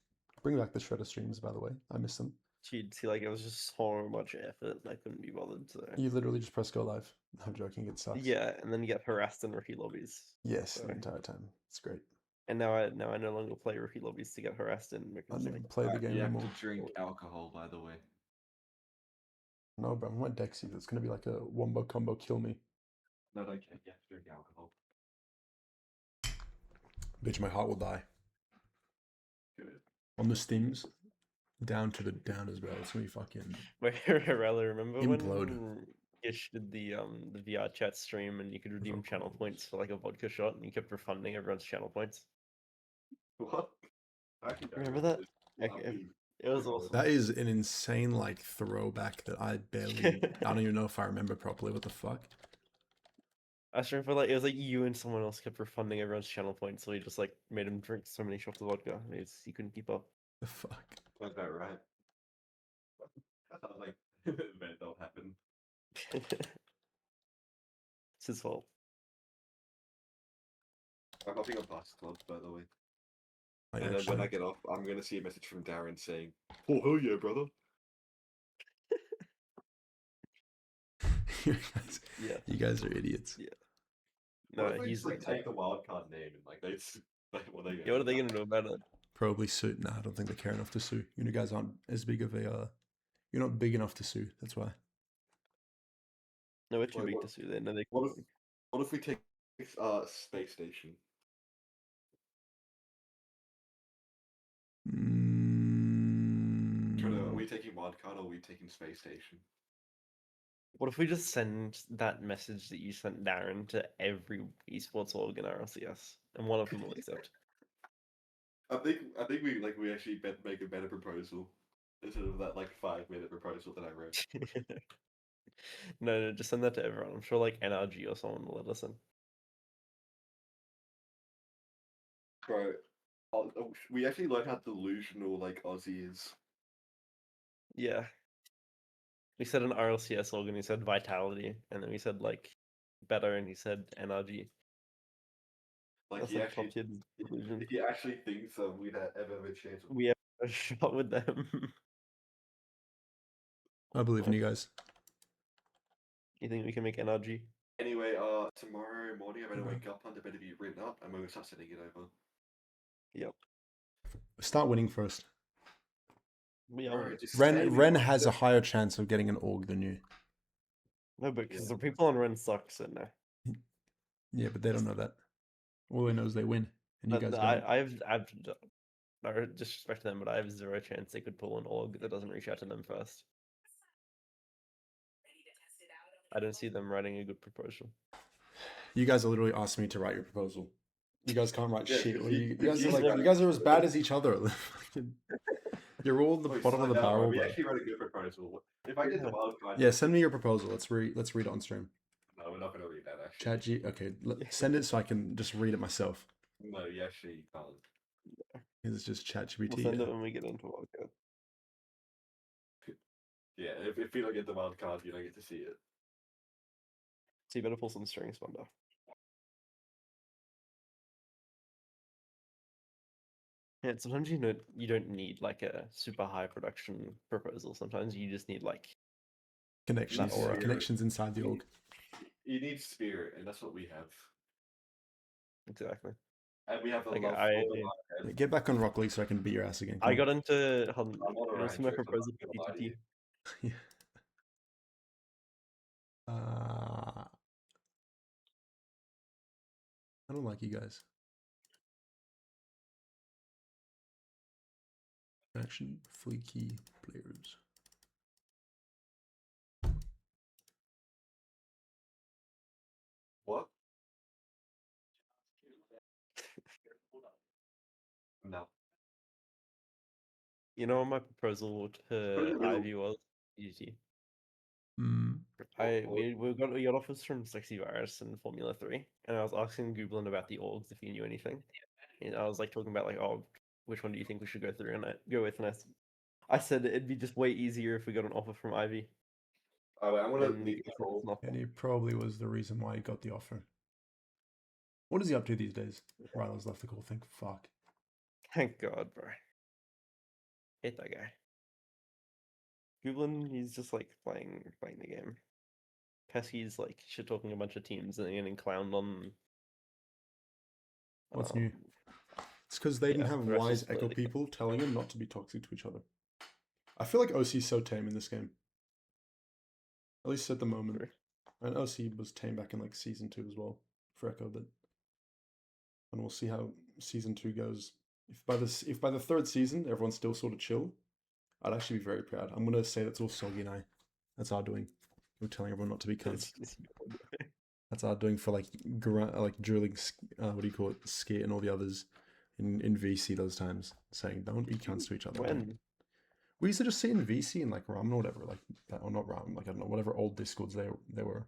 Bring back the Shredder streams, by the way. I miss them. She'd see like it was just so much effort, and I couldn't be bothered. So You literally just press go live. I'm joking. It sucks. yeah, and then you get harassed in rookie lobbies. Yes, So- the entire time. It's great. And now I no longer play rookie lobbies to get harassed in I because don't even like play the game You have anymore. to drink alcohol, by the way. No, bro. I'm not Dexy. That's gonna be like a wombo combo kill me. No, don't care. You have to drink alcohol. Bitch, my heart will die. Good. On the steams, down to the down as well. It's gonna be fucking. Wait, Rella, remember Implode. when Gish did the VR chat stream and you could redeem channel points for like a vodka shot and you kept refunding everyone's channel points? What? I actually don't Remember that? Like, It was awesome. That is an insane like throwback that I barely. I don't even know if I remember properly. What the fuck? I streamed for like it was like you and someone else kept refunding everyone's channel points, so we just like made him drink so many shots of vodka. He couldn't keep up. The fuck. That's about right. I thought like that don't happen. It's his fault. I'm hopping on past clubs, by the way. I And then when I get off, I'm gonna see a message from Darren saying, "Oh hell yeah, brother!" Yeah. You guys are idiots. Yeah. What No, if they he's just, like take the wildcard name and like what are they yeah. What are they gonna do about it? Probably sue. Nah, I don't think they care enough to sue. You guys aren't as big of a. You're not big enough to sue. That's why. No, we're too Wait, big what- to sue. They know they. What if we take Space Station? Are we taking wildcard or are we taking Space Station? What if we just send that message that you sent Darren to every esports org in RLCS, and one of them will accept? I think we actually make a better proposal instead of that like 5-minute proposal that I wrote. No, just send that to everyone. I'm sure like NRG or someone will let us in. Bro, we actually learned how delusional like Aussie is. Yeah. We said an RLCS org and he said Vitality, and then we said like better and he said NRG. Like That's he like top actually, tier delusion. he actually thinks we'd ever have a chance. We have a shot with them. I believe in you guys. You think we can make NRG? Anyway, tomorrow morning I better wake up and it better be written up, and we're gonna start sending it over. Yep. Start winning first. We Bro, are. just say we Ren want has to- a higher chance of getting an org than you. No, but because Yeah. the people on Ren suck, so no. Yeah, but they don't know that. All they know is they win, and you But guys don't. I've no disrespect to them, but I have zero chance they could pull an org that doesn't reach out to them first. I don't see them writing a good proposal. You guys are literally asking me to write your proposal. You guys can't write Yeah, shit. if Or you- you, if guys you are like write- you guys are as bad as each other. You're all at the Wait, bottom of slow the down, bro. barrel, We bro. actually wrote a good proposal. If I get the Yeah. wildcard, Yeah, send me your proposal. Let's read it on stream. No, we're not gonna read that actually. Chat G. Okay, send it so I can just read it myself. No, you actually can't. It's just Chat We'll GPT. send it when we get into Wildcard. Yeah, if you don't get the wild card, you don't get to see it. So you better pull some strings, Wonder. Yeah, sometimes you don't need like a super high production proposal. Sometimes you just need like Connections, aura. connections inside the org. You need spirit, and that's what we have. Exactly. And we have the Like love I for Yeah, get back on Rock League so I can beat your ass again. Come I on. got into I'm on you know, Orion see my Drift, I'm proposal not for gonna lie to TTT. you. Yeah. I don't like you guys. Action fleeky players. What? No. You know what my proposal to Ivy was? TTT. Hmm. We got offers from Sexy Virus and Formula 3, and I was asking Googlin about the orgs if he knew anything. And I was like talking about like, oh, which one do you think we should go through and go with? And I said it'd be just way easier if we got an offer from Ivy. Oh, wait, I'm gonna And leave he the said it's not. And he probably was the reason why he got the offer. What is he up to these days? Rylo's left the call. Thank fuck. Thank God, bro. Hate that guy. Googlin, he's just like playing the game. Pesky's like shit talking a bunch of teams and then getting clowned on. What's new? It's because they yeah, didn't have the rest wise is Echo clearly- people telling him not to be toxic to each other. I feel like OC's so tame in this game. At least at the moment. True. And OC was tame back in like season 2 as well for Echo, but and we'll see how season 2 goes. If by the third season everyone's still sort of chill, I'd actually be very proud. I'm gonna say that's all Soggy and I. That's our doing. We're telling everyone not to be cunts. That's our doing for like drilling. What do you call it? Skit and all the others in VC those times, saying don't be cunts to each other. When? We used to just sit in VC and like ramen or whatever, like that, or not ramen, like I don't know, whatever old discords they were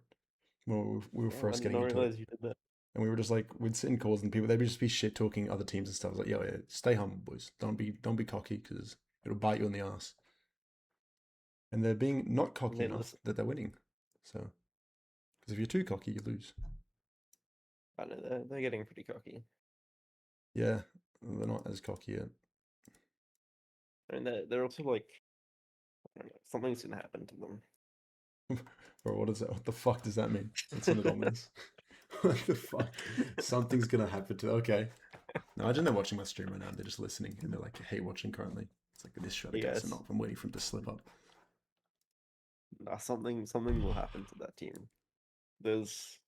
when we were first getting into it. You did that. And we were just like, we'd sit in calls and people, they'd just be shit talking other teams and stuff. I was like, yeah, stay humble, boys. Don't be cocky because it'll bite you in the ass. And they're being not cocky enough that they're winning. So, because if you're too cocky, you lose. I know they're getting pretty cocky. Yeah, they're not as cocky yet. I mean, they're also like, I don't know, something's gonna happen to them. Or what is that? What the fuck does that mean? That sounded ominous. What the fuck? Something's gonna happen to. Okay. No, imagine they're watching my stream right now. They're just listening and they're like, "I hate watching currently." It's like this shot against him up. I'm waiting for him to slip up. Nah, something will happen to that team. There's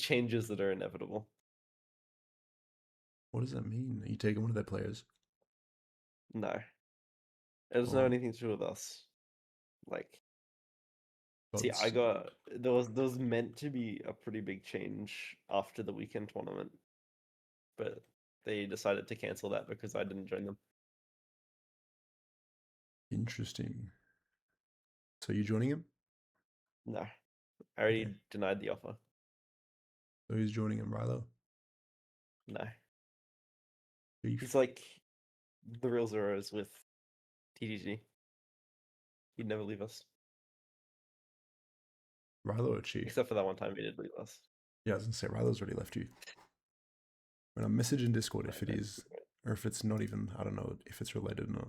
changes that are inevitable. What does that mean? Are you taking one of their players? No, it doesn't have anything to do with us. Like, see, there was meant to be a pretty big change after the weekend tournament, but they decided to cancel that because I didn't join them. Interesting. So you joining him? No, I already denied the offer. So who's joining him, Rilo? No, Beef. he's like the real Zeros with TTG. He'd never leave us. Rilo or Chief? Except for that one time he did leave us. Yeah, I was gonna say Rilo's already left you. When I message in Discord if it is, or if it's not even, I don't know if it's related or not.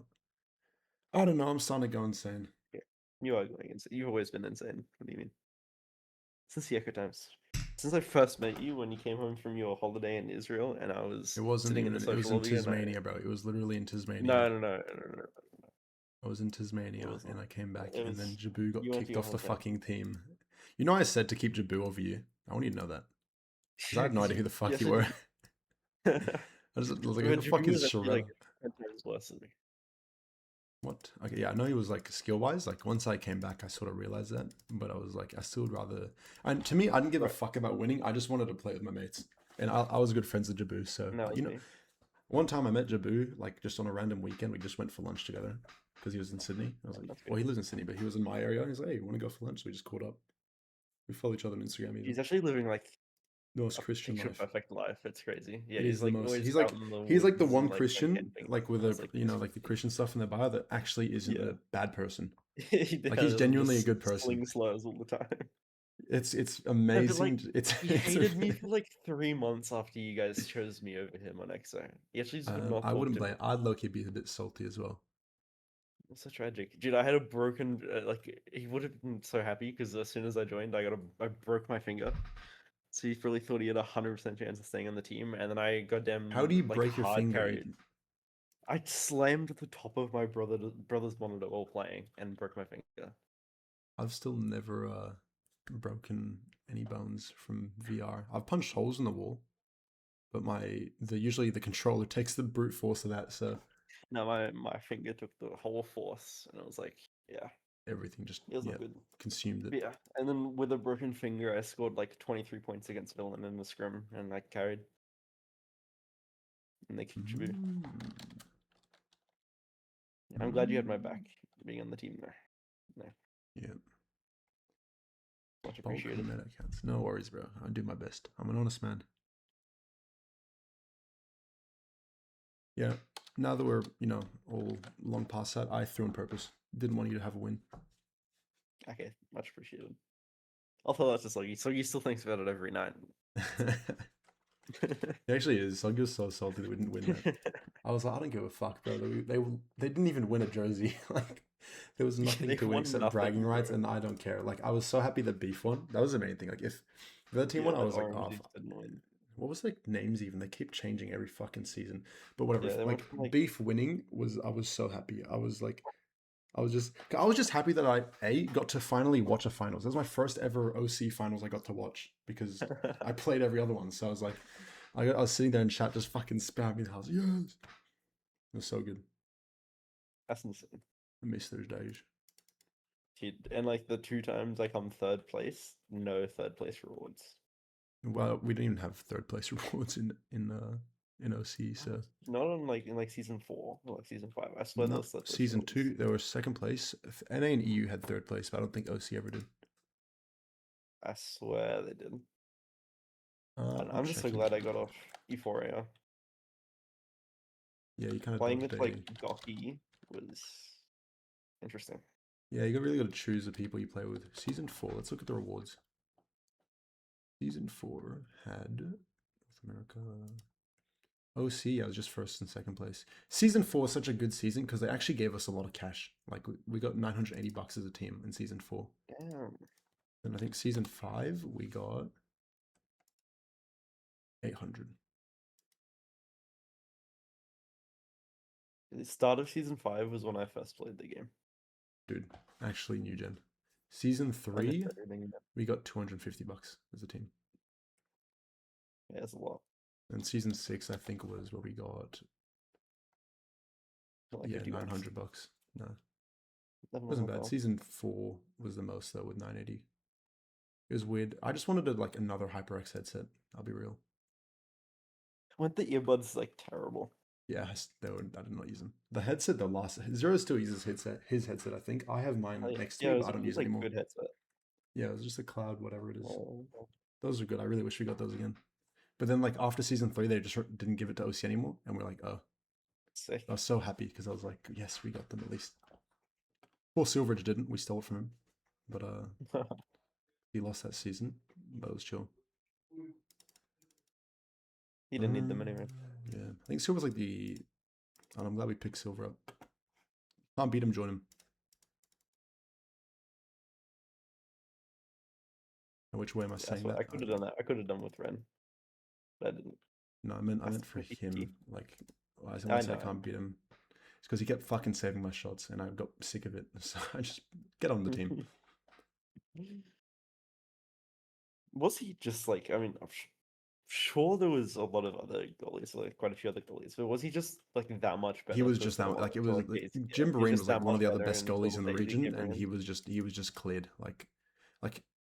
I don't know, I'm starting to go insane. Yeah. You are going insane. You've always been insane. What do you mean? Since the Echo times. Since I first met you when you came home from your holiday in Israel and I was It wasn't sitting even, in the it was social in lobby Tasmania, bro. It was literally in Tasmania. No. I was in Tasmania was and I came back it and then was- Jabu got you went to kicked your off the hometown. fucking team. You know I said to keep Jabu over you. I want you to know that. Because I had no idea who the fuck you were. I was like, who the fuck is Sherelle? Like 10 times worse than me. What? Okay, yeah, I know he was like skill-wise. Like once I came back, I sort of realized that. But I was like, I still would rather. And to me, I didn't give a fuck about winning. I just wanted to play with my mates, and I was good friends with Jabu. So No, you know, one time I met Jabu like just on a random weekend. We just went for lunch together because he was in Sydney. I was like, well, he lives in Sydney, but he was in my area. He's like, hey, you want to go for lunch? So we just caught up. We follow each other on Instagram. Even. He's actually living like most a Christian picture life. perfect life. It's crazy. Yeah, It he's is the like most. always He's out like in the he's like the woods one and like Christian camping. like with It's a like like the Christian stuff in their bio that actually isn't yeah. a bad person. He Like he's does, and genuinely a just good person. sling slurs all the time. It's No, but like amazing. It's he it's. hated me for like 3 months after you guys chose me over him on EXO. He actually just would not I talk wouldn't to me. blame. I'd low key be a bit salty as well. It's so tragic, dude. I had a broken like he would have been so happy because as soon as I joined, I broke my finger. So he probably thought he had 100% chance of staying on the team, and then I How do goddamn you like break your hard finger? carried. I slammed the top of my brother's monitor while playing and broke my finger. I've still never broken any bones from VR. I've punched holes in the wall, but usually the controller takes the brute force of that, so No, my finger took the whole force, and it was like, yeah, everything just it was not good. consumed it. But yeah, and then with a broken finger, I scored like 23 points against Villain in the scrim, and I carried. And they contributed. I'm glad you had my back being on the team there. No, Yeah. much Bulk appreciated. meta counts. No worries, bro. I do my best. I'm an honest man. Yeah. Now that we're, all long past that, I threw on purpose. Didn't want you to have a win. Okay, much appreciated. Although that's just Soggy. Soggy still thinks about it every night. It actually is. Soggy was so salty that we didn't win that. I was like, I don't give a fuck, bro. They didn't even win a jersey. Like, there was nothing They to win won except nothing, bragging rights, bro. and I don't care. Like, I was so happy that Beef won. That was the main thing. Like, if the team won, I that was like, orange oh, dude didn't win. what was their names even? They keep changing every fucking season. But whatever. Yeah, they Like, went from, like Beef winning I was so happy. I was just happy that I got to finally watch a finals. That was my first ever OC finals I got to watch because I played every other one. So I was like, I was sitting there in chat just fucking spamming the house. Yes, it was so good. that's insane. I miss those days. Dude, and like the 2 times I come third place, no third place rewards. Well, we didn't even have third place rewards in OC. So Not on like in like season 4 or like season 5. I swear no, those third place season rewards. 2 there was second place. NA and EU had third place, but I don't think OC ever did. I swear they did. And I'm I'm just so checking. glad I got off Euphoria. Yeah, you kind of Playing with like Goki was interesting. Yeah, you really got to choose the people you play with. Season 4, let's look at the rewards. Season 4 had North America. OC, I was just first and second place. Season 4 is such a good season because they actually gave us a lot of cash. Like, we got $980 as a team in season 4. Damn. And I think season 5, we got 800. The start of season 5 was when I first played the game. Dude, actually new gen. Season 3, we got $250 as a team. Yeah, that's a lot. And season 6, I think, was where we got Like $900. No, it $50. wasn't bad. Season 4 was the most though with 980. It was weird. I just wanted like another HyperX headset. I'll be real. Weren't the earbuds like terrible? Yeah, I did not use them. The headset, the last Zero still uses his headset. I think I have mine next to me, but I don't use it like anymore. good headset. Yeah, it was just a cloud, whatever it is. Oh. Those are good. I really wish we got those again. But then, like after season 3, they just didn't give it to OC anymore, and we're like, oh, Sick. I was so happy because I was like, yes, we got them at least. Well, Silveridge didn't. We stole it from him, but he lost that season. But it was chill. He didn't need them anyway. Yeah, I think Silver's like the. And I'm glad we picked Silver up. Can't beat him, join him. Which way am I saying that? I could have done that. I could have done with Ren, but I didn't. No, I meant for him. Like, I said I can't beat him. It's because he kept fucking saving my shots, and I got sick of it. So I just get on the team. Was he just like? I mean, I'm sure there was a lot of other goalies, like quite a few other goalies, but was he just like that much better? He was just that like it was. Like, Jim Barine was like one of the other best goalies in the region, and he was just cleared. Like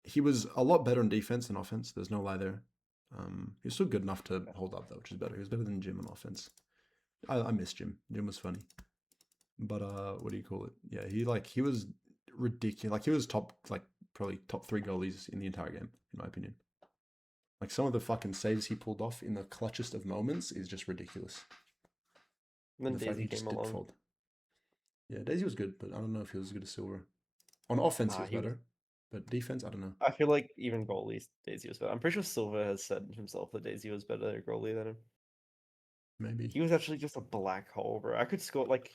he was a lot better in defense than offense. There's no lie there. He was still good enough to hold up though, which is better. He was better than Jim on offense. I miss Jim. Jim was funny. But what do you call it? Yeah, he was ridiculous. Like he was probably top 3 goalies in the entire game, in my opinion. Like some of the fucking saves he pulled off in the clutchest of moments is just ridiculous. And then And the fact Daisy he just came did along. fold. Yeah, Daisy was good, but I don't know if he was as good as Silver. On offense, he Nah, was he was- better, but defense, I don't know. I feel like even goalies, Daisy was better. I'm pretty sure Silver has said himself that Daisy was better goalie than him. Maybe He was actually just a black hole, bro. I could score like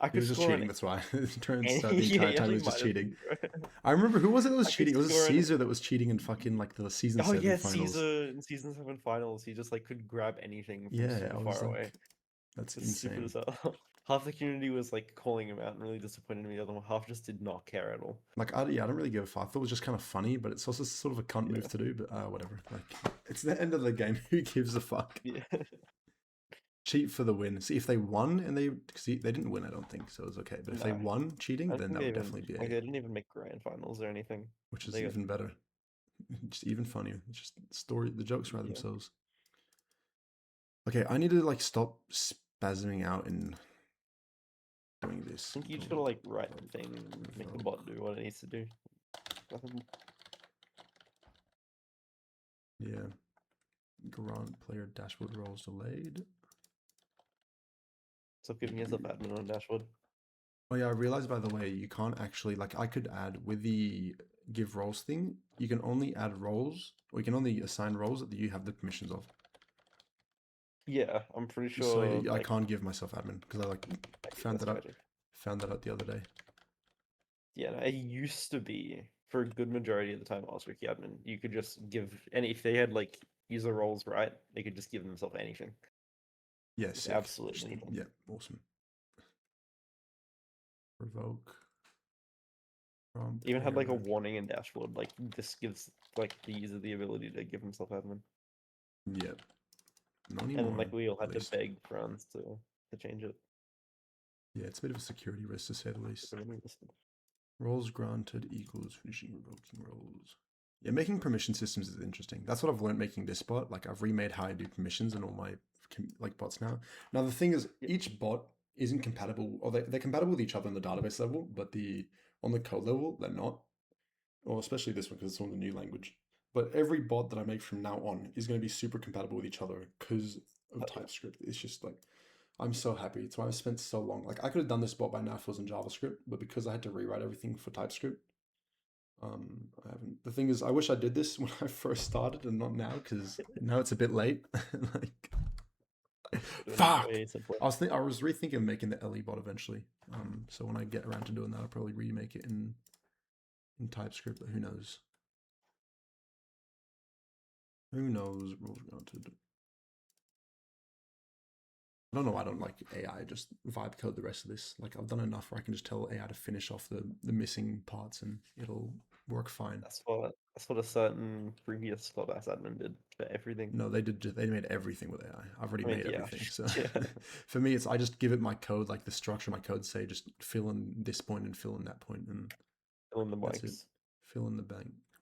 I he could was just score cheating. an That's why. It turns out any the yeah, entire he time he actually was just might have cheating. been, bro. I remember who was it that was I could cheating? It was score an Caesar that was cheating in fucking like the season Oh 7 yeah, finals. Caesar in season 7 finals, he just like could grab anything from Yeah, super I far was away. like, that's It's super insane. bizarre. Half the community was like calling him out and really disappointed in me. The other half just did not care at all. Like, yeah, I don't really give a fuck. I thought it was just kind of funny, but it's also sort of a cunt move to do. But whatever. Like, it's the end of the game. Who gives a fuck? Yeah. Cheat for the win. See if they won and they didn't win. I don't think so. It was okay. But if they No. won cheating, I then don't that think would they even definitely be like a, they didn't even make grand finals or anything. which is They got even better. Just even funnier. It's just story. The jokes write Yeah. themselves. Okay, I need to like stop spasming out and doing I this. think you just gotta like write the thing and make the bot do what it needs to do. Nothing. Yeah. Grant player dashboard roles delayed. Stop giving yourself admin on dashboard. Oh yeah, I realized by the way, you can't actually like I could add with the give roles thing, you can only add roles or you can only assign roles that you have the permissions of. Yeah, I'm pretty So sure I like can't give myself admin because I like found that's that out tragic. the other day. Yeah, no, it used to be for a good majority of the time I was wiki admin, you could just give any if they had like user roles right, they could just give themselves anything. Yeah, Just sick. absolutely Just, anything. yeah, awesome. Revoke. Even had like a player. warning in dashboard, like this gives like the user the ability to give himself admin. Yeah. Not And anymore. then like we all had at to least. beg friends to change it. Yeah, it's a bit of a security risk to say the least. But I mean, listen, Roles granted equals finishing revoking roles. Yeah, making permission systems is interesting. That's what I've learned making this bot. Like I've remade how I do permissions in all my like bots now. Now the thing is, Yeah. each bot isn't compatible, or they're compatible with each other on the database level, but on the code level they're not. Or especially this one because it's on the new language. But every bot that I make from now on is going to be super compatible with each other because of yeah. TypeScript. It's just like I'm so happy. It's why I've spent so long. Like I could have done this bot by now if it was in JavaScript, but because I had to rewrite everything for TypeScript, I haven't. The thing is, I wish I did this when I first started and not now because now it's a bit late. Like, fuck. I was rethinking of making the LE bot eventually. So when I get around to doing that, I'll probably remake it in TypeScript. But who knows? Who knows? Rules granted. I don't know. I don't like AI. Just vibe code the rest of this. Like I've done enough where I can just tell AI to finish off the missing parts and it'll work fine. That's what a certain previous clubhouse admin did for everything. No, they did. They made everything with AI. I've already made yeah, everything. So yeah. for me, it's I just give it my code, like the structure of my code. Say just fill in this point and fill in that point, and Fill in the that's blanks. it. Fill in the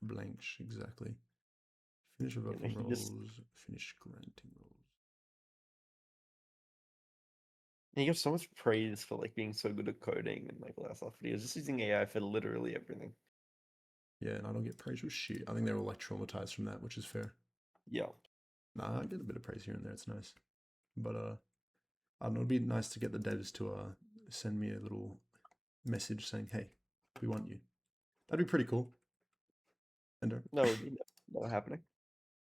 blanks exactly. Finish revoking he roles. just- Finish granting roles. He got so much praise for like being so good at coding and like all that stuff. But he was just using AI for literally everything. Yeah, and I don't get praise for shit. I think they're all like traumatized from that, which is fair. Yeah. Nah, I get a bit of praise here and there. It's nice, but I don't know. It'd be nice to get the devs to send me a little message saying, "Hey, we want you." That'd be pretty cool. Ender. No, it would be never happening.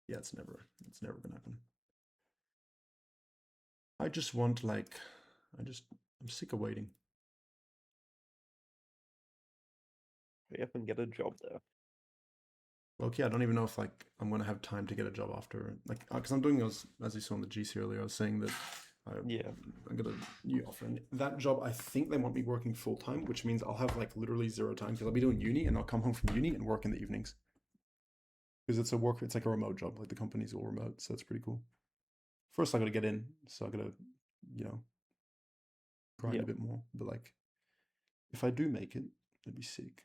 Yeah, it's never gonna happen. I just want like, I'm sick of waiting. Hurry up and get a job there. Okay, I don't even know if like I'm gonna have time to get a job after like because I'm doing as you saw on the GC earlier. I was saying that I got a new offer, and that job I think they want me working full time, which means I'll have like literally zero time because I'll be doing uni and I'll come home from uni and work in the evenings. Because it's like a remote job, like the company's all remote, so it's pretty cool. First, I got to get in, so I got to, grind a bit more. But like, if I do make it, it'd be sick.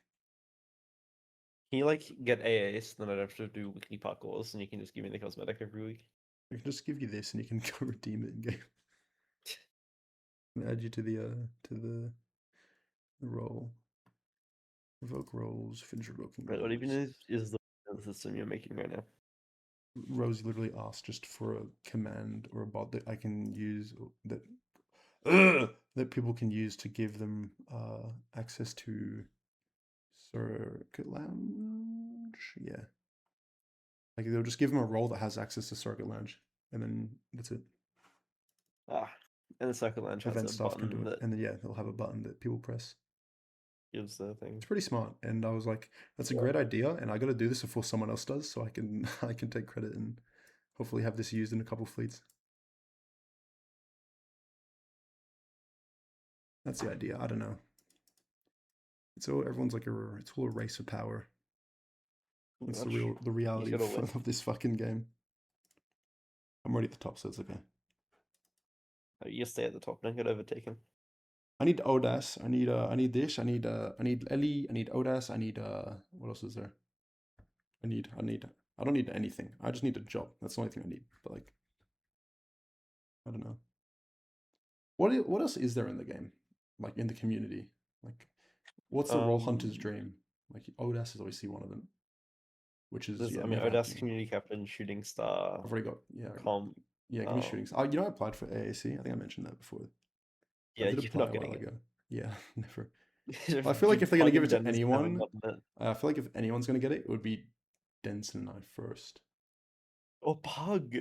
Can you like get AAs, then I'd have to do weekly parkours, and you can just give me the cosmetic every week? I can just give you this, and you can go redeem it in game. Add you to the role. Revoke roles. Finish revoking roles. What even is the system you're making right now? Rosie literally asked just for a command or a bot that I can use that that people can use to give them access to Circuit Lounge. Yeah, like they'll just give them a role that has access to Circuit Lounge, and then that's it. And the Circle Lounge has Event a staff can do button it, that and then yeah, they'll have a button that people press. gives the thing. It's pretty smart, and I was like, that's a Yeah. great idea, and I got to do this before someone else does, so I can I can take credit and hopefully have this used in a couple fleets. That's the idea. I don't know. It's all everyone's like it's all a race for power. That's the reality gotta win. of this fucking game. I'm already at the top, so it's okay. Oh, you stay at the top, don't get overtaken. I need Odas. I need this. I need Ellie. I need Odas. I need what else is there? I don't need anything. I just need a job. That's the only thing I need. But like, I don't know. What else is there in the game? Like in the community? Like, what's the role hunter's dream? Like Odas is obviously one of them. Which is yeah. never Odas, happening. Community Captain, Shooting Star. I've already got Com. Yeah, give me shooting. You know, I applied for AAC. I think I mentioned that before. Yeah, I did you're apply not a while getting ago. Yeah, never. it. I feel like if they're gonna give it to Dennis haven't anyone, gotten it. I feel like if anyone's gonna get it, it would be Denson and I first. Or Pug.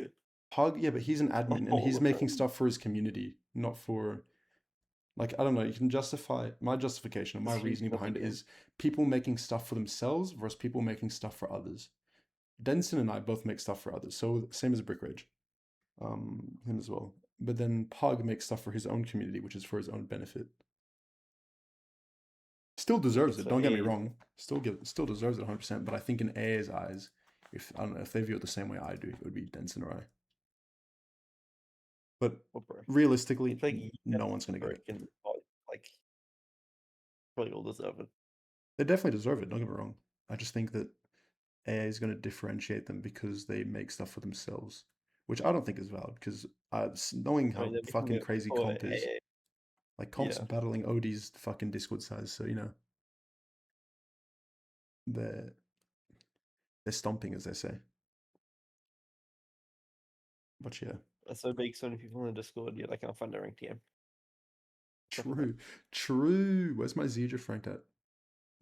Pug, yeah, but he's an admin and all he's of making them. stuff for his community, not for. Like, I don't know. You can justify my justification, my He's reasoning not behind it again. is people making stuff for themselves versus people making stuff for others. Denson and I both make stuff for others, so same as Brick Rage, him as well. But then Pug makes stuff for his own community, which is for his own benefit. Still deserves it. Don't get me wrong. Still deserves it 100%. But I think in AA's eyes, if I don't know if they view it the same way I do, it would be Denson or I. But realistically, no one's gonna get it. Like, probably all deserve it. They definitely deserve it. Don't get me wrong. I just think that AA is going to differentiate them because they make stuff for themselves, which I don't think is valid. Because knowing how fucking crazy comp is, like comp's battling OD's fucking Discord size, so you know they're stomping, as they say. But yeah, That's so big. So many people in the Discord. Yet I can't find a ranked TM. True. Where's my Zedrift ranked at?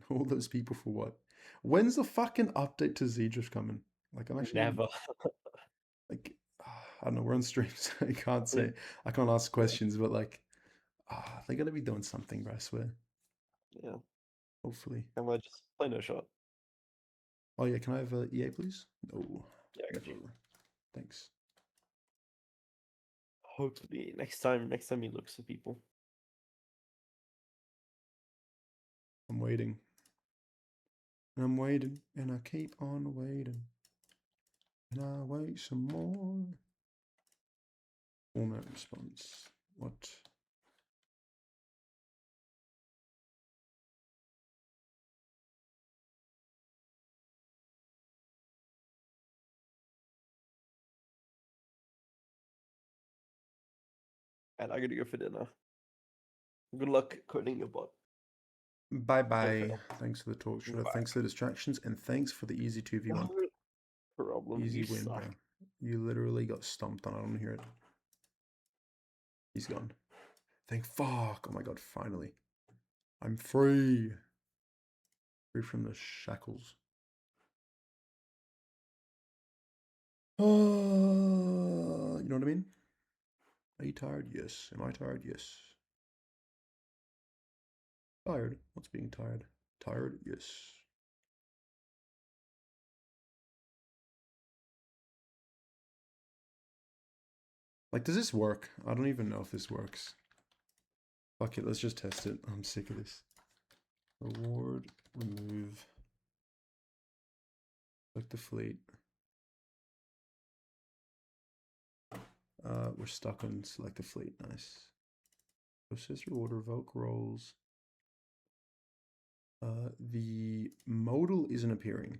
All those people for what? When's the fucking update to Zedrift coming? Like, I'm actually Never. Like, I don't know. We're on stream, so I can't say. I can't ask questions, but like, they gotta be doing something, bro. I swear. Yeah. Hopefully. Can I just play no shot? Oh yeah, can I have EA, please? No. Yeah, I got you. Thanks. Hopefully next time he looks for people. I'm waiting. And I'm waiting, and I keep on waiting. And I wait some more. Format response. What? And I gotta go for dinner. Good luck coding your bot. Bye bye. Thanks for the talk, Shredder. Thanks for the distractions, and thanks for the easy 2v1. Problem. Easy You win, suck. bro. You literally got stomped on. I don't want to hear it. He's gone. Thank fuck. Oh my god, finally. I'm free. Free from the shackles. You know what I mean? Are you tired? Yes. Am I tired? Yes. Tired? What's being tired? Tired? Yes. Like, does this work? I don't even know if this works. Fuck it, let's just test it. I'm sick of this. Reward, remove. Select the fleet. We're stuck on select the fleet. Nice. Process reward, revoke roles. The modal isn't appearing.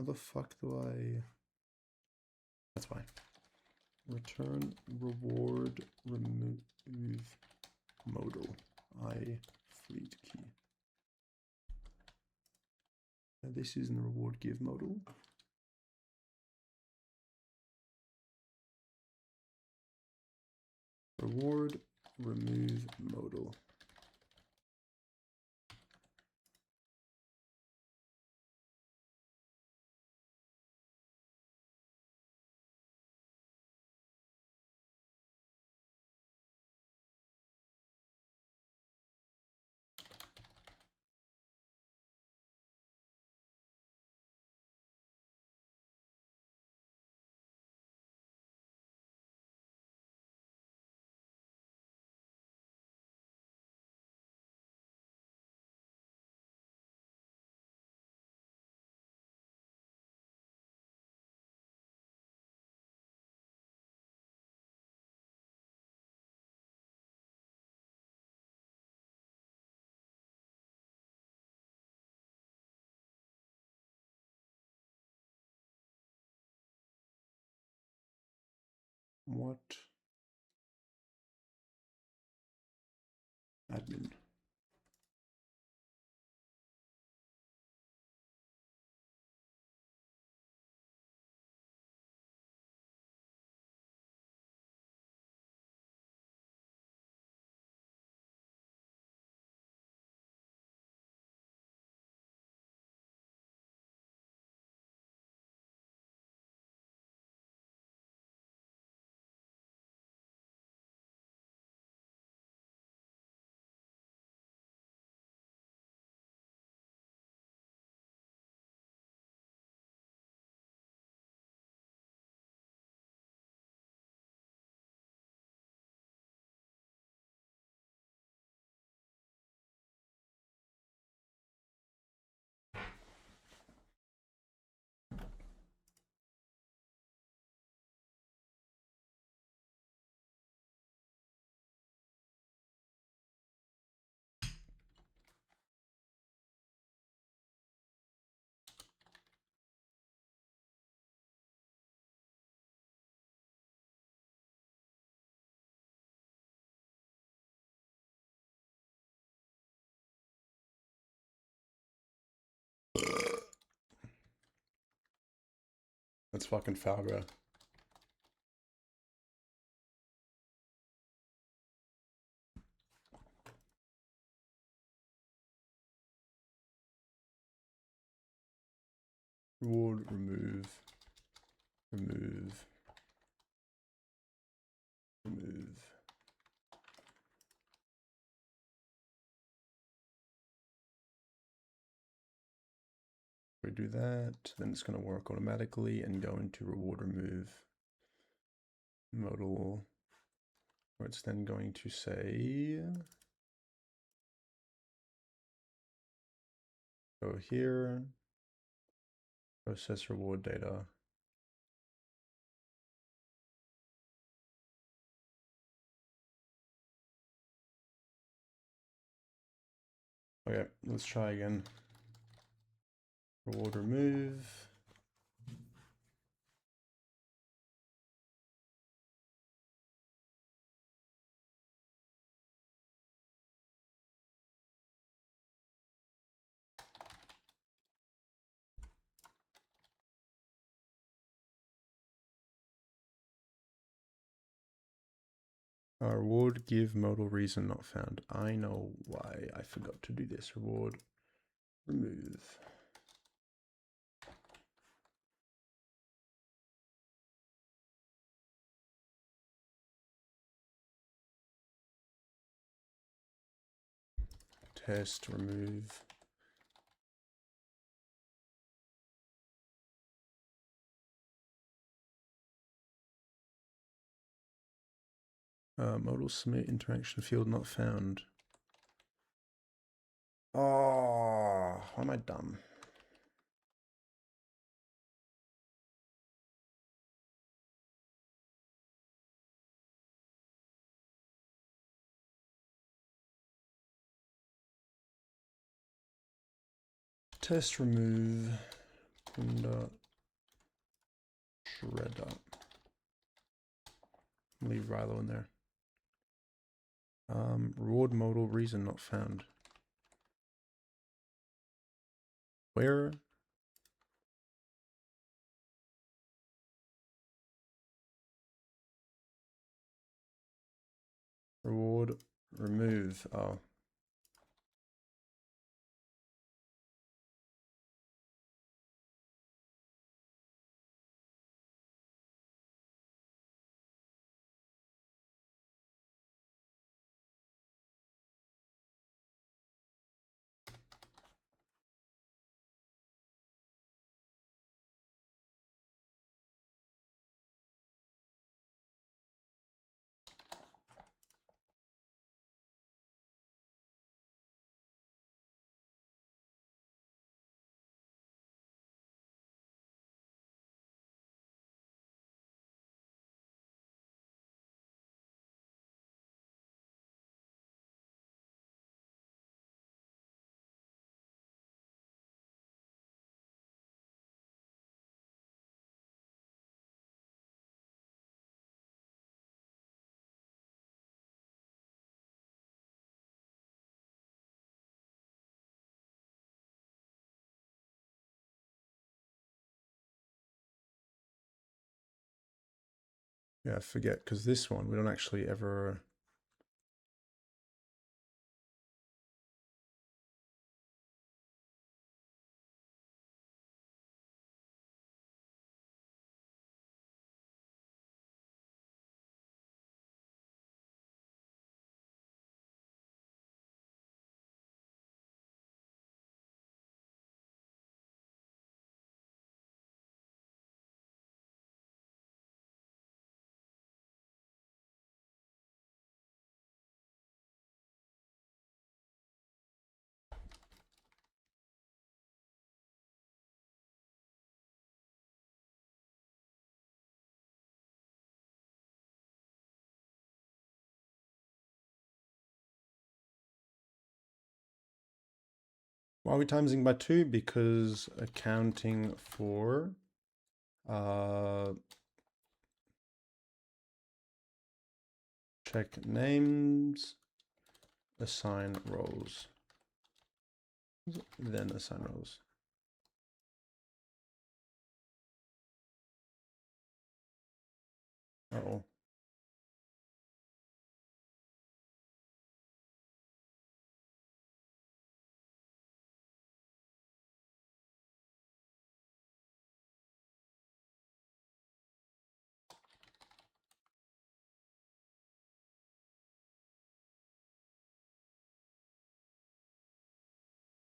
how the fuck do I... That's why. Return reward remove modal. Fleet key. Now this is in the reward give modal. Reward remove modal. What? Admin. That's fucking foul, bro. Reward remove. Remove. Remove. We do that, then it's going to work automatically and go into reward remove modal, where it's then going to say, go here, process reward data. Okay, let's try again. Reward remove. Reward give modal reason not found. I know why I forgot to do this. Reward remove. Test remove. Modal submit interaction field not found. Oh, why am I dumb? Test remove Funda Shredder. Leave Rilo in there. Reward modal reason not found. Where? Reward remove. Oh. Yeah, I forget, because this one, we don't actually ever... Why are we timesing by 2? Because accounting for check names, assign roles, then assign roles. Uh-oh.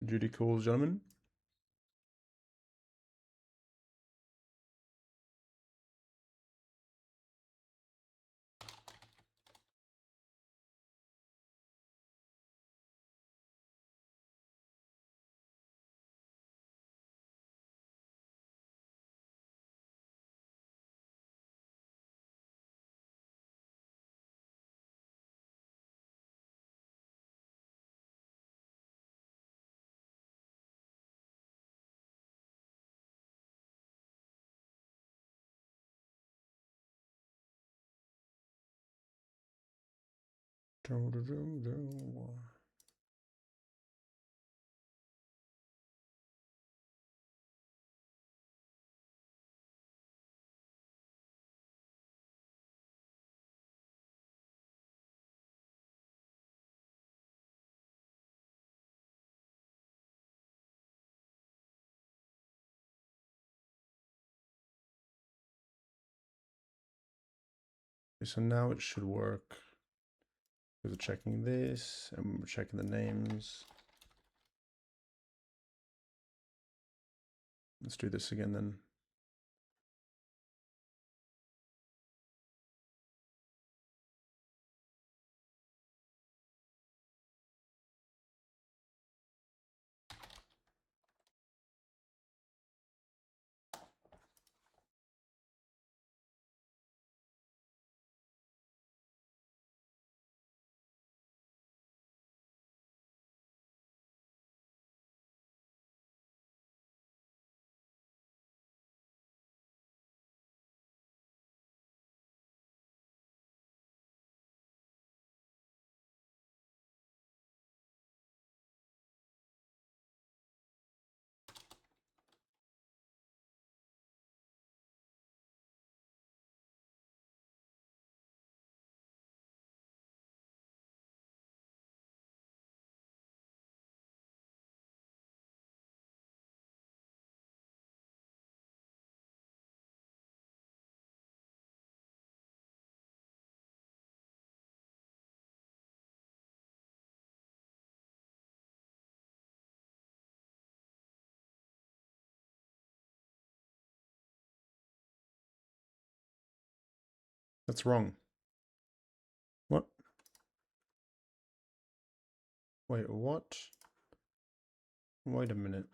Duty calls, gentlemen. Okay, so now it should work. We're checking this, and we're checking the names. Let's do this again then. That's wrong. What? Wait, what? Wait a minute.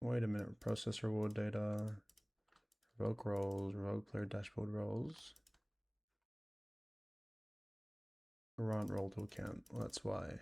Wait a minute. Process reward data. Revoke roles. Revoke player dashboard roles. Run roll to account. Well, that's why.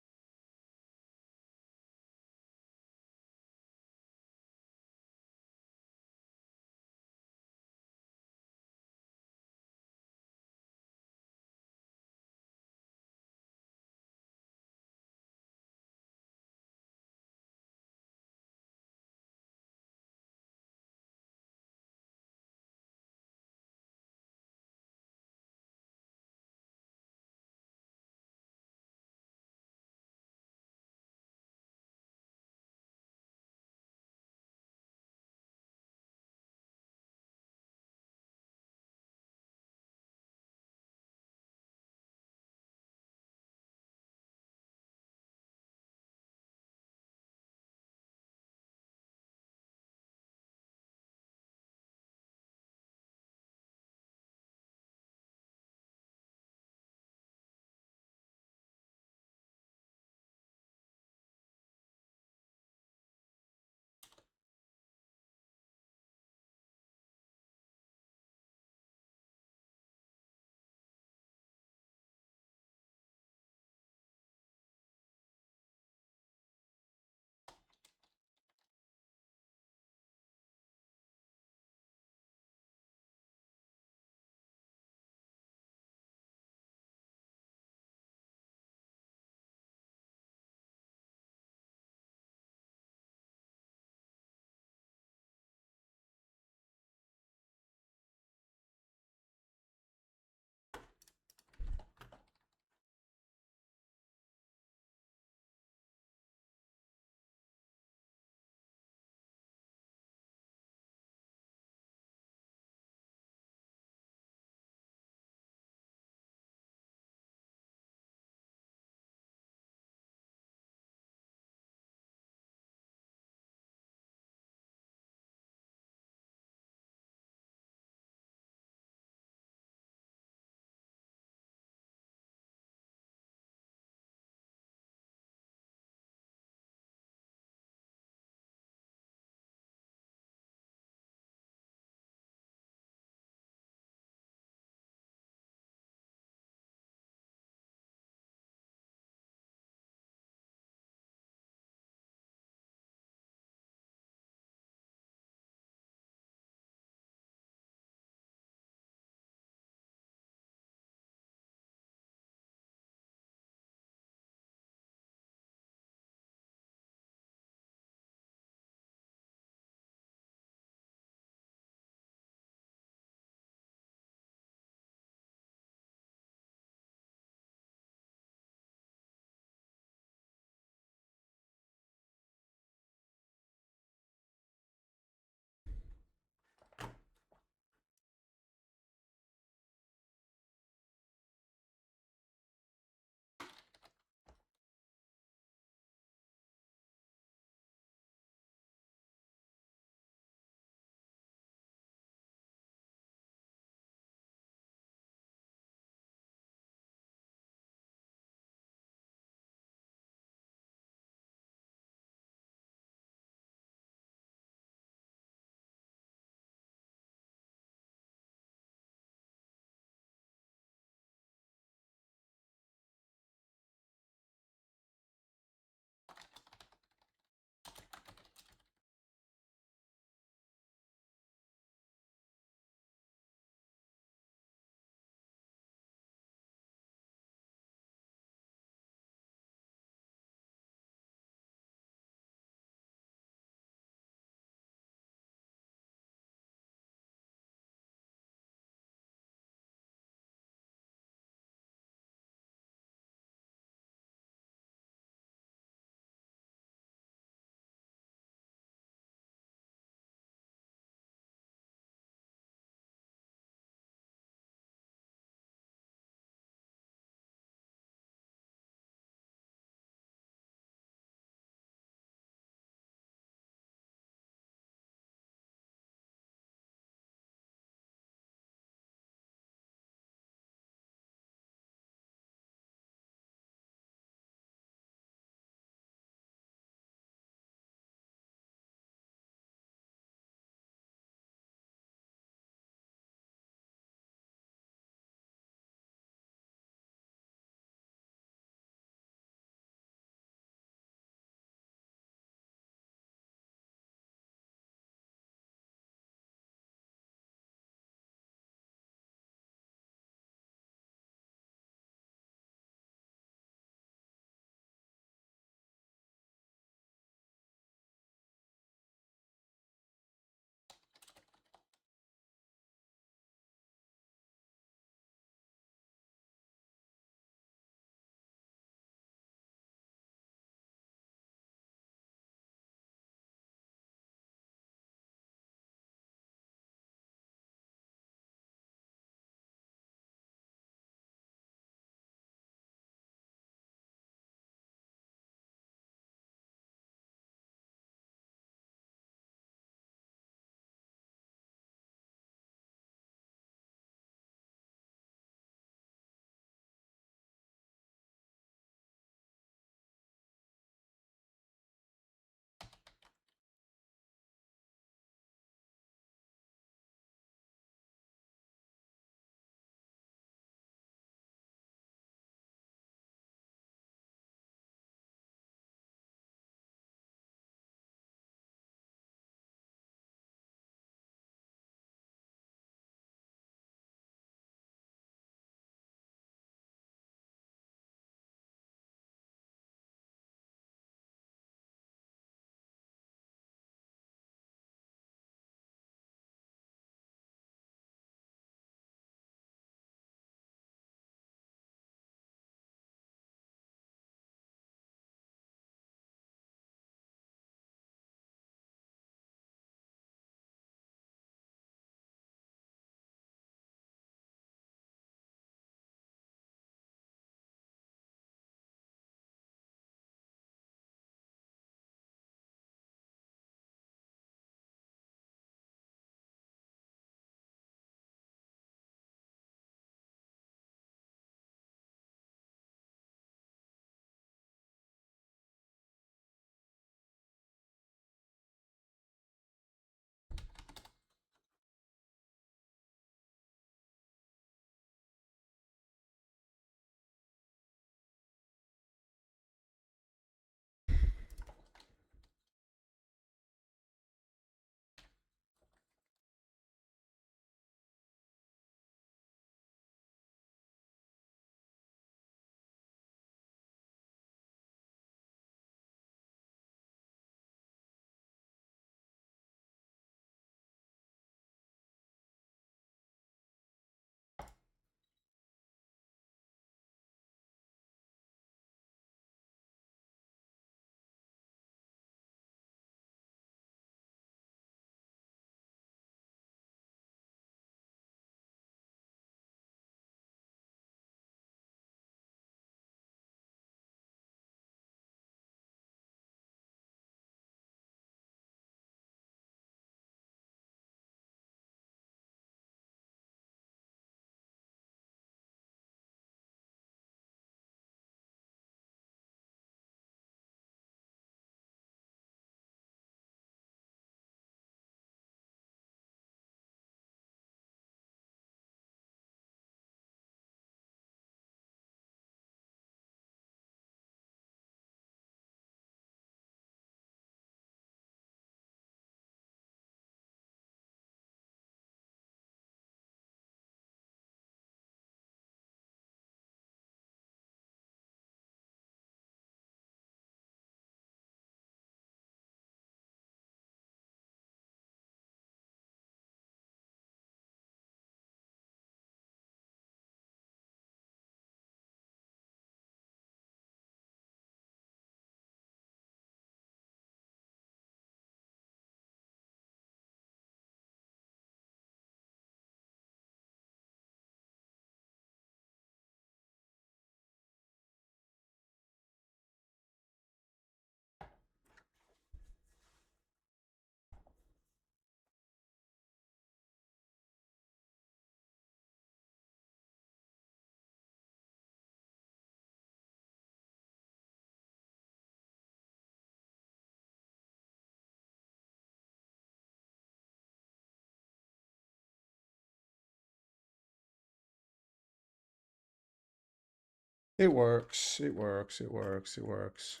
It works. It works. It works. It works.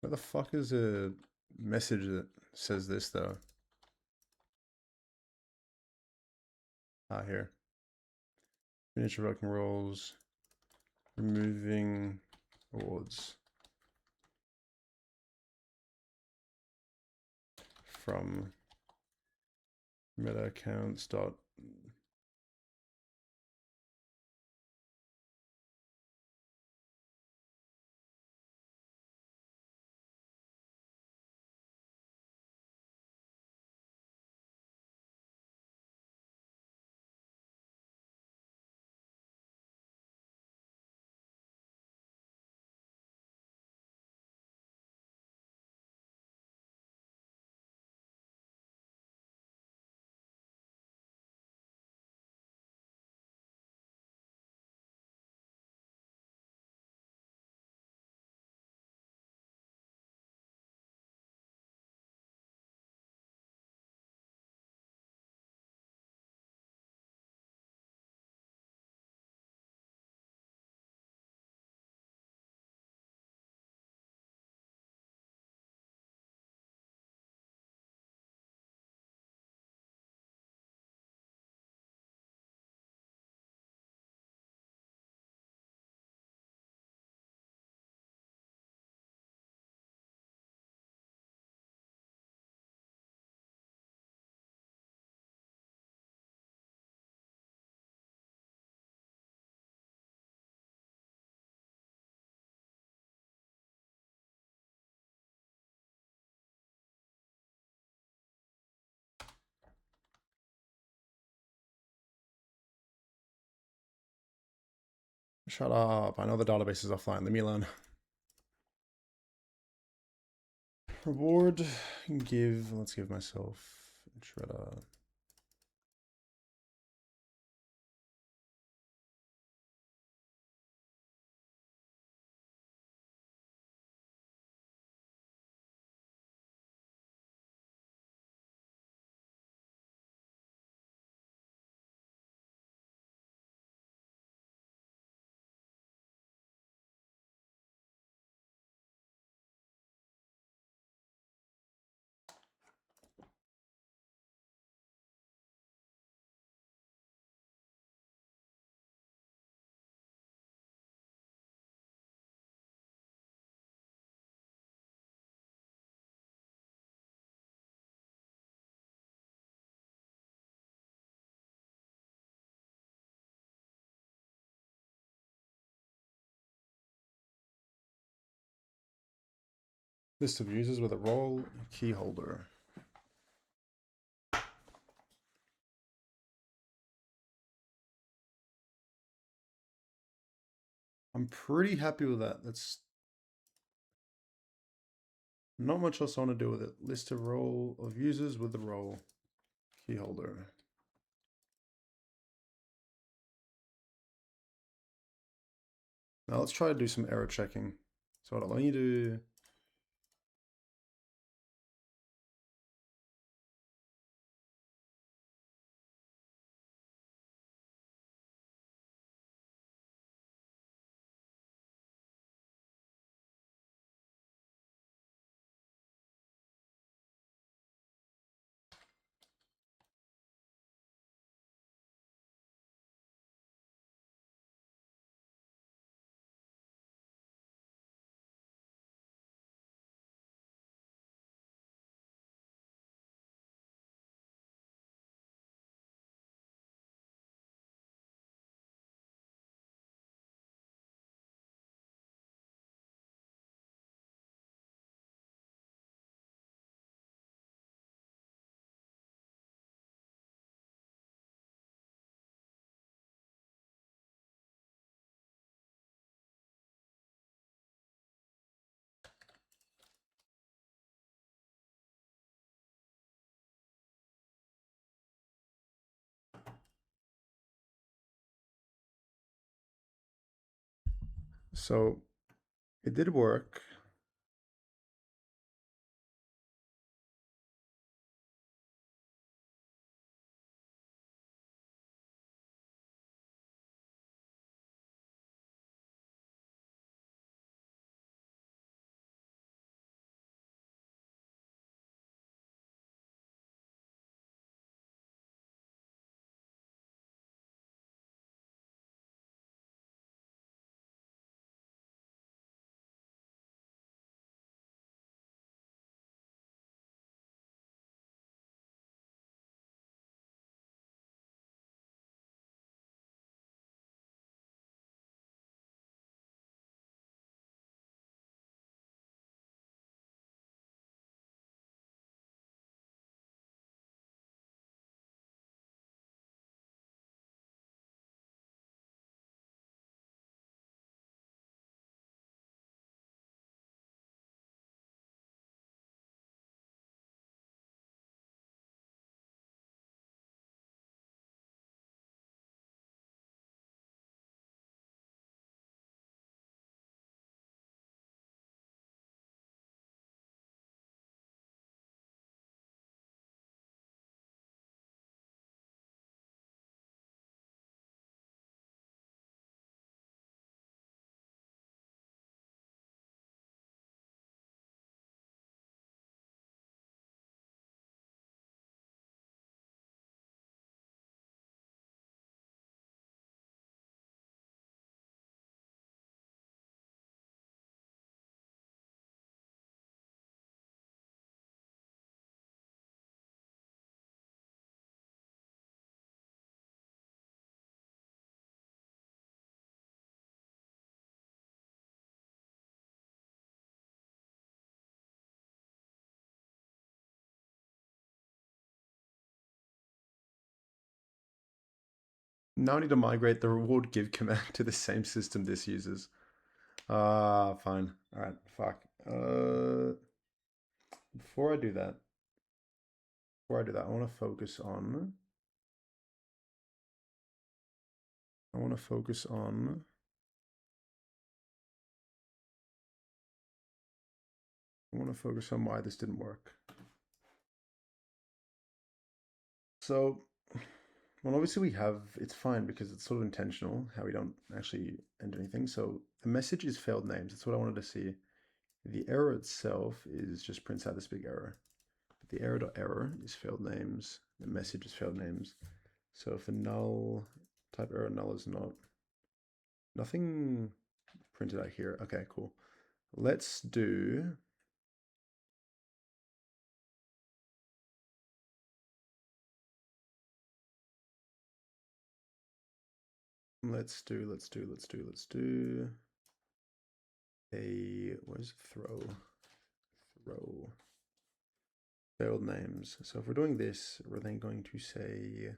Where the fuck is a message that says this though? Ah, here. Finish revoking rolls. Removing awards from meta accounts dot. Shut up. I know the database is offline. Leave me alone. Reward. Give. Let's give myself shredder. List of users with a role key holder. I'm pretty happy with that. That's not much else I want to do with it. List a role of users with the role key holder. Now let's try to do some error checking. So hold on, let me do. So it did work. Now I need to migrate the reward give command to the same system this uses. Fine. Alright, fuck. Before I do that, I want to focus on... I want to focus on why this didn't work. So, well, obviously we have, it's fine because it's sort of intentional how we don't actually end anything. So the message is failed names. That's what I wanted to see. The error itself is just prints out this big error. But the error.error is failed names. The message is failed names. So if a null type error null is not, nothing printed out here. Okay, cool. Let's do, let's do a, where's throw? Throw failed names. So if we're doing this, we're then going to say,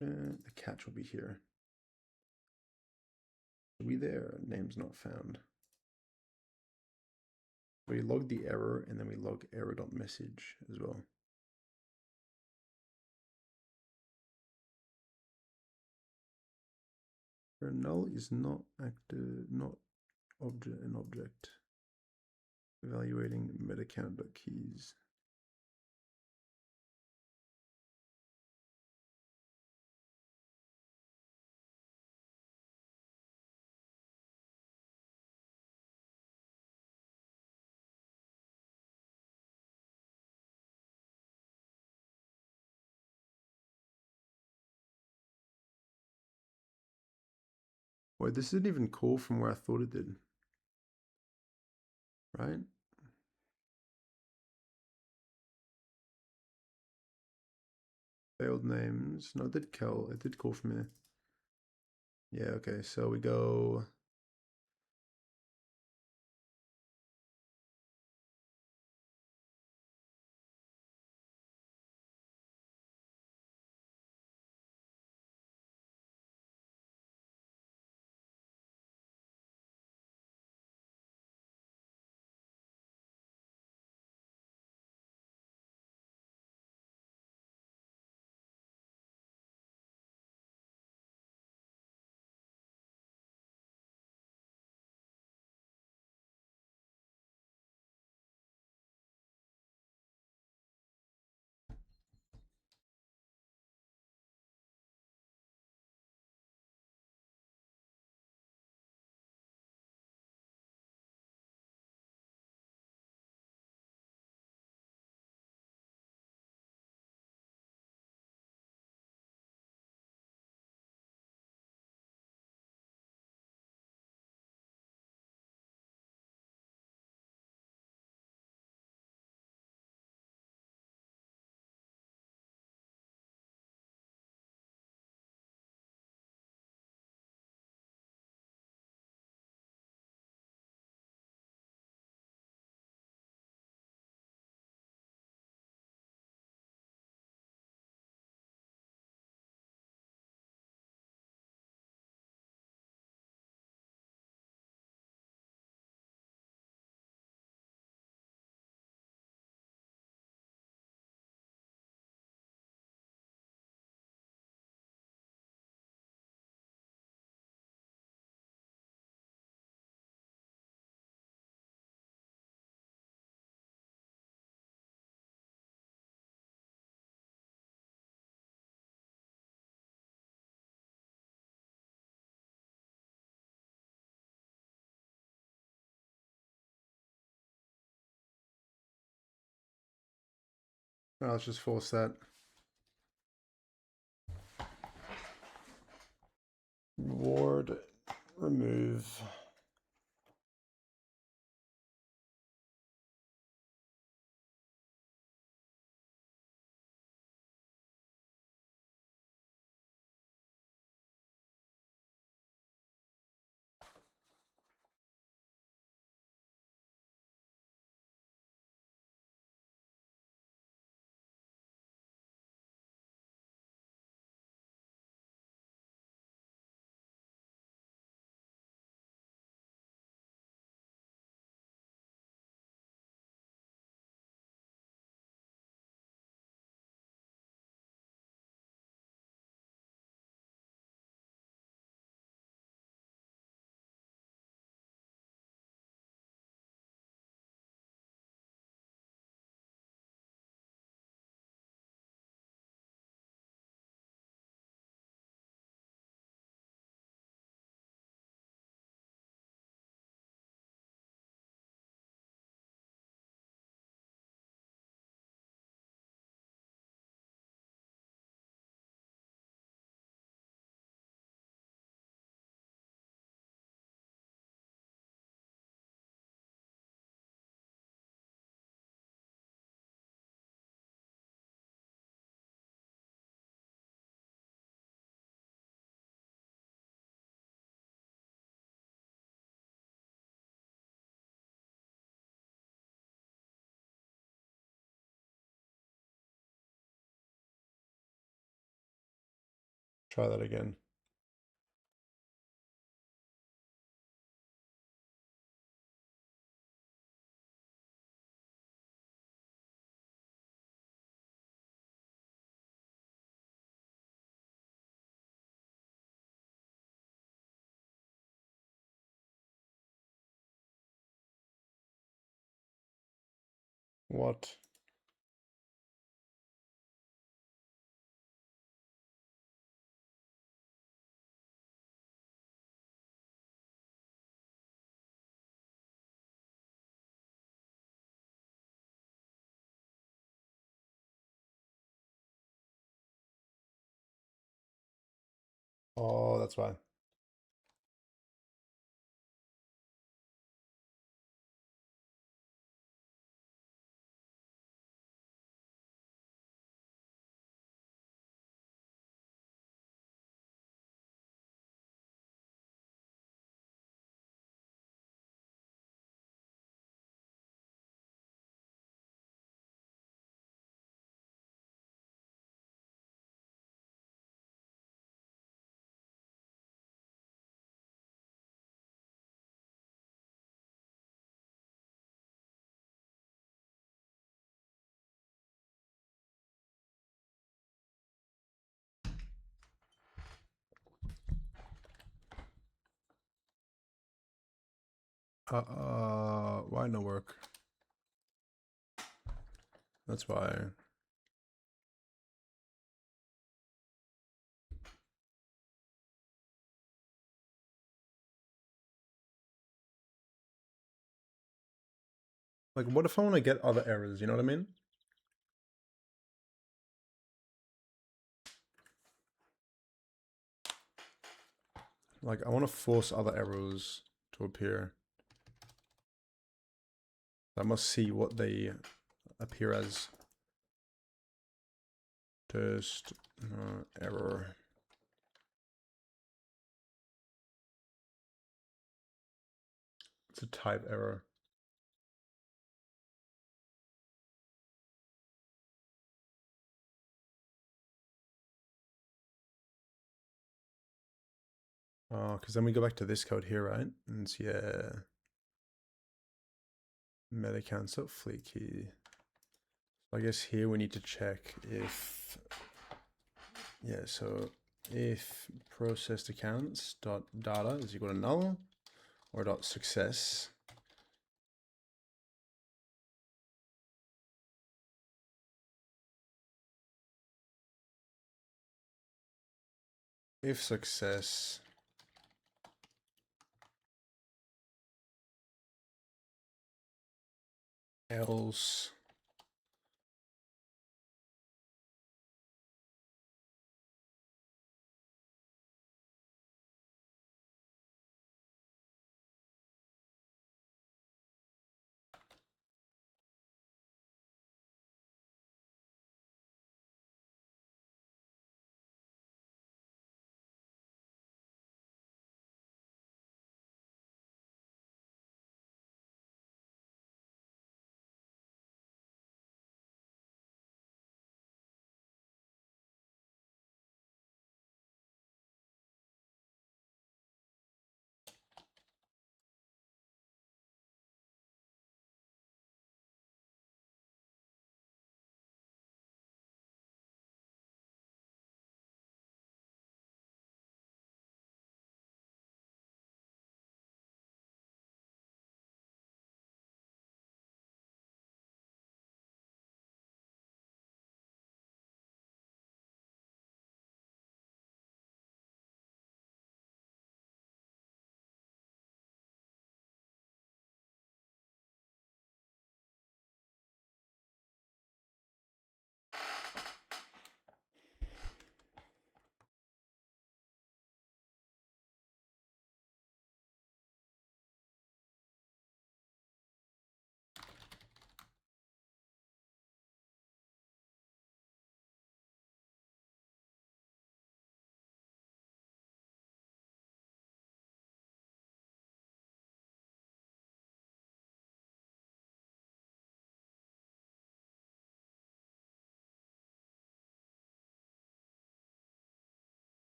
the catch will be here. Are we there? Names not found. We log the error and then we log error.message as well. Where null is not active, not object, an object. Evaluating metacount.keys. Wait, this didn't even call from where I thought it did. Right? Failed names. No, it did call. It did call from here. Yeah, okay. So we go. Well, let's just force that. Reward, remove. Try that again. What? Oh, that's why. Why no work? That's why. Like, what if I want to get other errors? You know what I mean? Like, I want to force other errors to appear. I must see what they appear as. Test error. It's a type error. Because then we go back to this code here, right? And it's, yeah. Meta cancel fleet key. I guess here we need to check if, yeah, so if processed accounts dot data is equal to null or dot success. If success else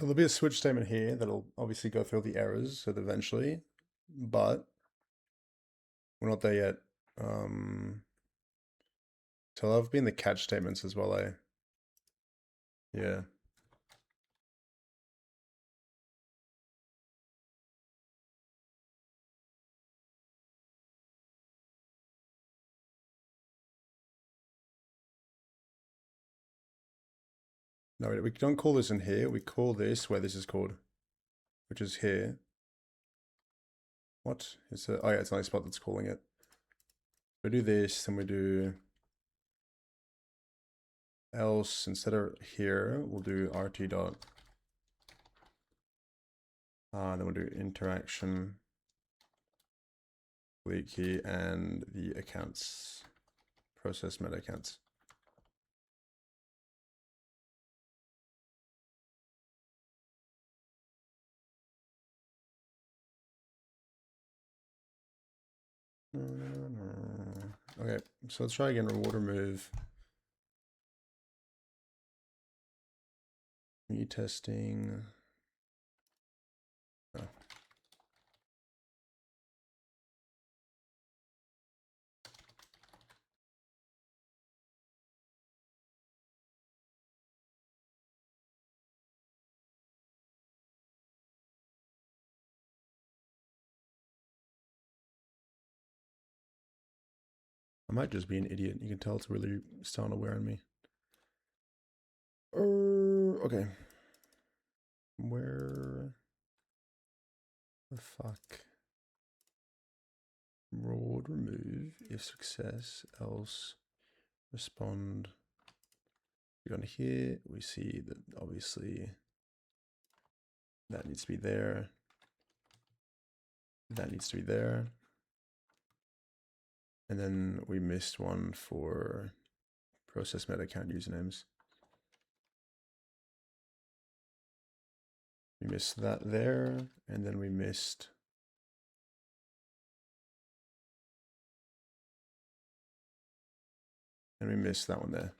So there'll be a switch statement here that'll obviously go through all the errors so that eventually, but we're not there yet. So there'll have been the catch statements as well, eh? Yeah. No, we don't call this in here. We call this where this is called, which is here. What? It's a, oh yeah, it's a nice spot that's calling it. We do this, then we do else. Instead of here, we'll do rt dot. Then we'll do interaction, delete key, and the accounts, process meta accounts. Okay, so let's try again. Reward remove. Me testing. Oh. I might just be an idiot. You can tell it's really starting to wear on me. Okay. Where the fuck? Reward remove if success, else respond. We go on here, we see that obviously that needs to be there. That needs to be there. And then we missed one for process meta account usernames. We missed that there, and then we missed that one there.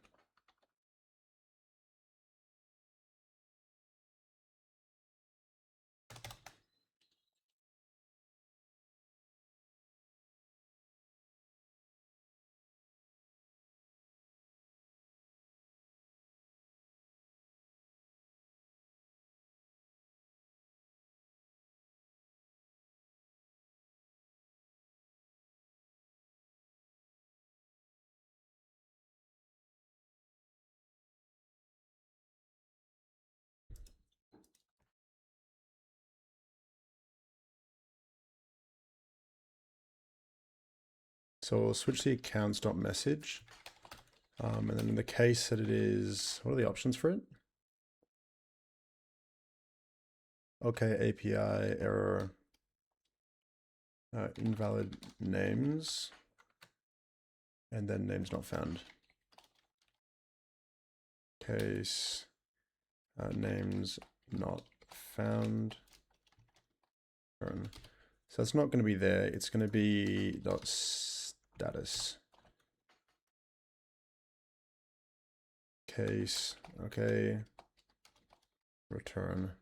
So we'll switch the accounts.message. And then in the case that it is, what are the options for it? Okay, API error, invalid names, and then names not found. Case, names not found. So it's not going to be there. It's going to be dot status. Case, okay, return.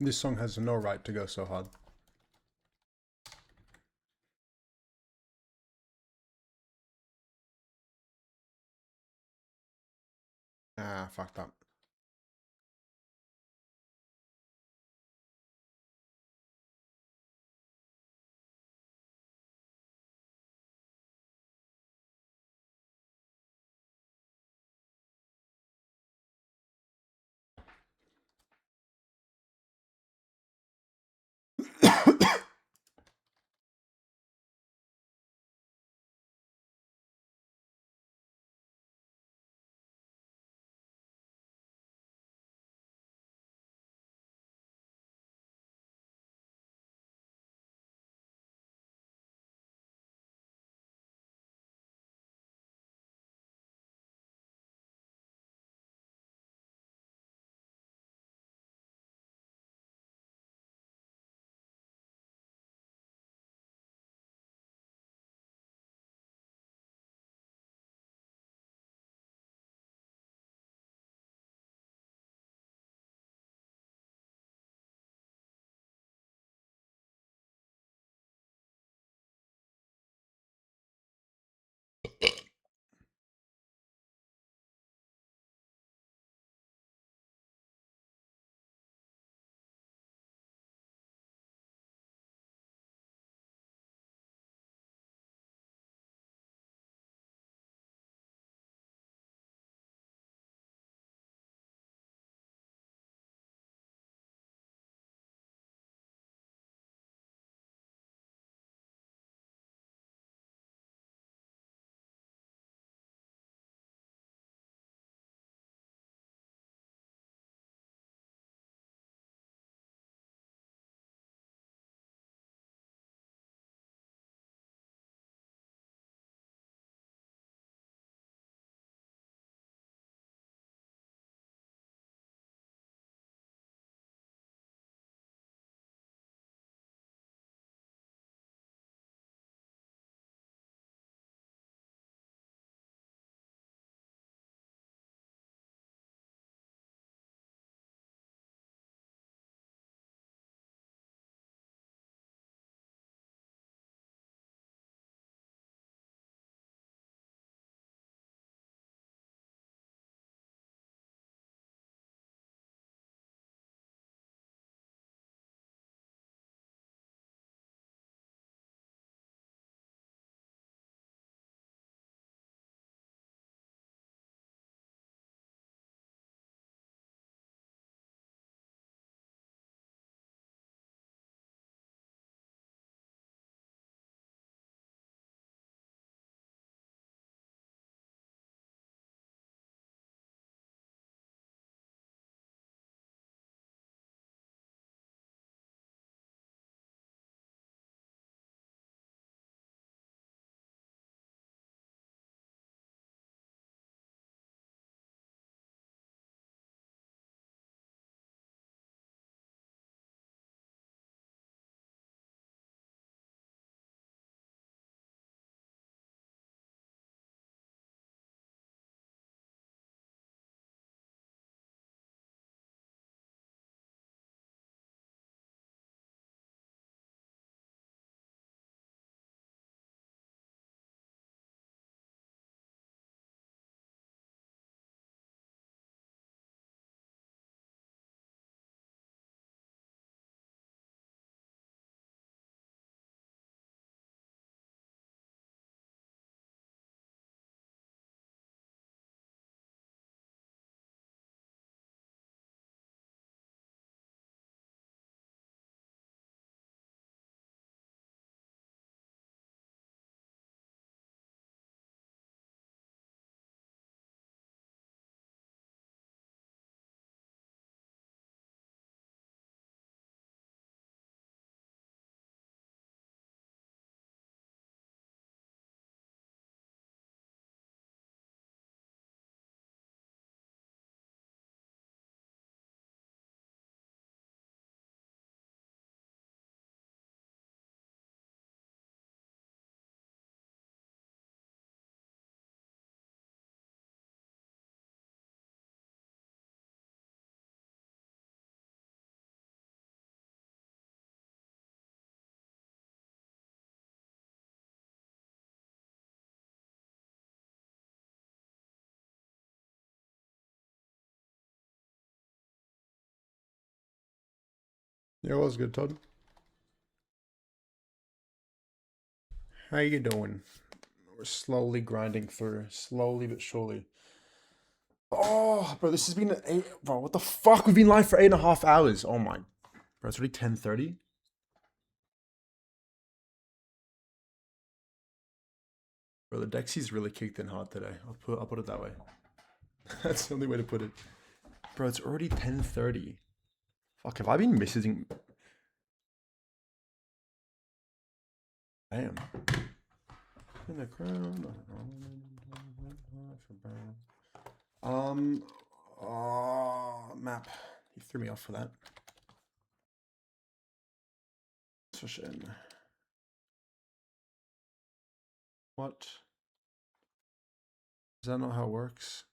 This song has no right to go so hard. Ah, fucked up. Yeah, it was good, Todd. How you doing? We're slowly grinding through, slowly but surely. Oh, bro, this has been an 8. Bro, what the fuck? We've been live for 8.5 hours. Oh my, bro, it's already 10:30. Bro, the Dexi's really kicked in hard today. I'll put it that way. That's the only way to put it. Bro, it's already 10:30. Fuck, have I been missing? Damn. In the crown. Map. You threw me off for that. Session. What? Is that not how it works?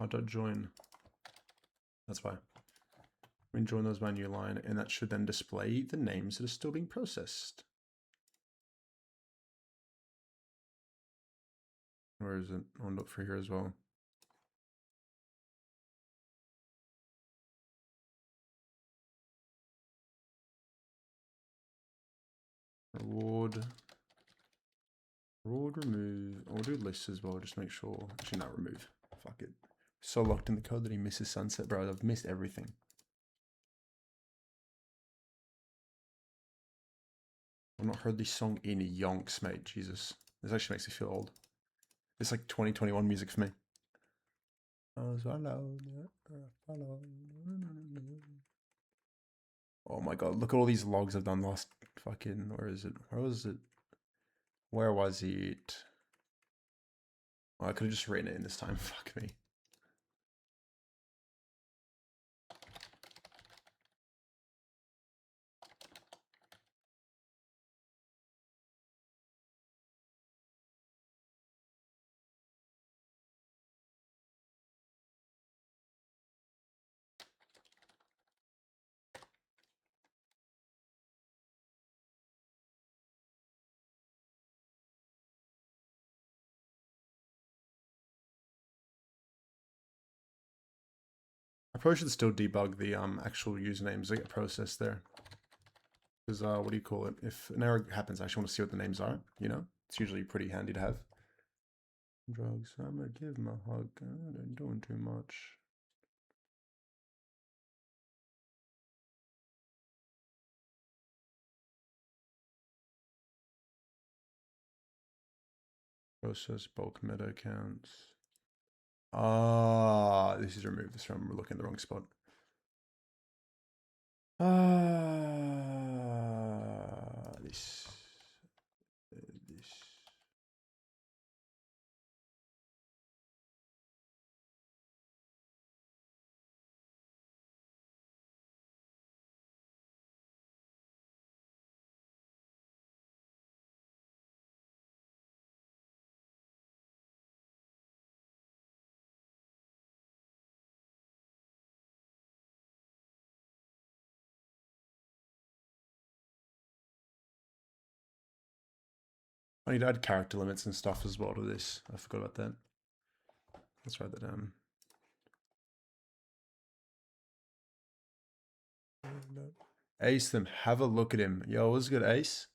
How do I join? That's why. We can join those by new line, and that should then display the names that are still being processed. Where is it? I'll look for here as well. Reward remove. I'll do list as well, just make sure. Actually, not remove. Fuck it. So locked in the code that he misses sunset, bro. I've missed everything. I've not heard this song in yonks, mate. Jesus. This actually makes me feel old. It's like 2021 music for me. Oh my god, look at all these logs I've done last fucking. Where is it? Where was it? Where was it? Oh, I could have just written it in this time. Fuck me. I probably should still debug the actual usernames that get processed there. Because what do you call it? If an error happens, I actually want to see what the names are. You know, it's usually pretty handy to have. Drugs. I'm gonna give him a hug. I ain't doing too much. Process bulk meta accounts. Ah, this is removed. This from we're looking in the wrong spot. This. I need to add character limits and stuff as well to this. I forgot about that. Let's write that down. Ace them. Have a look at him. Yo, what's good, Ace?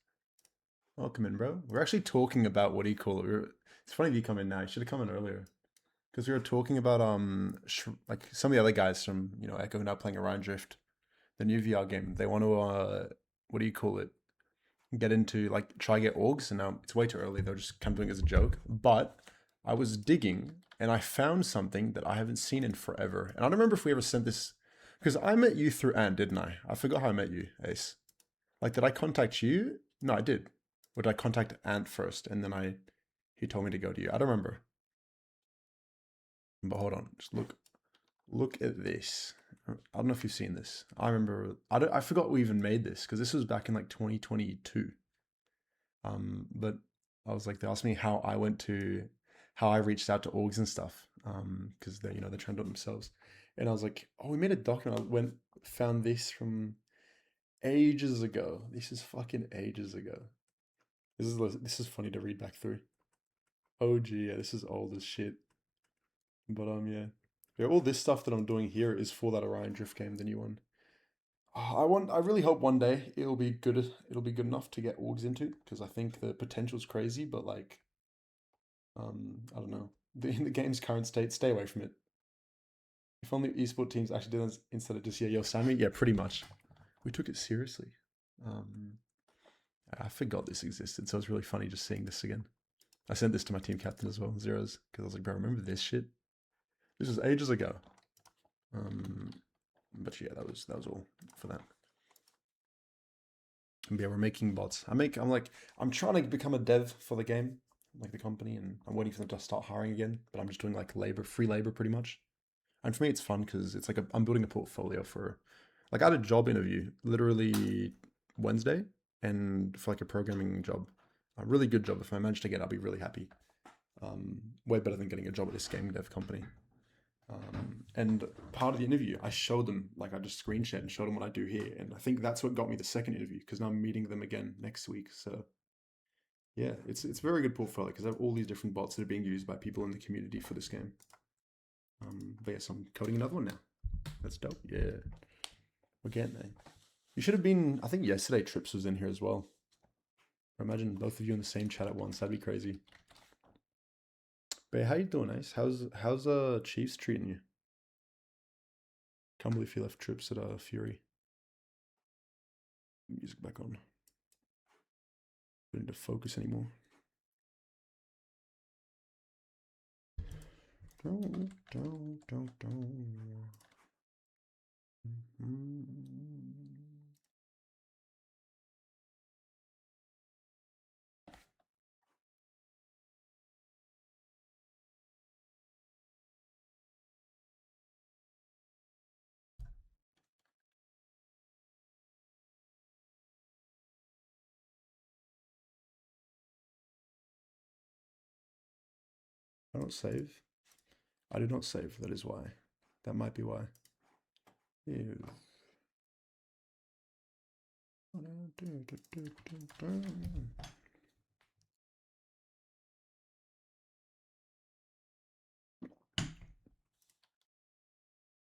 Welcome in, bro. We're actually talking about what do you call it? It's funny that you come in now. You should have come in earlier. Because we were talking about like some of the other guys from Echo now playing Orion Drift, the new VR game. They want to what do you call it? Get into like try get orgs, and now it's way too early. They're just kind of doing it as a joke. But I was digging and I found something that I haven't seen in forever. And I don't remember if we ever sent this because I met you through Ant, didn't I? I forgot how I met you, Ace. Like, did I contact you? No, I did. Or did I contact Ant first and then he told me to go to you? I don't remember. But hold on, just look at this. I don't know if you've seen this. I remember I forgot we even made this because this was back in like 2022. But I was like, they asked me how I reached out to orgs and stuff. Because they trained on themselves. And I was like, oh, we made a document. Found this from ages ago. This is fucking ages ago. This is funny to read back through. Oh gee, yeah, this is old as shit. But yeah, all this stuff that I'm doing here is for that Orion Drift game, the new one. I really hope one day it'll be good. It'll be good enough to get orgs into because I think the potential's crazy. But like, I don't know. In the game's current state, stay away from it. If only esport teams actually did this instead of just yo Sammy. Yeah, pretty much. We took it seriously. Um, I forgot this existed, so it's really funny just seeing this again. I sent this to my team captain as well, Zeros, because I was like, bro, remember this shit? This was ages ago. But yeah, that was all for that. And yeah, we're making bots. I'm trying to become a dev for the game, like the company, and I'm waiting for them to start hiring again. But I'm just doing like free labor, pretty much. And for me, it's fun because it's like I'm building a portfolio for, like, I had a job interview literally Wednesday, and for like a programming job, a really good job. If I manage to get, I'll be really happy. Way better than getting a job at this game dev company. And part of the interview, I showed them, like I just screen shared and showed them what I do here. And I think that's what got me the second interview because now I'm meeting them again next week. So yeah, it's a very good portfolio because I have all these different bots that are being used by people in the community for this game. But yes, I'm coding another one now. That's dope. Yeah, we're getting there. You should have been, I think yesterday Trips was in here as well. Imagine both of you in the same chat at once. That'd be crazy. But how you doing, Ace? How's Chiefs treating you? Can't believe you left Trips at Fury. Music back on. Don't need to focus anymore. Don't. I don't save. I do not save. That is why. That might be why. Ew.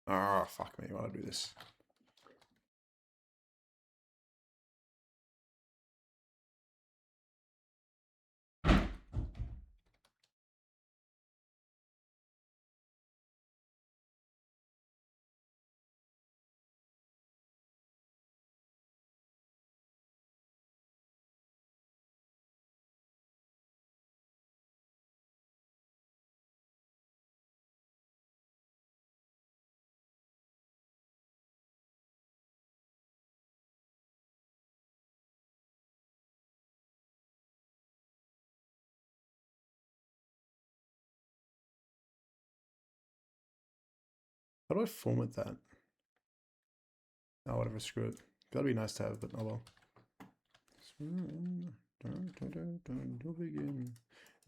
Ah, fuck me. Why'd I do this? How do I format that? Oh, whatever, screw it. That'd be nice to have, but oh well.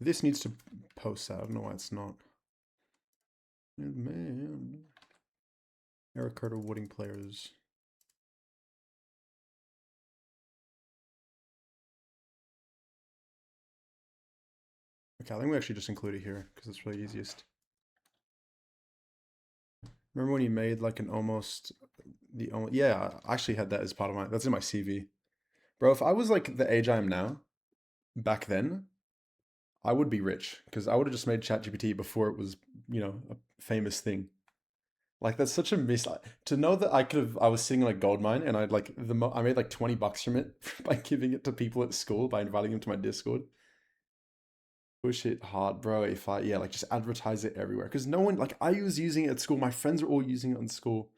This needs to post out. I don't know why it's not. Man. Eric Carter Wooding players. Okay, I think we actually just include it here because it's really easiest. Remember when you made like an almost yeah, I actually had that as part of that's in my CV. Bro, if I was like the age I am now, back then, I would be rich because I would have just made ChatGPT before it was, a famous thing. Like that's such a miss to know that I was sitting on a gold mine and I'd like I made like $20 from it by giving it to people at school by inviting them to my Discord. Push it hard, bro. If I, yeah, like just advertise it everywhere. Because no one, like I was using it at school. My friends were all using it in school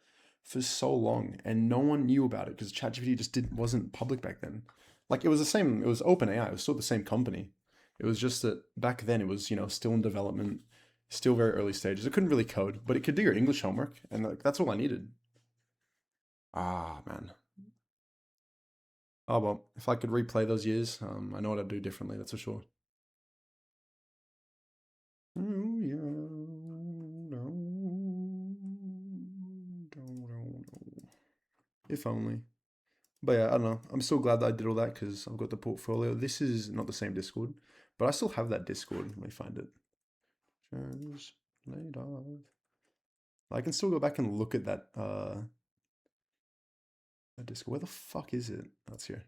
for so long and no one knew about it because ChatGPT just wasn't public back then. Like it was the same, it was OpenAI, it was still the same company. It was just that back then it was, still in development, still very early stages. It couldn't really code, but it could do your English homework. And like that's all I needed. Ah, man. Oh, well, if I could replay those years, I know what I'd do differently, that's for sure. If only. But yeah, I don't know. I'm still glad that I did all that because I've got the portfolio. This is not the same Discord, but I still have that Discord. Let me find it. I can still go back and look at that Discord. Where the fuck is it? That's here.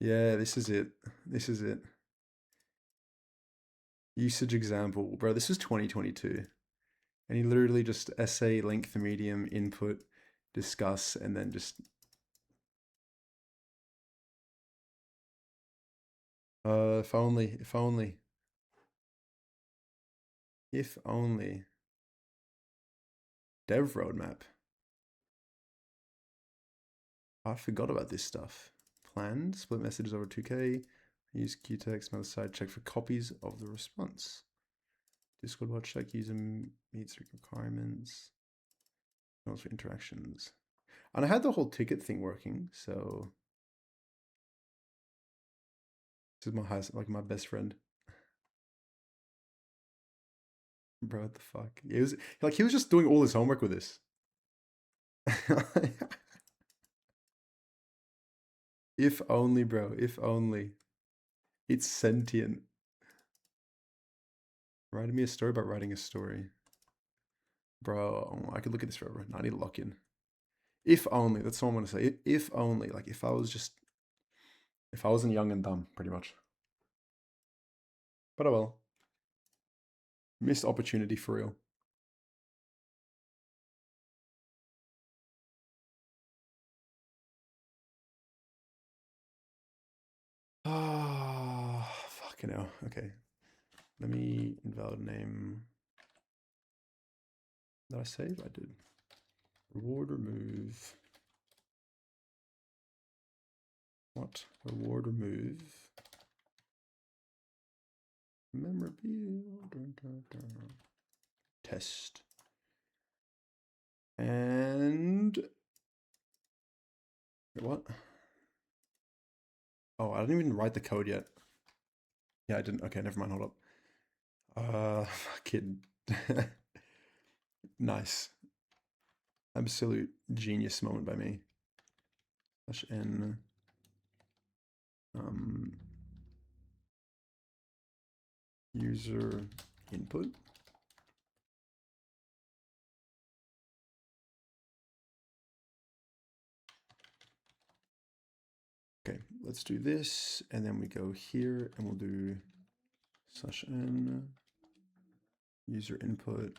Yeah, this is it. This is it. Usage example. Bro, this is 2022. And he literally just essay, length, medium, input, discuss, and then just... if only, if only. If only. Dev roadmap. I forgot about this stuff. Planned, split messages over 2K, use QText, another side, check for copies of the response. Discord bot check, user meets requirements. Also interactions. And I had the whole ticket thing working, so this is my best friend. Bro, what the fuck? He was just doing all his homework with this. If only, bro. If only. It's sentient. Writing me a story about writing a story. Bro, I could look at this forever. No, I need to lock in. If only. That's all I'm gonna say. If only. Like if I wasn't young and dumb, pretty much. But oh well. Missed opportunity for real. Ah, fucking hell. Okay. Let me invalid name. Did I save? I did. Reward remove. What? Reward remove. Memorabilia. Test. And what? Oh, I didn't even write the code yet. Yeah, I didn't. Okay, never mind. Hold up. Fucking nice. Absolute genius moment by me. /n user input. Okay, let's do this, and then we go here, and we'll do /n user input,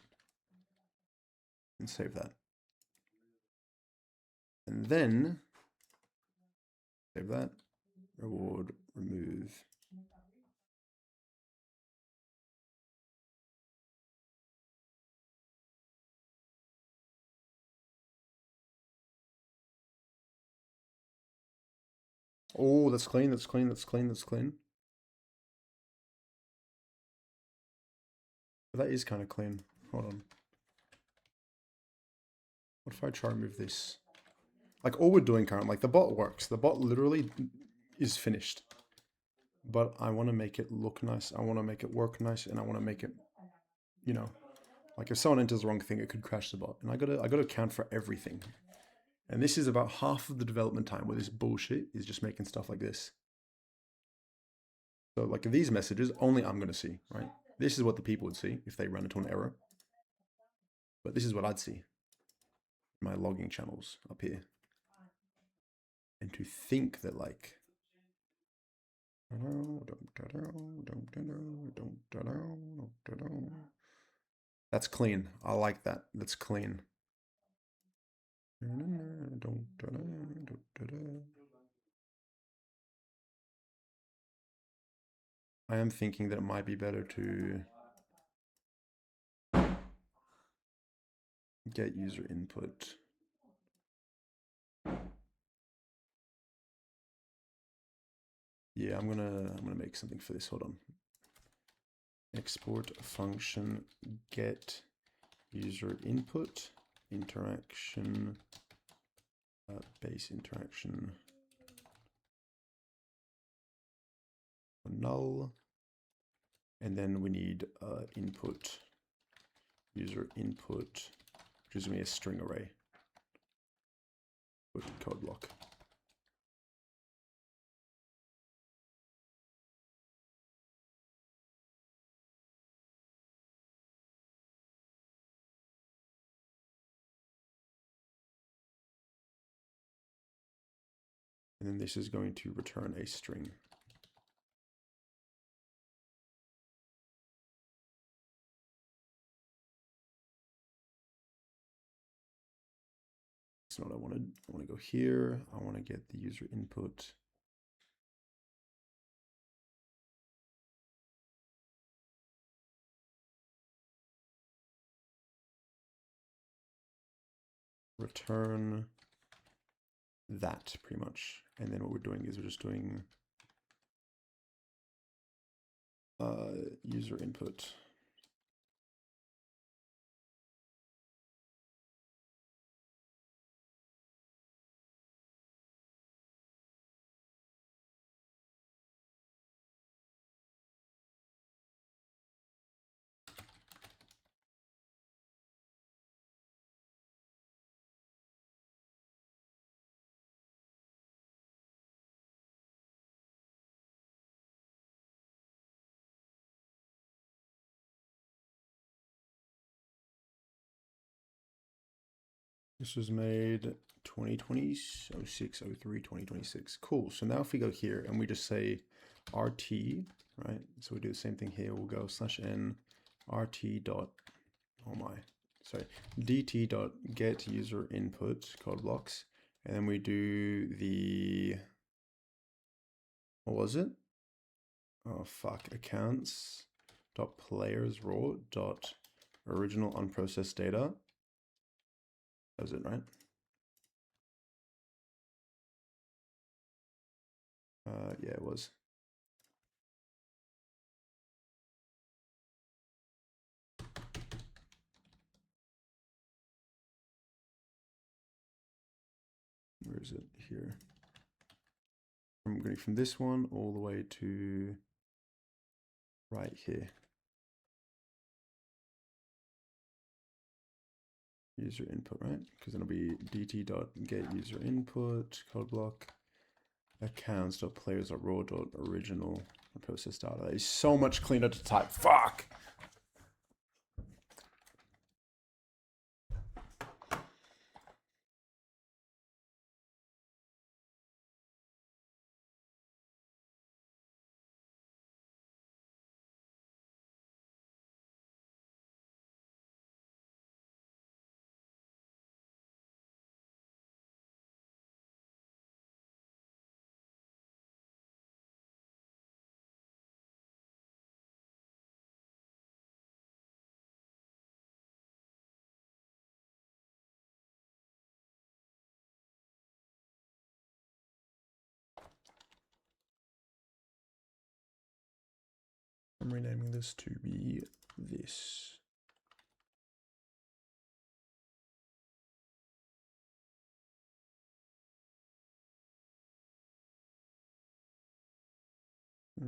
and save that. And then save that. Reward remove. Oh, that's clean, that's clean, that's clean, that's clean. That is kind of clean. Hold on. What if I try and move this? Like all we're doing currently, like the bot works. The bot literally is finished. But I want to make it look nice. I want to make it work nice, and I want to make it, you know, like if someone enters the wrong thing, it could crash the bot. And I gotta account for everything. And this is about half of the development time where this bullshit is just making stuff like this. So like these messages, only I'm gonna see, right? This is what the people would see if they run into an error. But this is what I'd see. My logging channels up here. And to think that like that's clean. I like that. That's clean. I am thinking that it might be better to get user input. Yeah, I'm gonna make something for this. Hold on. Export function get user input interaction base interaction null, and then we need input user input, which is me a string array. Put code block. And then this is going to return a string. That's not what I wanted. I want to go here. I want to get the user input. Return that pretty much. And then what we're doing is we're just doing user input. This was made 2020, 06, 03, 2026. Cool. So now if we go here and we just say RT, right? So we do the same thing here. We'll go /n RT dot, oh my, sorry, DT dot get user input code blocks. And then we do the, what was it? Oh, fuck, accounts dot players raw dot original unprocessed data. That was it, right? Yeah, it was. Where is it? Here. I'm going from this one all the way to right here. User input, right? Because it'll be dt.get user input code block accounts.players.raw.original process data. It's so much cleaner to type. Fuck. I'm renaming this to be this.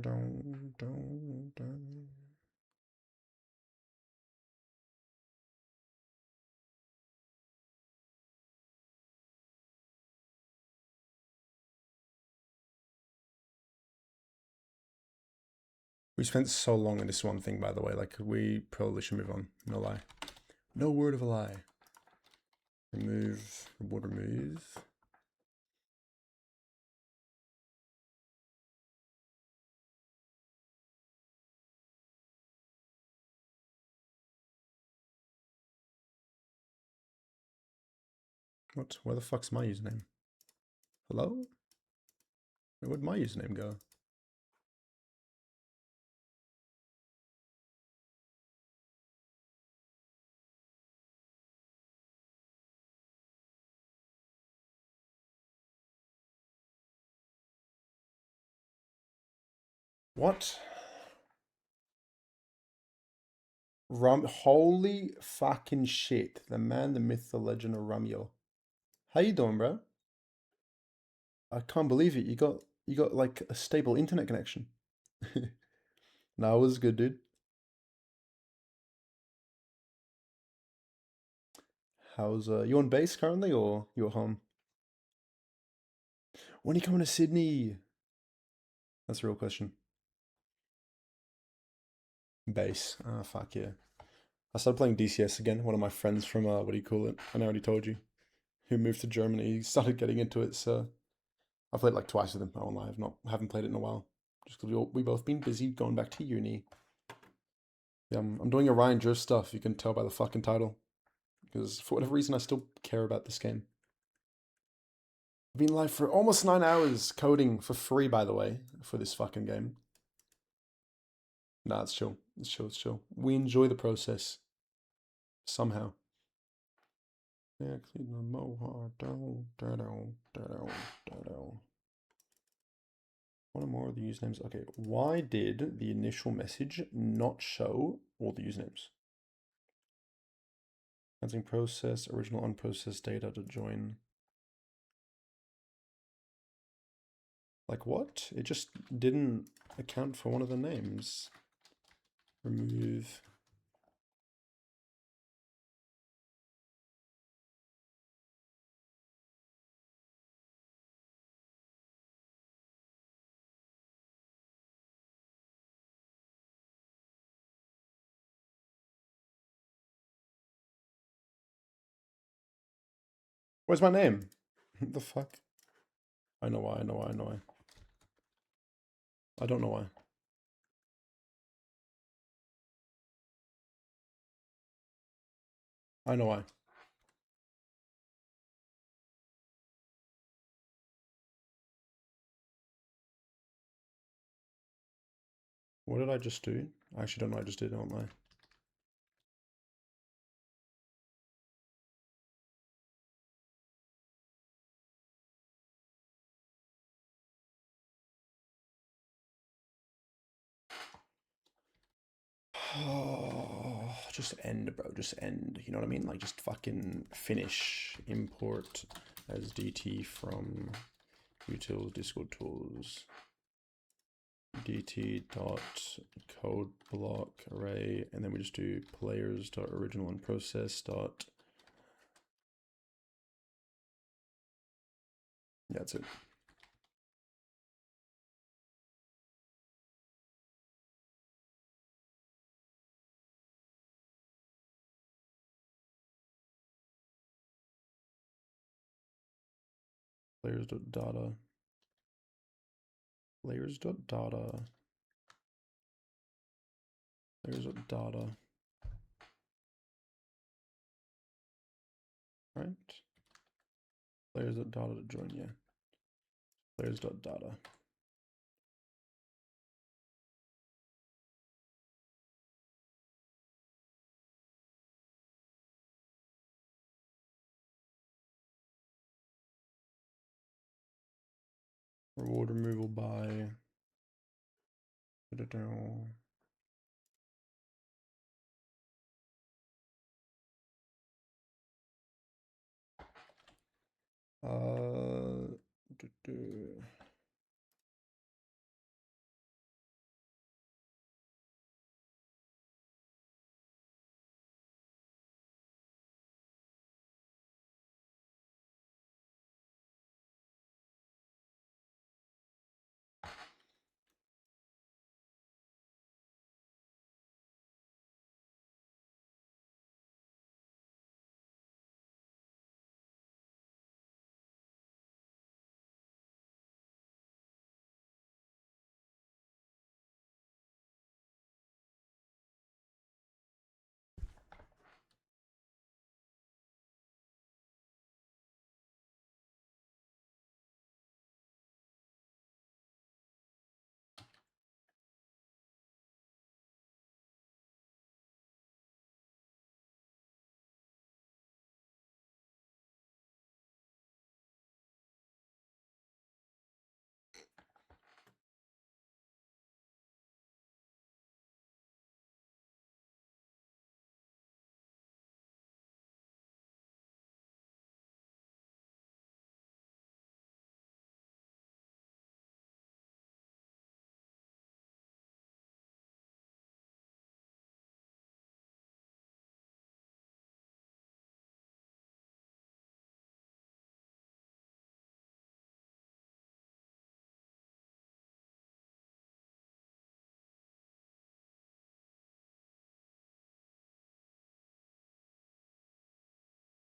Dun, dun, dun. We spent so long on this one thing, by the way. Like, we probably should move on. No lie. No word of a lie. Remove, reward remove. What? Where the fuck's my username? Hello? Where'd my username go? What? Holy fucking shit. The man, the myth, the legend of Ramyo. How you doing, bro? I can't believe it. You got like a stable internet connection. No, it was good, dude. How's you on base currently or you at home? When are you coming to Sydney? That's a real question. Base. Ah, fuck yeah. I started playing DCS again. One of my friends from what do you call it? I already told you. Who moved to Germany. He started getting into it, so I've played like twice with him. I won't lie. Haven't played it in a while, just because we both been busy going back to uni. Yeah, I'm doing Orion Drift stuff. You can tell by the fucking title, because for whatever reason I still care about this game. I've been live for almost 9 hours coding for free, by the way, for this fucking game. Nah, it's chill. It's chill. It's chill. We enjoy the process somehow. Yeah, clean the mohawk down. One or more of the usernames. Okay, why did the initial message not show all the usernames? Answering process, original unprocessed data to join. Like what? It just didn't account for one of the names. Remove. Where's my name? The fuck? I know why, I know why, I know why. I don't know why. I know why. What did I just do? I actually don't know what I just did, don't I? Just end, bro. Just end. You know what I mean? Like, just fucking finish. Import as DT from utils Discord tools. DT dot code block array, and then we just do players dot original and process dot. Yeah, that's it. Players dot data. Players dot data. Players dot data. Right. Players dot data to join. Yeah. Players dot data. Reward removal by. Uh.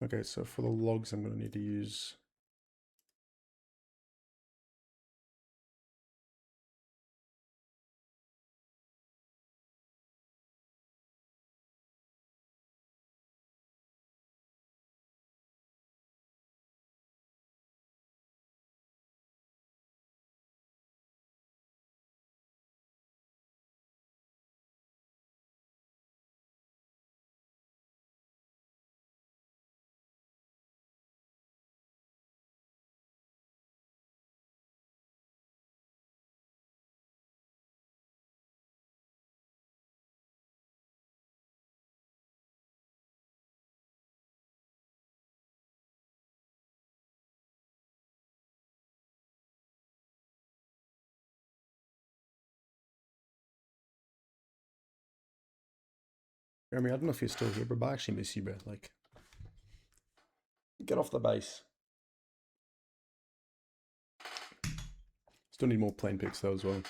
Okay, so for the logs, I'm going to need to use Jeremy, I don't know if you're still here, but I actually miss you, bro. Like, get off the base. Still need more plane picks though as well.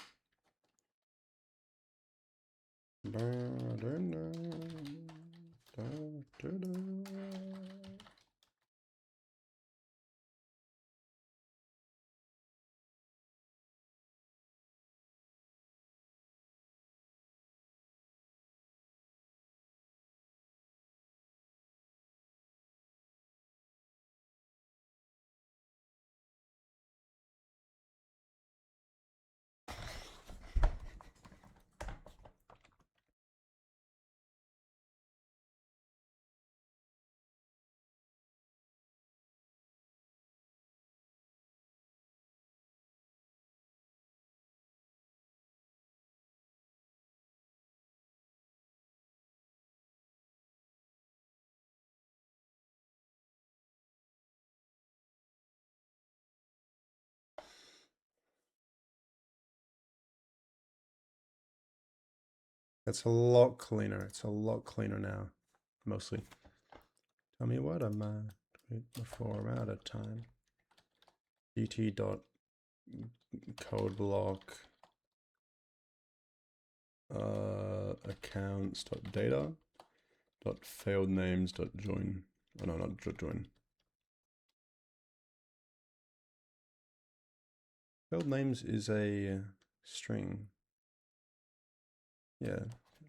It's a lot cleaner. It's a lot cleaner now, mostly. Tell me what I'm before I'm out of time. dt dot code block accounts dot data dot failed names dot join. Oh no, not join. Failed names is a string. Yeah,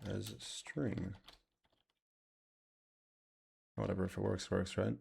as a string. Whatever, if it works, works, right?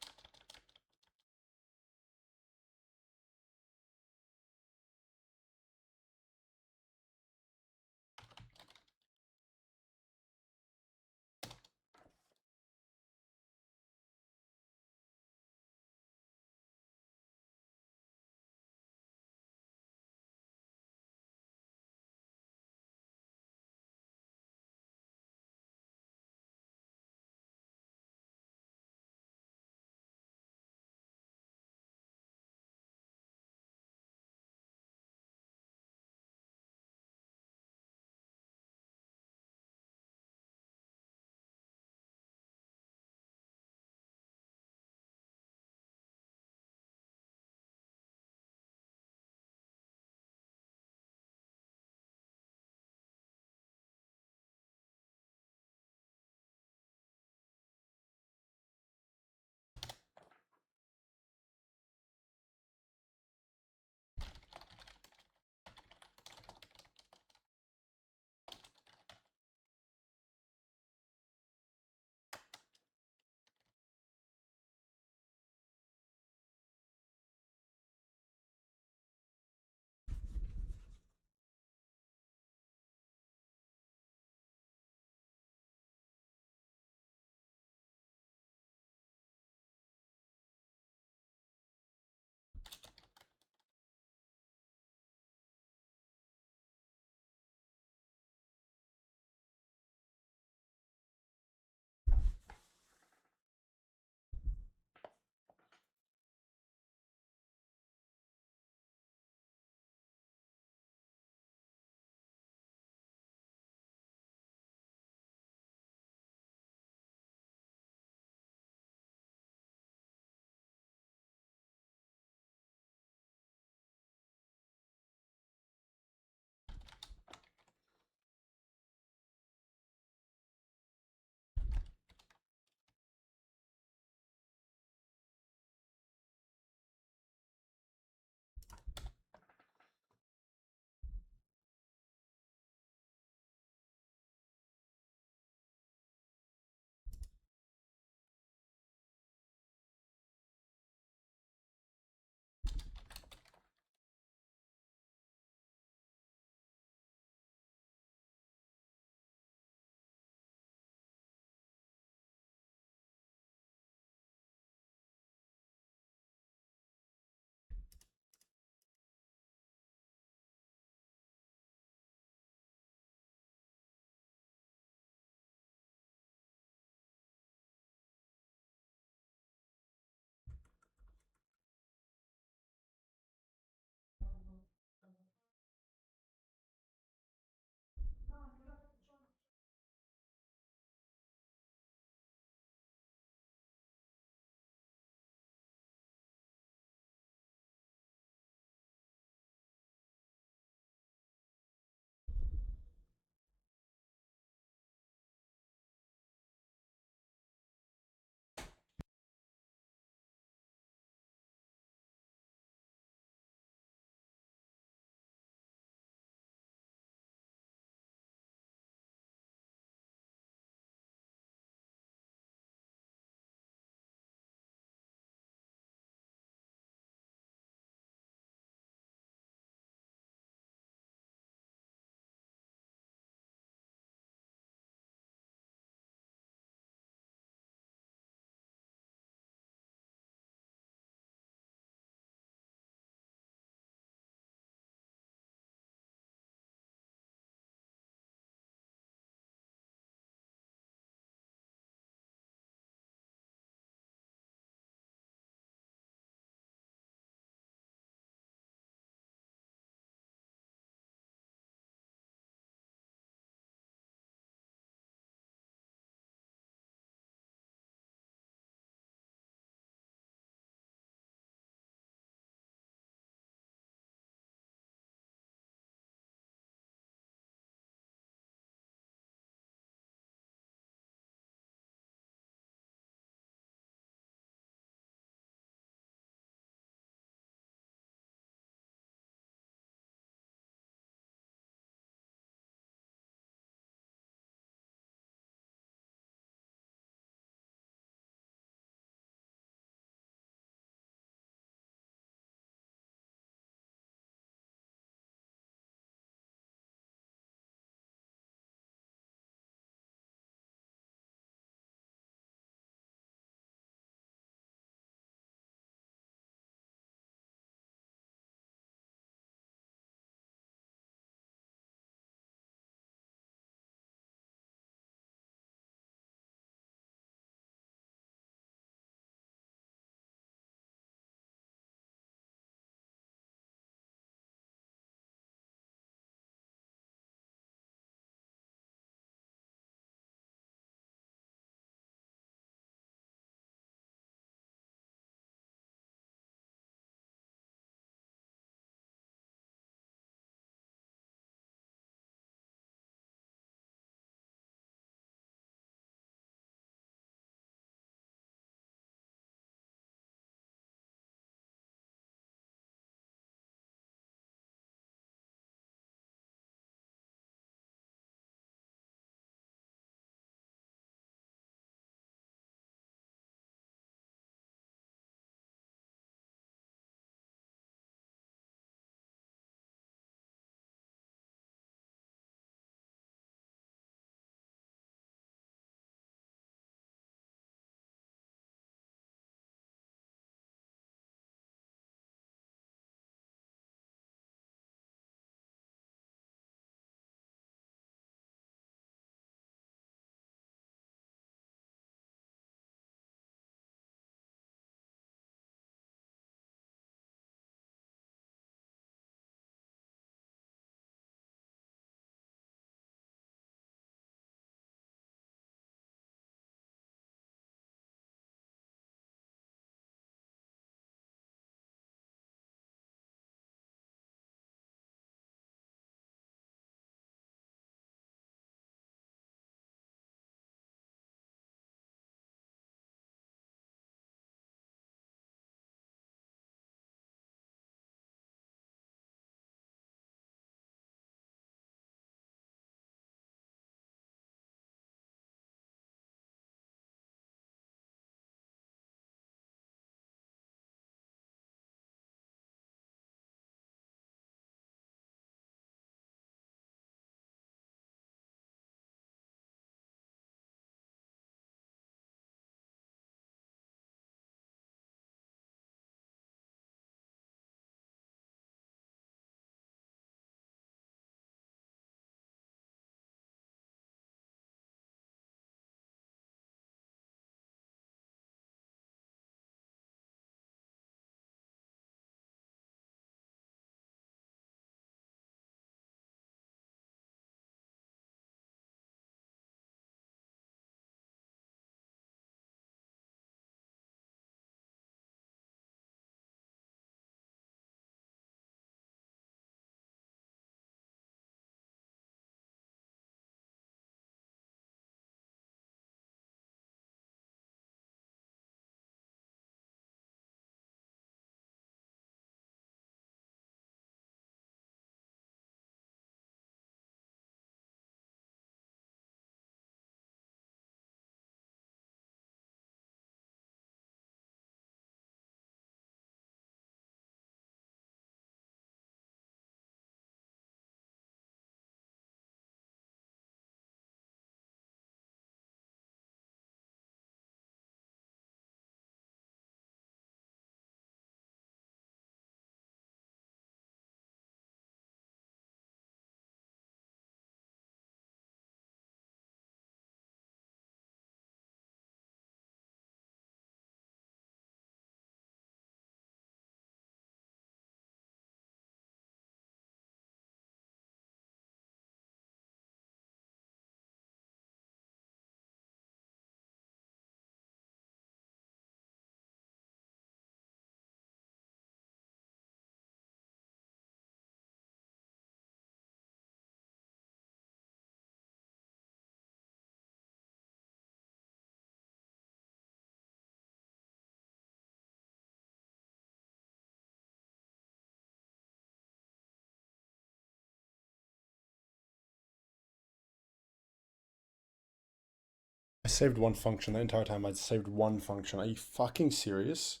saved one function the entire time. I saved one function. Are you fucking serious?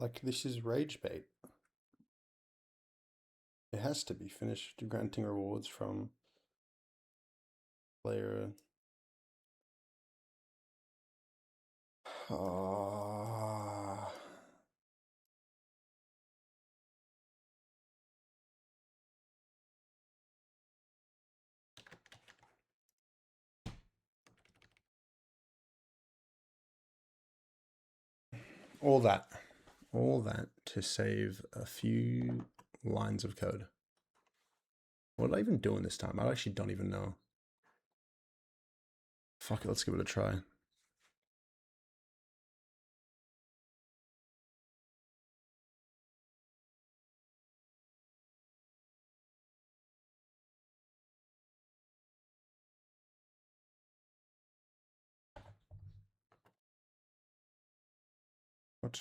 Like, this is rage bait. It has to be finished granting rewards from player. Ah. All that to save a few lines of code. What did I even do in this time? I actually don't even know. Fuck it, let's give it a try. What?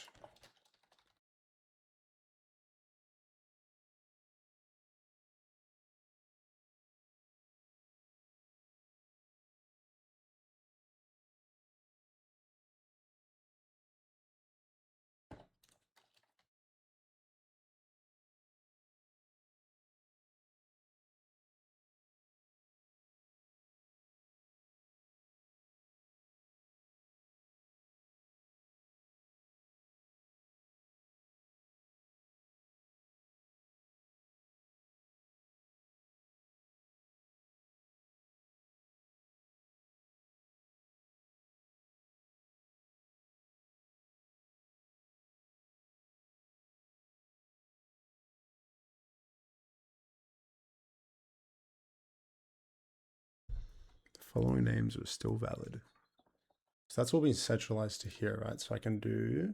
The following names are still valid. So that's all being centralized to here, right? So I can do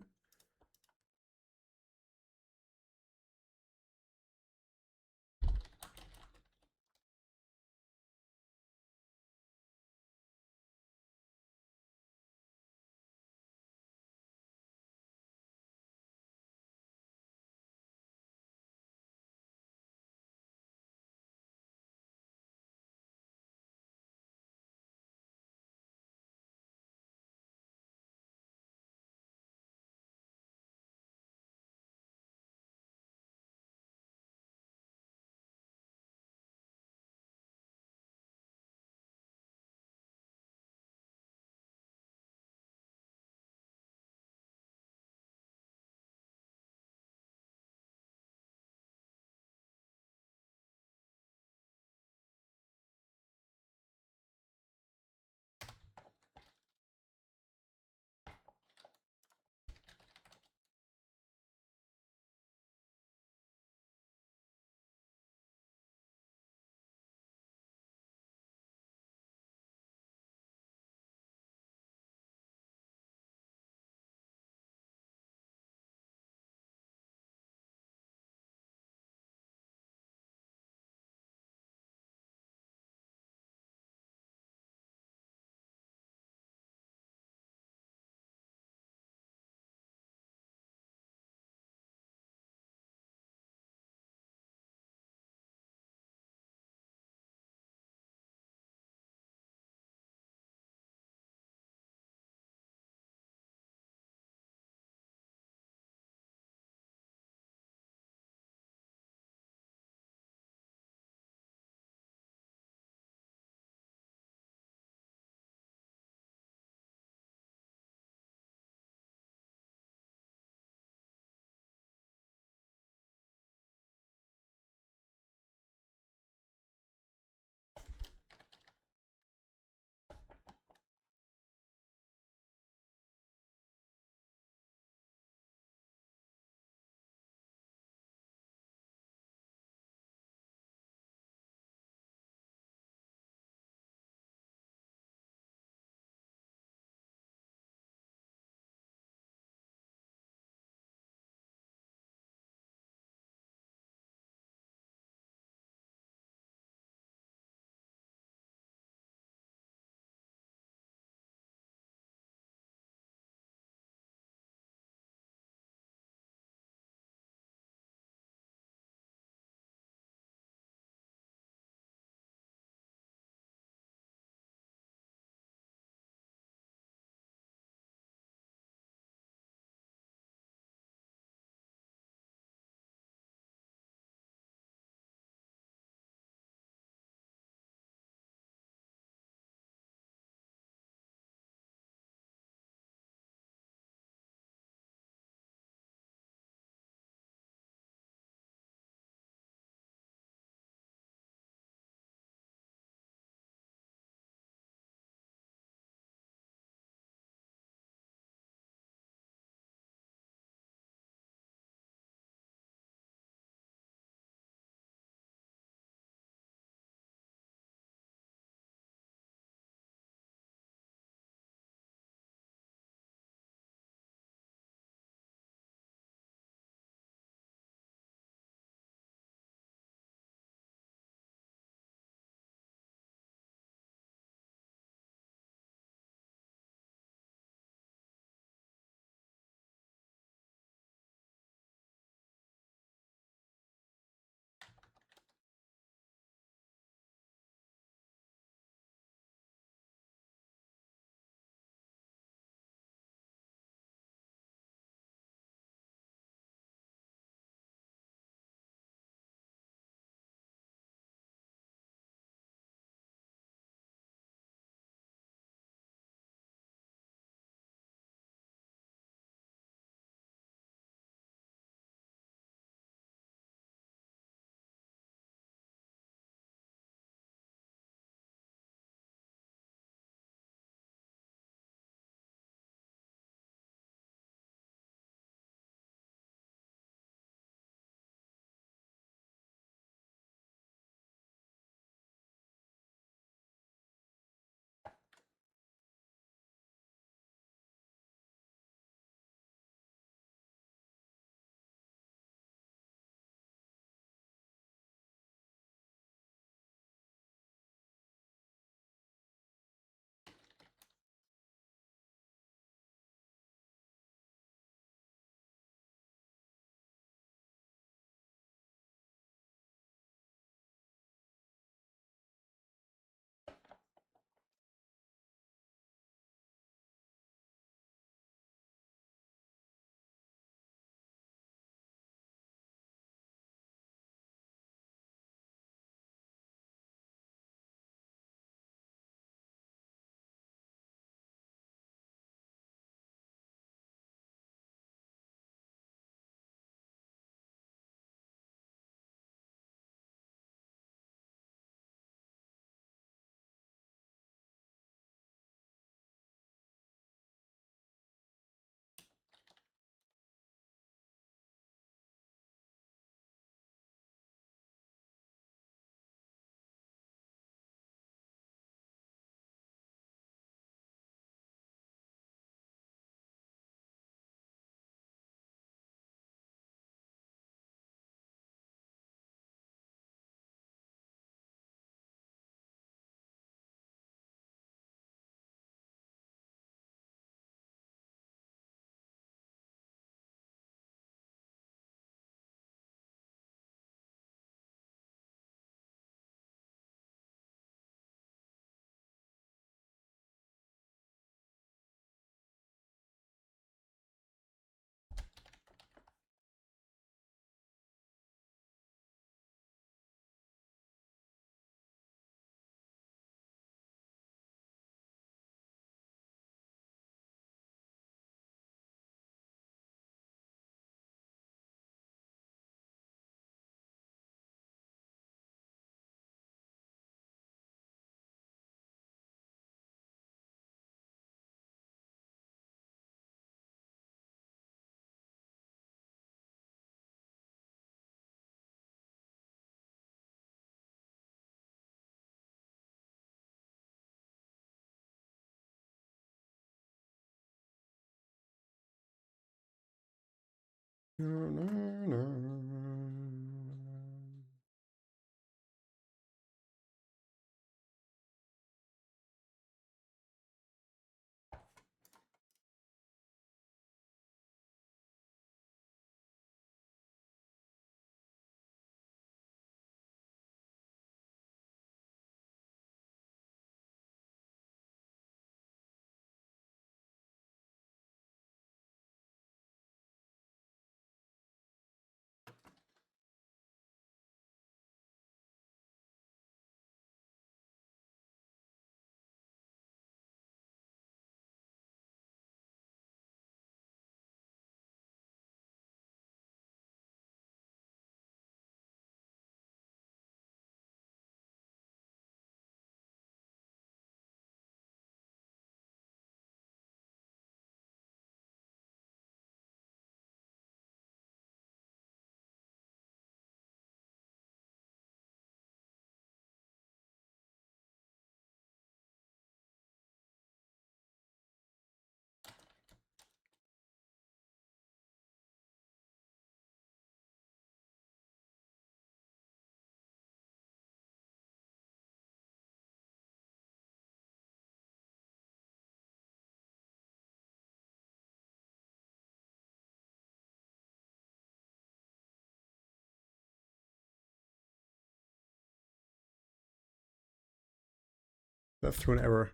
That threw an error.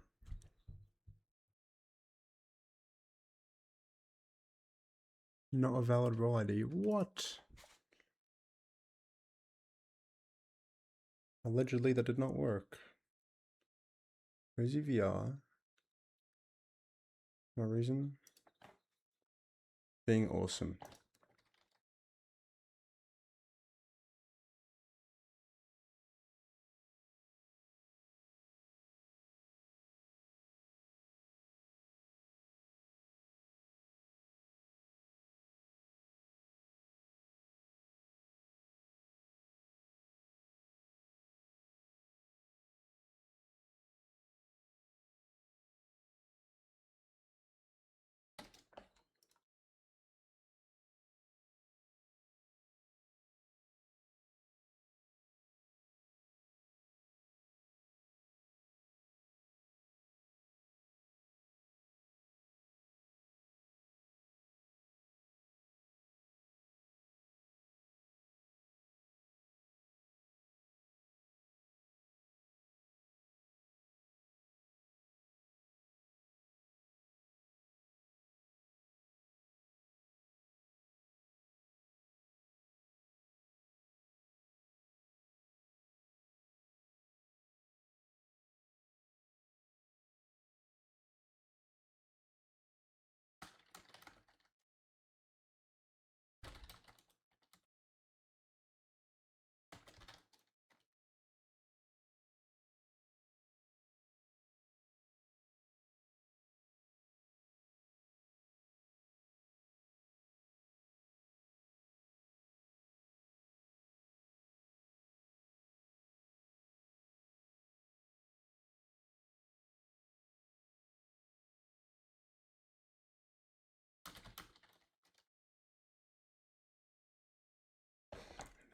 Not a valid role ID. What? Allegedly, that did not work. Crazy VR. No reason. Being awesome.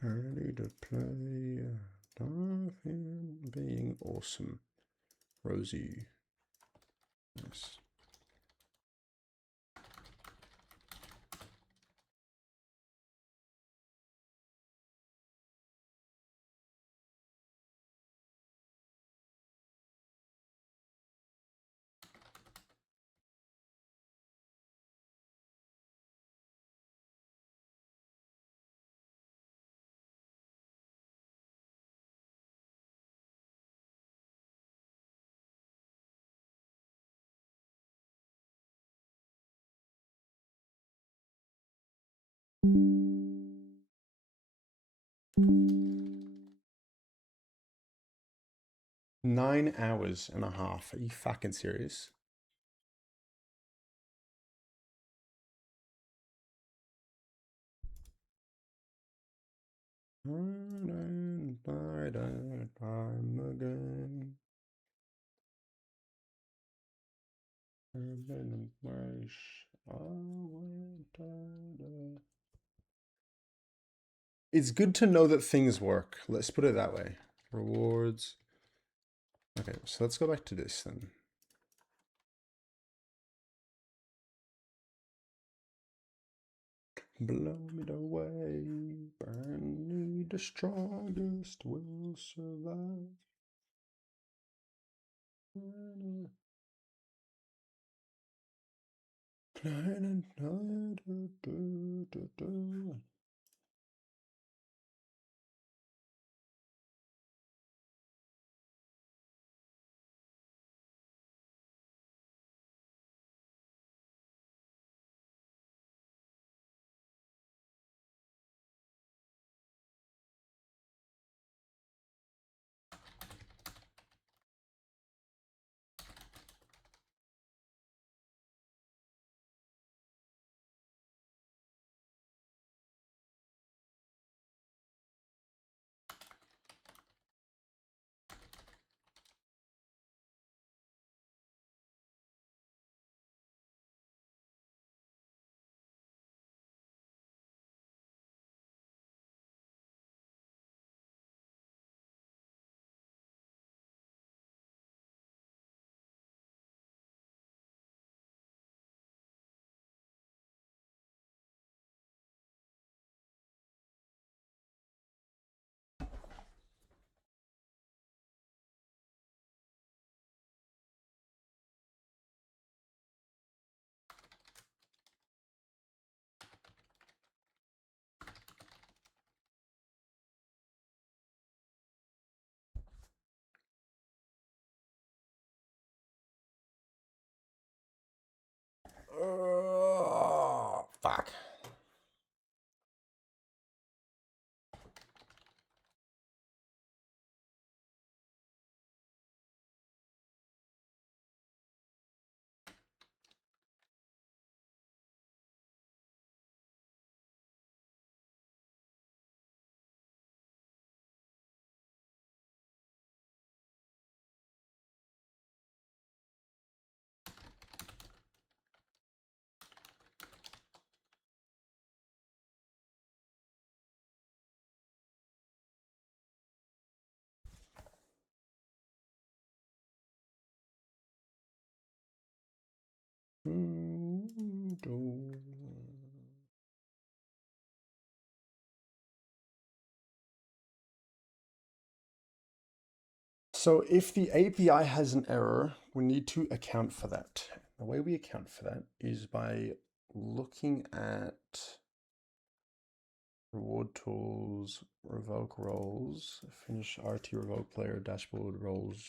Ready to play. Dolphin being awesome. Rosie. Nice. $9.5 Are you fucking serious? Time again. I've been a wish. it's good to know that things work. Let's put it that way. Rewards. Okay, so let's go back to this then. Blow me away, burn me, the strongest will survive. Fuck. So if the API has an error, we need to account for that. The way we account for that is by looking at reward tools, revoke roles, finish RT revoke player, dashboard roles.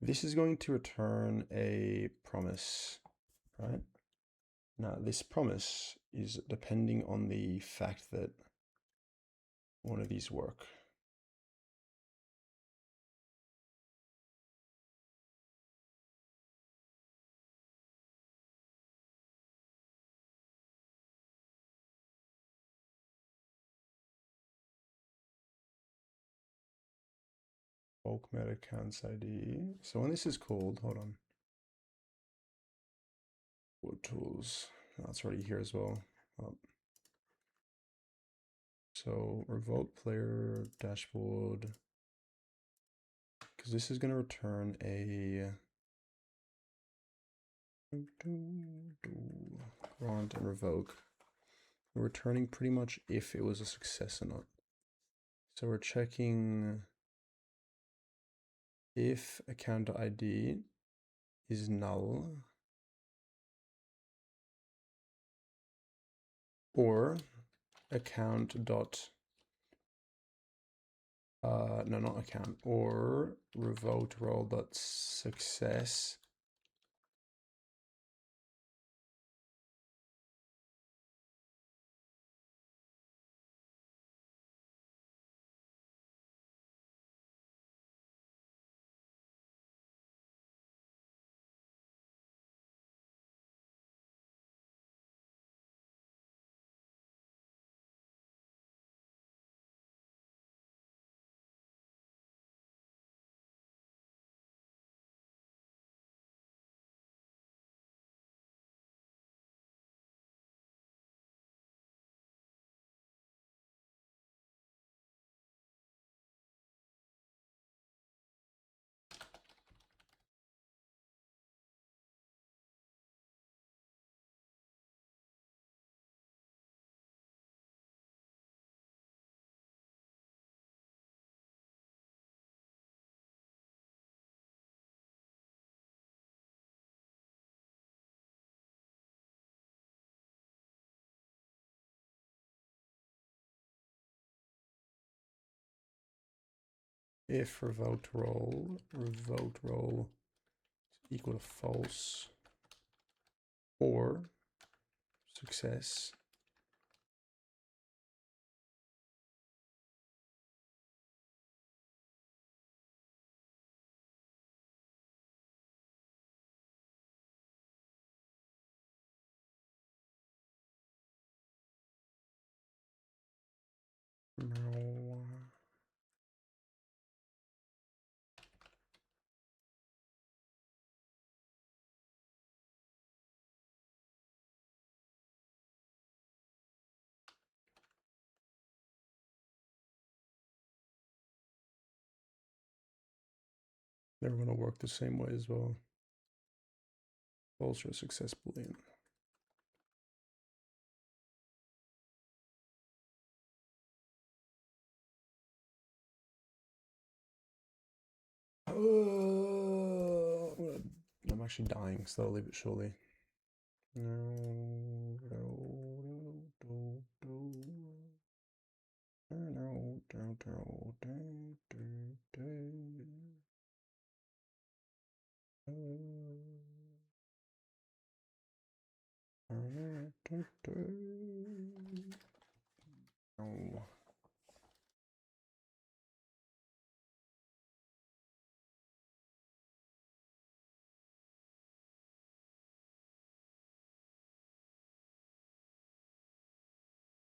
This is going to return a promise, right? Now this promise is depending on the fact that one of these work. Bulk meta accounts ID. So when this is called, hold on. What tools? That's already here as well. So revoke player dashboard, because this is going to return a grant and revoke. We're returning pretty much if it was a success or not. So we're checking if account ID is null or account dot no, not account, or revoked role dot success if revoked roll is equal to false or success, no. They're going to work the same way as well. False or success boolean. I'm actually dying slowly but surely. No.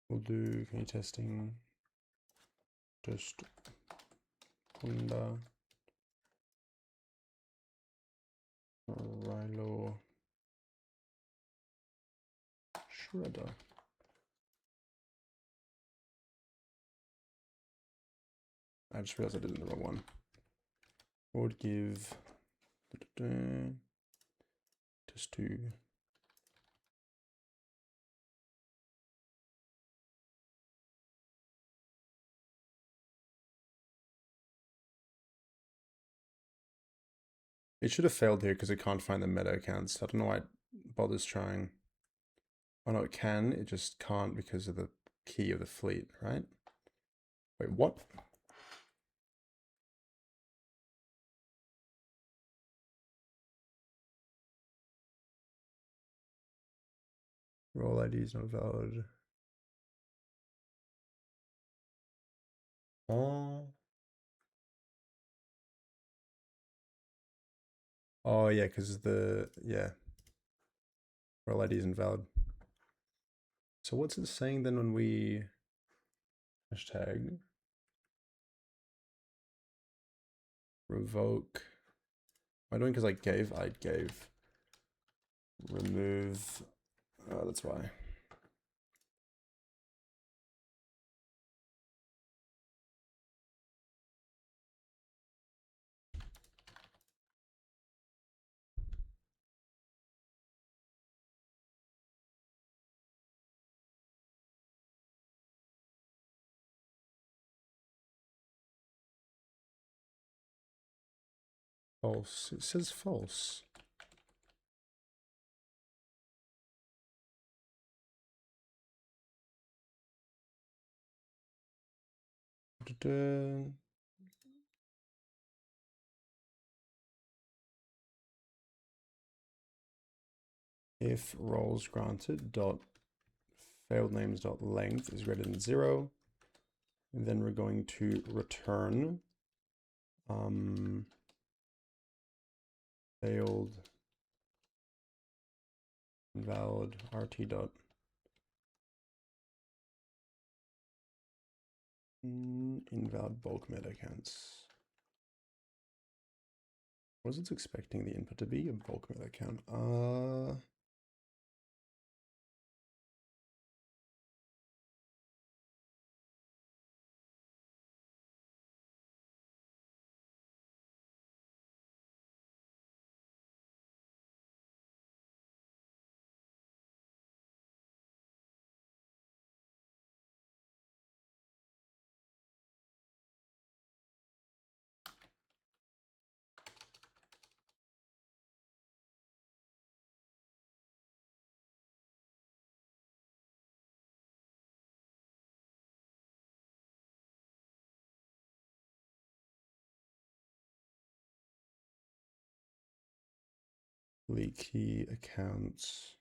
We'll do can you testing just Honda Rilo Shredder. I just realized I did it in the wrong one. Would give just to it should have failed here because it can't find the meta accounts. I don't know why it bothers trying. Oh no, it can. It just can't because of the key of the fleet, right? Wait, what? Role ID is not valid. Oh. Oh yeah, because role ID is invalid. So what's it saying then when we hashtag revoke? Am I doing because I gave remove. Oh, that's why. False. It says false. Da-da. If roles granted dot failed names dot length is greater than 0, then we're going to return failed invalid rt dot invalid bulk meta accounts. What is it expecting the input to be? A bulk meta account. Leaky accounts.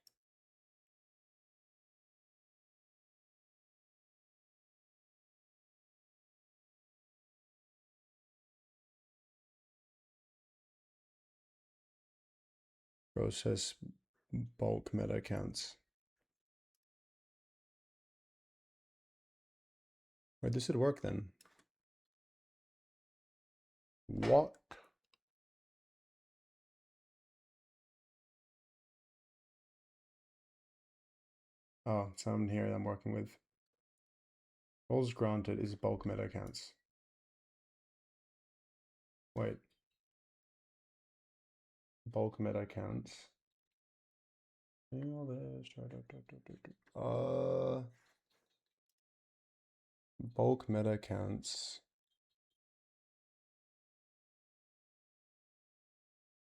Process bulk meta accounts. Wait, this should work then. What? Oh, someone here I'm working with. Roles granted is bulk meta accounts. Wait. Bulk meta accounts. Bulk meta accounts.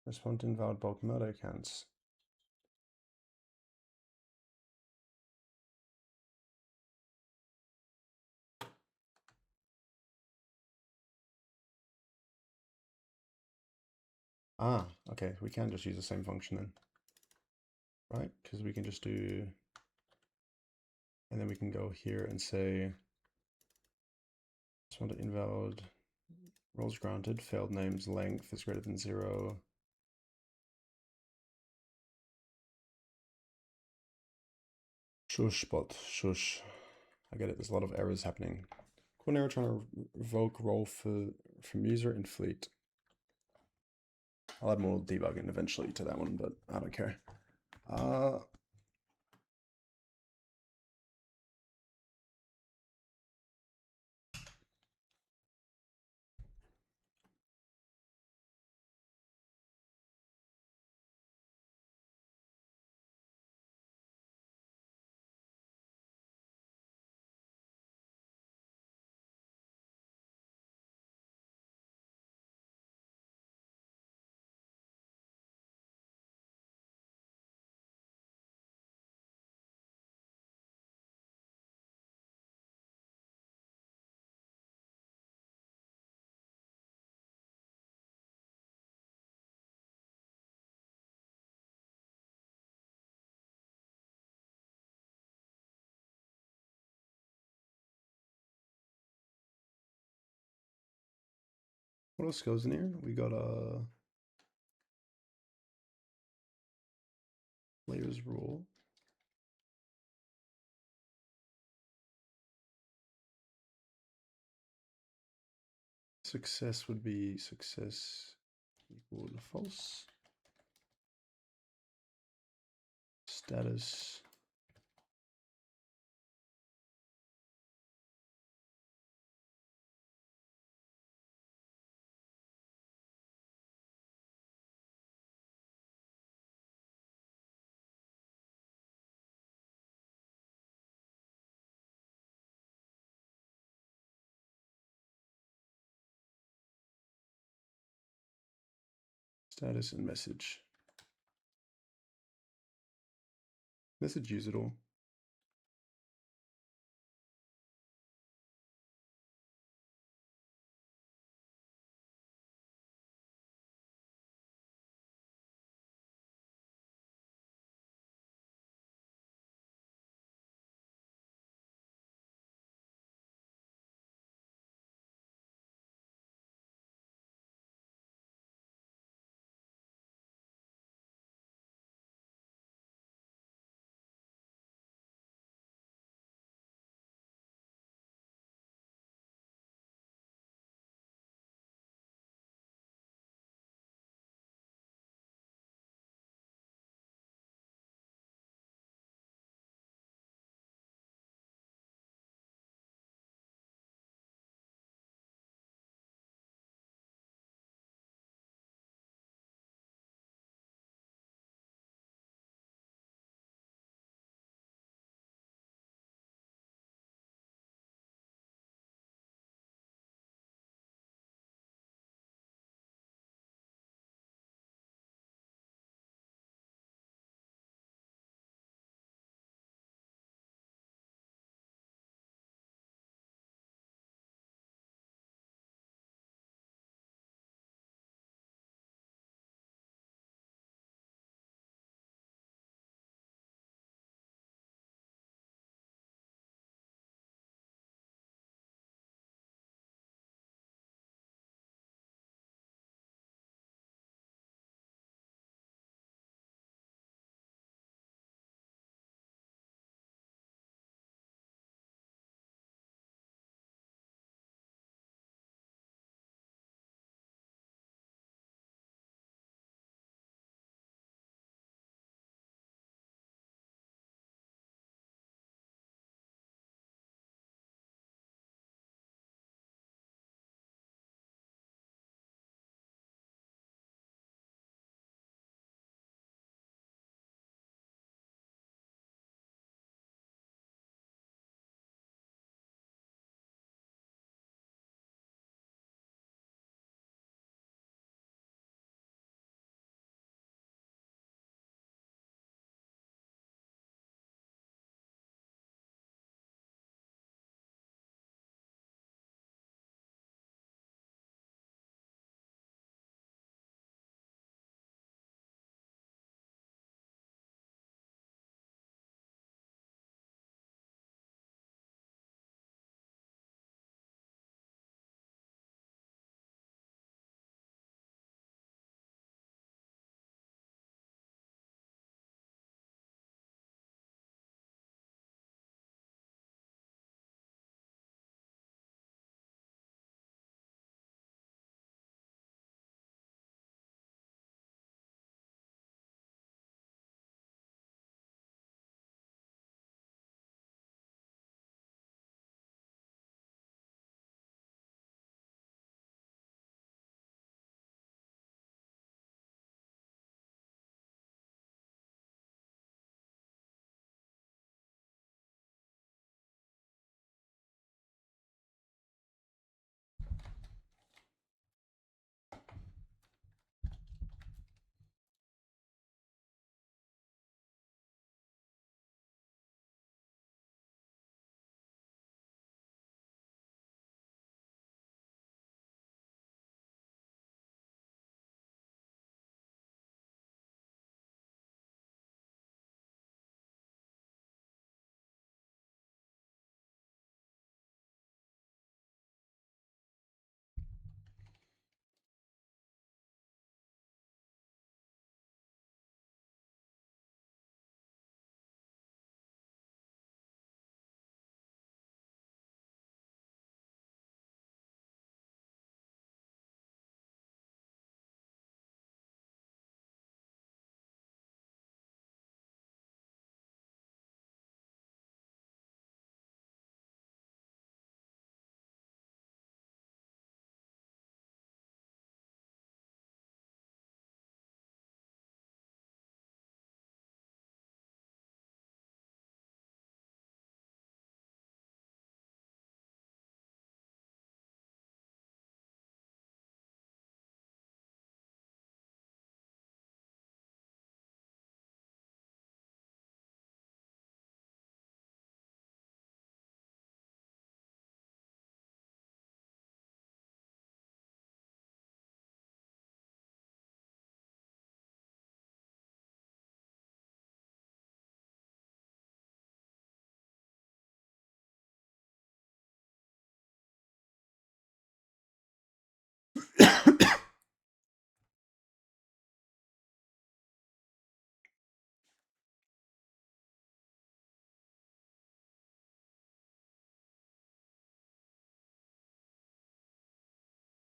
Respond to invalid bulk meta accounts. Ah, okay, we can just use the same function then. Right? Because we can just do, and then we can go here and say, respond to invalid, roles granted, failed names, length is greater than 0. Shush, bot, shush. I get it, there's a lot of errors happening. Cool, now we're trying to revoke role from user in fleet. I'll add more debugging eventually to that one, but I don't care. What else goes in here? We got a player's rule. Success would be success equal to false. Status. Status and message. Message use it all.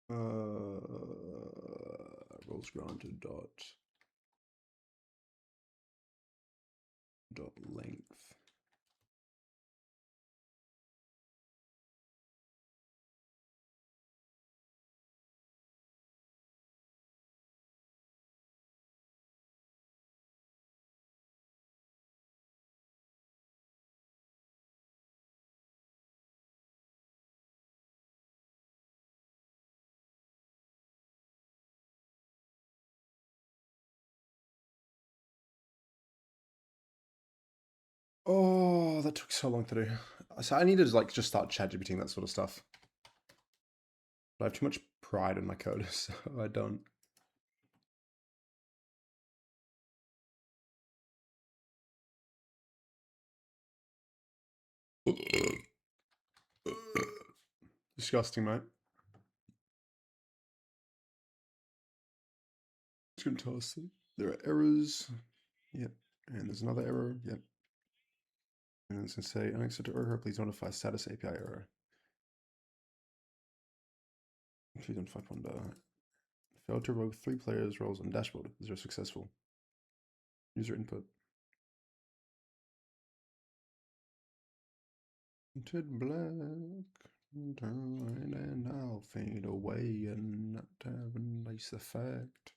Roles granted dot length. Oh, that took so long to do. So I need to like just start ChatGPTing that sort of stuff. But I have too much pride in my code, so I don't. Disgusting, mate. It's gonna tell us there are errors. Yep. And there's another error. Yep. And it's gonna say unacceptable error. Please notify status API error. Please notify Ponder. Failed to revoke 3 players' roles on dashboard. 0 successful. User input. Tinted black, died, and I'll fade away and not have a nice effect.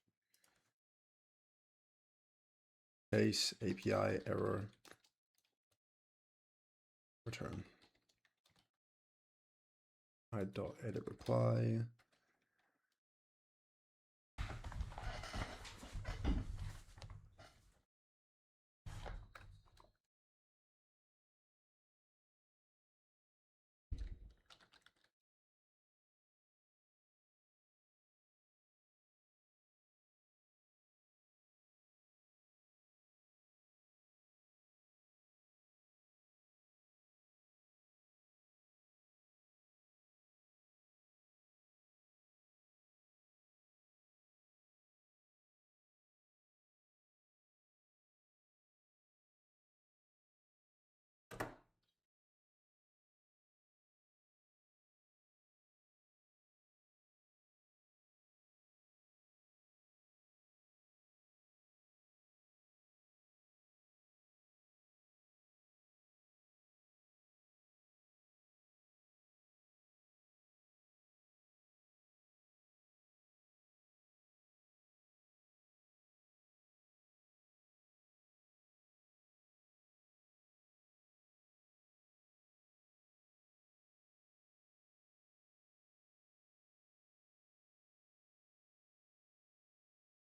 Case API error. Return. I dot edit reply.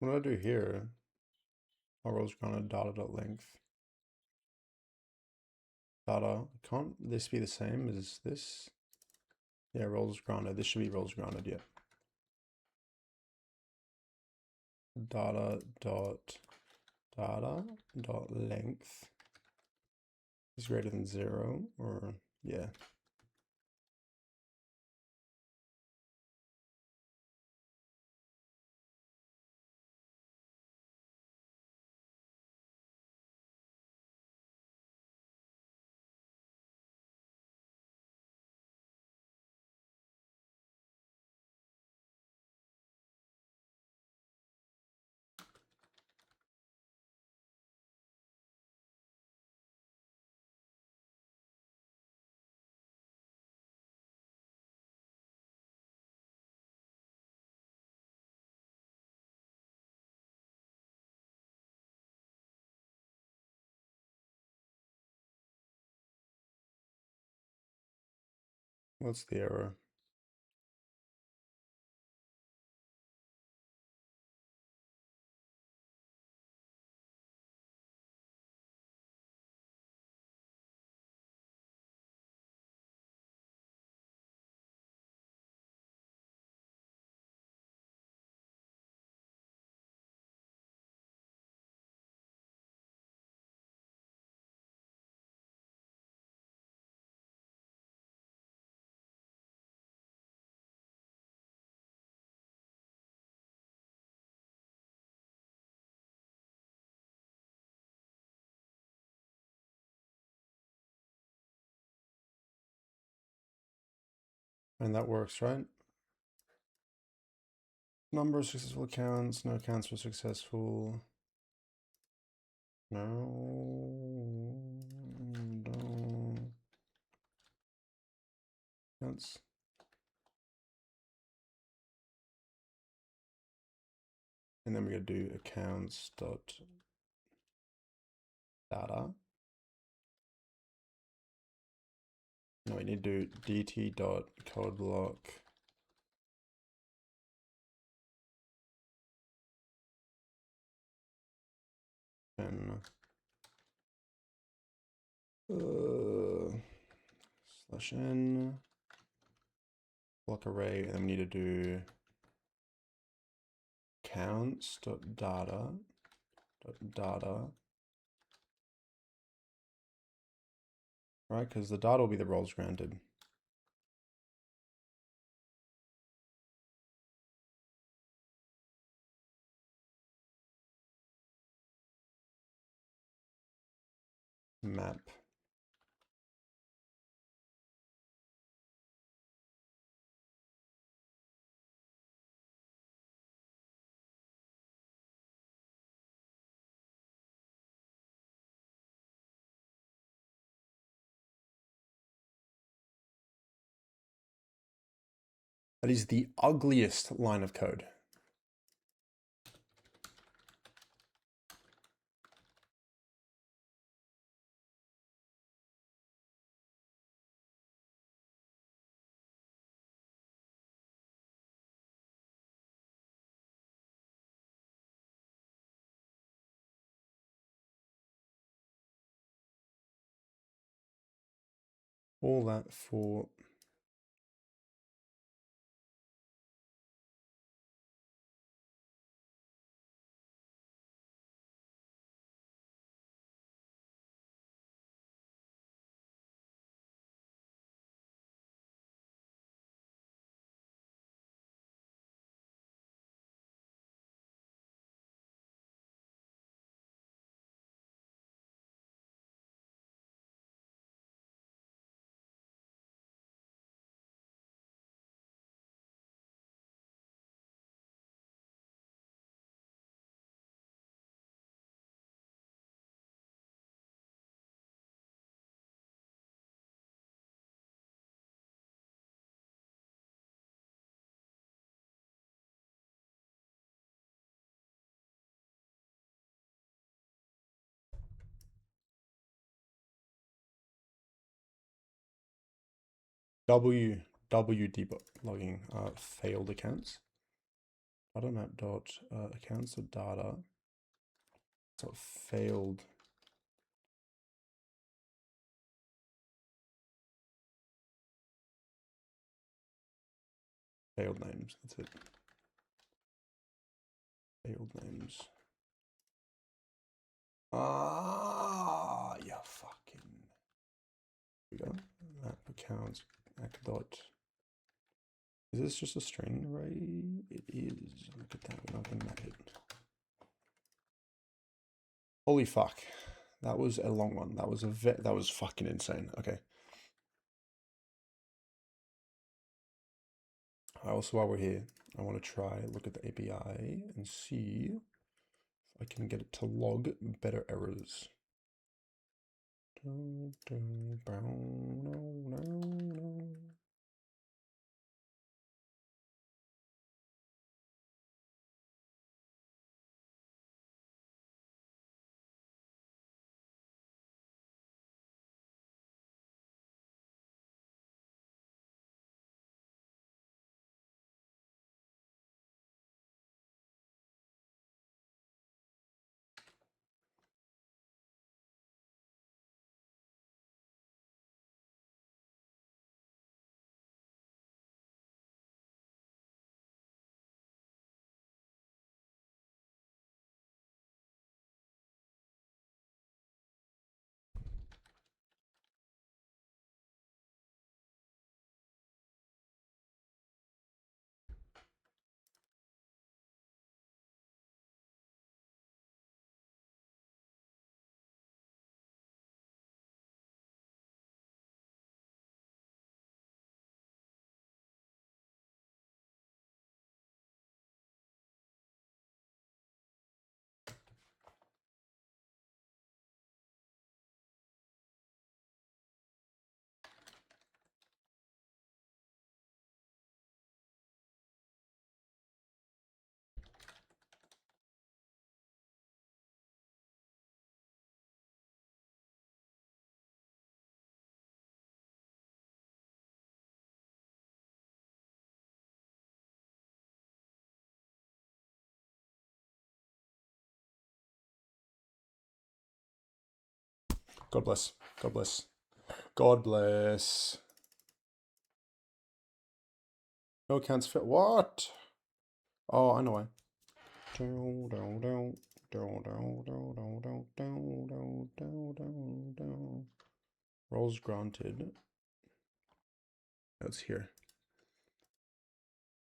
What do I do here? Our roles granted data.length. Data. Can't this be the same as this? Yeah, roles granted. This should be roles granted, yeah. Data dot length is greater than 0, or yeah. What's the error? And that works, right? Number of successful accounts. No accounts were successful. No. No. Accounts. And then we're going to do accounts dot data. No, we need to do dt dot code block. And slash n block array, and then we need to do counts dot data, right? Because the data will be the roles granted. Map. That is the ugliest line of code. All that for W debugging failed accounts. Data map dot accounts of data. So failed. Failed names. That's it. Failed names. Ah, you fucking. Here we go. Map accounts. Act dot. Is this just a string array? It is. Look at that. We're not going to map it. Holy fuck. That was a long one. That was fucking insane. Okay. Also, while we're here, I want to try look at the API and see if I can get it to log better errors. God bless. God bless. God bless. No accounts fit. What? Oh, I know why. Roles granted. That's here.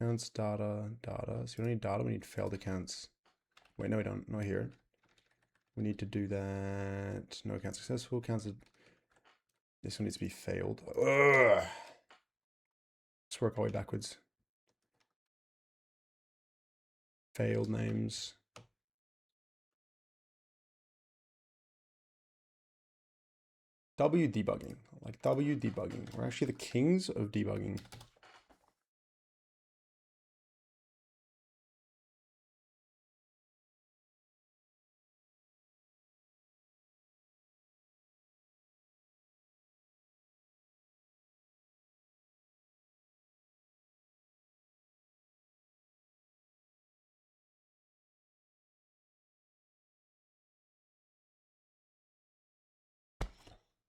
Accounts, data. So we don't need data, we need failed accounts. Wait, no we don't. Not here. We need to do that. No account successful. Accounts. This one needs to be failed. Ugh. Let's work our way backwards. Failed names. W debugging. Like W debugging. We're actually the kings of debugging.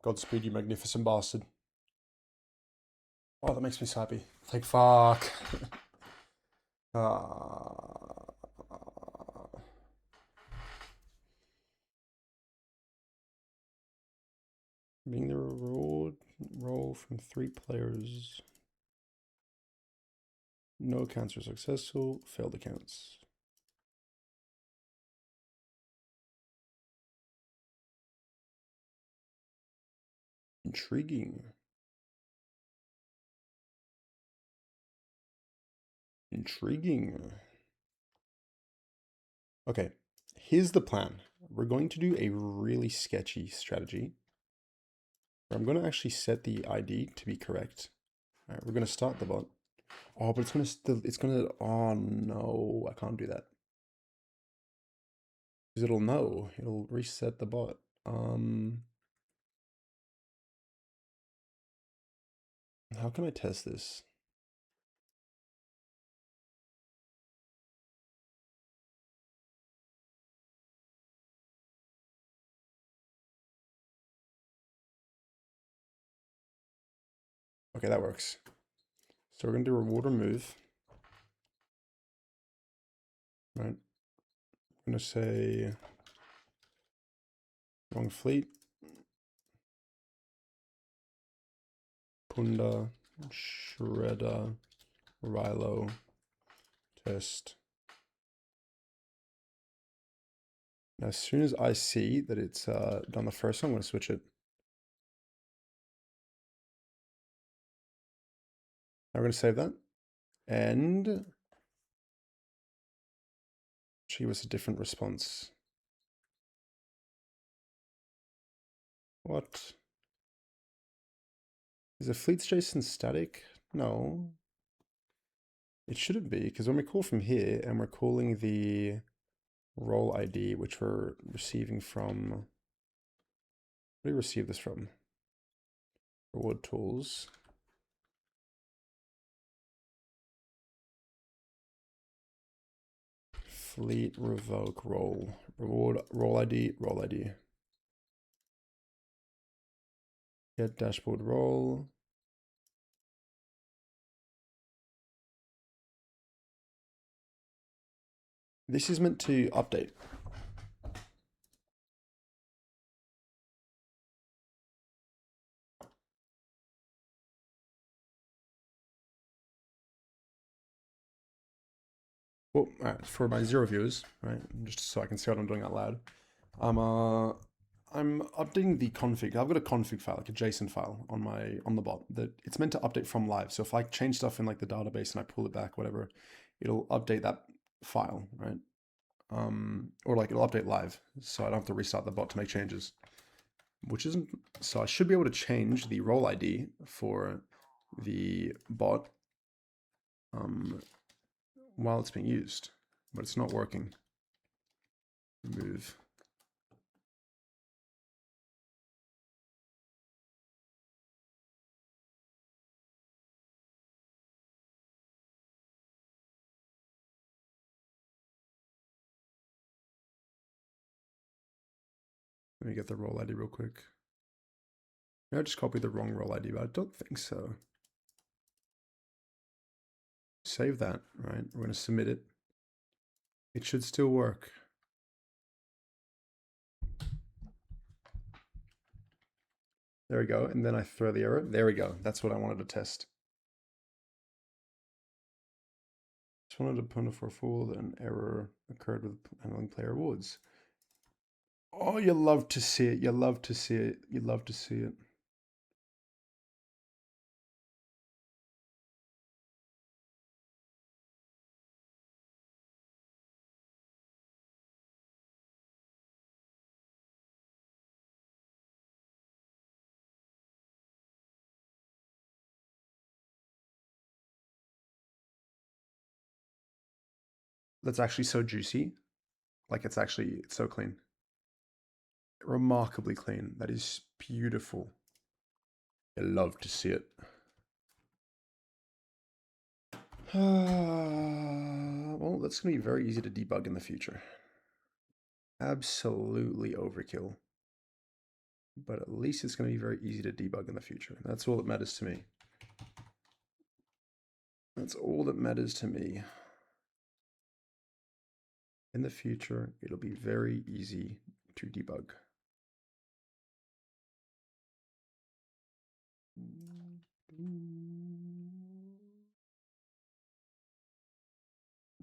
Godspeed, you magnificent bastard. Oh, that makes me so happy. Like, fuck. Being the reward roll from 3 players. No accounts are successful. Failed accounts. Intriguing. Intriguing. Okay, here's the plan. We're going to do a really sketchy strategy. I'm going to actually set the ID to be correct. All right, we're going to start the bot. Oh, but oh no, I can't do that. Because it'll know, it'll reset the bot. How can I test this? Okay, that works. So we're going to do reward remove. Right. I'm going to say wrong fleet. Punda, Shredder, Rilo, test. Now, as soon as I see that it's done the first one, I'm going to switch it. Now we're going to save that. And she was a different response. What? Is the fleets JSON static? No. It shouldn't be, because when we call from here and we're calling the role ID, which we're receiving from, where do we receive this from? Reward tools. Fleet revoke role. Reward role ID, role ID. Get dashboard role. This is meant to update. Well, for my 0 viewers, right, just so I can see what I'm doing out loud, I'm updating the config. I've got a config file, like a JSON file on the bot that it's meant to update from live. So if I change stuff in like the database and I pull it back, whatever, it'll update that file, right? Or like it'll update live, so I don't have to restart the bot to make changes. Which isn't, so I should be able to change the role ID for the bot while it's being used, but it's not working. Remove. Let me get the role ID real quick. I just copied the wrong role ID, but I don't think so. Save that, right? We're going to submit it. It should still work. There we go. And then I throw the error. There we go. That's what I wanted to test. Just wanted to put for a fool that an error occurred with handling player awards. Oh, you love to see it. You love to see it. You love to see it. That's actually so juicy. Like it's so clean. Remarkably clean. That is beautiful. I love to see it. Well, that's going to be very easy to debug in the future. Absolutely overkill. But at least it's going to be very easy to debug in the future. That's all that matters to me. That's all that matters to me. In the future, it'll be very easy to debug.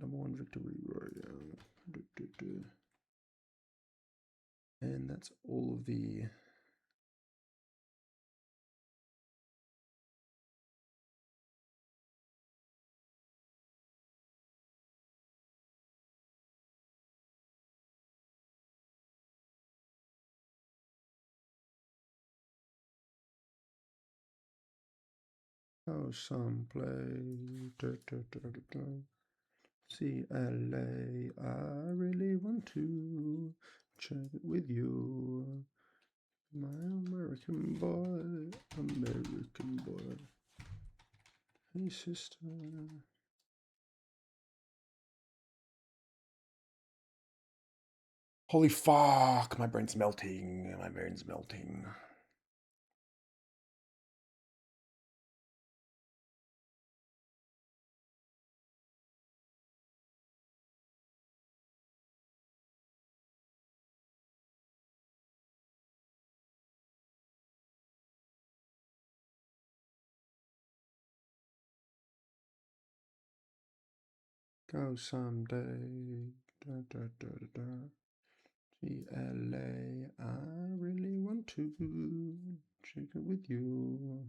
Number 1 victory royale. And that's all of the some play. CLA, I really want to check it with you. My American boy, American boy. Hey, sister. Holy fuck, my brain's melting. My brain's melting. Go someday. Da, da, da, da, da. CLA, I really want to check it with you.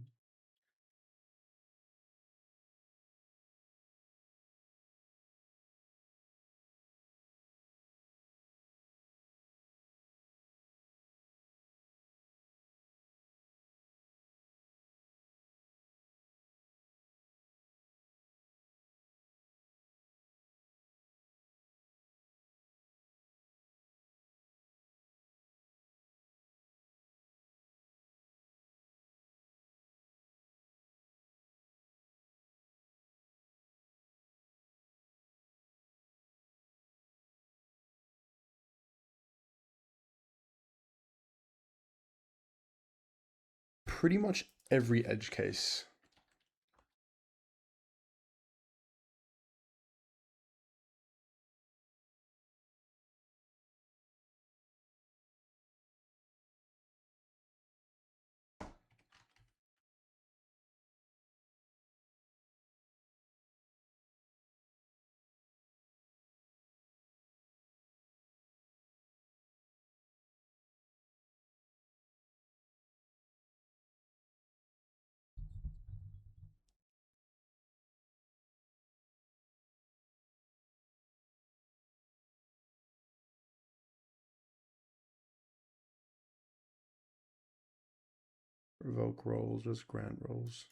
Pretty much every edge case. Revoke rolls, just grant rolls.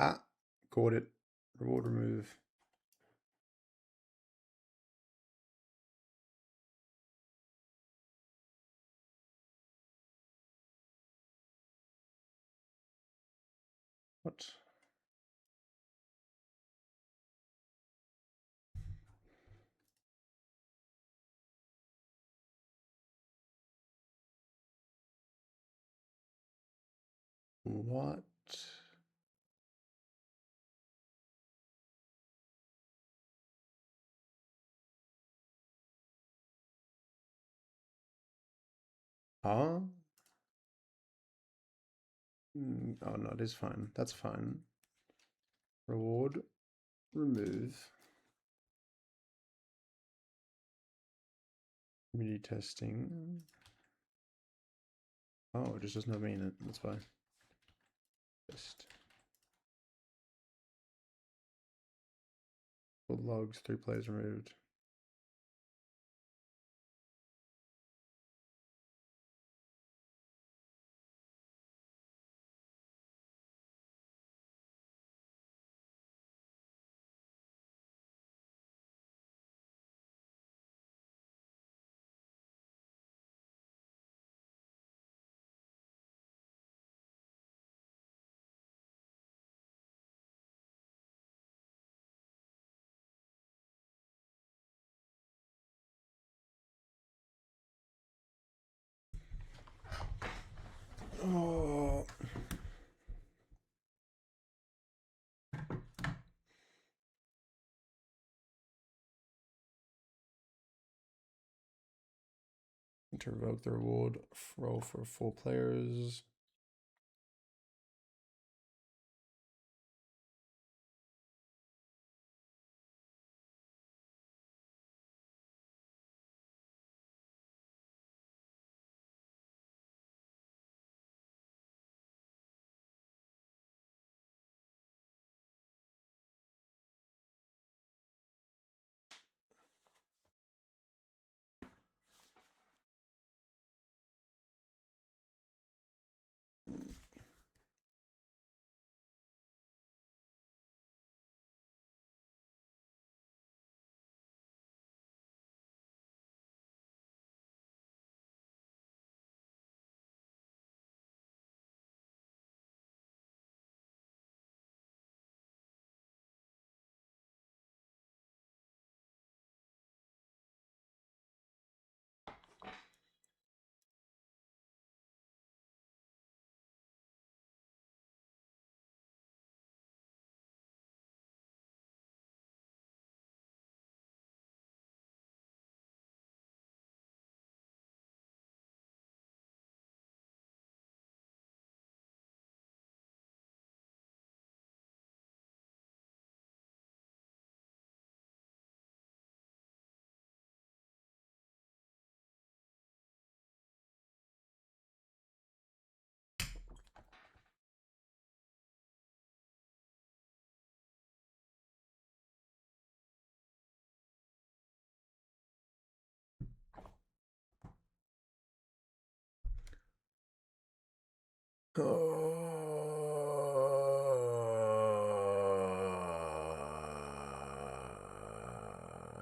Ah, caught it. Reward remove. What? What? Huh? Oh no, it is fine. That's fine. Reward remove. Community testing. Oh, it just doesn't have me in it. That's fine. Just full logs, 3 players removed. Oh. To revoke the reward, roll for 4 players.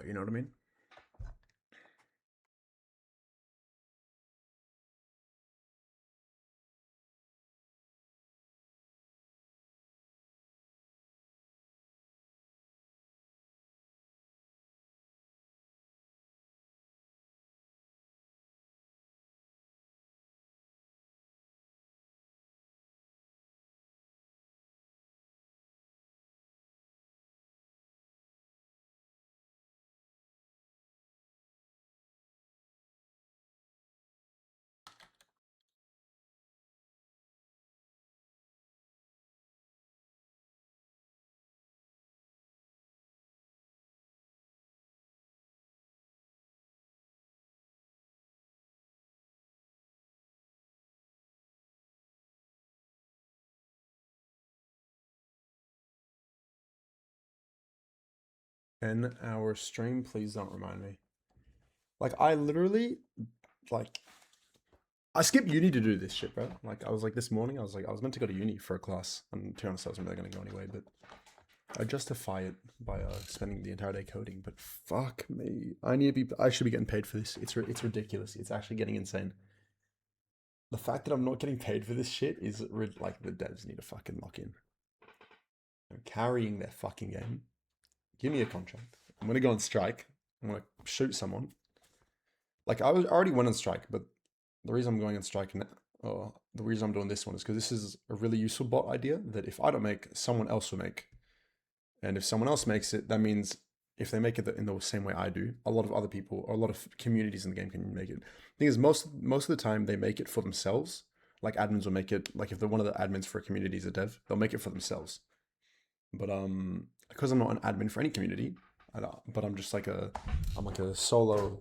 You know what I mean? An-hour stream, please don't remind me. Like I literally, like I skipped uni to do this shit, bro. Like I was like this morning, I was meant to go to uni for a class, and to be honest, I wasn't really gonna go anyway. But I justify it by spending the entire day coding. But fuck me, I should be getting paid for this. It's ridiculous. It's actually getting insane. The fact that I'm not getting paid for this shit is like the devs need to fucking lock in. They're carrying their fucking game. Give me a contract. I'm gonna go on strike. I'm gonna shoot someone. Like I already went on strike, but the reason I'm going on strike now, or the reason I'm doing this one is because this is a really useful bot idea that if I don't make, someone else will make. And if someone else makes it, that means if they make it in the same way I do, a lot of other people or a lot of communities in the game can make it. The thing is, most of the time they make it for themselves. Like admins will make it. Like if they're one of the admins for a community as a dev, they'll make it for themselves. But because I'm not an admin for any community, but I'm just like I'm like a solo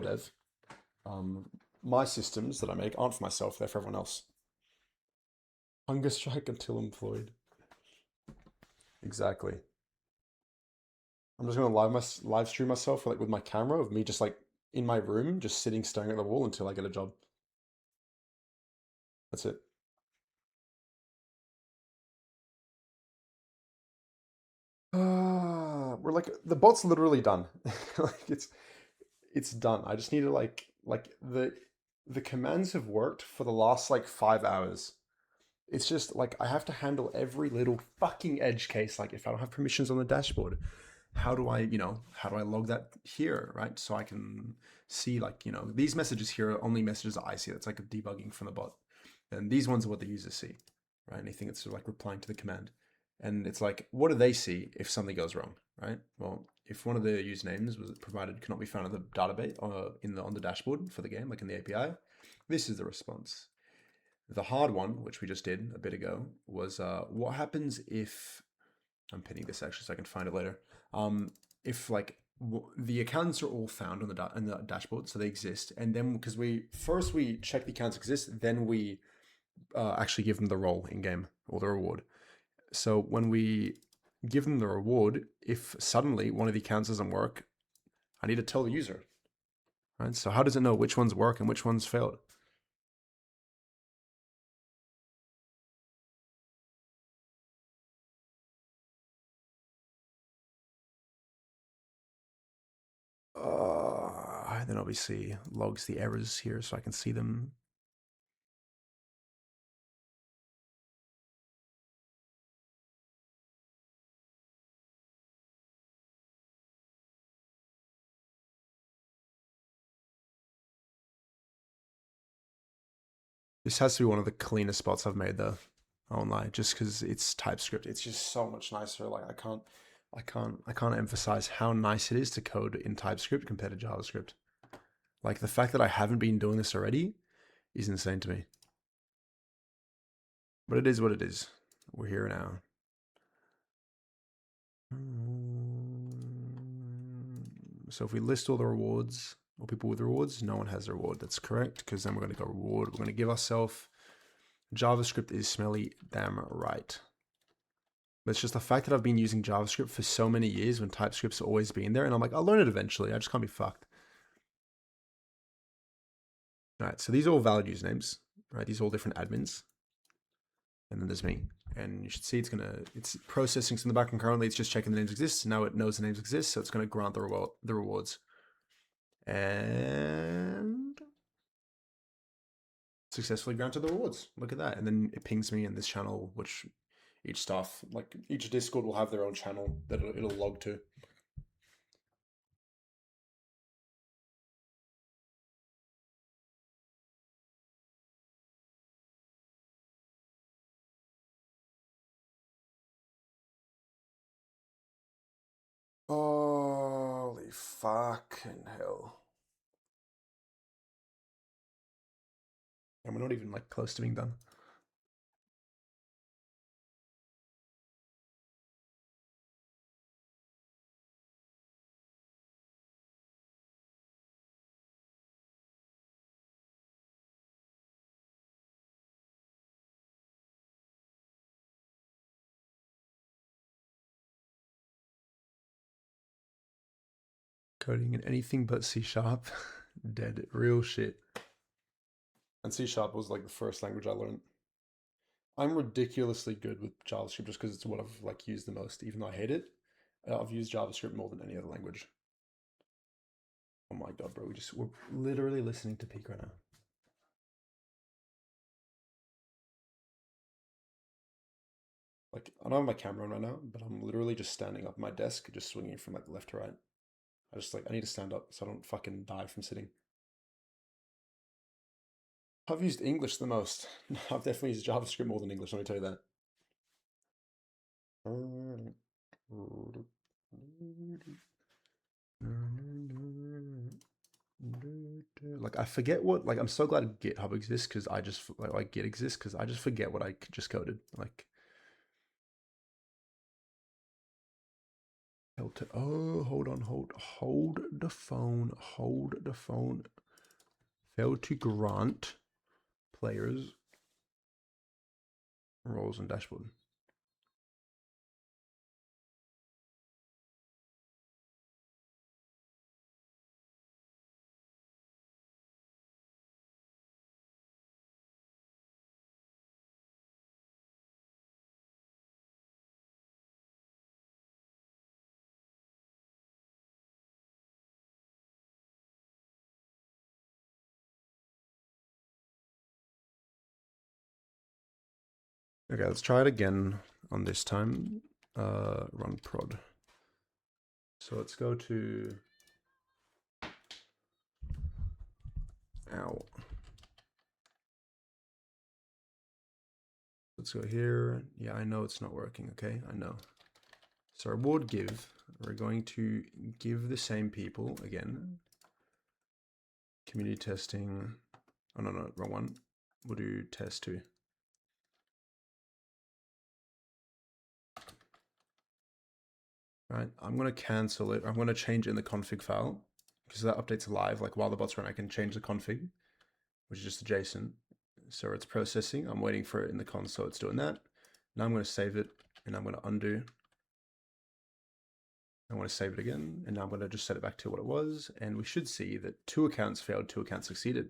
dev. My systems that I make aren't for myself; they're for everyone else. Hunger strike until employed. Exactly. I'm just gonna live stream myself like with my camera of me just like in my room, just sitting staring at the wall until I get a job. That's it. We're like the bot's literally done. Like it's done. I just need to like the commands have worked for the last like 5 hours. It's just like I have to handle every little fucking edge case. Like if I don't have permissions on the dashboard, how do I log that here, right? So I can see like, these messages here are only messages that I see. That's like a debugging from the bot. And these ones are what the users see, right? Anything that's sort of like replying to the command. And it's like, what do they see if something goes wrong, right? Well, if one of the usernames was provided cannot be found in the database or on the dashboard for the game, like in the API, this is the response. The hard one, which we just did a bit ago, was what happens if I'm pinning this actually so I can find it later. If like the accounts are all found on the dashboard, so they exist, and then because we check the accounts exist, then we actually give them the role in game or the reward. So when we give them the reward, if suddenly one of the accounts doesn't work, I need to tell the user, right? So how does it know which ones work and which ones failed? Then obviously logs the errors here so I can see them. This has to be one of the cleanest spots I've made though. I won't lie, just because it's TypeScript. It's just so much nicer. Like I can't emphasize how nice it is to code in TypeScript compared to JavaScript. Like the fact that I haven't been doing this already is insane to me. But it is what it is. We're here now. So if we list all the rewards, or people with rewards, no one has a reward. That's correct, because then we're going to go reward. We're going to give ourselves JavaScript is smelly, damn right. But it's just the fact that I've been using JavaScript for so many years when TypeScript's always been there, and I'm like, I'll learn it eventually. I just can't be fucked. All right, so these are all valid usernames, right? These are all different admins. And then there's me. And you should see it's processing in the background currently. It's just checking the names exist. Now it knows the names exist, so it's going to grant the rewards. And successfully granted the rewards. Look at that. And then it pings me in this channel, which each Discord will have their own channel that it'll log to. Holy fucking hell. And we're not even like close to being done. Coding in anything but C#. Dead. Real shit. And C# was like the first language I learned. I'm ridiculously good with JavaScript just because it's what I've like used the most, even though I hate it. I've used JavaScript more than any other language. Oh my god, bro, we're literally listening to Peak right now. Like, I don't have my camera on right now, but I'm literally just standing up at my desk, just swinging from like left to right. I need to stand up so I don't fucking die from sitting. I've used English the most. I've definitely used JavaScript more than English, let me tell you that. Like, I forget what, like, I'm so glad GitHub exists because I just, like Git exists because I just forget what I just coded. Like, oh, hold on, hold the phone, hold the phone. Failed to grant players roles and dashboard. Okay, let's try it again on this time. Run prod. So let's go to, ow. Let's go here. Yeah, I know it's not working, okay? I know. So reward give, we're going to give the same people again. Community testing. Oh, no, wrong one. We'll do test 2. Right, I'm going to cancel it. I'm going to change it in the config file because that updates live. Like while the bot's running, I can change the config, which is just a JSON. So it's processing. I'm waiting for it in the console. It's doing that. Now I'm going to save it and I'm going to undo. I want to save it again. And now I'm going to just set it back to what it was. And we should see that 2 accounts failed, 2 accounts succeeded.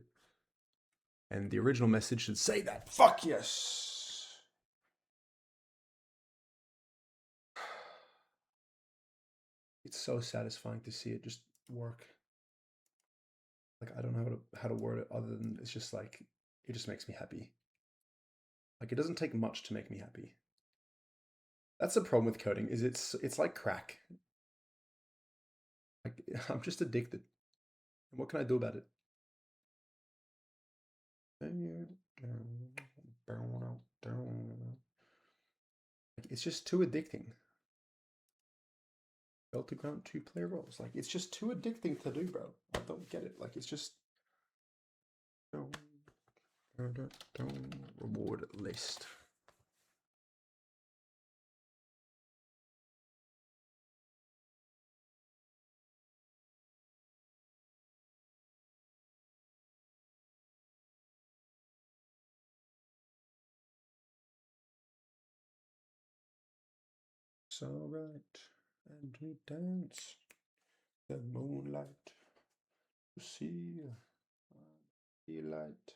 And the original message should say that. Fuck yes. It's so satisfying to see it just work. Like, I don't know how to word it other than it's just like, it just makes me happy. Like, it doesn't take much to make me happy. That's the problem with coding, is it's like crack. Like, I'm just addicted. And what can I do about it? Like, it's just too addicting. Failed to grant 2 player roles. Like, it's just too addicting to do, bro. I don't get it. Like, it's just reward list. So right, and we dance the moonlight to see the light.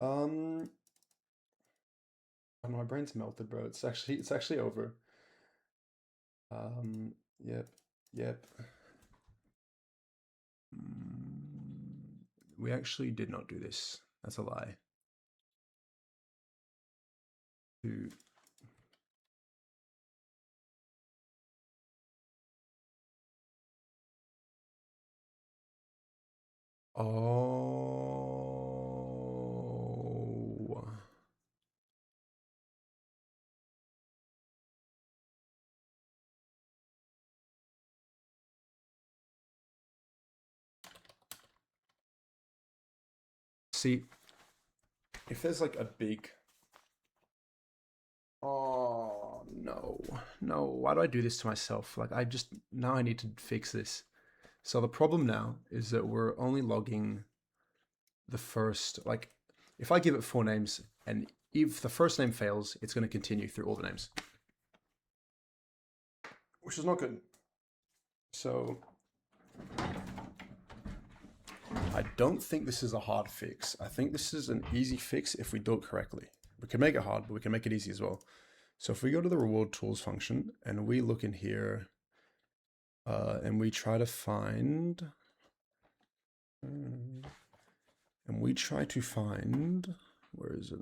Oh, my brain's melted, bro. It's actually over. Yep. We actually did not do this. That's a lie. Oh. See, if there's like a big... Oh, no. Why do I do this to myself? Like, now I need to fix this. So the problem now is that we're only logging the first, like, if I give it 4 names and if the first name fails, it's going to continue through all the names, which is not good. So I don't think this is a hard fix. I think this is an easy fix if we do it correctly. We can make it hard, but we can make it easy as well. So if we go to the reward tools function and we look in here and we try to find, where is it?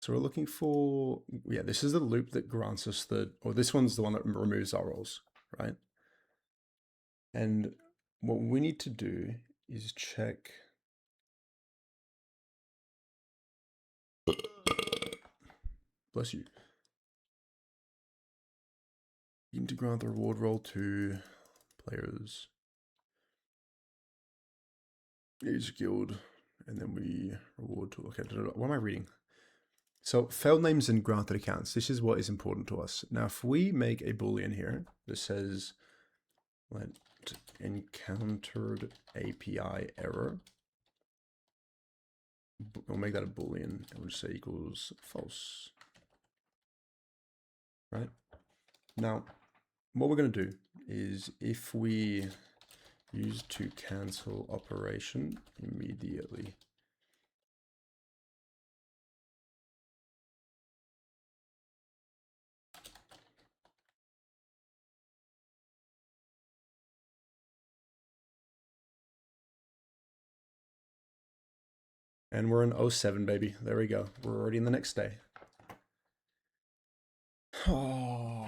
So we're looking for, yeah, this is the loop that grants us or this one's the one that removes our rolls, right? And what we need to do is check. Bless you. You need to grant the reward roll to players. Each guild, and then we reward to. Okay, what am I reading? So failed names and granted accounts. This is what is important to us. Now, if we make a boolean here that says let encountered API error, we'll make that a boolean and we'll just say equals false. Right? Now, what we're going to do is if we use to cancel operation immediately. And we're in 07, baby. There we go. We're already in the next day. Oh.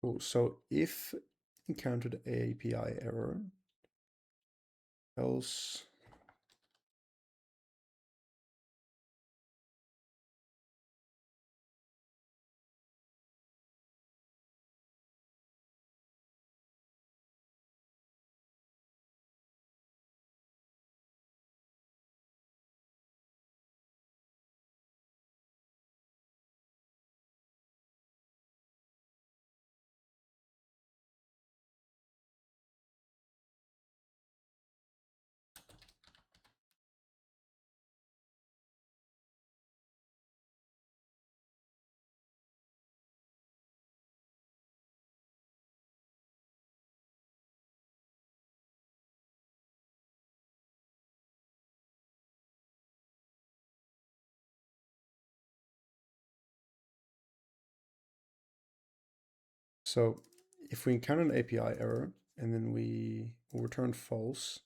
Cool. So if encountered API error, else so if we encounter an API error and then we will return false,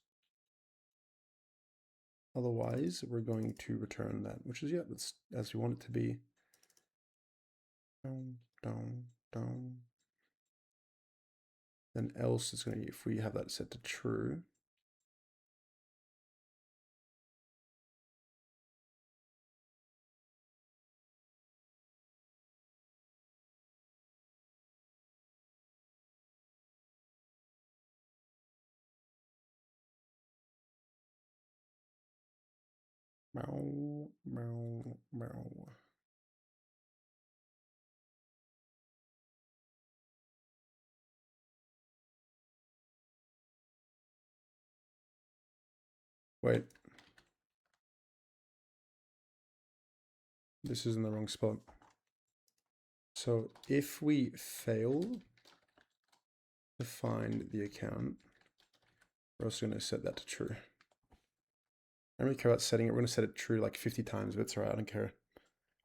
otherwise we're going to return that, which is, yeah, that's as we want it to be. Down, down, down. Then else is going to, if we have that set to true, meow, meow, meow. Wait. This is in the wrong spot. So if we fail to find the account, we're also going to set that to true. I don't really care about setting it. We're going to set it true like 50 times, but it's alright. I don't care.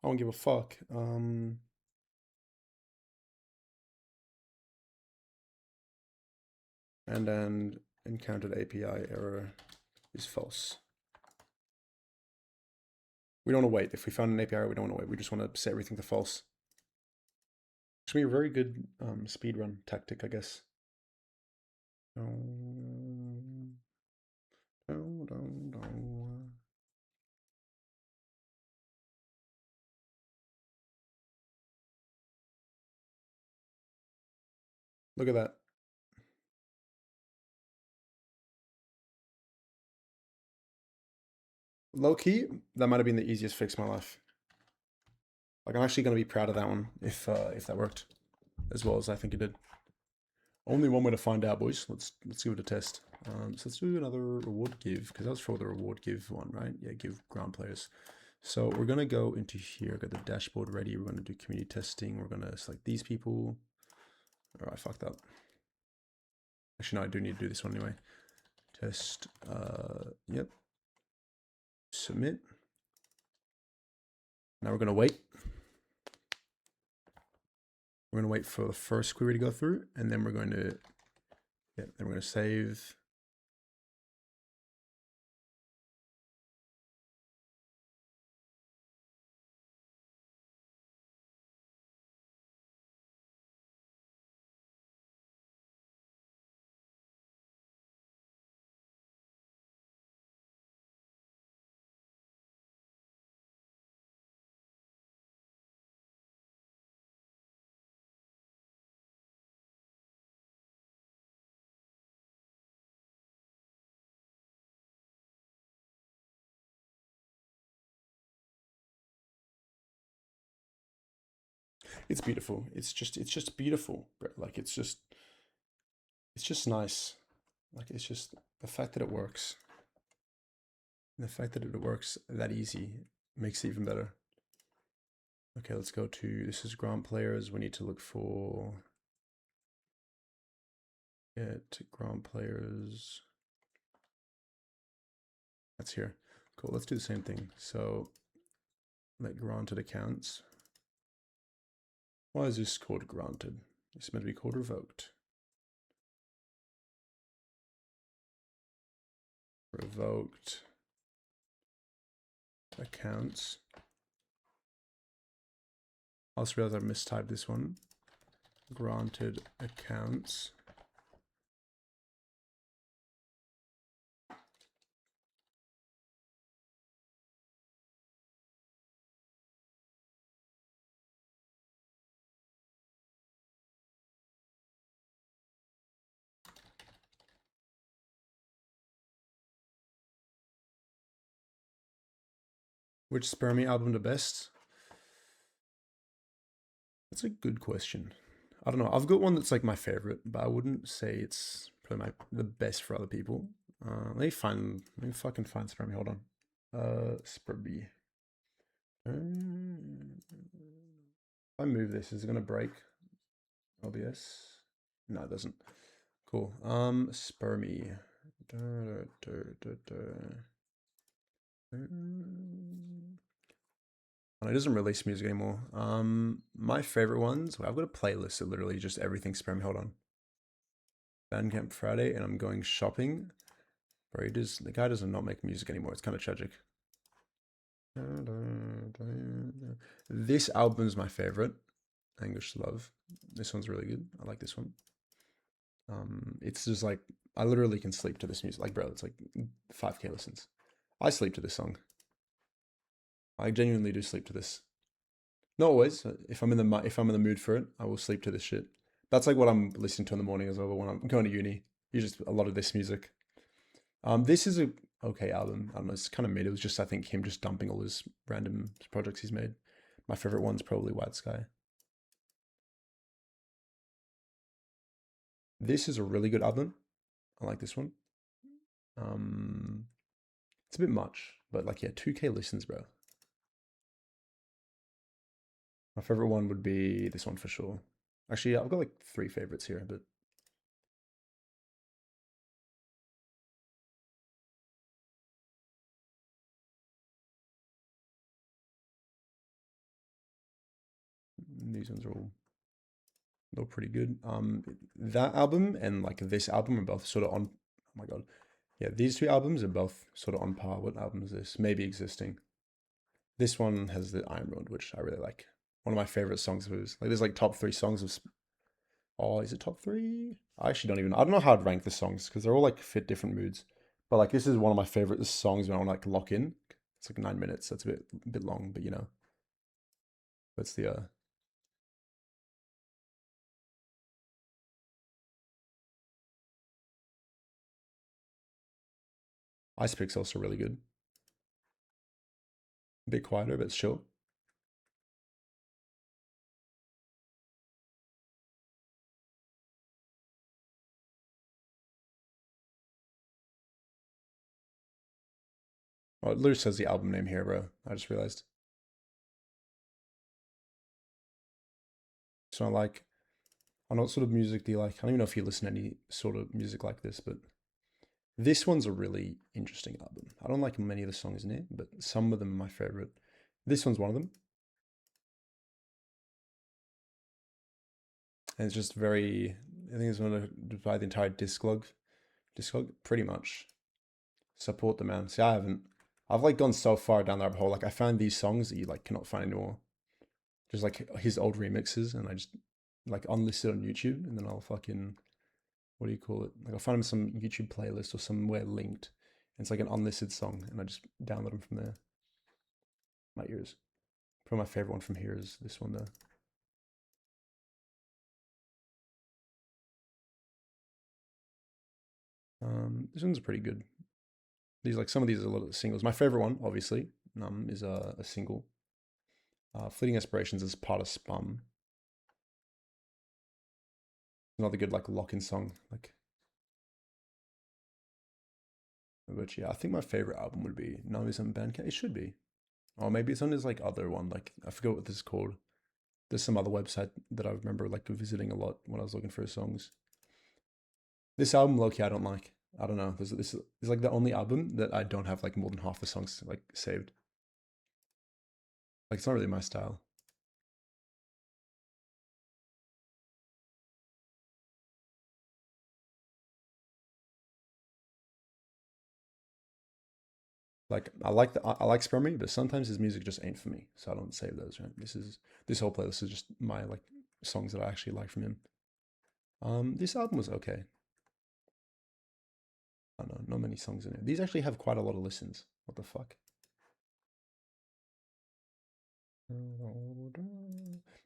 I don't give a fuck. And then encountered API error is false. We don't want to wait. If we found an API error, we don't want to wait. We just want to set everything to false. It's going to be a very good speedrun tactic, I guess. Look at that. Low key, that might have been the easiest fix of my life. Like, I'm actually going to be proud of that one if that worked. as well as I think it did. Only one way to find out, boys. Let's give it a test. So let's do another reward give, because that was for the reward give one, right? Yeah, give ground players. So we're gonna go into here, get the dashboard ready. We're gonna do community testing. We're gonna select these people. Oh, I fucked up. Actually, no, I do need to do this one anyway. Test, yep. Submit. Now we're gonna wait. We're gonna wait for the first query to go through, and then we're going to, yeah, then we're gonna save. It's beautiful. It's just beautiful, bro. Like it's just nice. Like it's just the fact that it works. And the fact that it works that easy makes it even better. Okay, let's go to, this is grant players. We need to look for, get grant players. That's here. Cool, let's do the same thing. So let granted accounts. Why is this called granted? It's meant to be called revoked. Revoked accounts. I also realized I mistyped this one. Granted accounts. Which Spermie album the best? That's a good question. I don't know. I've got one that's like my favorite, but I wouldn't say it's probably the best for other people. Let me fucking find Spermie. Hold on. Spermie. If I move this, is it gonna break OBS? No, it doesn't. Cool. Spermie. And it doesn't release music anymore. My favorite ones. Well, I've got a playlist of literally just everything Spermie. Hold on. Bandcamp Friday, and I'm going shopping. Bro, the guy does not make music anymore. It's kind of tragic. This album is my favorite. Anguish Love. This one's really good. I like this one. It's just like, I literally can sleep to this music. Like, bro, it's like 5K listens. I sleep to this song. I genuinely do sleep to this. Not always. If I'm in the mood for it, I will sleep to this shit. That's like what I'm listening to in the morning as well. But when I'm going to uni, you just a lot of this music. This is a okay album. I don't know. It's kind of mid. It was just, I think, him just dumping all his random projects he's made. My favorite one's probably White Sky. This is a really good album. I like this one. It's a bit much, but like, yeah, 2K listens, bro. My favorite one would be this one for sure. Actually, I've got like 3 favorites here, but these ones are all pretty good. That album and like this album are both sort of on. Oh my god, yeah, these 2 albums are both sort of on par. What album is this? Maybe Existing. This one has the Iron Road, which I really like. One of my favorite songs of his. Like, there's like top 3 songs of. Oh, is it top 3? I actually don't even. I don't know how I'd rank the songs because they're all like fit different moods. But like, this is one of my favorite songs when I want to like lock in. It's like 9 minutes. That's a bit long, but you know, that's the Ice Pick's also really good. A bit quieter, but chill. Oh, it literally says the album name here, bro. I just realized. So I like, I know what sort of music do you like? I don't even know if you listen to any sort of music like this, but this one's a really interesting album. I don't like many of the songs in it, but some of them are my favorite. This one's one of them. And it's just very, I think it's going to divide the entire discog. Discog, pretty much. Support the man. See, I haven't. I've like gone so far down the rabbit hole. Like I found these songs that you like cannot find anymore. Just like his old remixes, and I just like unlisted on YouTube, and then I'll fucking, what do you call it? Like I'll find them some YouTube playlist or somewhere linked. And it's like an unlisted song, and I just download them from there. My ears. Probably my favorite one from here is this one though. This one's pretty good. These like some of these are a little singles. My favorite one, obviously, is a single. Fleeting Aspirations is part of Spum. Another good like lock-in song. Like, but yeah, I think my favorite album would be No Is on Bandcamp. It should be, or maybe it's on his like other one. Like I forget what this is called. There's some other website that I remember like visiting a lot when I was looking for songs. This album, low-key, I don't like. I don't know. This is like the only album that I don't have like more than half the songs like saved. Like it's not really my style. Like I like Spermy, but sometimes his music just ain't for me, so I don't save those. Right? This whole playlist is just my like songs that I actually like from him. This album was okay. I don't know, not many songs in it. These actually have quite a lot of listens. What the fuck?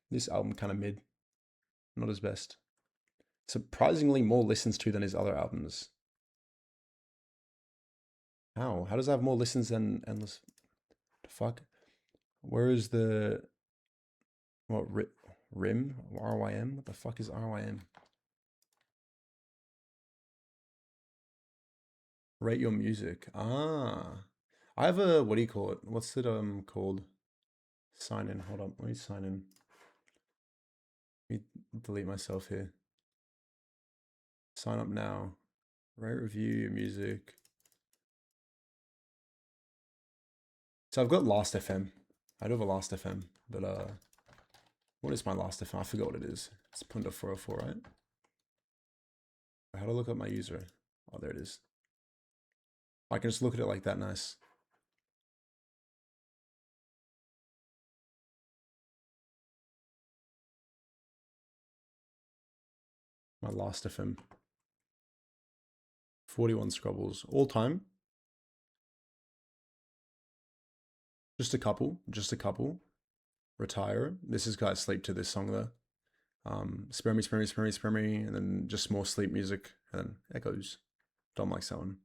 This album kind of mid, not his best. Surprisingly more listens to than his other albums. How? How does it have more listens than Endless? The fuck? Where is the what Rim? RYM? What the fuck is RYM? Rate your music. Ah. I have a what do you call it? What's it called? Sign in. Hold up. Let me sign in. Let me delete myself here. Sign up now. Rate review your music. So I've got Last FM. I do have a Last FM, but what is my Last FM? I forgot what it is. It's Punda 404, right? How do I look up my user? Oh, there it is. I can just look at it like that. Nice. My Last FM. 41 Scrubbles. All time. Just a couple. Just a couple. Retire. This is guys sleep to this song though. Spare me, spare me, spare me, spare me, and then just more sleep music, and then echoes. Don't like that one.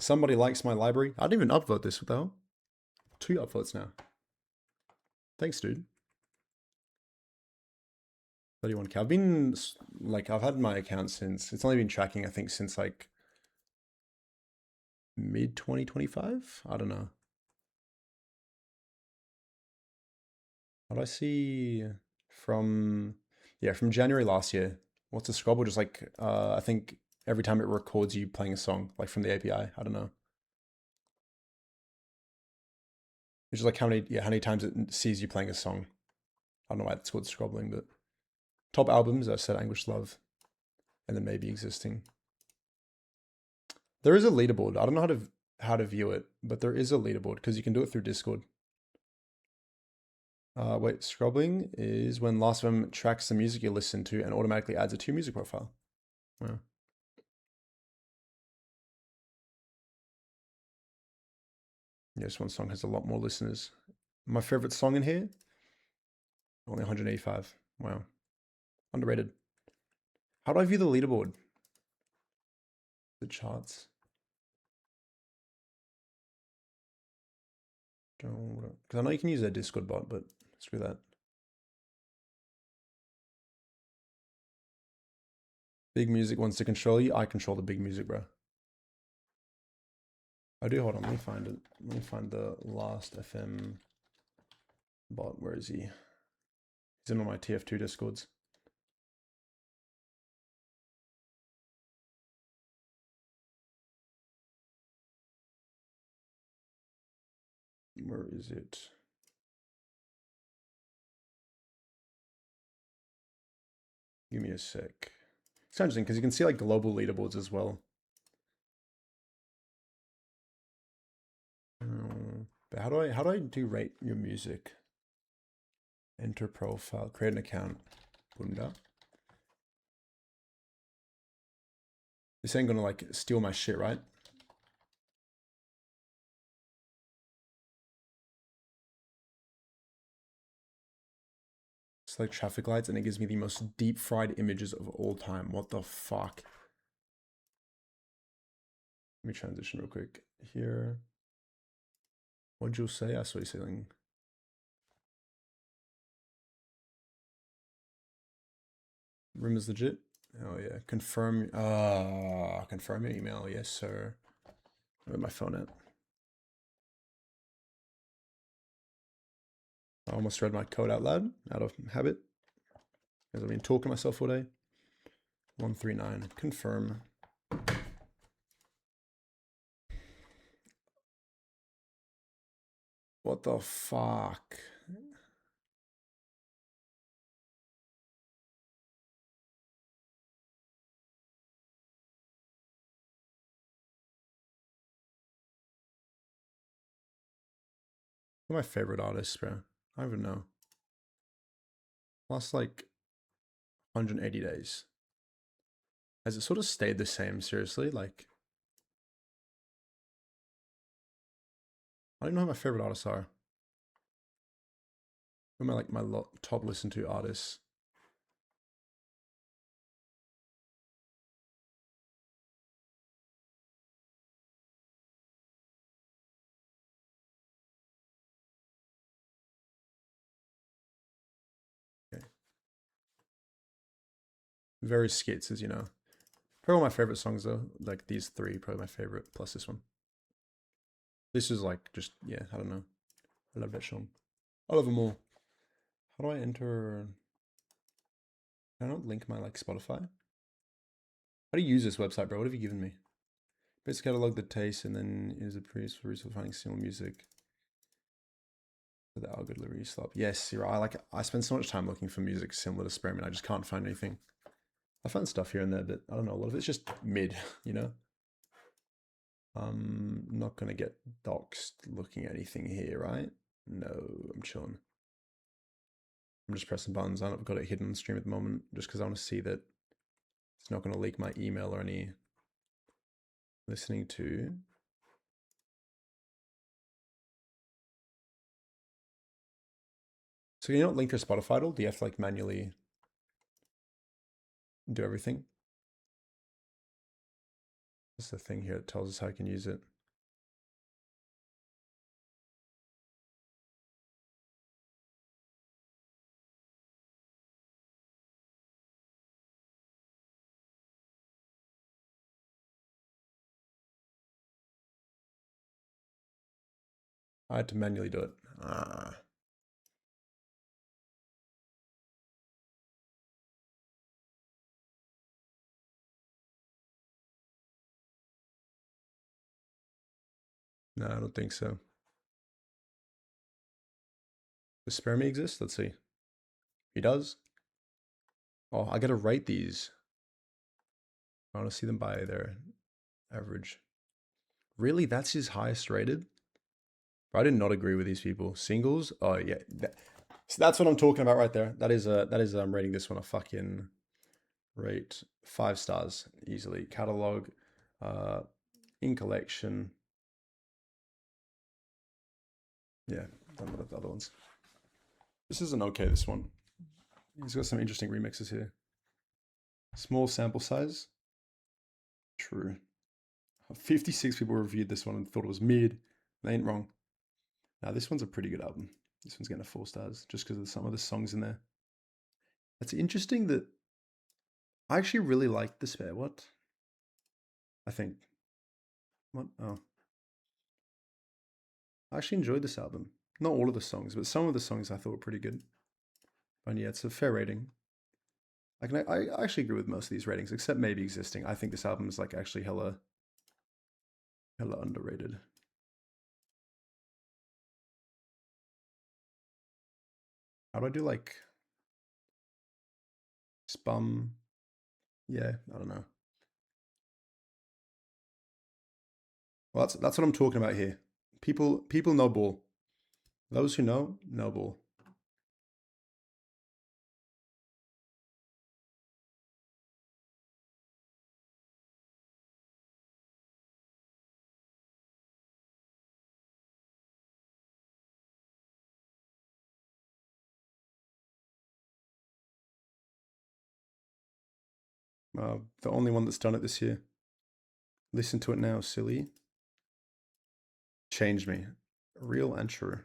Somebody likes my library. I didn't even upvote this. What the hell? 2 upvotes now. Thanks, dude. 31K. I've been like, I've had my account since, it's only been tracking, I think, since like mid 2025. I don't know. How do I see from, yeah, from January last year? What's the Scrabble? Just like, I think every time it records you playing a song, like from the API. I don't know. It's just like how many times it sees you playing a song. I don't know why it's called scrobbling, but top albums, I said Anguish Love, and then maybe Existing. There is a leaderboard. I don't know how to view it, but there is a leaderboard because you can do it through Discord. Wait, scrobbling is when Last of Them tracks the music you listen to and automatically adds it to your music profile. Wow. Yes, one song has a lot more listeners. My favorite song in here, only 185. Wow. Underrated. How do I view the leaderboard? The charts. Because I know you can use their Discord bot, but screw that. Big Music wants to control you. I control the Big Music, bro. I do. Hold on. Let me find it. Let me find the last FM bot. Where is he? He's in all my TF2 discords. Where is it? Give me a sec. It's interesting because you can see like global leaderboards as well. But how do I do rate your music? Enter profile, create an account. Bunda. This ain't gonna like steal my shit, right? Select traffic lights and it gives me the most deep fried images of all time. What the fuck? Let me transition real quick here. What'd you say? I saw you saying. Room is legit. Oh yeah. Confirm. Confirm your email. Yes, sir. Where's my phone at? I almost read my code out loud, out of habit. Because I've been talking to myself all day. 139. Confirm. What the fuck? Who are my favorite artists, bro? I don't even know. Last like 180 days. Has it sort of stayed the same, seriously? Like, I don't know who my favorite artists are. Who am I like my top listen to artists? Okay. Very skits, as you know. Probably my favorite songs though. Like these three, probably my favorite, plus this one. This is like just, yeah, I don't know. I love that song. I love them all. How do I enter? Can I not link my like Spotify? How do you use this website, bro? What have you given me? Best catalog the taste and then is a priest for finding similar music. The algorithm delivery slop. Yes, you're right. I spend so much time looking for music similar to Spearmint. I just can't find anything. I find stuff here and there, but I don't know. A lot of it's just mid, you know. I'm not gonna get doxed looking at anything here, right? No, I'm chilling. I'm just pressing buttons. I've got it hidden on the stream at the moment, just because I want to see that it's not gonna leak my email or any listening to. So can you not link your Spotify at all? Do you have to like manually do everything? That's the thing here. It tells us how I can use it. I had to manually do it. No, I don't think so. Does Spare Me exist? Let's see. He does. Oh, I gotta rate these. I want to see them by their average. Really? That's his highest rated? I did not agree with these people. Singles? Oh yeah. So that's what I'm talking about right there. That is I'm rating this one a fucking rate 5 stars easily. Catalog, in collection. Yeah, done with the other ones. This isn't okay, this one. He's got some interesting remixes here. Small sample size. True. 56 people reviewed this one and thought it was mid. They ain't wrong. Now this one's a pretty good album. This one's getting a 4 stars just because of some of the songs in there. It's interesting that I actually really like the Spare. What? I think. What? Oh. I actually enjoyed this album. Not all of the songs, but some of the songs I thought were pretty good. And yeah, it's a fair rating. I actually agree with most of these ratings, except maybe Existing. I think this album is like actually hella underrated. How do I do like spum? Yeah, I don't know. Well, that's what I'm talking about here. People know ball. Those who know ball. The only one that's done it this year. Listen to it now, silly. Change me. Real and true.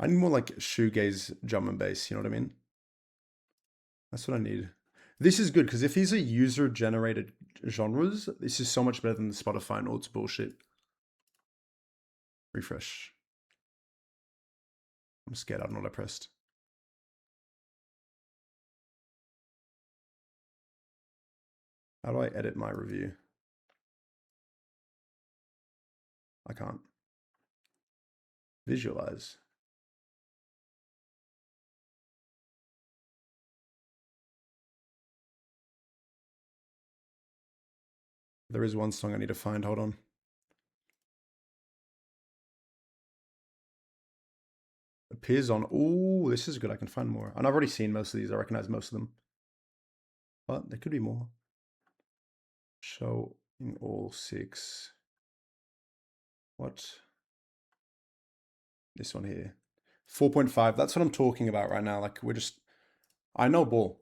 I need more like shoegaze drum and bass, you know what I mean? That's what I need. This is good because if these are user generated genres, this is so much better than the Spotify and all its bullshit. Refresh. I'm scared I don't know what I pressed. How do I edit my review? I can't. Visualize. There is one song I need to find. Hold on. Appears on. Ooh, this is good. I can find more. And I've already seen most of these. I recognize most of them. But there could be more. Show in all 6. What? This one here. 4.5. That's what I'm talking about right now. Like, we're just. I know ball.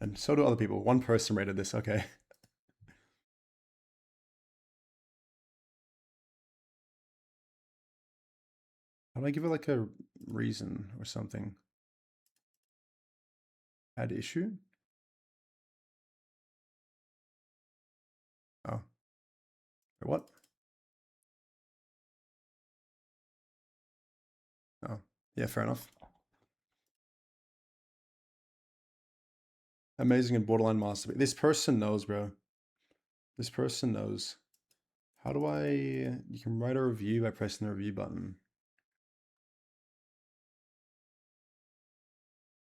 And so do other people. One person rated this. Okay. How do I give it like a reason or something? Add issue? Oh. What? Oh. Yeah, fair enough. Amazing and borderline masterpiece. This person knows, bro. This person knows. How do I... You can write a review by pressing the review button.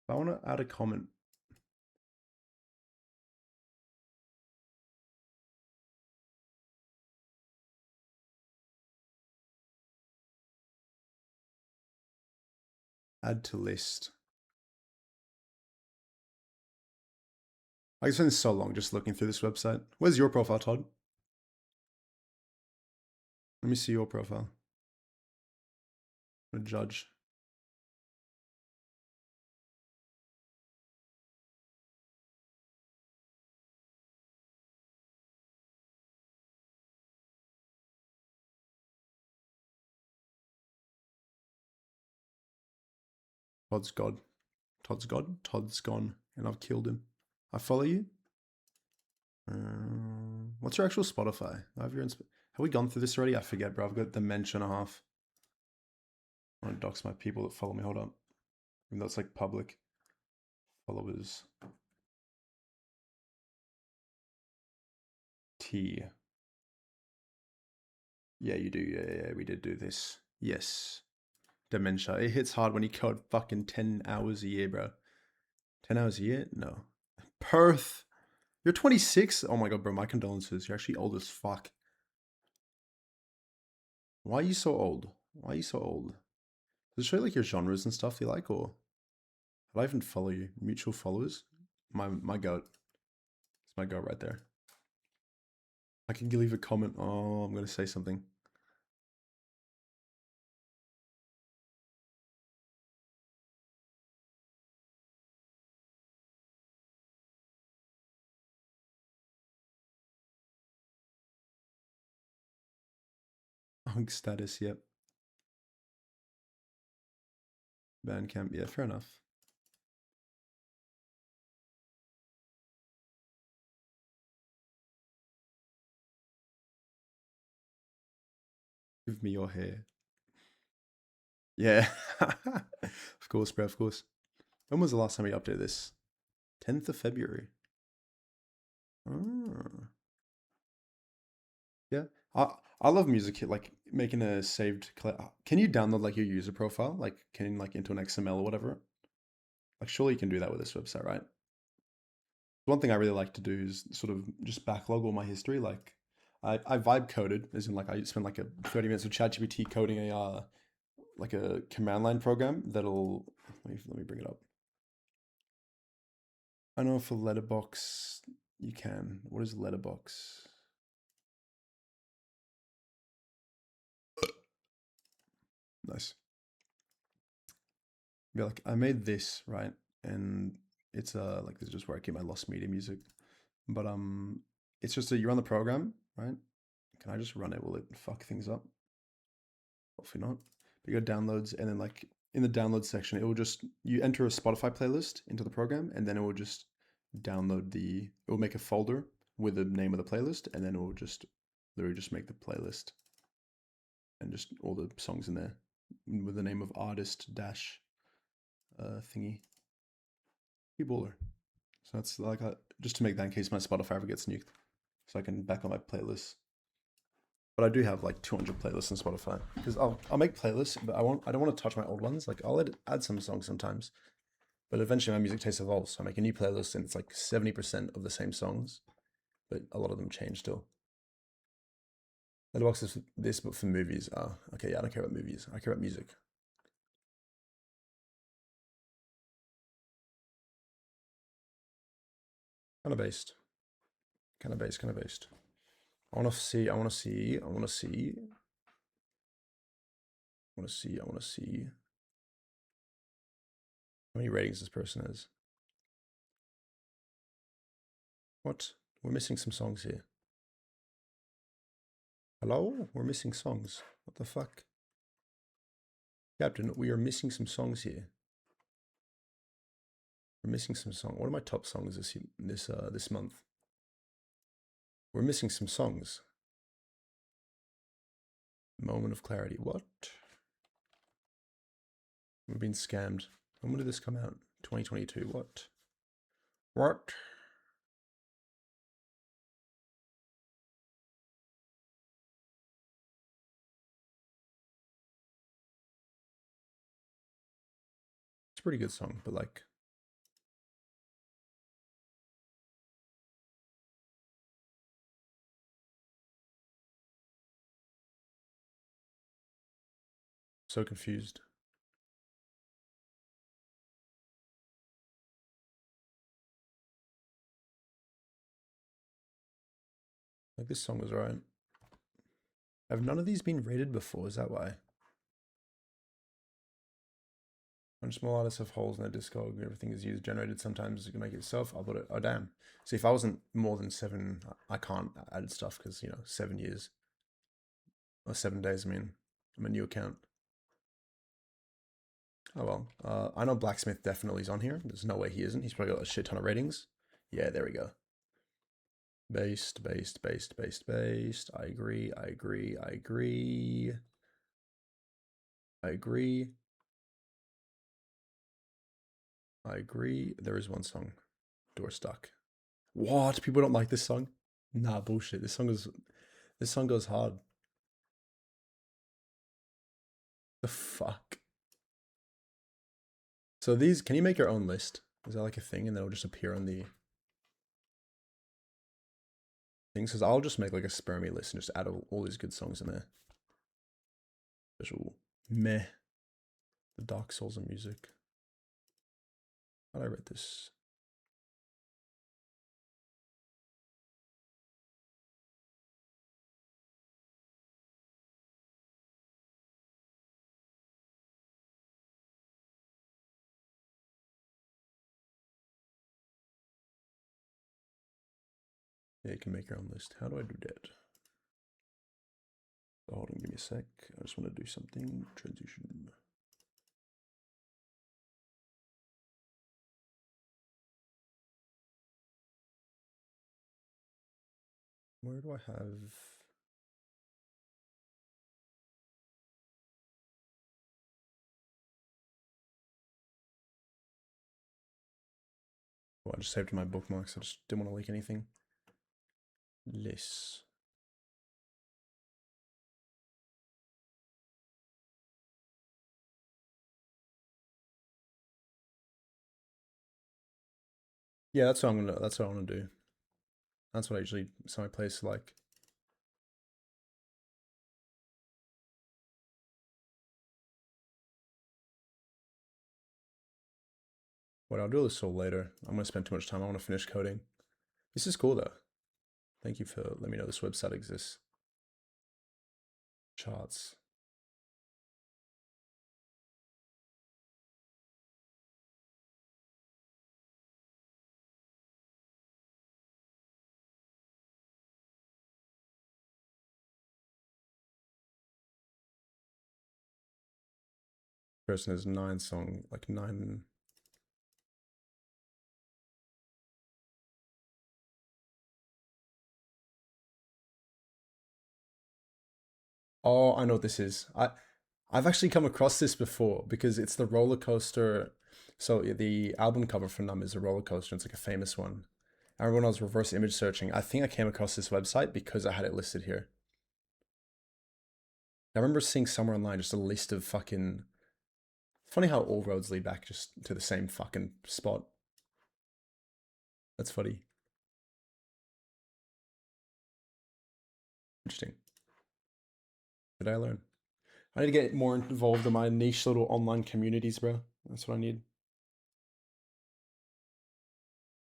If I want to add a comment. Add to list. I spent so long just looking through this website. Where's your profile, Todd? Let me see your profile. I'm gonna judge. Todd's God. Todd's God. Todd's gone. And I've killed him. I follow you? What's your actual Spotify? Have we gone through this already? I forget, bro. I've got dementia and a half. I want to dox my people that follow me. Hold up. Even though it's like public. Followers. T. Yeah, you do. Yeah, we did do this. Yes. Dementia. It hits hard when you code fucking 10 hours a year, bro. 10 hours a year? No. Perth. You're 26? Oh my god, bro. My condolences. You're actually old as fuck. Why are you so old? Why are you so old? Does it show like your genres and stuff you like, or do I even follow you? Mutual followers? My goat. It's my goat right there. I can leave a comment. Oh, I'm gonna say something. Hunk status, yep. Bandcamp, yeah, fair enough. Give me your hair. Yeah. Of course, bro, of course. When was the last time we updated this? 10th of February. Oh. Yeah. I love music, like making a saved can you download like your user profile like can like into an XML or whatever? Like surely you can do that with this website, right? One thing I really like to do is sort of just backlog all my history. Like I vibe coded, as in like I spent like 30 minutes with ChatGPT coding a like a command line program that'll let me bring it up. I know for letterbox you can. What is letterbox? Nice. Yeah, like I made this, right? And it's like this is just where I keep my lost media music. But it's just you run the program, right? Can I just run it? Will it fuck things up? Hopefully not. But you go downloads and then like in the download section, it will just you enter a Spotify playlist into the program and then it will just download it will make a folder with the name of the playlist and then it will just literally just make the playlist and just all the songs in there with the name of artist dash thingy. Baller. So that's like just to make that in case my Spotify ever gets nuked, so I can back on my playlists. But I do have like 200 playlists on Spotify because I'll make playlists, but I don't want to touch my old ones. Like I'll add some songs sometimes, but eventually my music taste evolves. So I make a new playlist and it's like 70% of the same songs, but a lot of them change still. Letterboxd is this, but for movies. Oh, okay, yeah, I don't care about movies. I care about music. Kind of based. Kind of based. Kind of based. I want to see. I want to see. I want to see. I want to see. I want to see. How many ratings this person has? What? We're missing some songs here. Hello? We're missing songs. What the fuck? Captain, we are missing some songs here. We're missing some songs. What are my top songs this month? We're missing some songs. Moment of clarity. What? We've been scammed. When did this come out? 2022. What? What? It's a pretty good song, but like so confused. Like this song was alright. Have none of these been rated before? Is that why? When small artists have holes in their Discog and everything is user generated, sometimes you can make it yourself. I'll put it. Oh damn! See, if I wasn't more than 7, I can't add stuff because 7 years or 7 days. I mean, I'm a new account. Oh well. I know Blacksmith definitely is on here. There's no way he isn't. He's probably got a shit ton of ratings. Yeah, there we go. Based. I agree. I agree. I agree. I agree. I agree. There is one song. Door Stuck. What? People don't like this song? Nah, bullshit. This song goes hard. The fuck? So these, can you make your own list? Is that like a thing and then it'll just appear on the things? Because I'll just make like a spermy list and just add all these good songs in there. Visual. Meh. The Dark Souls of music. How did I rate this? Yeah, you can make your own list. How do I do that? Hold on, give me a sec. I just want to do something. Transition. Where do I have Cool, I just saved my bookmarks. I just didn't want to leak anything. Less. Yeah, that's what I want to do. That's what I usually some of my playlists like. Wait, I'll do this all later. I'm gonna spend too much time. I want to finish coding. This is cool though. Thank you for letting me know this website exists. Charts. Person has 9 song, like 9. Oh, I know what this is. I've actually come across this before because it's the roller coaster. So the album cover for Numb is a roller coaster. It's like a famous one. I remember when I was reverse image searching, I think I came across this website because I had it listed here. I remember seeing somewhere online just a list of fucking. Funny how all roads lead back just to the same fucking spot. That's funny. Interesting. Did I learn? I need to get more involved in my niche little online communities, bro. That's what I need.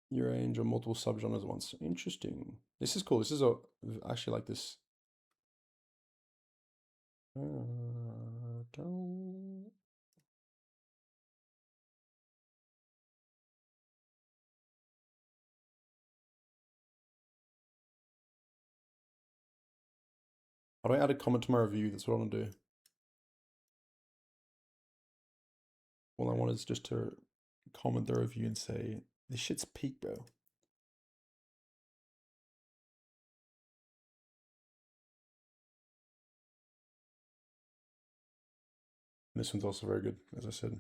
Your range or multiple subgenres at once. Interesting. This is cool. This is I actually like this. How do I add a comment to my review? That's what I want to do. All I want is just to comment the review and say, this shit's peak, bro. And this one's also very good, as I said.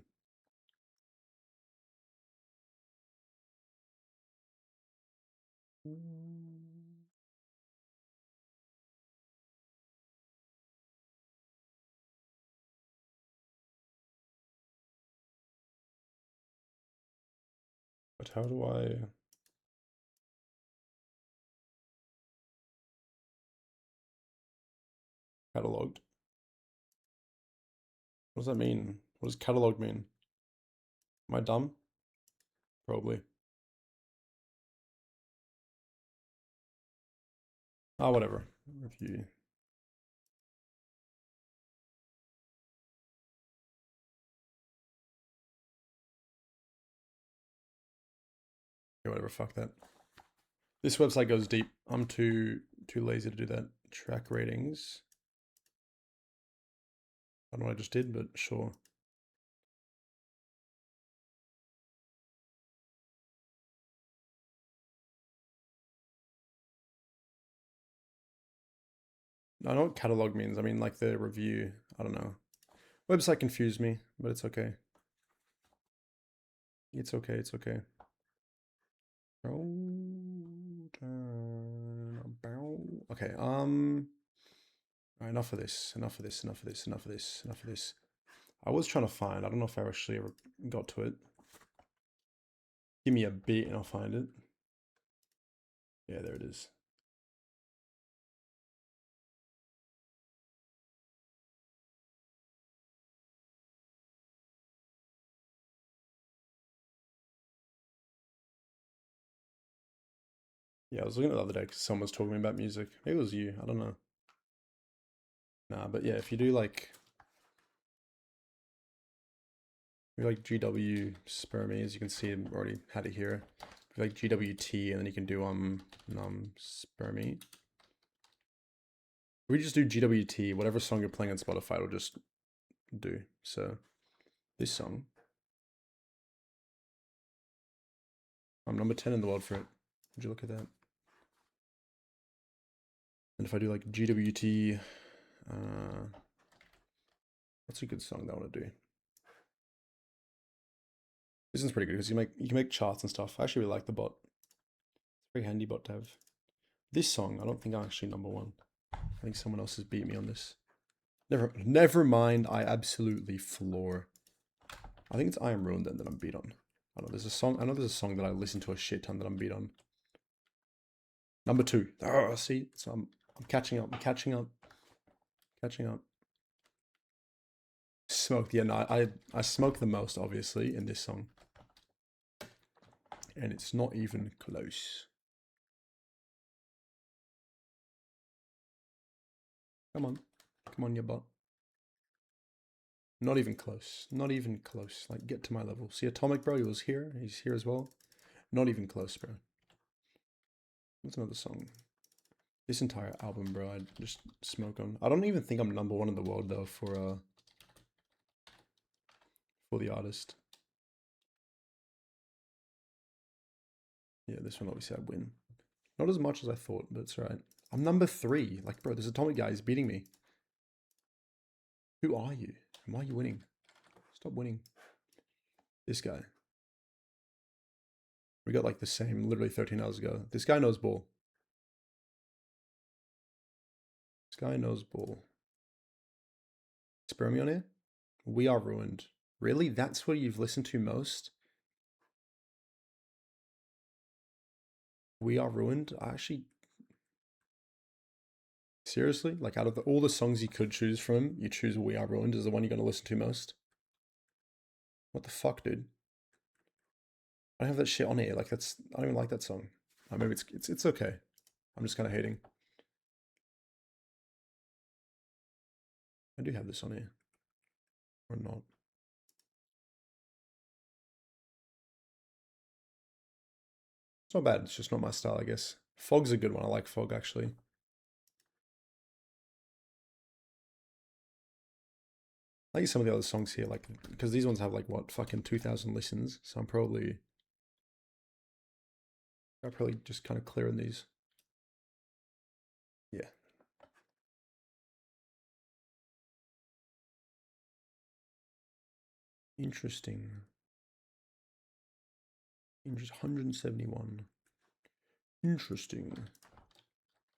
But how do I... Cataloged? What does that mean? What does catalog mean? Am I dumb? Probably. Ah, whatever. Review. Yeah, whatever, fuck that. This website goes deep. I'm too lazy to do that. Track ratings. I don't know what I just did, but sure. I know what catalog means. I mean, like the review. I don't know. Website confused me, but it's okay. It's okay. It's okay. Okay. Enough of this. Enough of this. Enough of this. Enough of this. Enough of this. I was trying to find. I don't know if I actually ever got to it. Give me a bit and I'll find it. Yeah, there it is. Yeah, I was looking at the other day because someone was talking about music. Maybe it was you. I don't know. Nah, but yeah, if you do like GW spermy, as you can see, I've already had it here. If you like GWT, and then you can do num spermy. We just do GWT, whatever song you're playing on Spotify, it'll just do. So this song, I'm number 10 in the world for it. Would you look at that? And if I do like GWT, what's a good song that I want to do? This one's pretty good because you can make charts and stuff. I actually really like the bot. It's a very handy bot to have. This song, I don't think I'm actually number one. I think someone else has beat me on this. Never mind. I absolutely floor. I think it's I Am Ruined then that I'm beat on. I know there's a song. I know there's a song that I listen to a shit ton that I'm beat on. Number 2. Oh, see, so I'm catching up. I'm catching up. Catching up. Smoked. Yeah, no, I smoke the most obviously in this song, and it's not even close. Come on, you bot. Not even close. Not even close. Like, get to my level. See, Atomic, bro, he was here. He's here as well. Not even close, bro. What's another song? This entire album, bro, I just smoke on. I don't even think I'm number 1 in the world, though, for the artist. Yeah, this one obviously I win. Not as much as I thought, but it's alright. I'm number 3. Like, bro, this Atomic guy is beating me. Who are you? And why are you winning? Stop winning. This guy. We got like the same literally 13 hours ago. This guy knows ball. This guy knows ball. Spur me on here? We Are Ruined. Really? That's what you've listened to most? We Are Ruined? I actually... Seriously? Like, out of all the songs you could choose from, you choose We Are Ruined as the one you're going to listen to most? What the fuck, dude? I don't have that shit on here. Like, that's... I don't even like that song. Maybe it's okay. I'm just kind of hating. I do have this on here. Or not. It's not bad. It's just not my style, I guess. Fog's a good one. I like Fog, actually. I like some of the other songs here, like, because these ones have, like, what, fucking 2,000 listens, so I'm probably just kind of clearing these. Yeah. Interesting. 171. Interesting.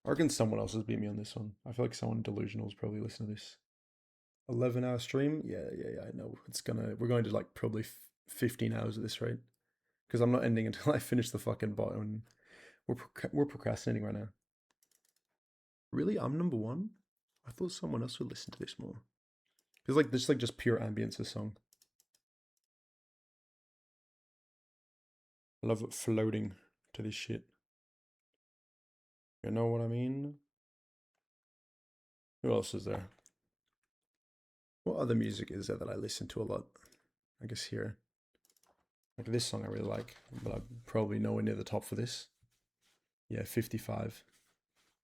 I reckon someone else has beat me on this one. I feel like someone delusional is probably listening to this. 11-hour stream? Yeah, I know. We're going to like probably 15 hours at this rate. Because I'm not ending until I finish the fucking bot, and we're procrastinating right now. Really? I'm number 1? I thought someone else would listen to this more. Because like this is like just pure ambience, this song. I love floating to this shit. You know what I mean? Who else is there? What other music is there that I listen to a lot? I guess here. Like this song I really like, but I'm probably nowhere near the top for this. Yeah, 55.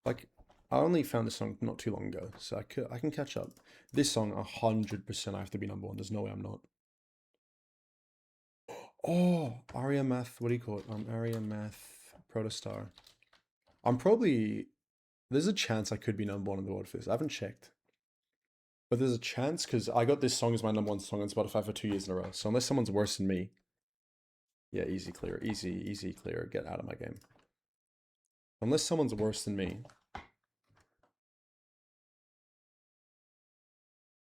Like, I only found this song not too long ago, so I can catch up. This song, 100% I have to be number 1. There's no way I'm not. Oh, Aria Math, what do you call it? Aria Math Protostar. There's a chance I could be number 1 in the world for this. I haven't checked. But there's a chance, because I got this song as my number 1 song on Spotify for 2 years in a row. So unless someone's worse than me, yeah, easy clear, easy clear, get out of my game. Unless someone's worse than me.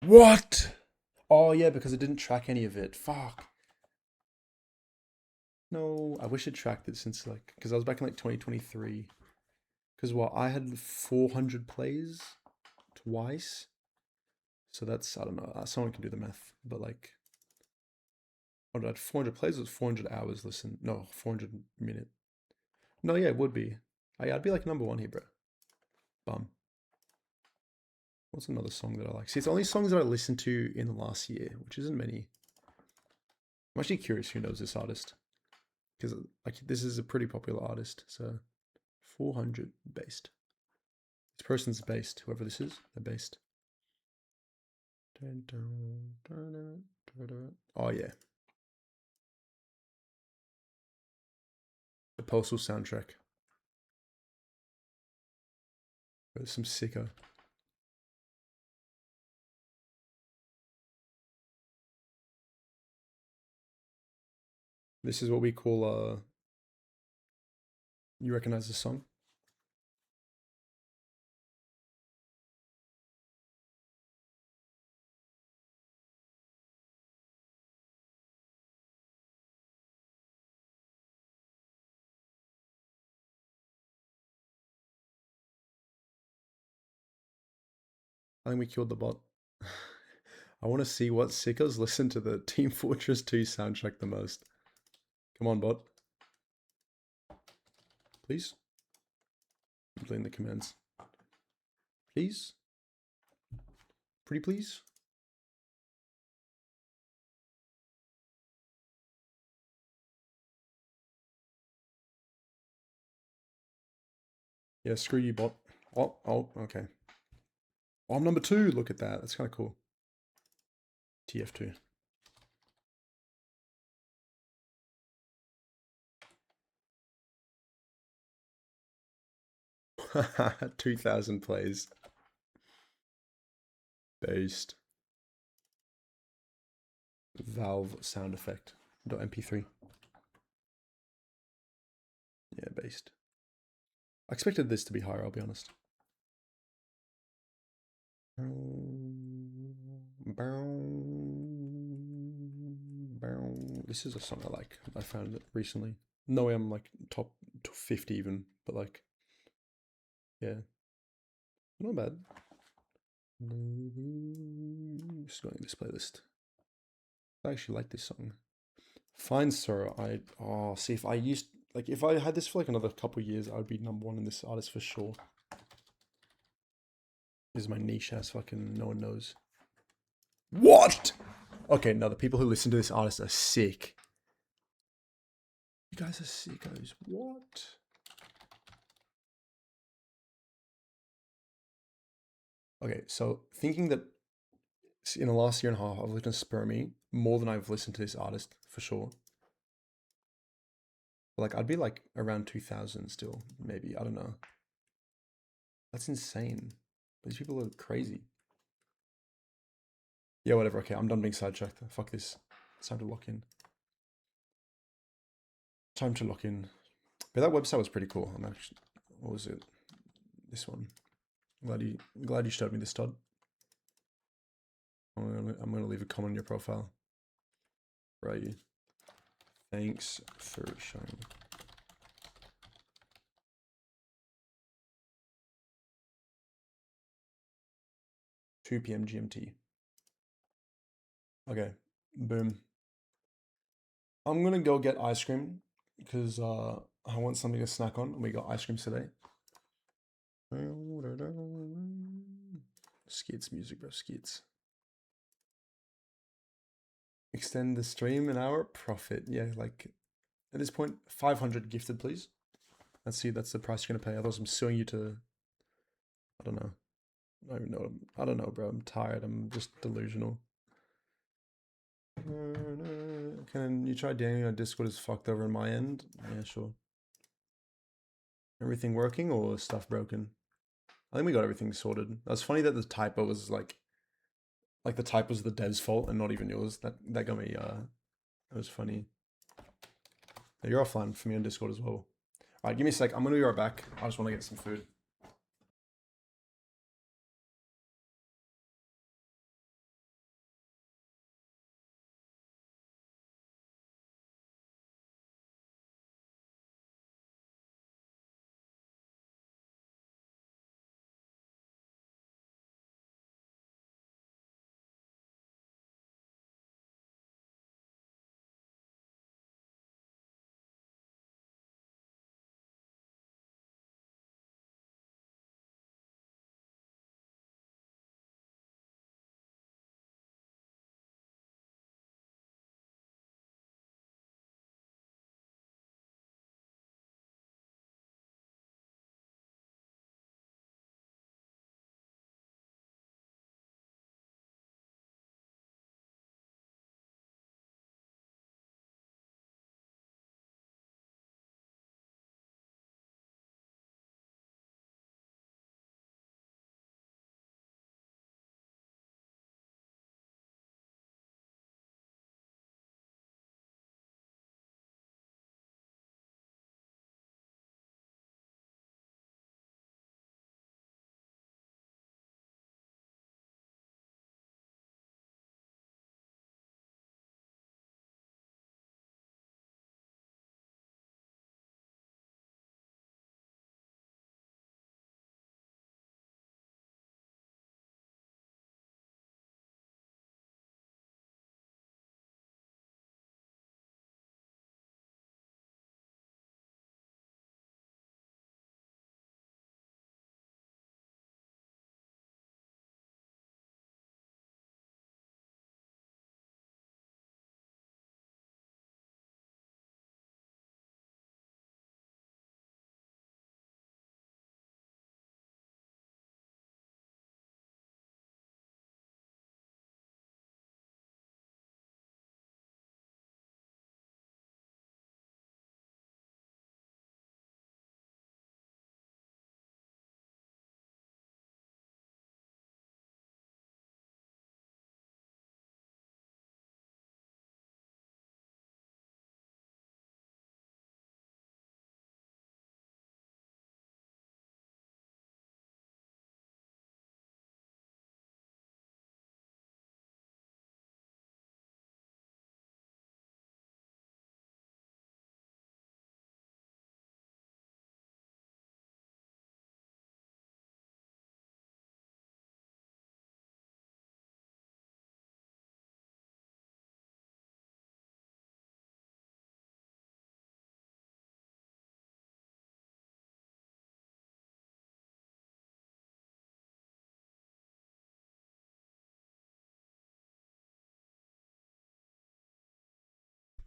What? Oh yeah, because it didn't track any of it. Fuck. No, I wish it tracked it since like, because I was back in like 2023. Because what, I had 400 plays twice. So that's, I don't know, someone can do the math, but like, oh, did I had 400 plays? It was 400 hours listen. No, 400 minute. No, yeah, it would be. I'd be like number 1 here, bro. Bum. What's another song that I like? See, it's only songs that I listened to in the last year, which isn't many. I'm actually curious who knows this artist. Because like this is a pretty popular artist, so 400 based. This person's based, whoever this is, they're based. Oh yeah. The Postal soundtrack. There's some sicko. This is what we call you recognize this song? I think we killed the bot. I want to see what sickos listen to the Team Fortress 2 soundtrack the most. Come on, bot. Please. I'm playing the commands. Please. Pretty please. Yeah, screw you, bot. Oh, okay. Oh, I'm number 2. Look at that. That's kind of cool. TF2. Haha, 2,000 plays. Based. Valve sound effect. .mp3. Yeah, based. I expected this to be higher, I'll be honest. This is a song I like. I found it recently. No way I'm like top 50 even, but like, yeah, not bad. Just going to this playlist. I actually like this song. Fine, sir. See if I used like if I had this for like another couple years, I would be number 1 in this artist for sure. This is my niche ass fucking no one knows. What? Okay, no, the people who listen to this artist are sick. You guys are sickos. What? Okay, so thinking that in the last year and a half, I've listened to Spermie more than I've listened to this artist for sure. Like, I'd be like around 2,000 still, maybe. I don't know. That's insane. These people are crazy. Yeah, whatever. Okay, I'm done being sidetracked. Fuck this. It's time to lock in. Time to lock in. But that website was pretty cool. I'm actually, what was it? This one. Glad you showed me this, Todd. I'm gonna leave a comment on your profile. Where are you? Thanks for showing. Two PM GMT. Okay, boom. I'm gonna go get ice cream because I want something to snack on. And we got ice cream today. Skits music, bro. Skits. Extend the stream an hour. Profit. Yeah, like at this point, 500 gifted, please. Let's see. That's the price you're gonna pay. Otherwise, I'm suing you to. I don't know. I don't even know. I don't know, bro. I'm tired. I'm just delusional. Can you try Daniel on Discord is fucked over on my end? Yeah, sure. Everything working or stuff broken? I think we got everything sorted. That's funny that the typo was like the type was the dev's fault and not even yours. That got me. It was funny. Yeah, you're offline for me on Discord as well. All right, give me a sec. I'm gonna be right back. I just want to get some food.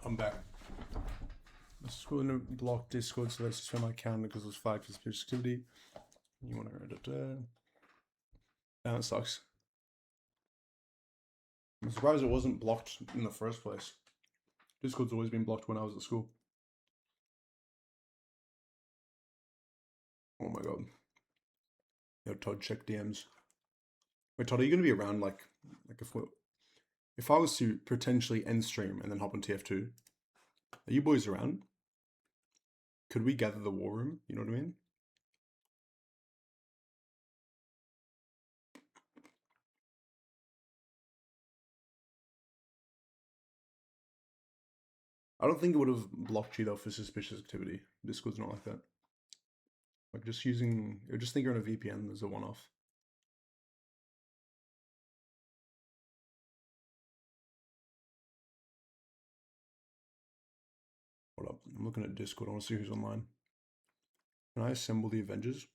I'm back. The school blocked Discord, so let's suspend my account because it was flagged for suspicious activity. You want to edit it? That sucks. I'm surprised it wasn't blocked in the first place. Discord's always been blocked when I was at school. Oh my god. Yo, Todd, check DMs. Wait, Todd, are you gonna be around like if I was to potentially end stream and then hop on TF2, are you boys around? Could we gather the war room? You know what I mean? I don't think it would have blocked you though for suspicious activity. Discord's not like that. Like just using, just think you're on a VPN as a one-off. Hold up, I'm looking at Discord. I want to see who's online. Can I assemble the Avengers?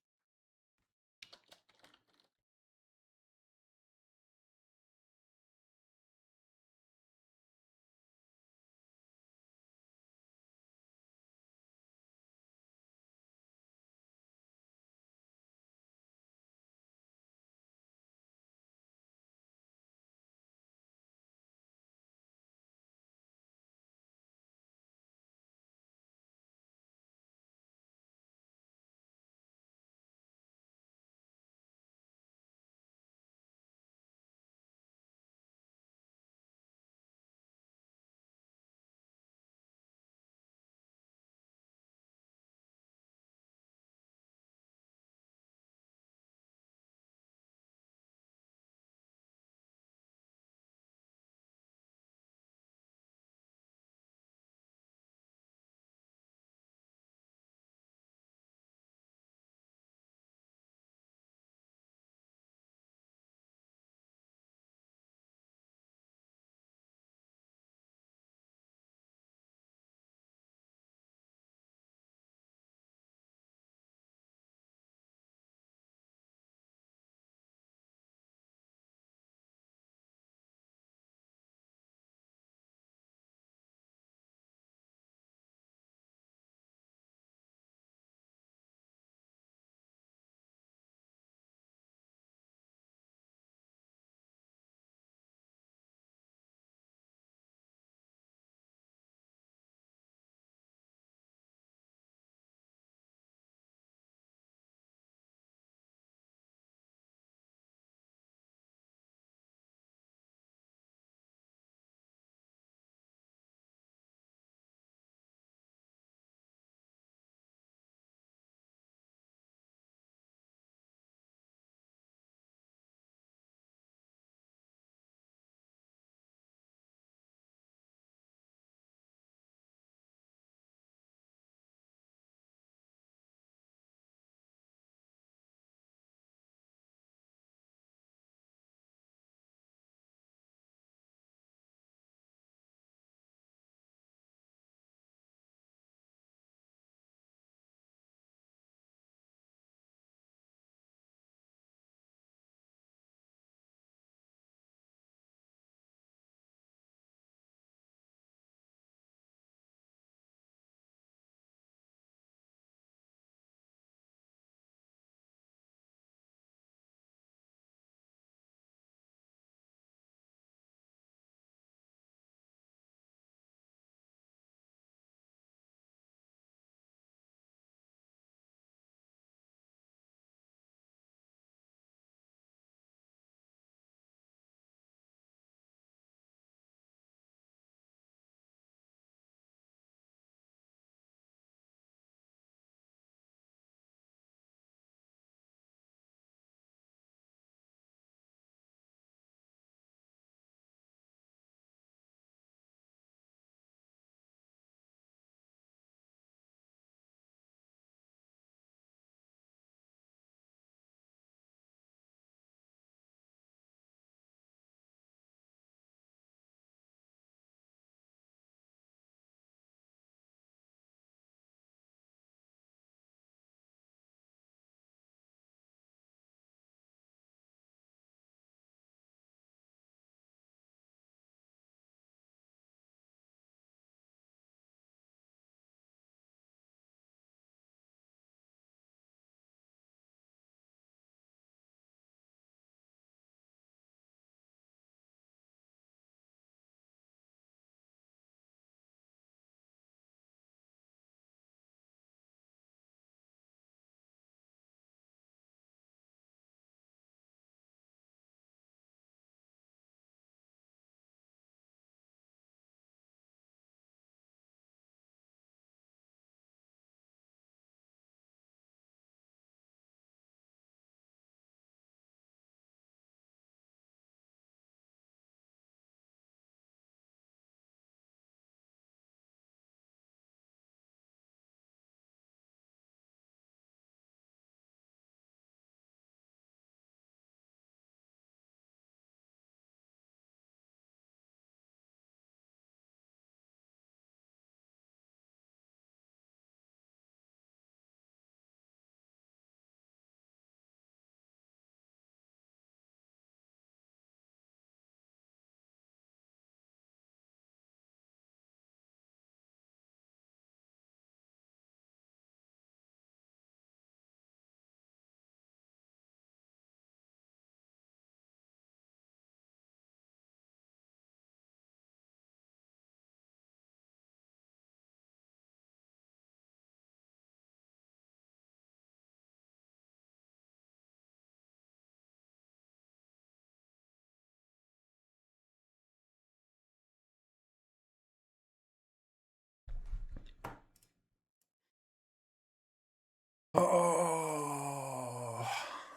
Oh,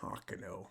fucking hell.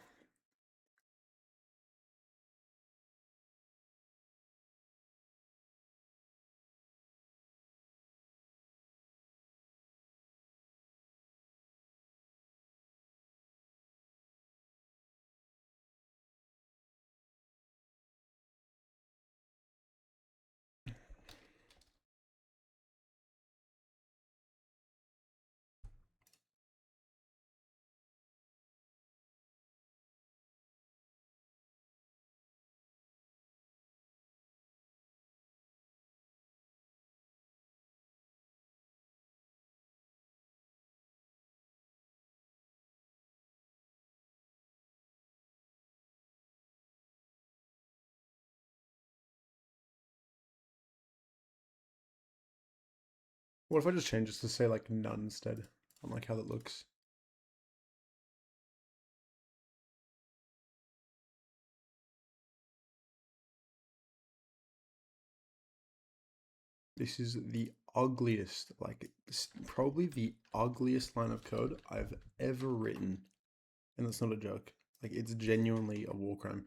What if I just change this to say like none instead? I like how that looks. This is the ugliest, like probably the ugliest line of code I've ever written. And that's not a joke. Like it's genuinely a war crime.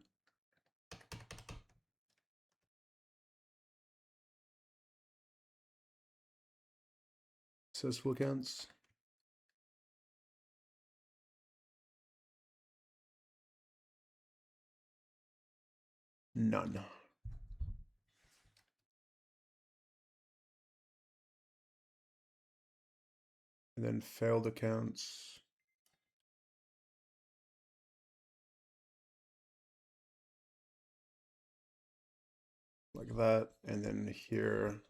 Successful accounts. None. And then failed accounts. Like that. And then here.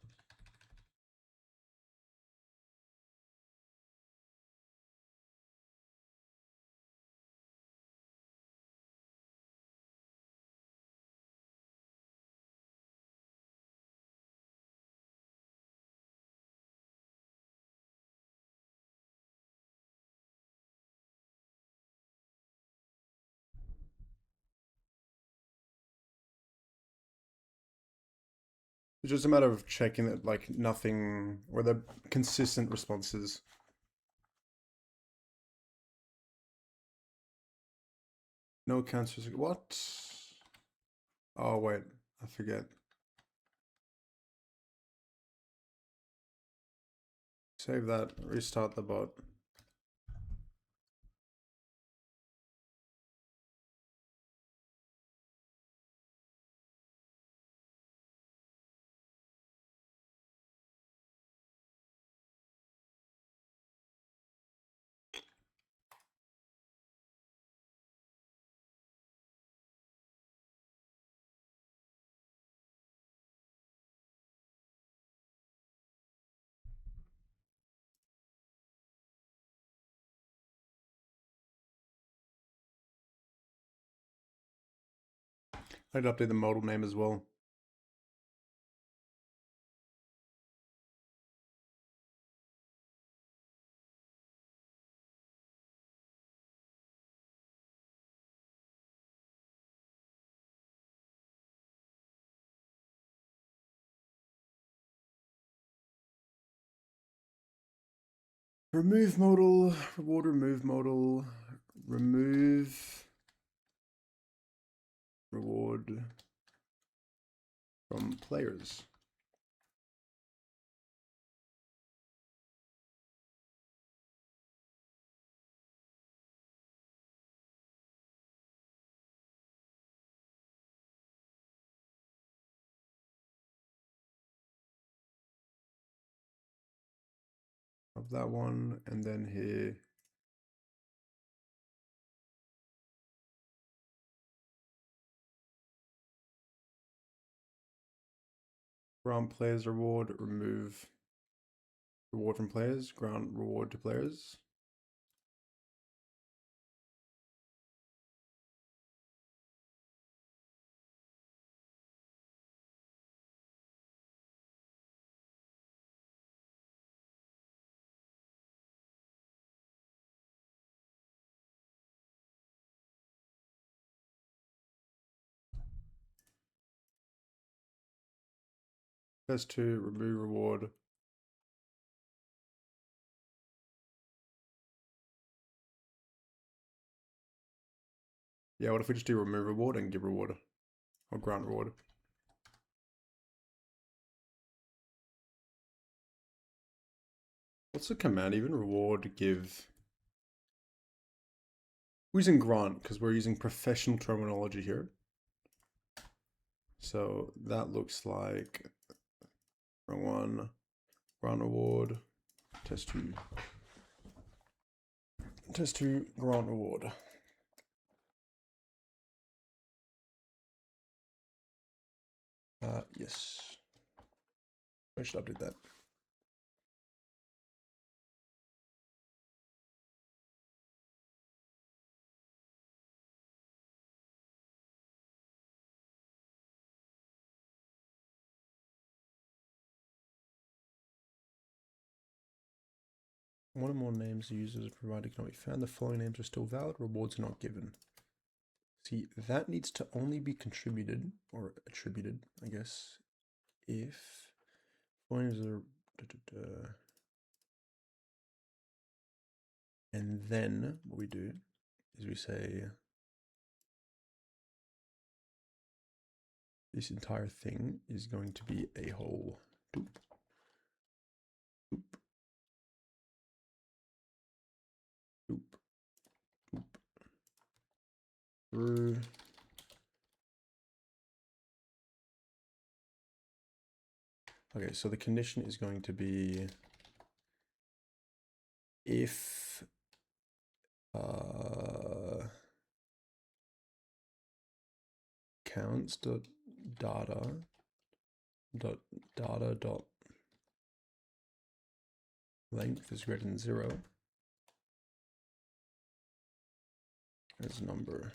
It's just a matter of checking that like nothing, or the consistent responses. No cancers. What? Oh, wait. I forget. Save that. Restart the bot. I'd update the model name as well. Remove modal, reward remove modal, remove reward from players. Of that one, and then here. Ground players reward, remove reward from players, ground reward to players. First two, remove reward. Yeah, what if we just do remove reward and give reward? Or grant reward? What's the command even? Reward, give. We're using grant because we're using professional terminology here. So that looks like wrong one. Grant reward. Test 2. Test 2, grant reward. Yes. I should update that. One or more names users provided cannot be found. The following names are still valid. Rewards are not given. See, that needs to only be contributed or attributed, I guess, if following are and then what we do is we say this entire thing is going to be a whole doop, doop, doop, doop, through. Okay, so the condition is going to be if counts dot length is greater than 0 as number.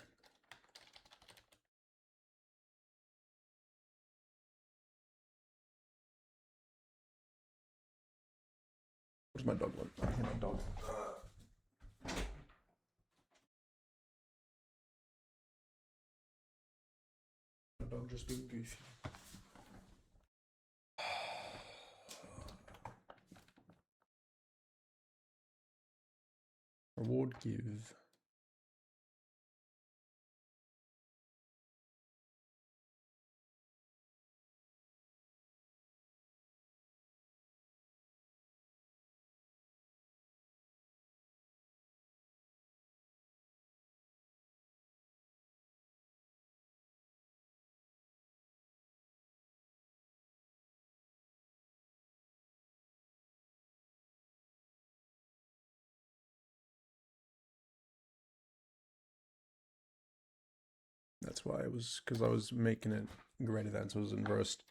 Where's my dog? I hear my dog. My dog just being goofy. Reward give. That's why it was, because I was making it greater than, so it was inversed.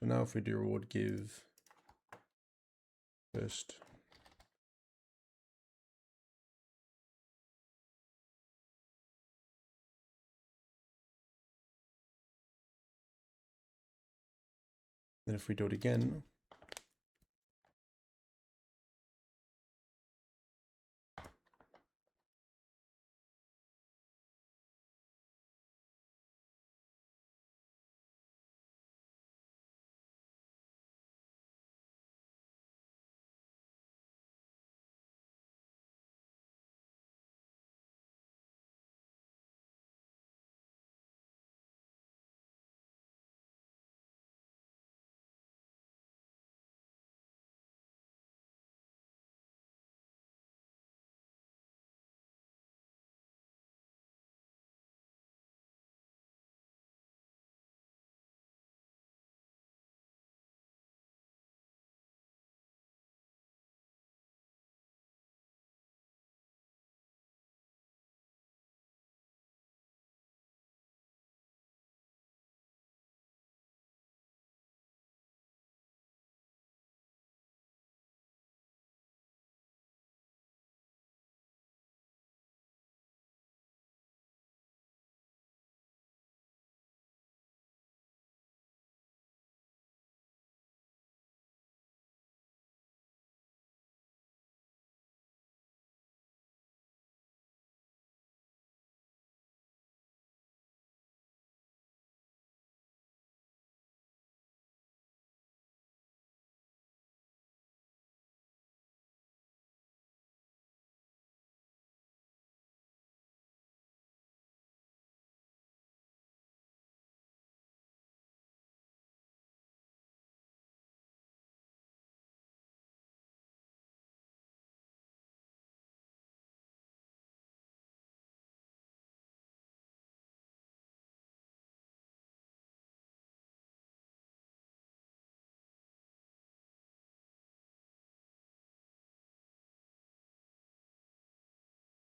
So now if we do reward give first, then if we do it again,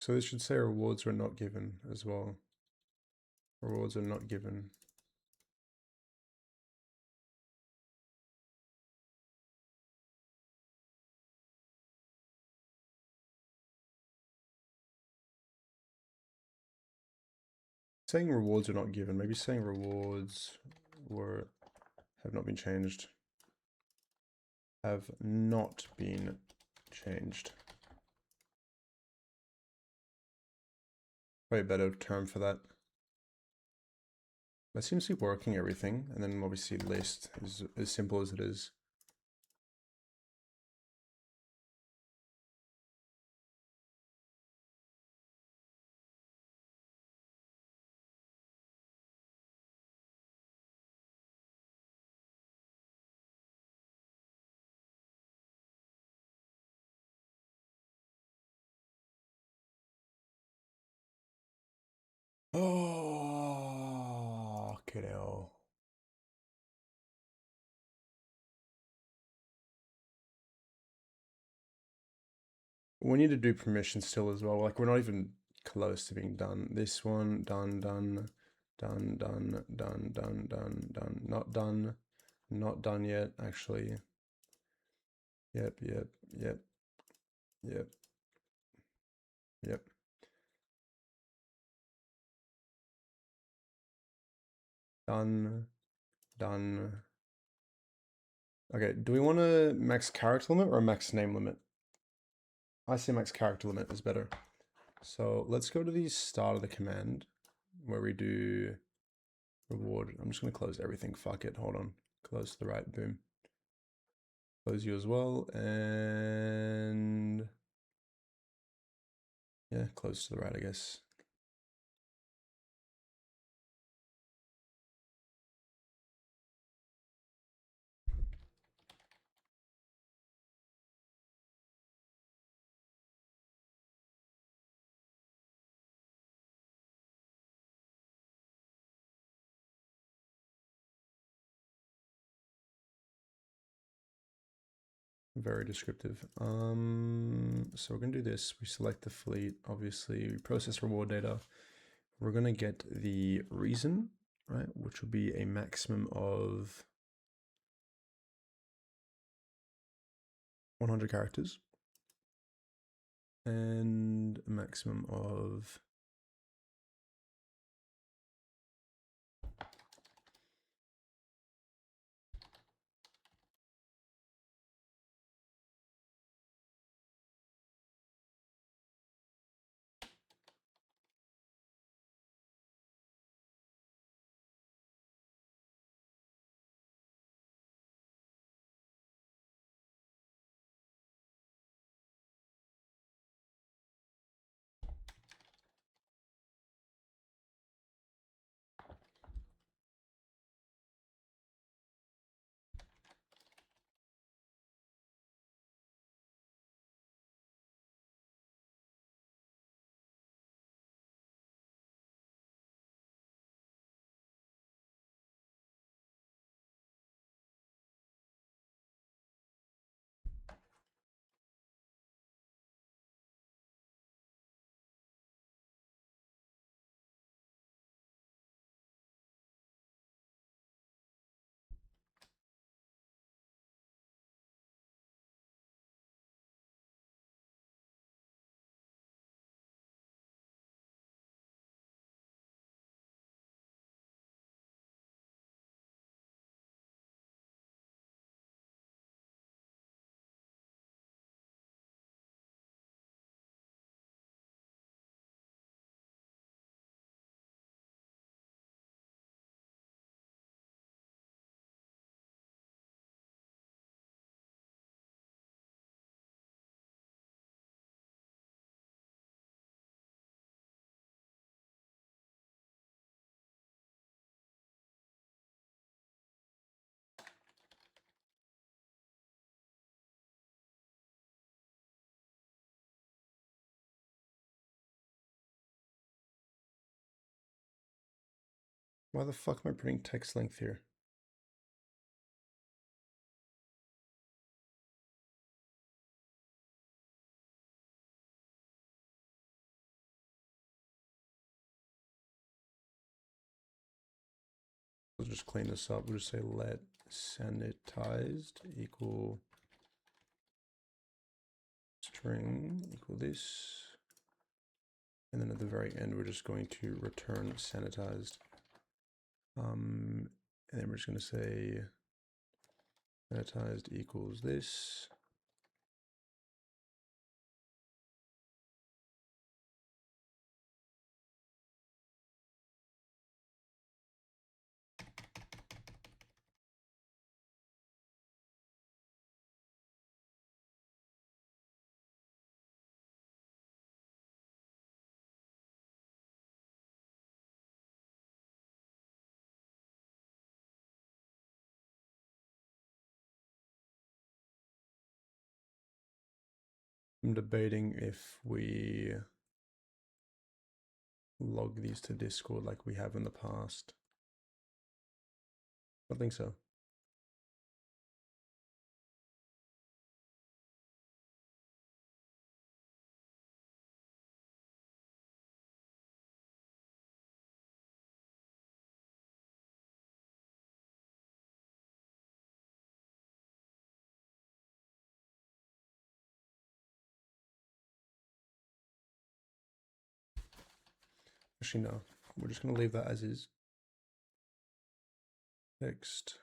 So this should say rewards were not given as well. Rewards are not given. Saying rewards are not given. Maybe saying rewards have not been changed. Have not been changed. Probably a better term for that. That seems to be working everything, and then obviously list is as simple as it is. Oh, kiddo. We need to do permission still as well. Like, we're not even close to being done. This one, done, done, done, done, done, done, done, done. Not done. Not done yet, actually. Yep, yep, yep, yep, yep. Done, done. Okay, do we want a max character limit or a max name limit? I say max character limit is better. So let's go to the start of the command where we do reward. I'm just going to close everything. Fuck it. Hold on. Close to the right. Boom. Close you as well. And yeah, close to the right, I guess. Very descriptive. So we're gonna do this. We select the fleet, obviously, we process reward data. We're gonna get the reason, right? Which will be a maximum of 100 characters. And a maximum of why the fuck am I putting text length here? Let's just clean this up. We'll just say let sanitized equal string equal this. And then at the very end, we're just going to return sanitized. And then we're just going to say sanitized equals this. I'm debating if we log these to Discord like we have in the past. I think so. Actually, no. We're just going to leave that as is. Text.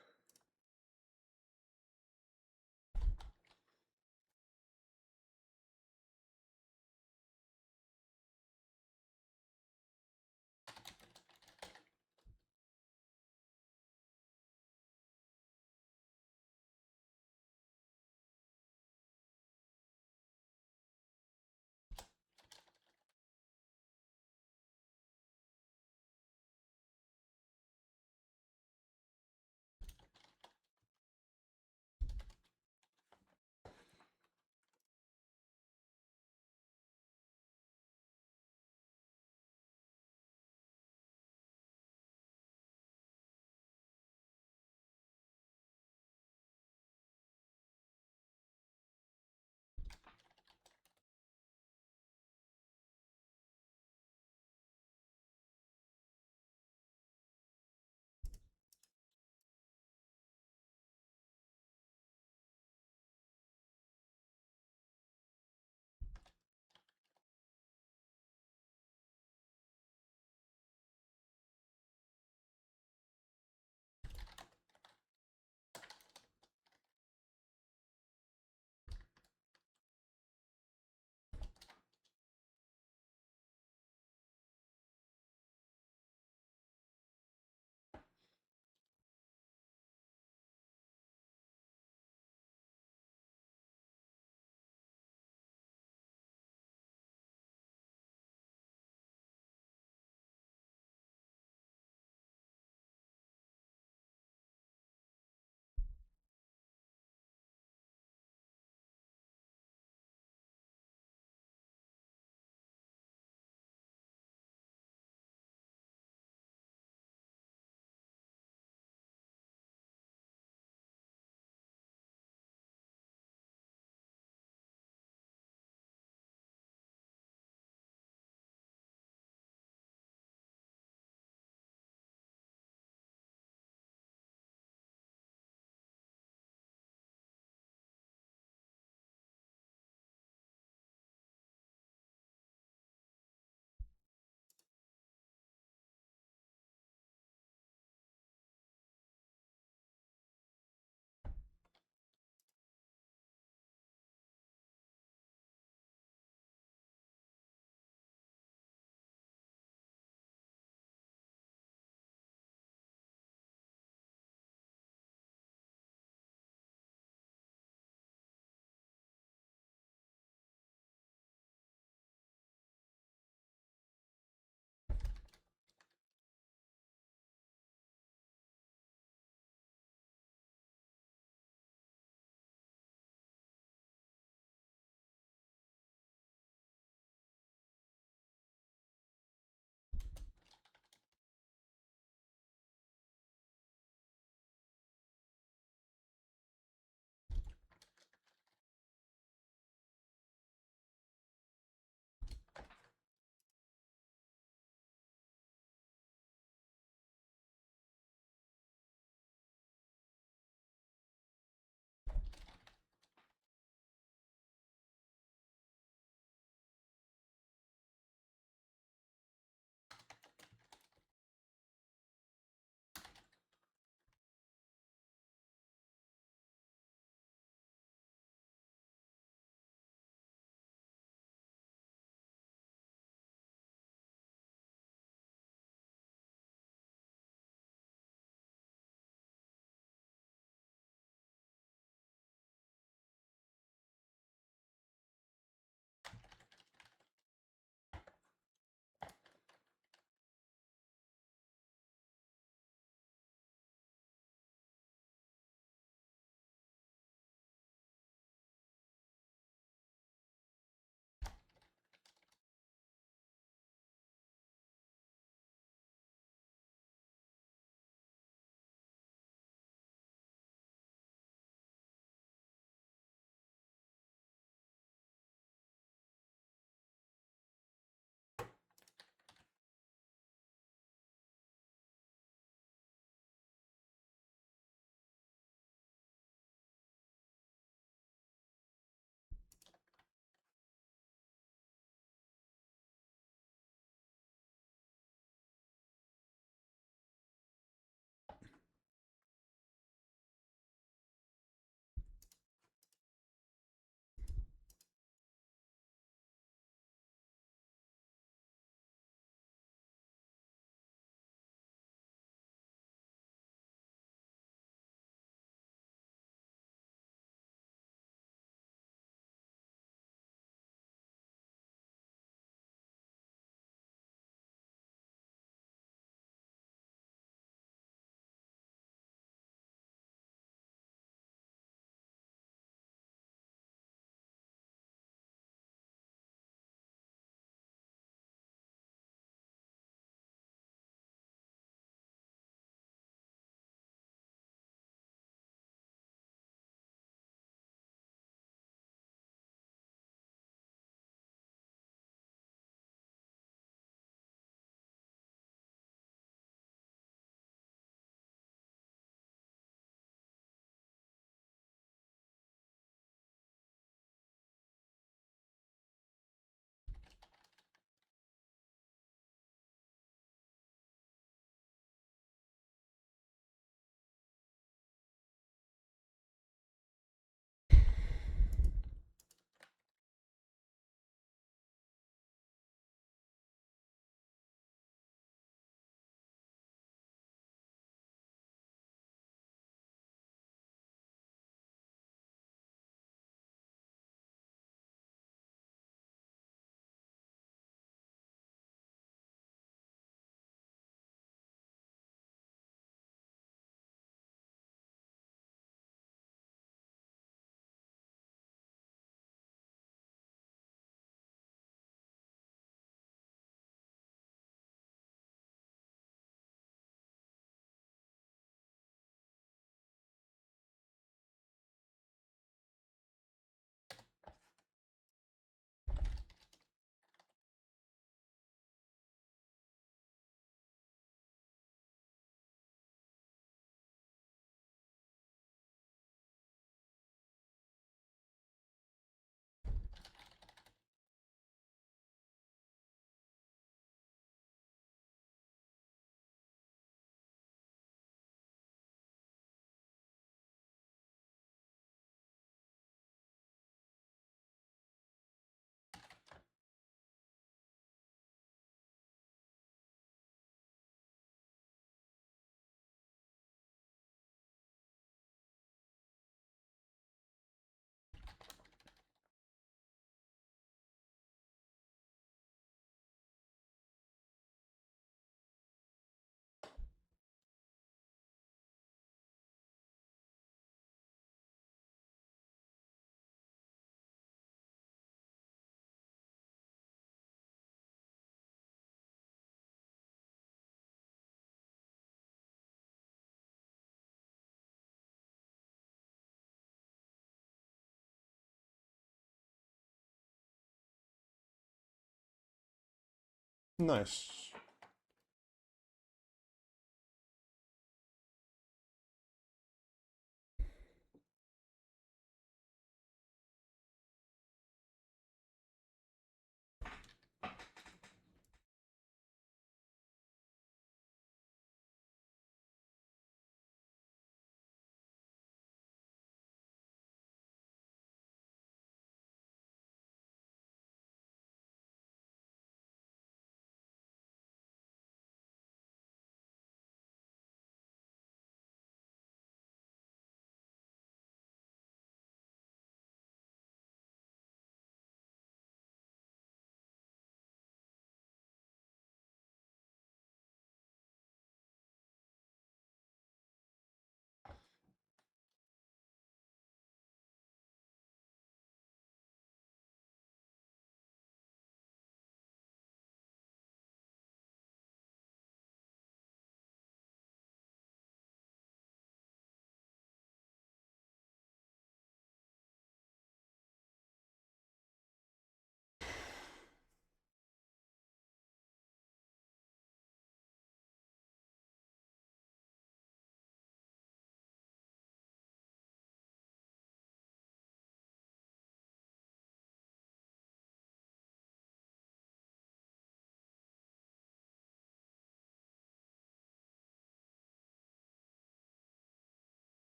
Nice.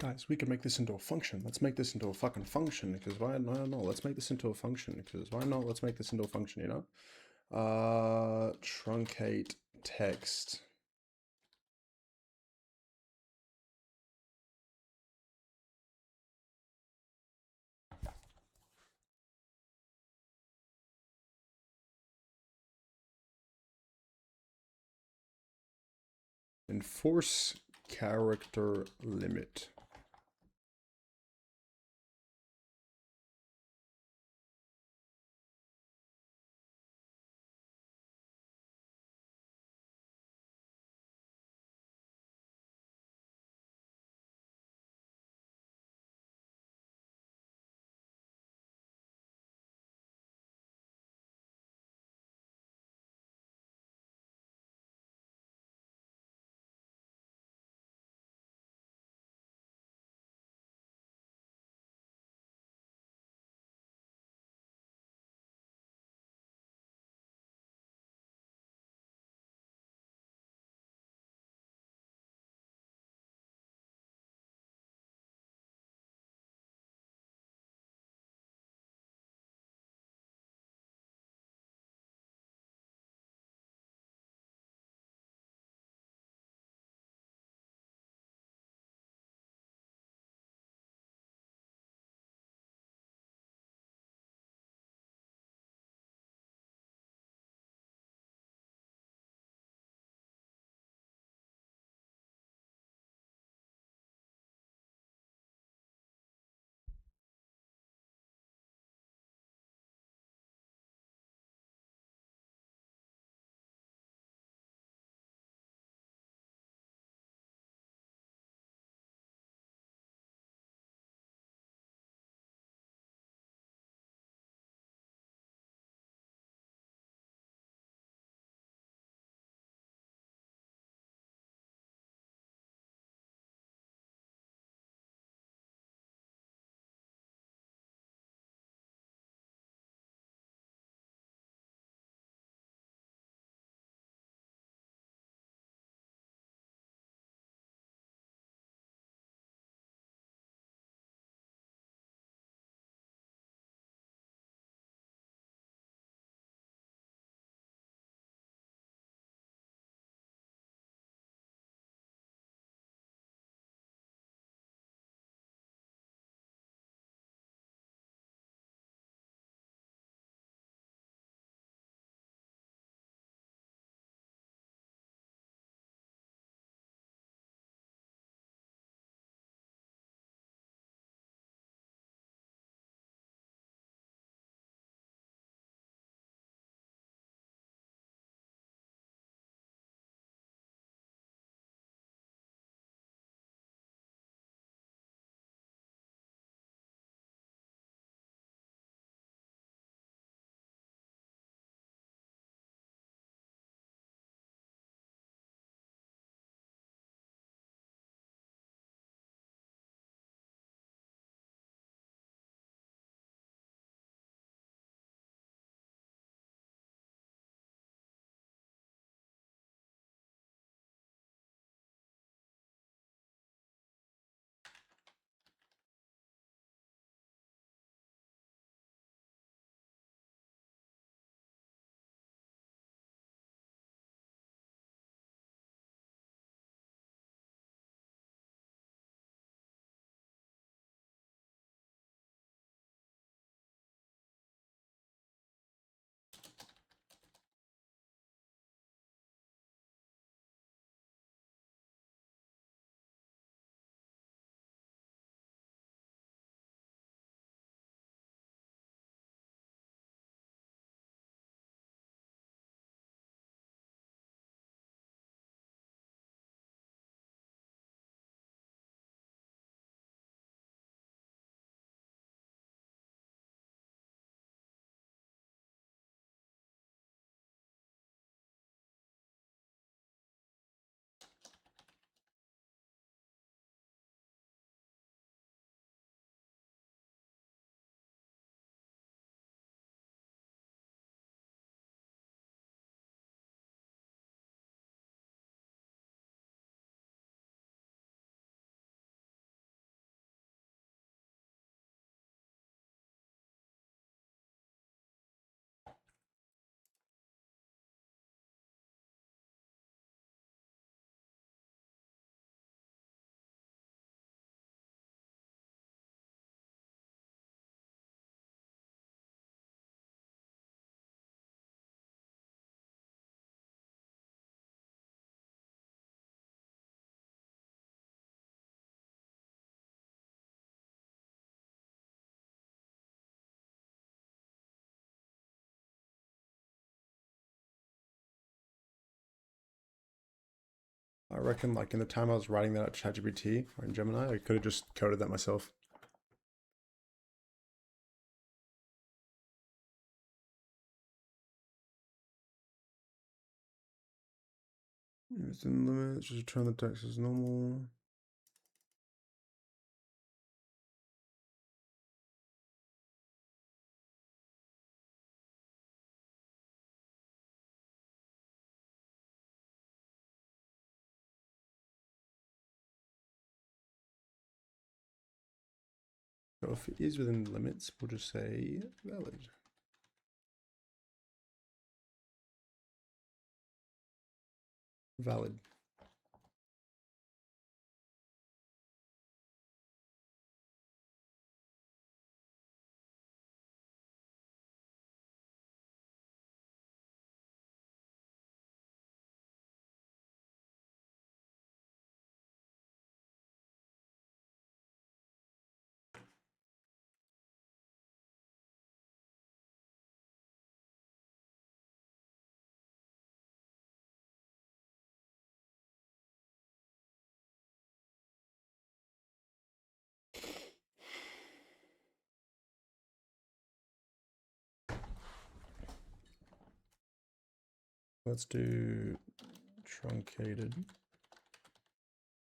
Guys, we can make this into a function. Let's make this into a fucking function, because why not? Let's make this into a function, because why not? Let's make this into a function, you know? Truncate text. Enforce character limit. I reckon like in the time I was writing that at ChatGPT or in Gemini, I could have just coded that myself. Within limits, just return the text as normal. So if it is within the limits, we'll just say valid. Valid. Let's do truncated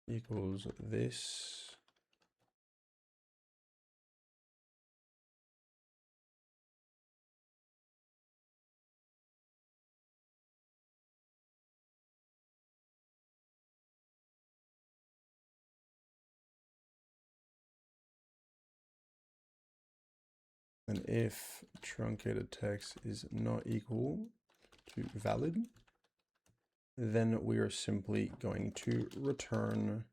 equals this. And if truncated text is not equal to valid, then we are simply going to return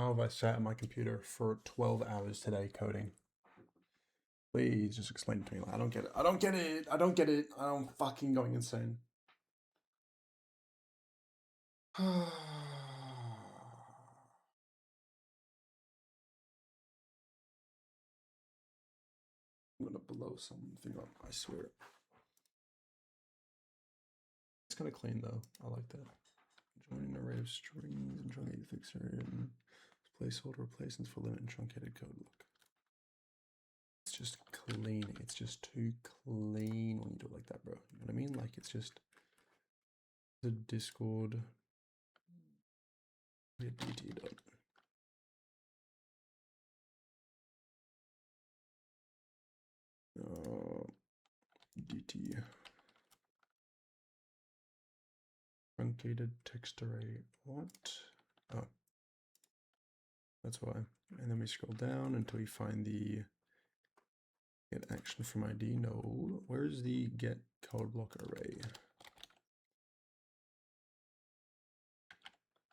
How have I sat at my computer for 12 hours today coding? Please just explain it to me. Like, I don't get it. I don't get it. I don't get it. I'm fucking going insane. I'm gonna blow something up, I swear. It's kind of clean though. I like that. Joining an array of strings and truncated fixer and placeholder replacements for limit and truncated code. Look. It's just clean. It's just too clean when you do it like that, bro. You know what I mean? Like it's just the Discord. DT dot. DT. Truncated text array. What? Oh. That's why. And then we scroll down until we find the get action from ID node. Where's the get code block array?